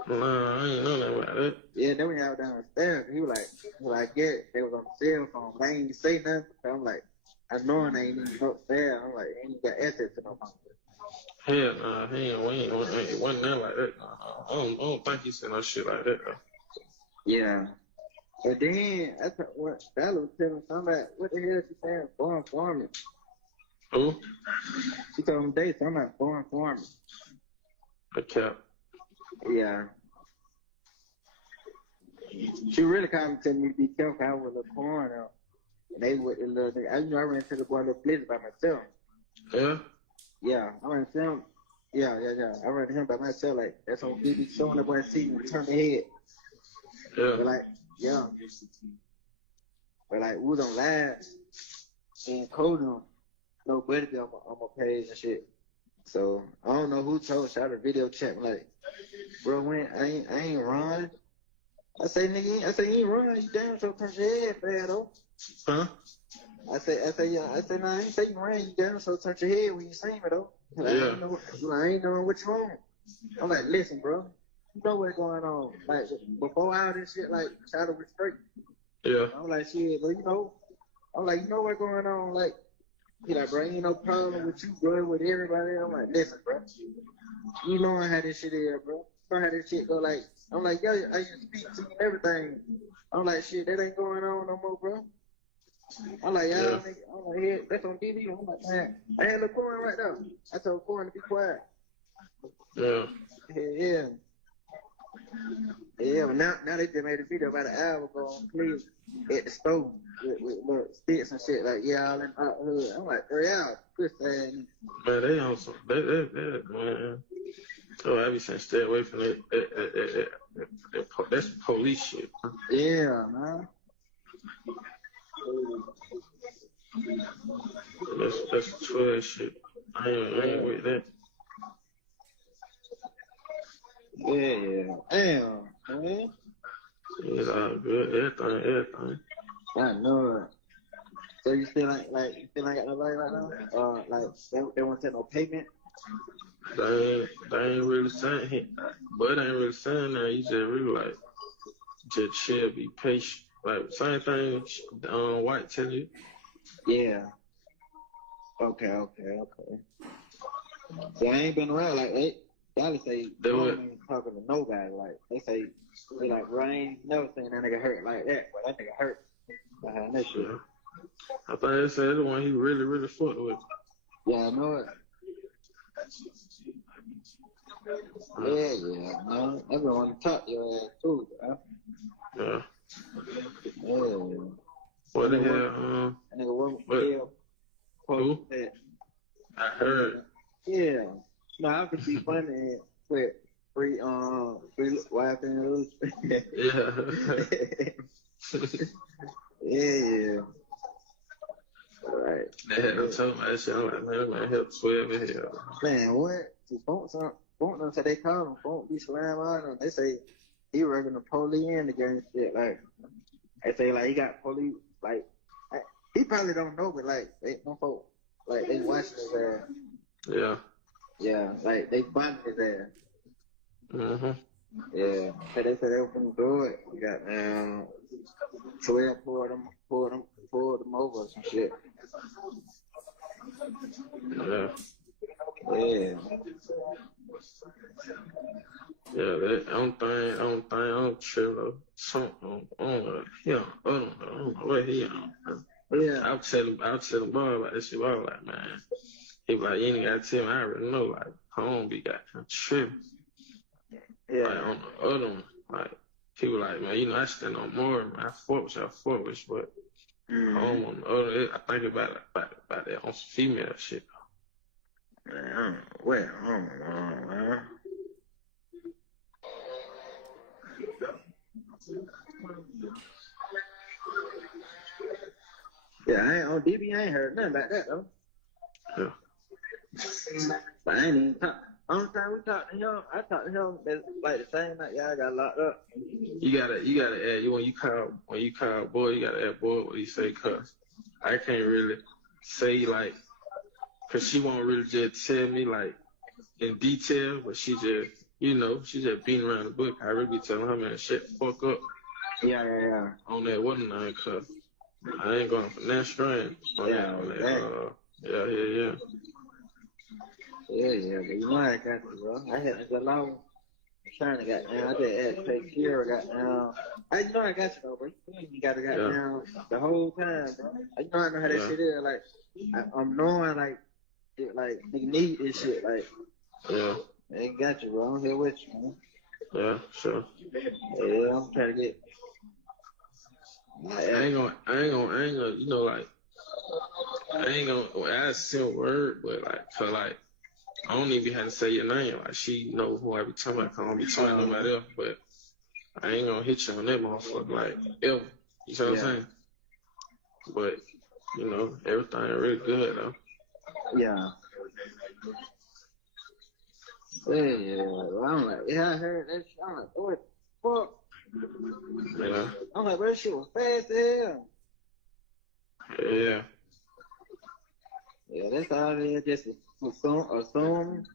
Nah, I ain't know that about that. Yeah, then we out downstairs. He was like, yeah, they was on the cell phone. I ain't even say nothing. I'm like, I know I ain't even upstairs. I'm like, ain't even got access to no phone. Hell nah, it wasn't nothing like that. I don't think he said no shit like that though. Yeah. But then I thought what Bella was telling me something about what the hell she saying, foreign farming. Who? She told me they something about foreign farming. Okay. Yeah. She really kind of telling me to be careful. I was a little corn out. And they would a little nigga. I ran into the boy a little blizzard by myself. Yeah? Yeah, I ran into him. Yeah. I ran into him by myself. Like, that's on TV showing the boy see me turn the head. Yeah. But like, yeah. But like, we was on live and coding nobody be on my page and shit. So I don't know who told shot a video chat like, bro, when I ain't run. I say nigga, you ain't run, you damn so turn your head bad though. Huh? I say no, I ain't say you ran, you damn so turn your head when you see me though. Like, Yeah. I ain't knowing what you want. I'm like, listen, bro, you know what's going on. Like before all this shit, like Shadow was straight. Yeah. I'm like, shit, bro, you know what's going on, like. He like, bro, ain't no problem with you, bro, with everybody. I'm like, listen, bro, you know how this shit is, bro. You know how this shit go. Like, I'm like, yo, I used to speak to you and everything. I'm like, shit, that ain't going on no more, bro. I'm like, y'all, nigga, I'm like, yeah, that's on TV. I'm like, man, I had a corn right now. I told Corn to be quiet. Yeah. Yeah, but now they just made a video about an hour ago on Cleveland at the store with little sticks and shit like, yeah, all in hot hood. I'm like, yeah, push that. Man, they on some, man. So I be saying stay away from that. That's police shit. Yeah, man. That's 12 shit. I ain't with that. Yeah. Damn, man. It's all good. Everything. I know it. So you still ain't got nobody right now? Like they won't take no payment? They ain't really saying, but ain't really saying that. You just really like, just chill, be patient. Like same thing. White tell you. Yeah. Okay. So I ain't been around like y'all say they ain't talking to nobody. Like they say they like, bro, I ain't never seen that nigga hurt like that. But that nigga hurt behind that shit. I thought they said the one he really fucked with. Yeah, I know it. Yeah, man. Everyone want to talk your ass too, bro. Yeah. Yeah. What the hell? That nigga wasn't Who? I heard. Yeah. No, I could be funny with free Yeah. All right. They had no talking about that shit. I'm like, man, that man helped 12 in here. Man, what? Bunk them say they call him. Bunk be slam on him. They say he working the police and the gang shit. Like, they say, like, he got police, like, he probably don't know, but, like, they, no folk, like, they watching his ass. Yeah. Yeah, like, they bonded his ass. Mm-hmm. Yeah. So they said they were gonna do it. We got, 12 pulled them over or some shit. Yeah. Yeah. Yeah, that, I don't chill though. Something, I don't know what he on. Yeah. I'll tell him boy about this shit. I was like, man, he was like, you ain't gotta tell me, I already know, like, home be got tripping. Yeah. Like, on the other one, like, people like, man, you know, I stand on more, man, I fought with, but home on the other, I think about that on some female shit. Man, where? I don't know, man. Yeah, I ain't on DB. I ain't heard nothing about that though. Yeah. But I ain't even talk. Only time we talked to him, I talked to him like the same night y'all got locked up. You gotta add when you call boy, you gotta add boy what he say, cause I can't really say like, cause she won't really just tell me like in detail, but she just, you know, she just beating around the bush. I really be telling her, man, shut the fuck up. Yeah. On that one night, cause I ain't going for that strand. Yeah. But you know I got you, bro. I had to go long. Trying to get down. I just had to take care of got down. I know I got you though, bro. You gotta got down the whole time, bro. I know how that shit is. Like I'm knowing like nigga need this shit. Like I ain't got you, bro. I'm here with you, man. Yeah, sure. Yeah, I'm trying to get. I ain't gonna, you know, like, I ain't gonna ask a single word, but like, cause like, I don't even have to say your name. Like, she know who I be talking about, cause I don't be talking to nobody else, but I ain't gonna hit you on that motherfucker, like, ever. You know what I'm saying? But, you know, everything really good, though. Yeah. I'm like, I heard that shit. I'm like, what the fuck? Yeah. I'm like, bro, that shit was fast as hell. Yeah. Yeah, that's all it is, just assume.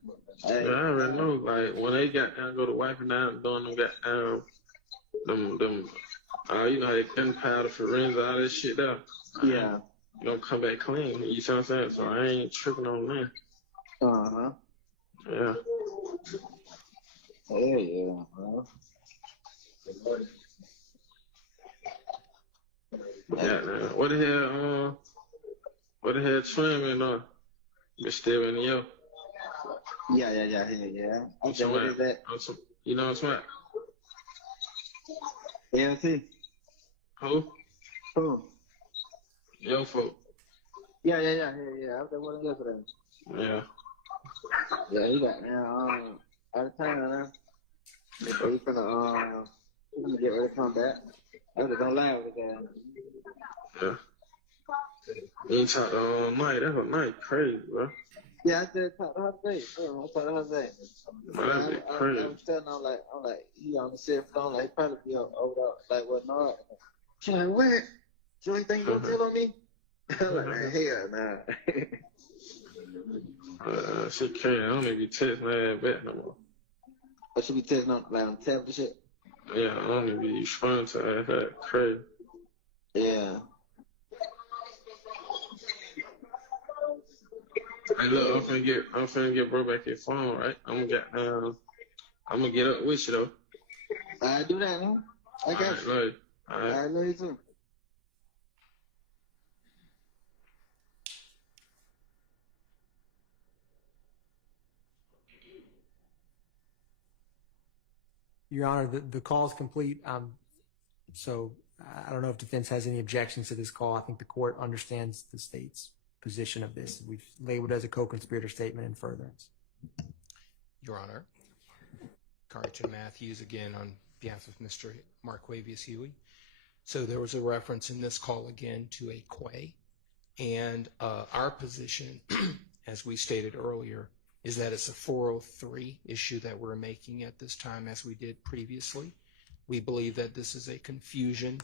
Hey. Yeah, I already know, like, when they got down, go to wiping down, doing them got down, them, you know, how they gunpowder, forensic, all that shit there. Yeah. You gonna come back clean, you see what I'm saying? So I ain't tripping on that. Uh-huh. Yeah. Yeah, bro. Yeah, man. What the hell swimming on? You still in the yo? Yeah. Okay, what is that? You know what's what? LT. Who? Yo folk. Yeah. I was there with him yesterday. Yeah. Yeah, he got now out of town now. So he's gonna get ready to come back. I was gonna lie with the guy. Yeah. You ain't talked all night. That's a night crazy, bro. Yeah, I just talked to her today. I talked to her today. Man, that'd be crazy. I was telling her, I'm like, he on the cell phone, like, he probably be over there, like, what not? She like, what? So you think you gonna tell on me? I'm like, man, hell nah. She can't. I don't even be texting my ass back no more. But she be texting on, like, on tablet and shit? Yeah, I don't even be responding to her. That's crazy. Yeah. Hey, look, I'm finna get bro back your phone, right? I'm gonna get up with you though. I do that, man. I got you. Love you. All right. I love you too. Your Honor, the call is complete. So I don't know if defense has any objections to this call. I think the court understands the state's position of this. We've labeled it as a co-conspirator statement in furtherance. Your Honor, Carrington Matthews again on behalf of Mr. Marquavius Huey. So there was a reference in this call again to a quay, and our position, as we stated earlier, is that it's a 403 issue that we're making at this time, as we did previously. We believe that this is a confusion,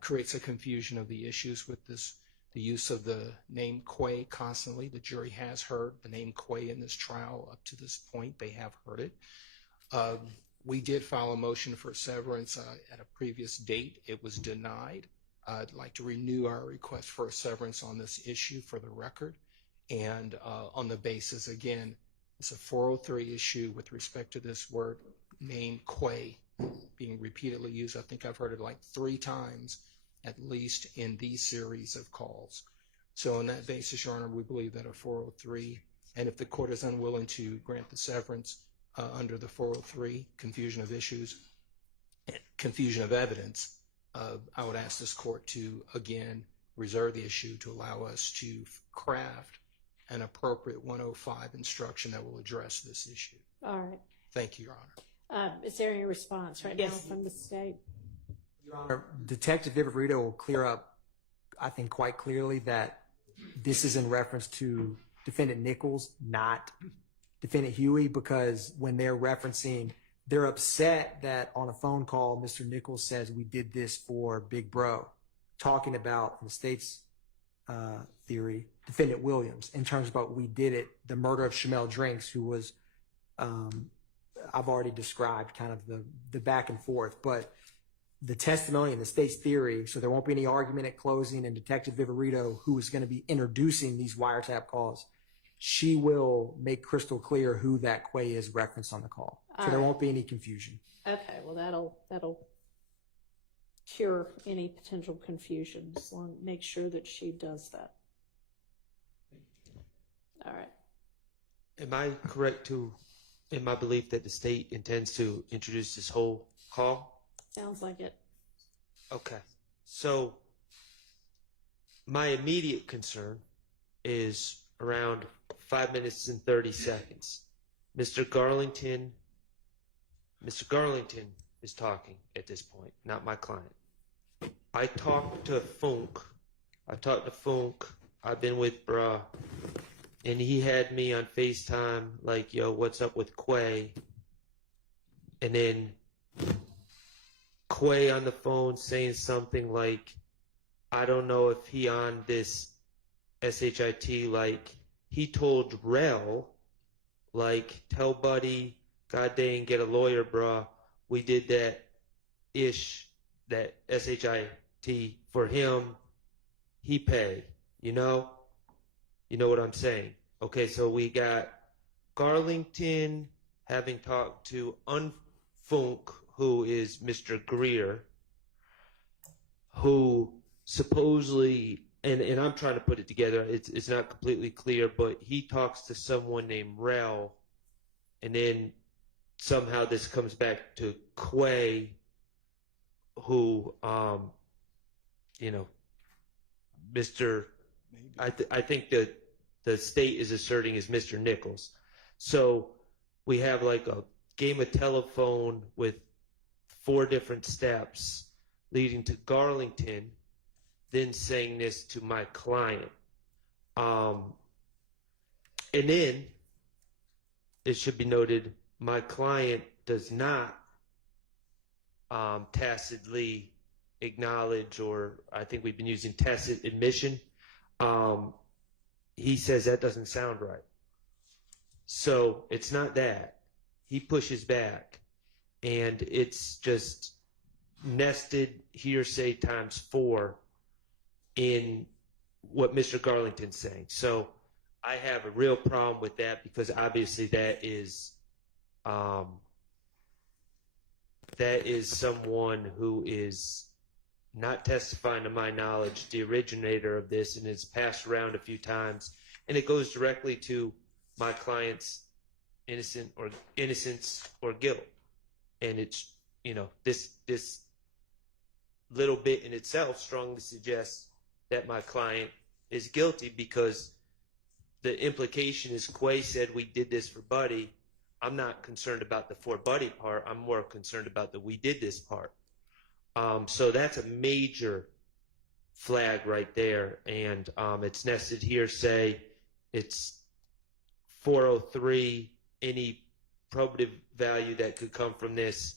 creates a confusion of the issues with this, the use of the name quay constantly. The jury has heard the name quay in this trial up to this point. They have heard it. We did file a motion for severance at a previous date. It was denied. I'd like to renew our request for a severance on this issue for the record. And on the basis, again, it's a 403 issue with respect to this word name quay being repeatedly used. I think I've heard it like 3 times at least in these series of calls. So on that basis, Your Honor, we believe that a 403, and if the court is unwilling to grant the severance under the 403, confusion of issues, confusion of evidence, I would ask this court to, again, reserve the issue to allow us to craft an appropriate 105 instruction that will address this issue. All right. Thank you, Your Honor. Is there any response right now from the state? Your Honor, Detective Viverito will clear up, I think, quite clearly that this is in reference to Defendant Nichols, not Defendant Huey, because when they're referencing, they're upset that on a phone call, Mr. Nichols says, we did this for Big Bro, talking about, in the state's theory, Defendant Williams, in terms about we did it, the murder of Shamel Drinks, who was, I've already described kind of the back and forth, but the testimony in the state's theory, so there won't be any argument at closing, and Detective Viverito, who is going to be introducing these wiretap calls, she will make crystal clear who that quay is referenced on the call. So there won't be any confusion. Okay, well that'll cure any potential confusion. So make sure that she does that. All right. Am I correct in my belief that the state intends to introduce this whole call? Sounds like it. Okay. So my immediate concern is around 5 minutes and 30 seconds. Mr. Garlington is talking at this point, not my client. I talked to Funk. I've been with Bruh, and he had me on FaceTime like, yo, what's up with Quay? And then Quay on the phone saying something like, I don't know if he on this SHIT, like, he told Rel, like, tell Buddy, god dang, get a lawyer, bruh. We did that SHIT for him. He paid, you know? You know what I'm saying? Okay, so we got Garlington having talked to Unfunk, who is Mr. Greer, who supposedly, and I'm trying to put it together, it's not completely clear, but he talks to someone named Rel, and then somehow this comes back to Quay, who, you know, I think that the state is asserting is Mr. Nichols. So we have like a game of telephone with 4 different steps leading to Garlington then saying this to my client. And then it should be noted, my client does not tacitly acknowledge, or I think we've been using tacit admission. He says that doesn't sound right. So it's not that. He pushes back, and it's just nested hearsay times 4 in what Mr. Garlington's saying. So I have a real problem with that, because obviously that is someone who is not testifying to my knowledge, the originator of this, and it's passed around a few times, and it goes directly to my client's innocence or guilt. And it's, you know, this little bit in itself strongly suggests that my client is guilty, because the implication is Quay said we did this for Buddy, I'm not concerned about the for buddy part. I'm more concerned about the we did this part. So that's a major flag right there. And it's nested hearsay. It's 403, any probative value that could come from this,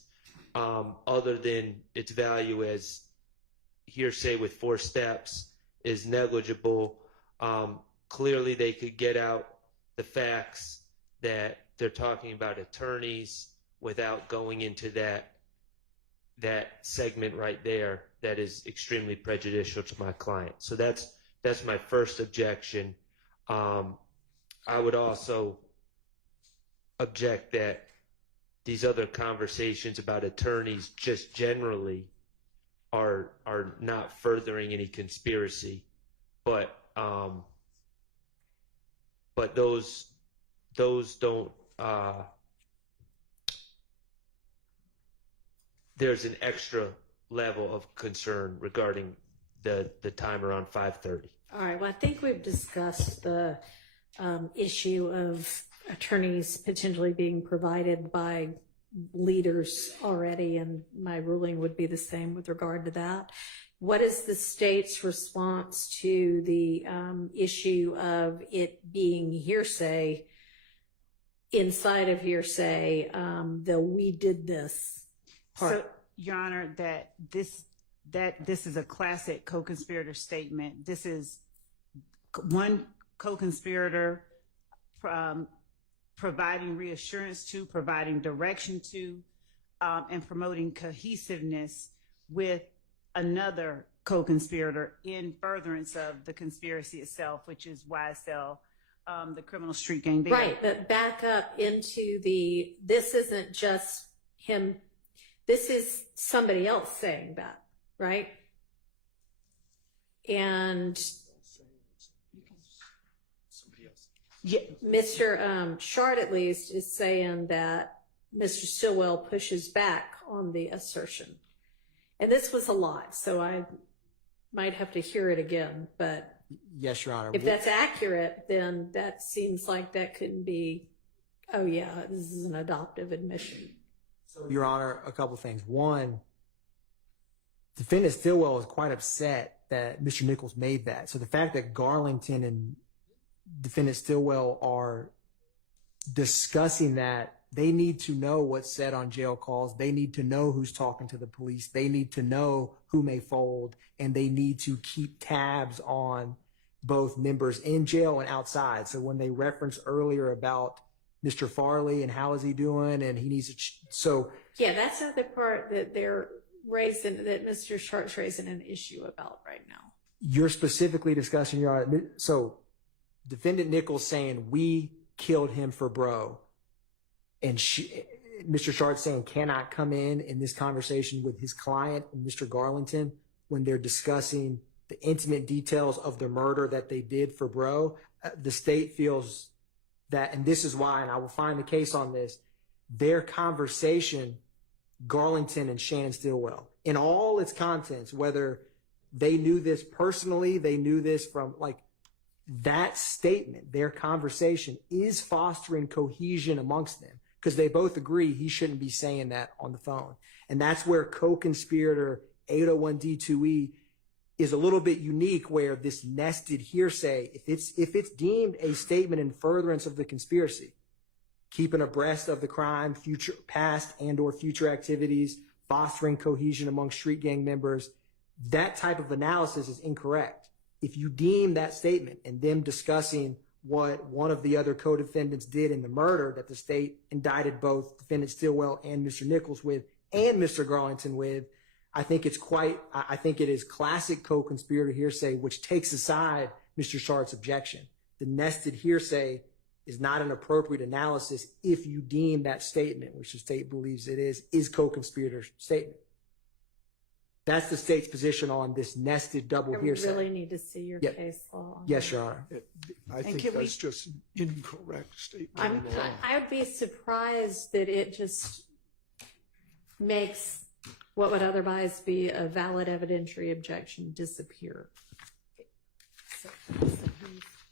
other than its value as hearsay with 4 steps, is negligible. Clearly they could get out the facts that they're talking about attorneys without going into that segment right there that is extremely prejudicial to my client. So that's my first objection. I would also object that these other conversations about attorneys just generally are not furthering any conspiracy, but those don't. There's an extra level of concern regarding the time around 5:30. All right. Well, I think we've discussed the issue of attorneys potentially being provided by leaders already, and my ruling would be the same with regard to that. What is the state's response to the issue of it being hearsay inside of hearsay, the we did this part? So, Your Honor, that this is a classic co-conspirator statement. This is one co-conspirator providing reassurance to, providing direction to, and promoting cohesiveness with another co-conspirator in furtherance of the conspiracy itself, which is YSL, the criminal street gang. Right, but back up into this isn't just him, this is somebody else saying that, right? And yeah, Mr. Shard, at least, is saying that Mr. Stillwell pushes back on the assertion. And this was a lot, so I might have to hear it again, but yes, Your Honor. If that's accurate, then that seems like that couldn't be, oh yeah, this is an adoptive admission. So, Your Honor, a couple things. One, defendant Stillwell was quite upset that Mr. Nichols made that. So the fact that Garlington and defendant Stillwell are discussing that, they need to know what's said on jail calls. They need to know who's talking to the police. They need to know who may fold, and they need to keep tabs on both members in jail and outside. So when they referenced earlier about Mr. Farley and how is he doing, and he needs to, yeah, that's not the part that they're raising, that Mr. Sharp's raising an issue about right now. You're specifically discussing, Your Honor. So defendant Nichols saying we killed him for bro, and Mr. Sharp saying cannot come in this conversation with his client, Mr. Garlington, when they're discussing the intimate details of the murder that they did for bro. The state feels that, and this is why, and I will find the case on this, their conversation, Garlington and Shannon Stillwell, in all its contents, whether they knew this personally, they knew this from, like, that statement, their conversation is fostering cohesion amongst them, because they both agree he shouldn't be saying that on the phone. And that's where co-conspirator 801D2E is a little bit unique, where this nested hearsay, if it's deemed a statement in furtherance of the conspiracy, keeping abreast of the crime, future, past and or future activities, fostering cohesion among street gang members, that type of analysis is incorrect. If you deem that statement and them discussing what one of the other co-defendants did in the murder that the state indicted both defendant Stillwell and Mr. Nichols with, and Mr. Garlington with, I think it is classic co-conspirator hearsay, which takes aside Mr. Sharp's objection. The nested hearsay is not an appropriate analysis if you deem that statement, which the state believes it is co-conspirator statement. That's the state's position on this nested double hearsay. I really need to see your case law. Yes, Your Honor. I think that's just an incorrect statement. I would be surprised that it just makes what would otherwise be a valid evidentiary objection disappear.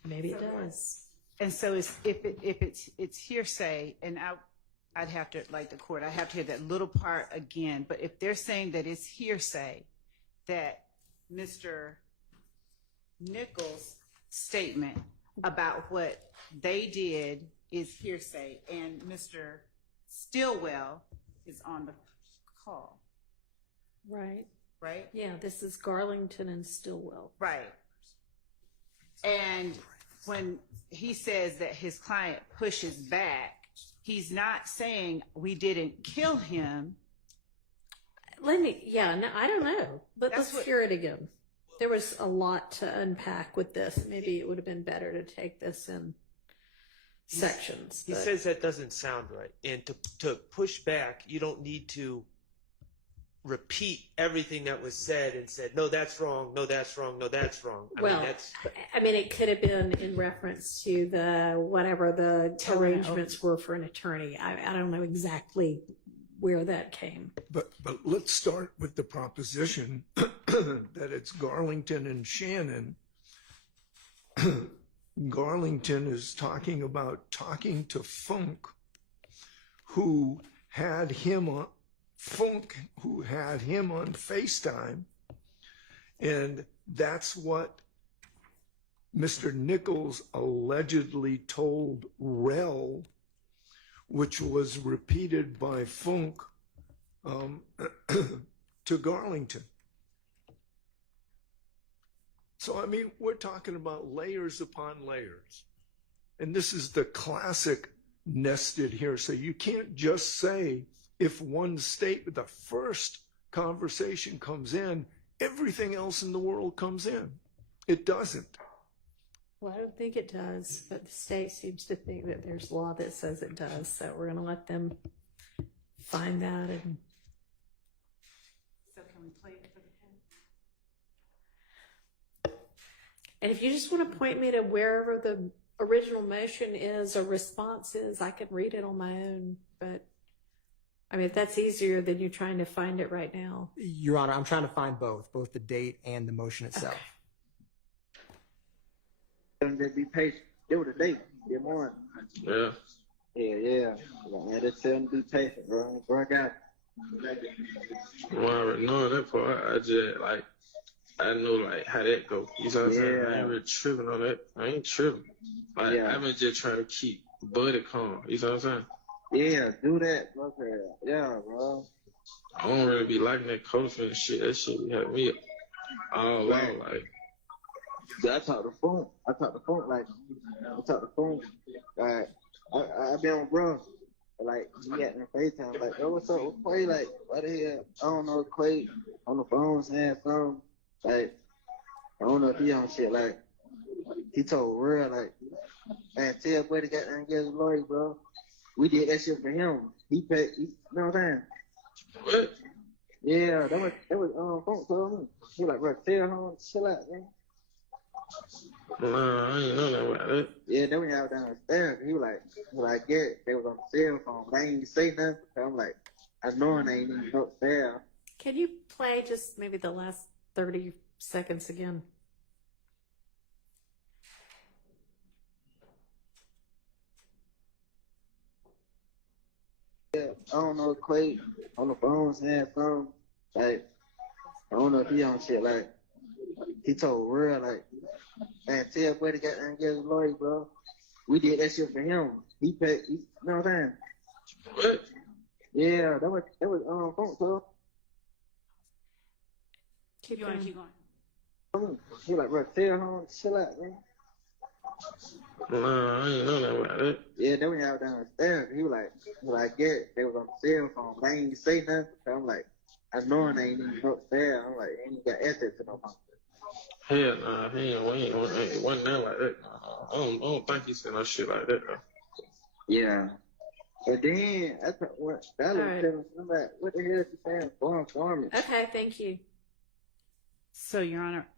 Maybe it does. And so if it's hearsay, and I'd have to, like the court, I'd have to hear that little part again. But if they're saying that it's hearsay, that Mr. Nichols' statement about what they did is hearsay, and Mr. Stillwell is on the call. Right. Right? Yeah, this is Garlington and Stillwell. Right. And when he says that his client pushes back, he's not saying we didn't kill him. No, I don't know. But let's hear it again. There was a lot to unpack with this. Maybe it would have been better to take this in sections. He says that doesn't sound right. And to push back, you don't need to repeat everything that was said and said, no, that's wrong, no, that's wrong, no, that's wrong. I mean, it could have been in reference to whatever the arrangements were for an attorney. I don't know exactly where that came. But let's start with the proposition that it's Garlington and Shannon. Garlington is talking about talking to Funk, who had him on FaceTime, and that's what Mr. Nichols allegedly told Rel, which was repeated by Funk to Garlington. So, I mean, we're talking about layers upon layers. And this is the classic nested hearsay. You can't just say, if one statement, the first conversation comes in, everything else in the world comes in. It doesn't. Well, I don't think it does, but the state seems to think that there's law that says it does. So we're going to let them find that. And so can we play it for the pen? And if you just want to point me to wherever the original motion is or response is, I can read it on my own. But I mean, if that's easier than you trying to find it right now. Your Honor, I'm trying to find both the date and the motion itself. And they be patient. They were the date. Good morning. Yeah. Yeah. Man, just tell them to be patient, bro. Bro, I got it. Well, I already know that part. I know how that go. You know what I'm saying? I ain't really tripping on that. I ain't tripping. I've been just trying to keep Buddy calm. You know what I'm saying? Yeah, do that, bro. Yeah, bro. I don't really be liking that coaching shit. That shit be having me all out. I talk the phone. Like, I be on bro. Like, he got in FaceTime. Like, oh, what's up with Quay? Like, what the hell? I don't know, Quay on the phone saying something. Like, I don't know if he on shit. Like, he told real, like, man, tell Buddy got there and get his lawyer, bro. We did that shit for him. He paid, you know what I'm saying? What? Yeah, that was Funk told me. He like, bro, tell him, chill out, man. Nah, I ain't know that about it. Yeah, then we out downstairs. He was like, yeah, they was on the cell phone, but I ain't even say nothing. So I'm like, I know I ain't even upstairs. Can you play just maybe the last 30 seconds again? Yeah, I don't know, Quay on the phone saying something. Like, I don't know if he on shit. Like, he told real, like, man, tell Buddy got there and get his lawyer, bro. We did that shit for him. He paid, you know what I'm saying? What? Yeah, that was Funk, so. You want to keep going? He like, bro, tell him, chill out, man. Nah, I ain't know that about it. Yeah, then we out downstairs. He was like, yeah, they was on the cell phone, but I ain't even say nothing. So I'm like, I know I ain't even upstairs. I'm like, ain't even got access to no phone. Hell nah, he ain't wasn't that like that. I don't think he said no shit like that though. Yeah. But then I thought what that was telling me, I'm like, what the hell is he saying? Farm. Okay, thank you. So, Your Honor,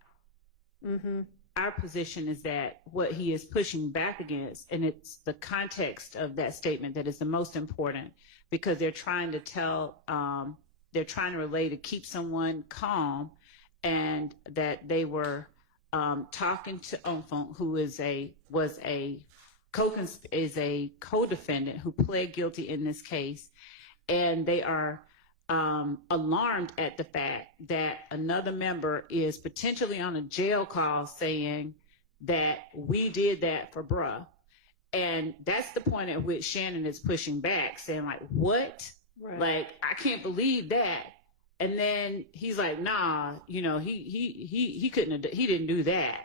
our position is that what he is pushing back against, and it's the context of that statement that is the most important, because they're trying to relay to keep someone calm, and that they were talking to Onfunk, who was a is a co-defendant who pled guilty in this case, and they are alarmed at the fact that another member is potentially on a jail call saying that we did that for bruh. And that's the point at which Shannon is pushing back, saying like, what? Right. Like, I can't believe that. And then he's like, nah, you know, he didn't do that.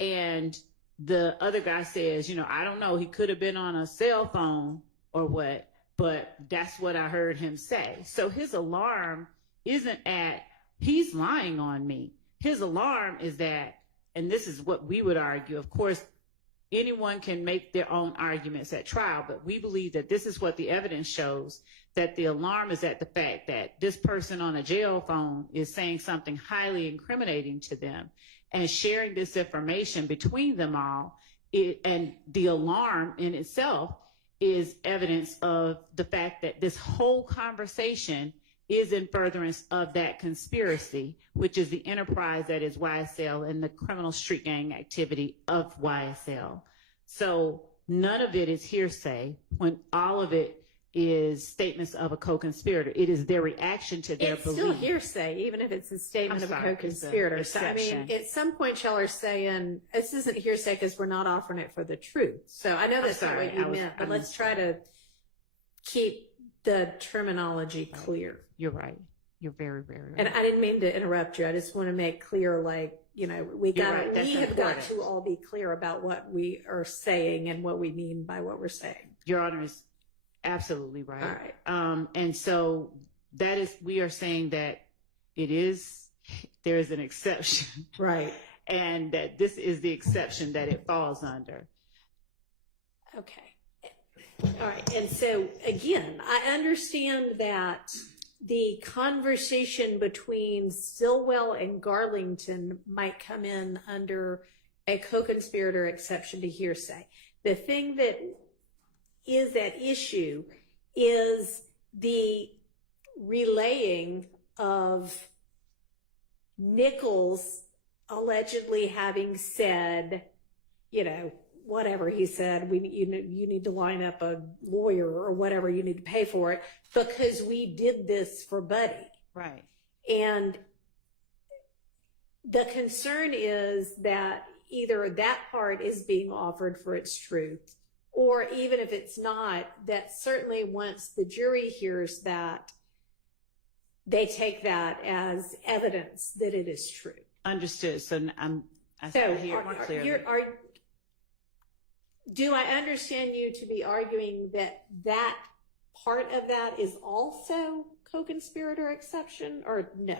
And the other guy says, you know, I don't know, he could have been on a cell phone or what, but that's what I heard him say. So his alarm isn't at, he's lying on me. His alarm is that, and this is what we would argue, of course, anyone can make their own arguments at trial, but we believe that this is what the evidence shows, that the alarm is at the fact that this person on a jail phone is saying something highly incriminating to them and sharing this information between them all. And the alarm in itself is evidence of the fact that this whole conversation is in furtherance of that conspiracy, which is the enterprise that is YSL and the criminal street gang activity of YSL. So none of it is hearsay when all of it is statements of a co-conspirator. It is their reaction to their belief. It's still hearsay, even if it's a statement of a co-conspirator. So, I mean, at some point y'all are saying, this isn't hearsay because we're not offering it for the truth. So I know that's not what you meant, but let's try to keep the terminology clear. You're right. You're very, very right. And I didn't mean to interrupt you. I just want to make clear, like, you know, we have got to all be clear about what we are saying and what we mean by what we're saying. Your Honor is absolutely right. All right. And so that is, we are saying that there is an exception. Right. And that this is the exception that it falls under. Okay. All right. And so, again, I understand that the conversation between Stilwell and Garlington might come in under a co-conspirator exception to hearsay. The thing that is at issue is the relaying of Nichols allegedly having said, you know, whatever he said, you need to line up a lawyer or whatever, you need to pay for it because we did this for Buddy. Right. And the concern is that either that part is being offered for its truth, or even if it's not, that certainly once the jury hears that, they take that as evidence that it is true. Understood. So do I understand you to be arguing that that part of that is also co-conspirator exception, or no?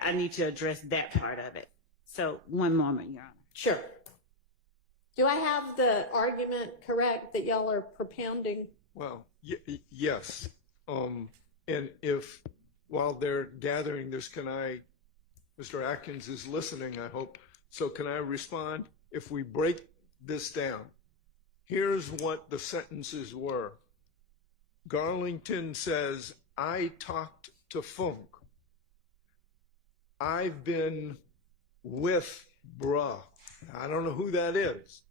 I need to address that part of it. So one moment, Your Honor. Sure. Do I have the argument correct that y'all are propounding? Well, yes. And if, while they're gathering this, Mr. Atkins is listening, I hope. So can I respond? If we break this down, here's what the sentences were. Garlington says, I talked to Funk. I've been with bruh. I don't know who that is.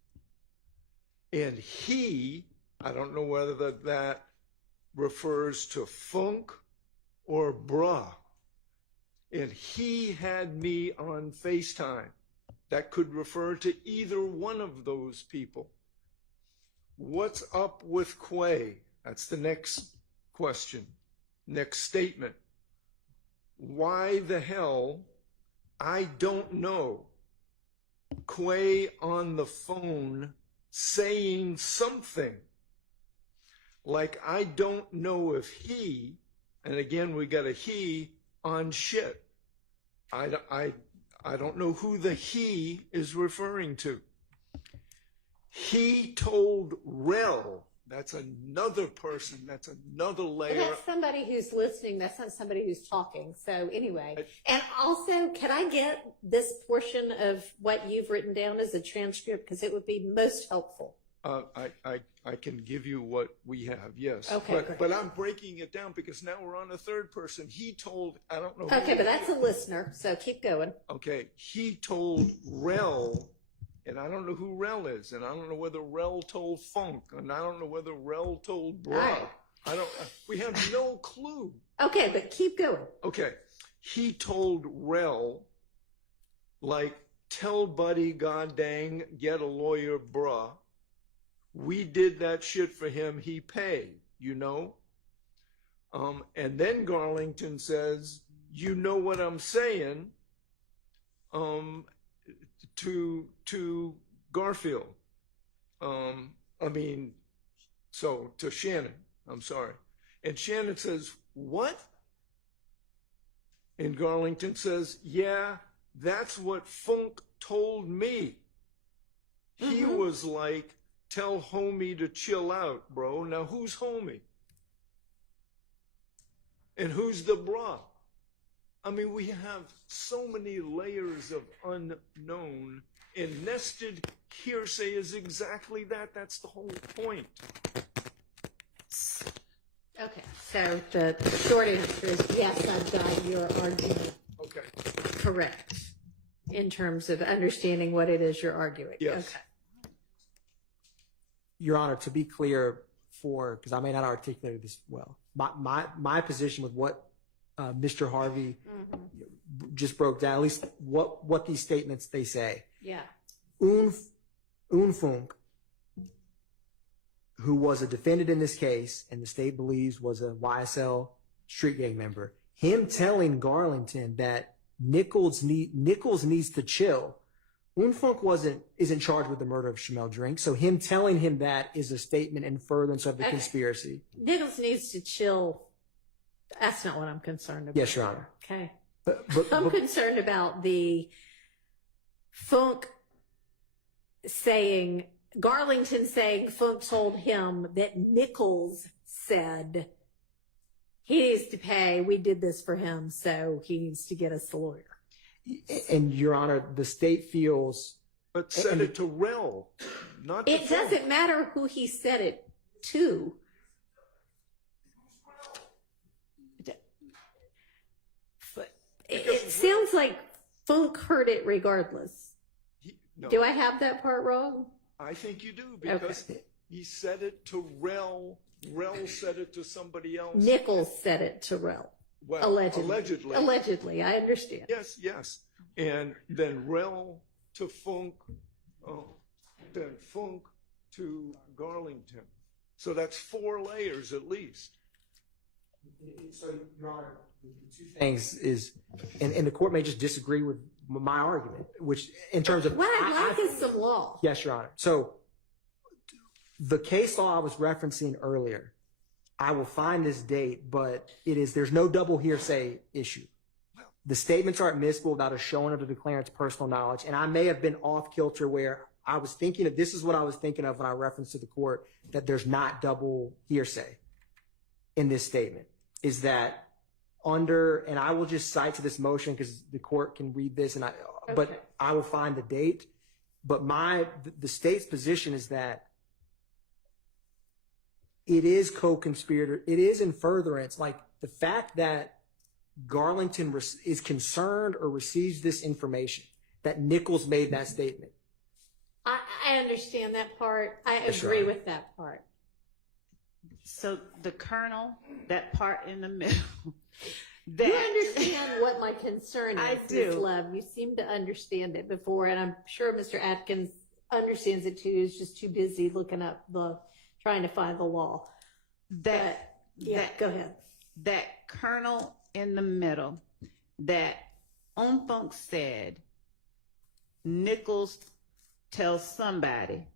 And he, I don't know whether that refers to Funk or bruh. And he had me on FaceTime. That could refer to either one of those people. What's up with Quay? That's the next question, next statement. Why the hell? I don't know. Quay on the phone saying something like, I don't know if he, and again we got a he on shit. I don't know who the he is referring to. He told Rel, that's another person, that's another layer. And that's somebody who's listening, that's not somebody who's talking. So anyway, and also, can I get this portion of what you've written down as a transcript? Because it would be most helpful. I can give you what we have, yes. Okay, but I'm breaking it down because now we're on a third person. He told, I don't know. Okay, but that's a listener, so keep going. Okay, he told Rel, and I don't know who Rel is, and I don't know whether Rel told Funk, and I don't know whether Rel told Bra. Right. We have no clue. Okay, but keep going. Okay. He told Rel, like, tell Buddy, god dang, get a lawyer, bruh. We did that shit for him, he paid, you know? And then Garlington says, you know what I'm saying, to Garfield. To Shannon, I'm sorry. And Shannon says, what? And Garlington says, yeah, that's what Funk told me. He was like, tell homie to chill out, bro. Now who's homie? And who's the bra? I mean, we have so many layers of unknown, and nested hearsay is exactly that. That's the whole point. Okay, so the short answer is yes, I've got your argument correct in terms of understanding what it is you're arguing. Yes. Okay. Your Honor, to be clear, because I may not articulate this well, my position with what Mr. Harvey just broke down, at least what these statements they say. Yeah. Funk, who was a defendant in this case, and the state believes was a YSL street gang member, him telling Garlington that Nichols needs to chill. Funk isn't charged with the murder of Shamel Drink, so him telling him that is a statement in furtherance of the conspiracy. Nichols needs to chill. That's not what I'm concerned about. Yes, Your Honor. Okay. I'm concerned about the Funk saying, Garlington saying Funk told him that Nichols said he needs to pay. We did this for him, so he needs to get us a lawyer. And Your Honor, the state feels. But said it to Rel, not to It Funk. doesn't matter who he said it to. It sounds like Funk heard it regardless. No. Do I have that part wrong? I think you do, because he said it to Rel. Rel said it to somebody else. Nichols said it to Rel. Well, allegedly. Allegedly, I understand. Yes. And then Rel to Funk, then Funk to Garlington. So that's 4 layers at least. So, Your Honor, the two things is, and the court may just disagree with my argument, which in terms of what I'd like is some law. Yes, Your Honor. So the case law I was referencing earlier, I will find this date, but there's no double hearsay issue. The statements are admissible without a showing of the declarant's personal knowledge, and I may have been off kilter where I was thinking of, this is what I was thinking of when I referenced to the court, that there's not double hearsay in this statement, is that and I will just cite to this motion because the court can read this, but I will find the date. But the state's position is that it is co-conspirator. It is in furtherance. Like the fact that Garlington is concerned or receives this information, that Nichols made that statement. I understand that part. I Yes, agree Your Honor. with that part. So the colonel, that part in the middle. You understand what my concern is, I Ms. do. Love. You seem to understand it before, and I'm sure Mr. Atkins understands it too. He's just too busy looking up trying to find the law. Go ahead. That colonel in the middle, that Funk said, Nichols tells somebody,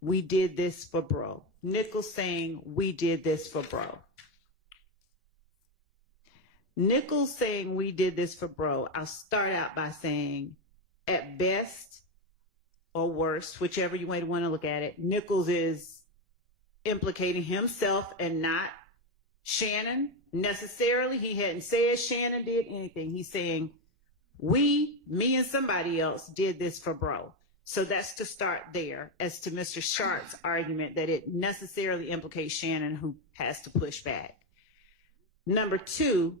we did this for bro. Nichols saying, we did this for bro. Nichols saying, we did this for bro. I'll start out by saying, at best or worst, whichever you might want to look at it, Nichols is implicating himself and not Shannon necessarily. He hadn't said Shannon did anything. He's saying, me and somebody else did this for bro. So that's to start there as to Mr. Sharp's argument that it necessarily implicates Shannon, who has to push back. Number 2,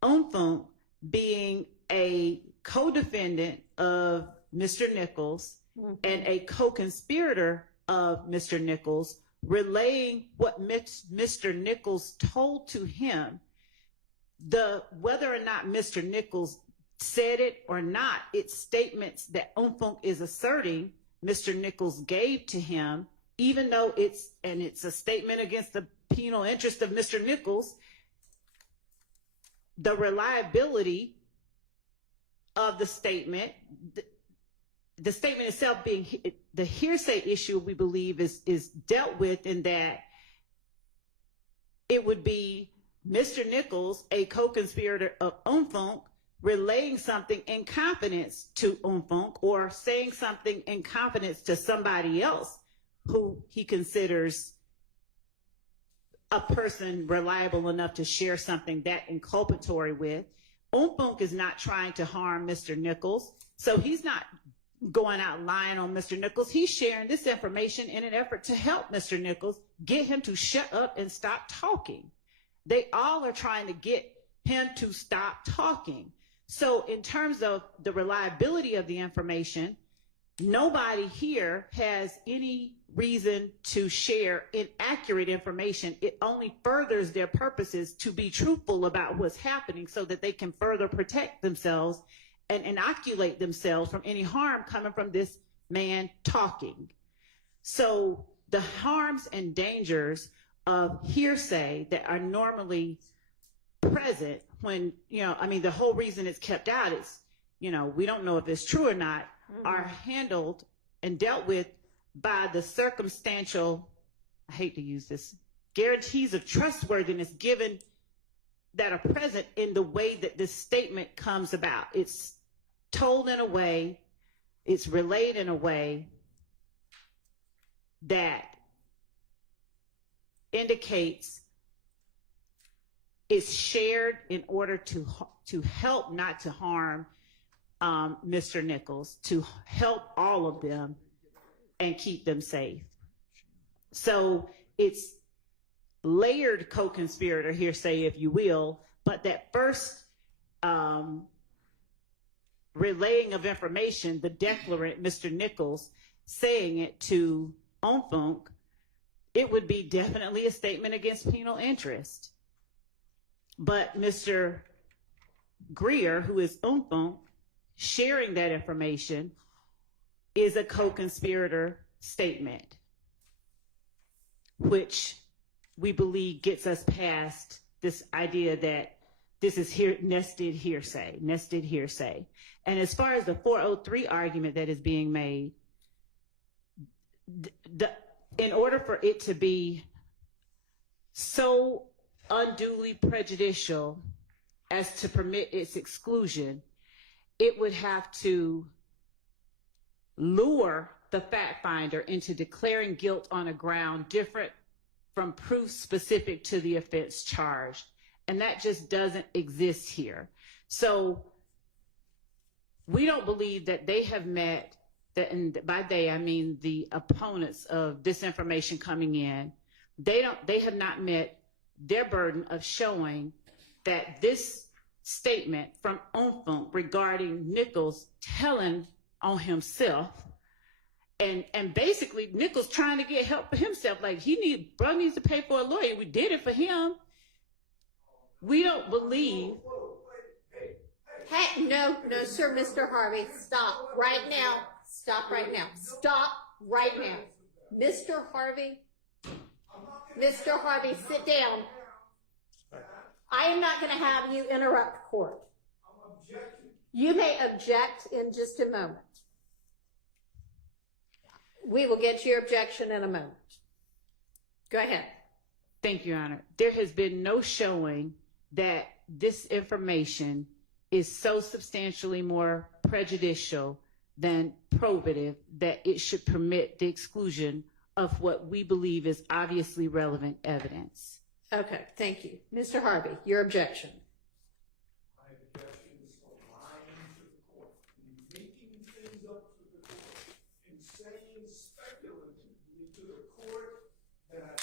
Funk being a co-defendant of Mr. Nichols and a co-conspirator of Mr. Nichols relaying what Mr. Nichols told to him. Whether or not Mr. Nichols said it or not, it's statements that Umfunk is asserting Mr. Nichols gave to him, even though it's a statement against the penal interest of Mr. Nichols. The reliability of the statement, the statement itself being the hearsay issue, we believe is dealt with in that it would be Mr. Nichols, a co-conspirator of Umfunk, relaying something in confidence to Umfunk or saying something in confidence to somebody else who he considers a person reliable enough to share something that inculpatory with. Umfunk is not trying to harm Mr. Nichols, so he's not going out lying on Mr. Nichols. He's sharing this information in an effort to help Mr. Nichols, get him to shut up and stop talking. They all are trying to get him to stop talking. So in terms of the reliability of the information, nobody here has any reason to share inaccurate information. It only furthers their purposes to be truthful about what's happening so that they can further protect themselves and inoculate themselves from any harm coming from this man talking. So the harms and dangers of hearsay that are normally present when, the whole reason it's kept out is, we don't know if it's true or not, are handled and dealt with by the circumstantial, I hate to use this, guarantees of trustworthiness given that are present in the way that this statement comes about. It's told in a way, it's relayed in a way that indicates it's shared in order to help, not to harm Mr. Nichols, to help all of them and keep them safe. So it's layered co-conspirator hearsay, if you will, but that first relaying of information, the declarant, Mr. Nichols, saying it to Umfunk, it would be definitely a statement against penal interest. But Mr. Greer, who is Umfunk, sharing that information is a co-conspirator statement, which we believe gets us past this idea that this is nested hearsay. And as far as the 403 argument that is being made, in order for it to be so unduly prejudicial as to permit its exclusion, it would have to lure the fact finder into declaring guilt on a ground different from proof specific to the offense charged. And that just doesn't exist here. So we don't believe that they have met, and by they I mean the opponents of this information coming in, they have not met their burden of showing that this statement from Umfunk regarding Nichols telling on himself, and basically Nichols trying to get help for himself, like bro needs to pay for a lawyer. We did it for him. We don't believe. Hey, no, sir, Mr. Harvey, stop right now. Stop right now. Stop right now. Mr. Harvey, sit down. I am not going to have you interrupt court. You may object in just a moment. We will get to your objection in a moment. Go ahead. Thank you, Your Honor. There has been no showing that this information is so substantially more prejudicial than probative that it should permit the exclusion of what we believe is obviously relevant evidence. Okay, thank you. Mr. Harvey, your objection. My objection is for lying to the court, making things up to the court, and saying speculatively to the court that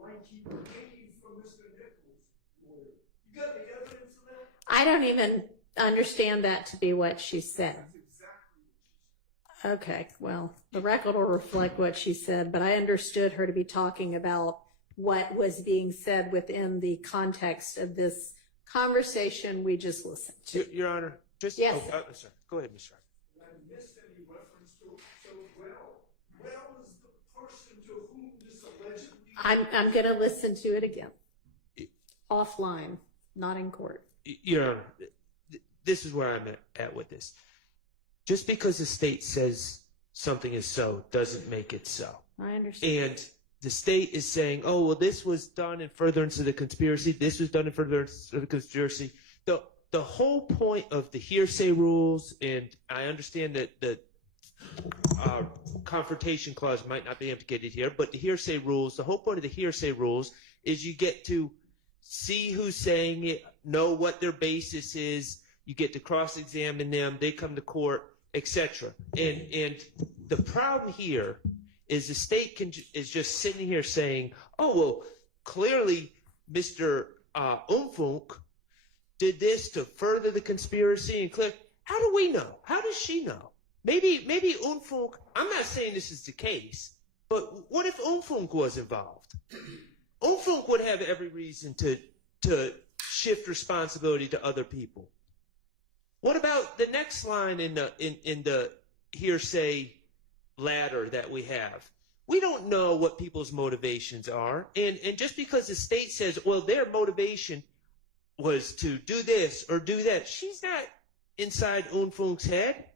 Linekeeper paid for Mr. Nichols' lawyer. You got the evidence of that? I don't even understand that to be what she said. Okay, well, the record will reflect what she said, but I understood her to be talking about what was being said within the context of this conversation we just listened to. Your Honor, just yes. Sorry. Go ahead, Mr. I missed any reference to well. Well is the person to whom this allegedly. I'm going to listen to it again, offline, not in court. Your Honor, this is where I'm at with this. Just because the state says something is so doesn't make it so. I understand. And the state is saying, oh, well, this was done in furtherance of the conspiracy. This was done in furtherance of the conspiracy. The whole point of the hearsay rules, and I understand that the confrontation clause might not be implicated here, but the hearsay rules, the whole point of the hearsay rules is you get to see who's saying it, know what their basis is, you get to cross-examine them, they come to court, etc. And the problem here is the state is just sitting here saying, oh, well, clearly Mr. Umfunk did this to further the conspiracy. And how do we know? How does she know? Maybe Umfunk, I'm not saying this is the case, but what if Umfunk was involved? Umfunk would have every reason to shift responsibility to other people. What about the next line in the hearsay ladder that we have? We don't know what people's motivations are, and just because the state says, well, their motivation was to do this or do that, she's not inside Unfunk's head.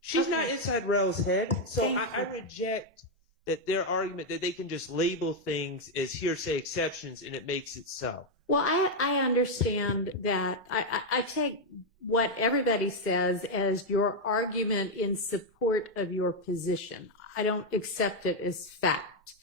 She's not inside Rel's head. So I reject that their argument that they can just label things as hearsay exceptions and it makes it so. Well, I understand that. I take what everybody says as your argument in support of your position. I don't accept it as fact.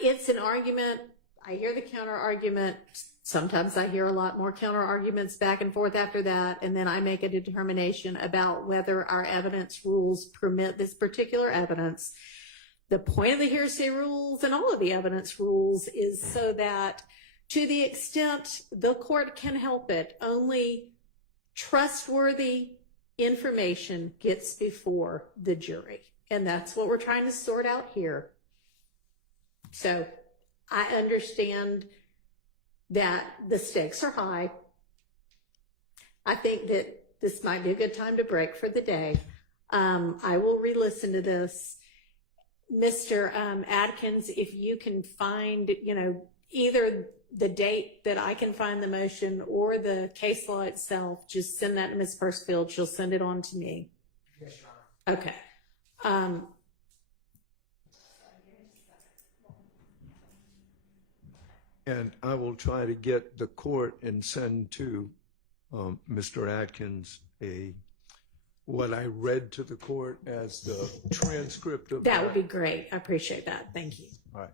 It's an argument. I hear the counter argument. Sometimes I hear a lot more counter arguments back and forth after that, and then I make a determination about whether our evidence rules permit this particular evidence. The point of the hearsay rules and all of the evidence rules is so that to the extent the court can help it, only trustworthy information gets before the jury. And that's what we're trying to sort out here. So I understand that the stakes are high. I think that this might be a good time to break for the day. I will re-listen to this. Mr. Adkins, if you can find, either the date that I can find the motion or the case law itself, just send that to Ms. Persfield. She'll send it on to me. Yes, Your Honor. Okay. And I will try to get the court and send to Mr. Atkins what I read to the court as the transcript of that. Would be great. I appreciate that. Thank you. All right.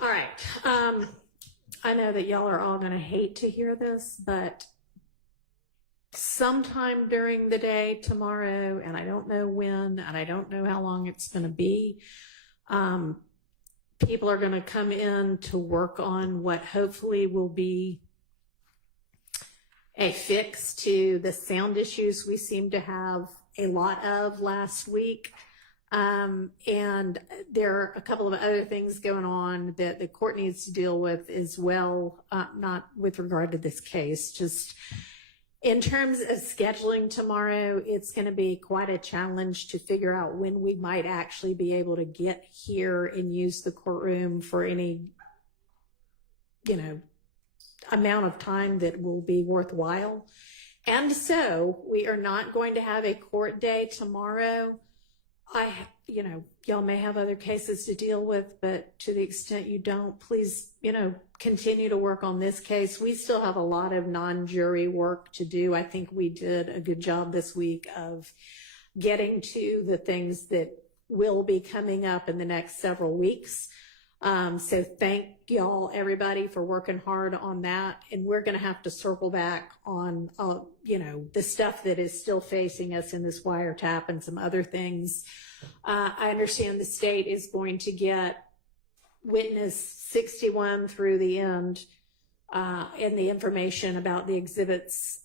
All right. I know that y'all are all going to hate to hear this, but sometime during the day tomorrow, and I don't know when, and I don't know how long it's going to be, people are going to come in to work on what hopefully will be a fix to the sound issues we seem to have a lot of last week. And there are a couple of other things going on that the court needs to deal with as well, not with regard to this case, just in terms of scheduling tomorrow. It's going to be quite a challenge to figure out when we might actually be able to get here and use the courtroom for any, amount of time that will be worthwhile. And so we are not going to have a court day tomorrow. Y'all may have other cases to deal with, but to the extent you don't, please, continue to work on this case. We still have a lot of non-jury work to do. I think we did a good job this week of getting to the things that will be coming up in the next several weeks. So thank y'all, everybody, for working hard on that. And we're going to have to circle back on, the stuff that is still facing us in this wiretap and some other things. I understand the state is going to get witness 61 through the end, and the information about the exhibits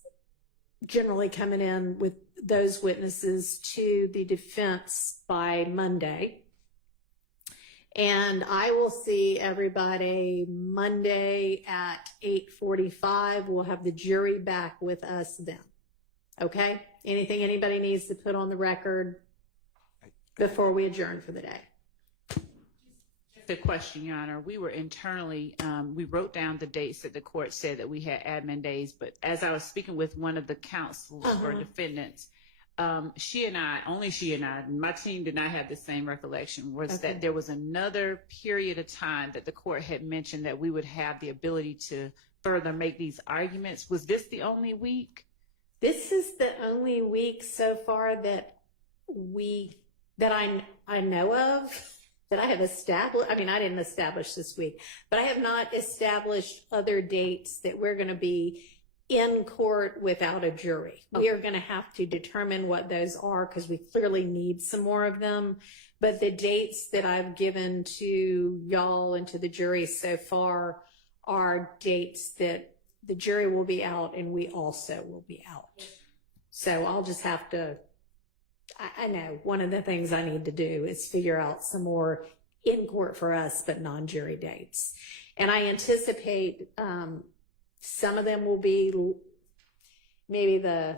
generally coming in with those witnesses to the defense by Monday. And I will see everybody Monday at 8:45. We'll have the jury back with us then. Okay? Anything anybody needs to put on the record before we adjourn for the day? The question, Your Honor, we were internally, we wrote down the dates that the court said that we had admin days, but as I was speaking with one of the counsels for defendants, she and I, my team did not have the same recollection, was that there was another period of time that the court had mentioned that we would have the ability to further make these arguments. Was this the only week? This is the only week so far that I know of that I have established. I mean, I didn't establish this week, but I have not established other dates that we're going to be in court without a jury. We are going to have to determine what those are because we clearly need some more of them. But the dates that I've given to y'all and to the jury so far are dates that the jury will be out and we also will be out. So I'll just have to, I know one of the things I need to do is figure out some more in court for us, but non-jury dates. And I anticipate some of them will be maybe the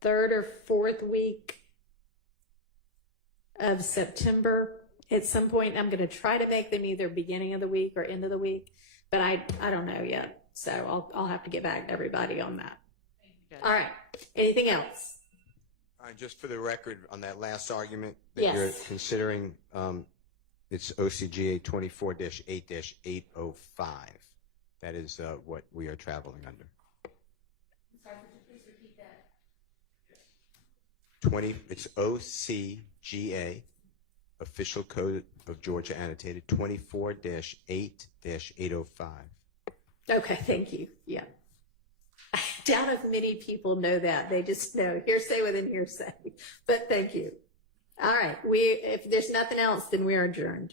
third or fourth week of September. At some point, I'm going to try to make them either beginning of the week or end of the week, but I don't know yet. So I'll have to get back to everybody on that. All right. Anything else? Just for the record, on that last argument that you're considering, it's OCGA 24-8-805. That is what we are traveling under. Sorry, could you please repeat that? It's OCGA, Official Code of Georgia Annotated, 24-8-805. Okay, thank you. Yeah. I doubt if many people know that. They just know hearsay within hearsay. But thank you. All right. If there's nothing else, then we are adjourned.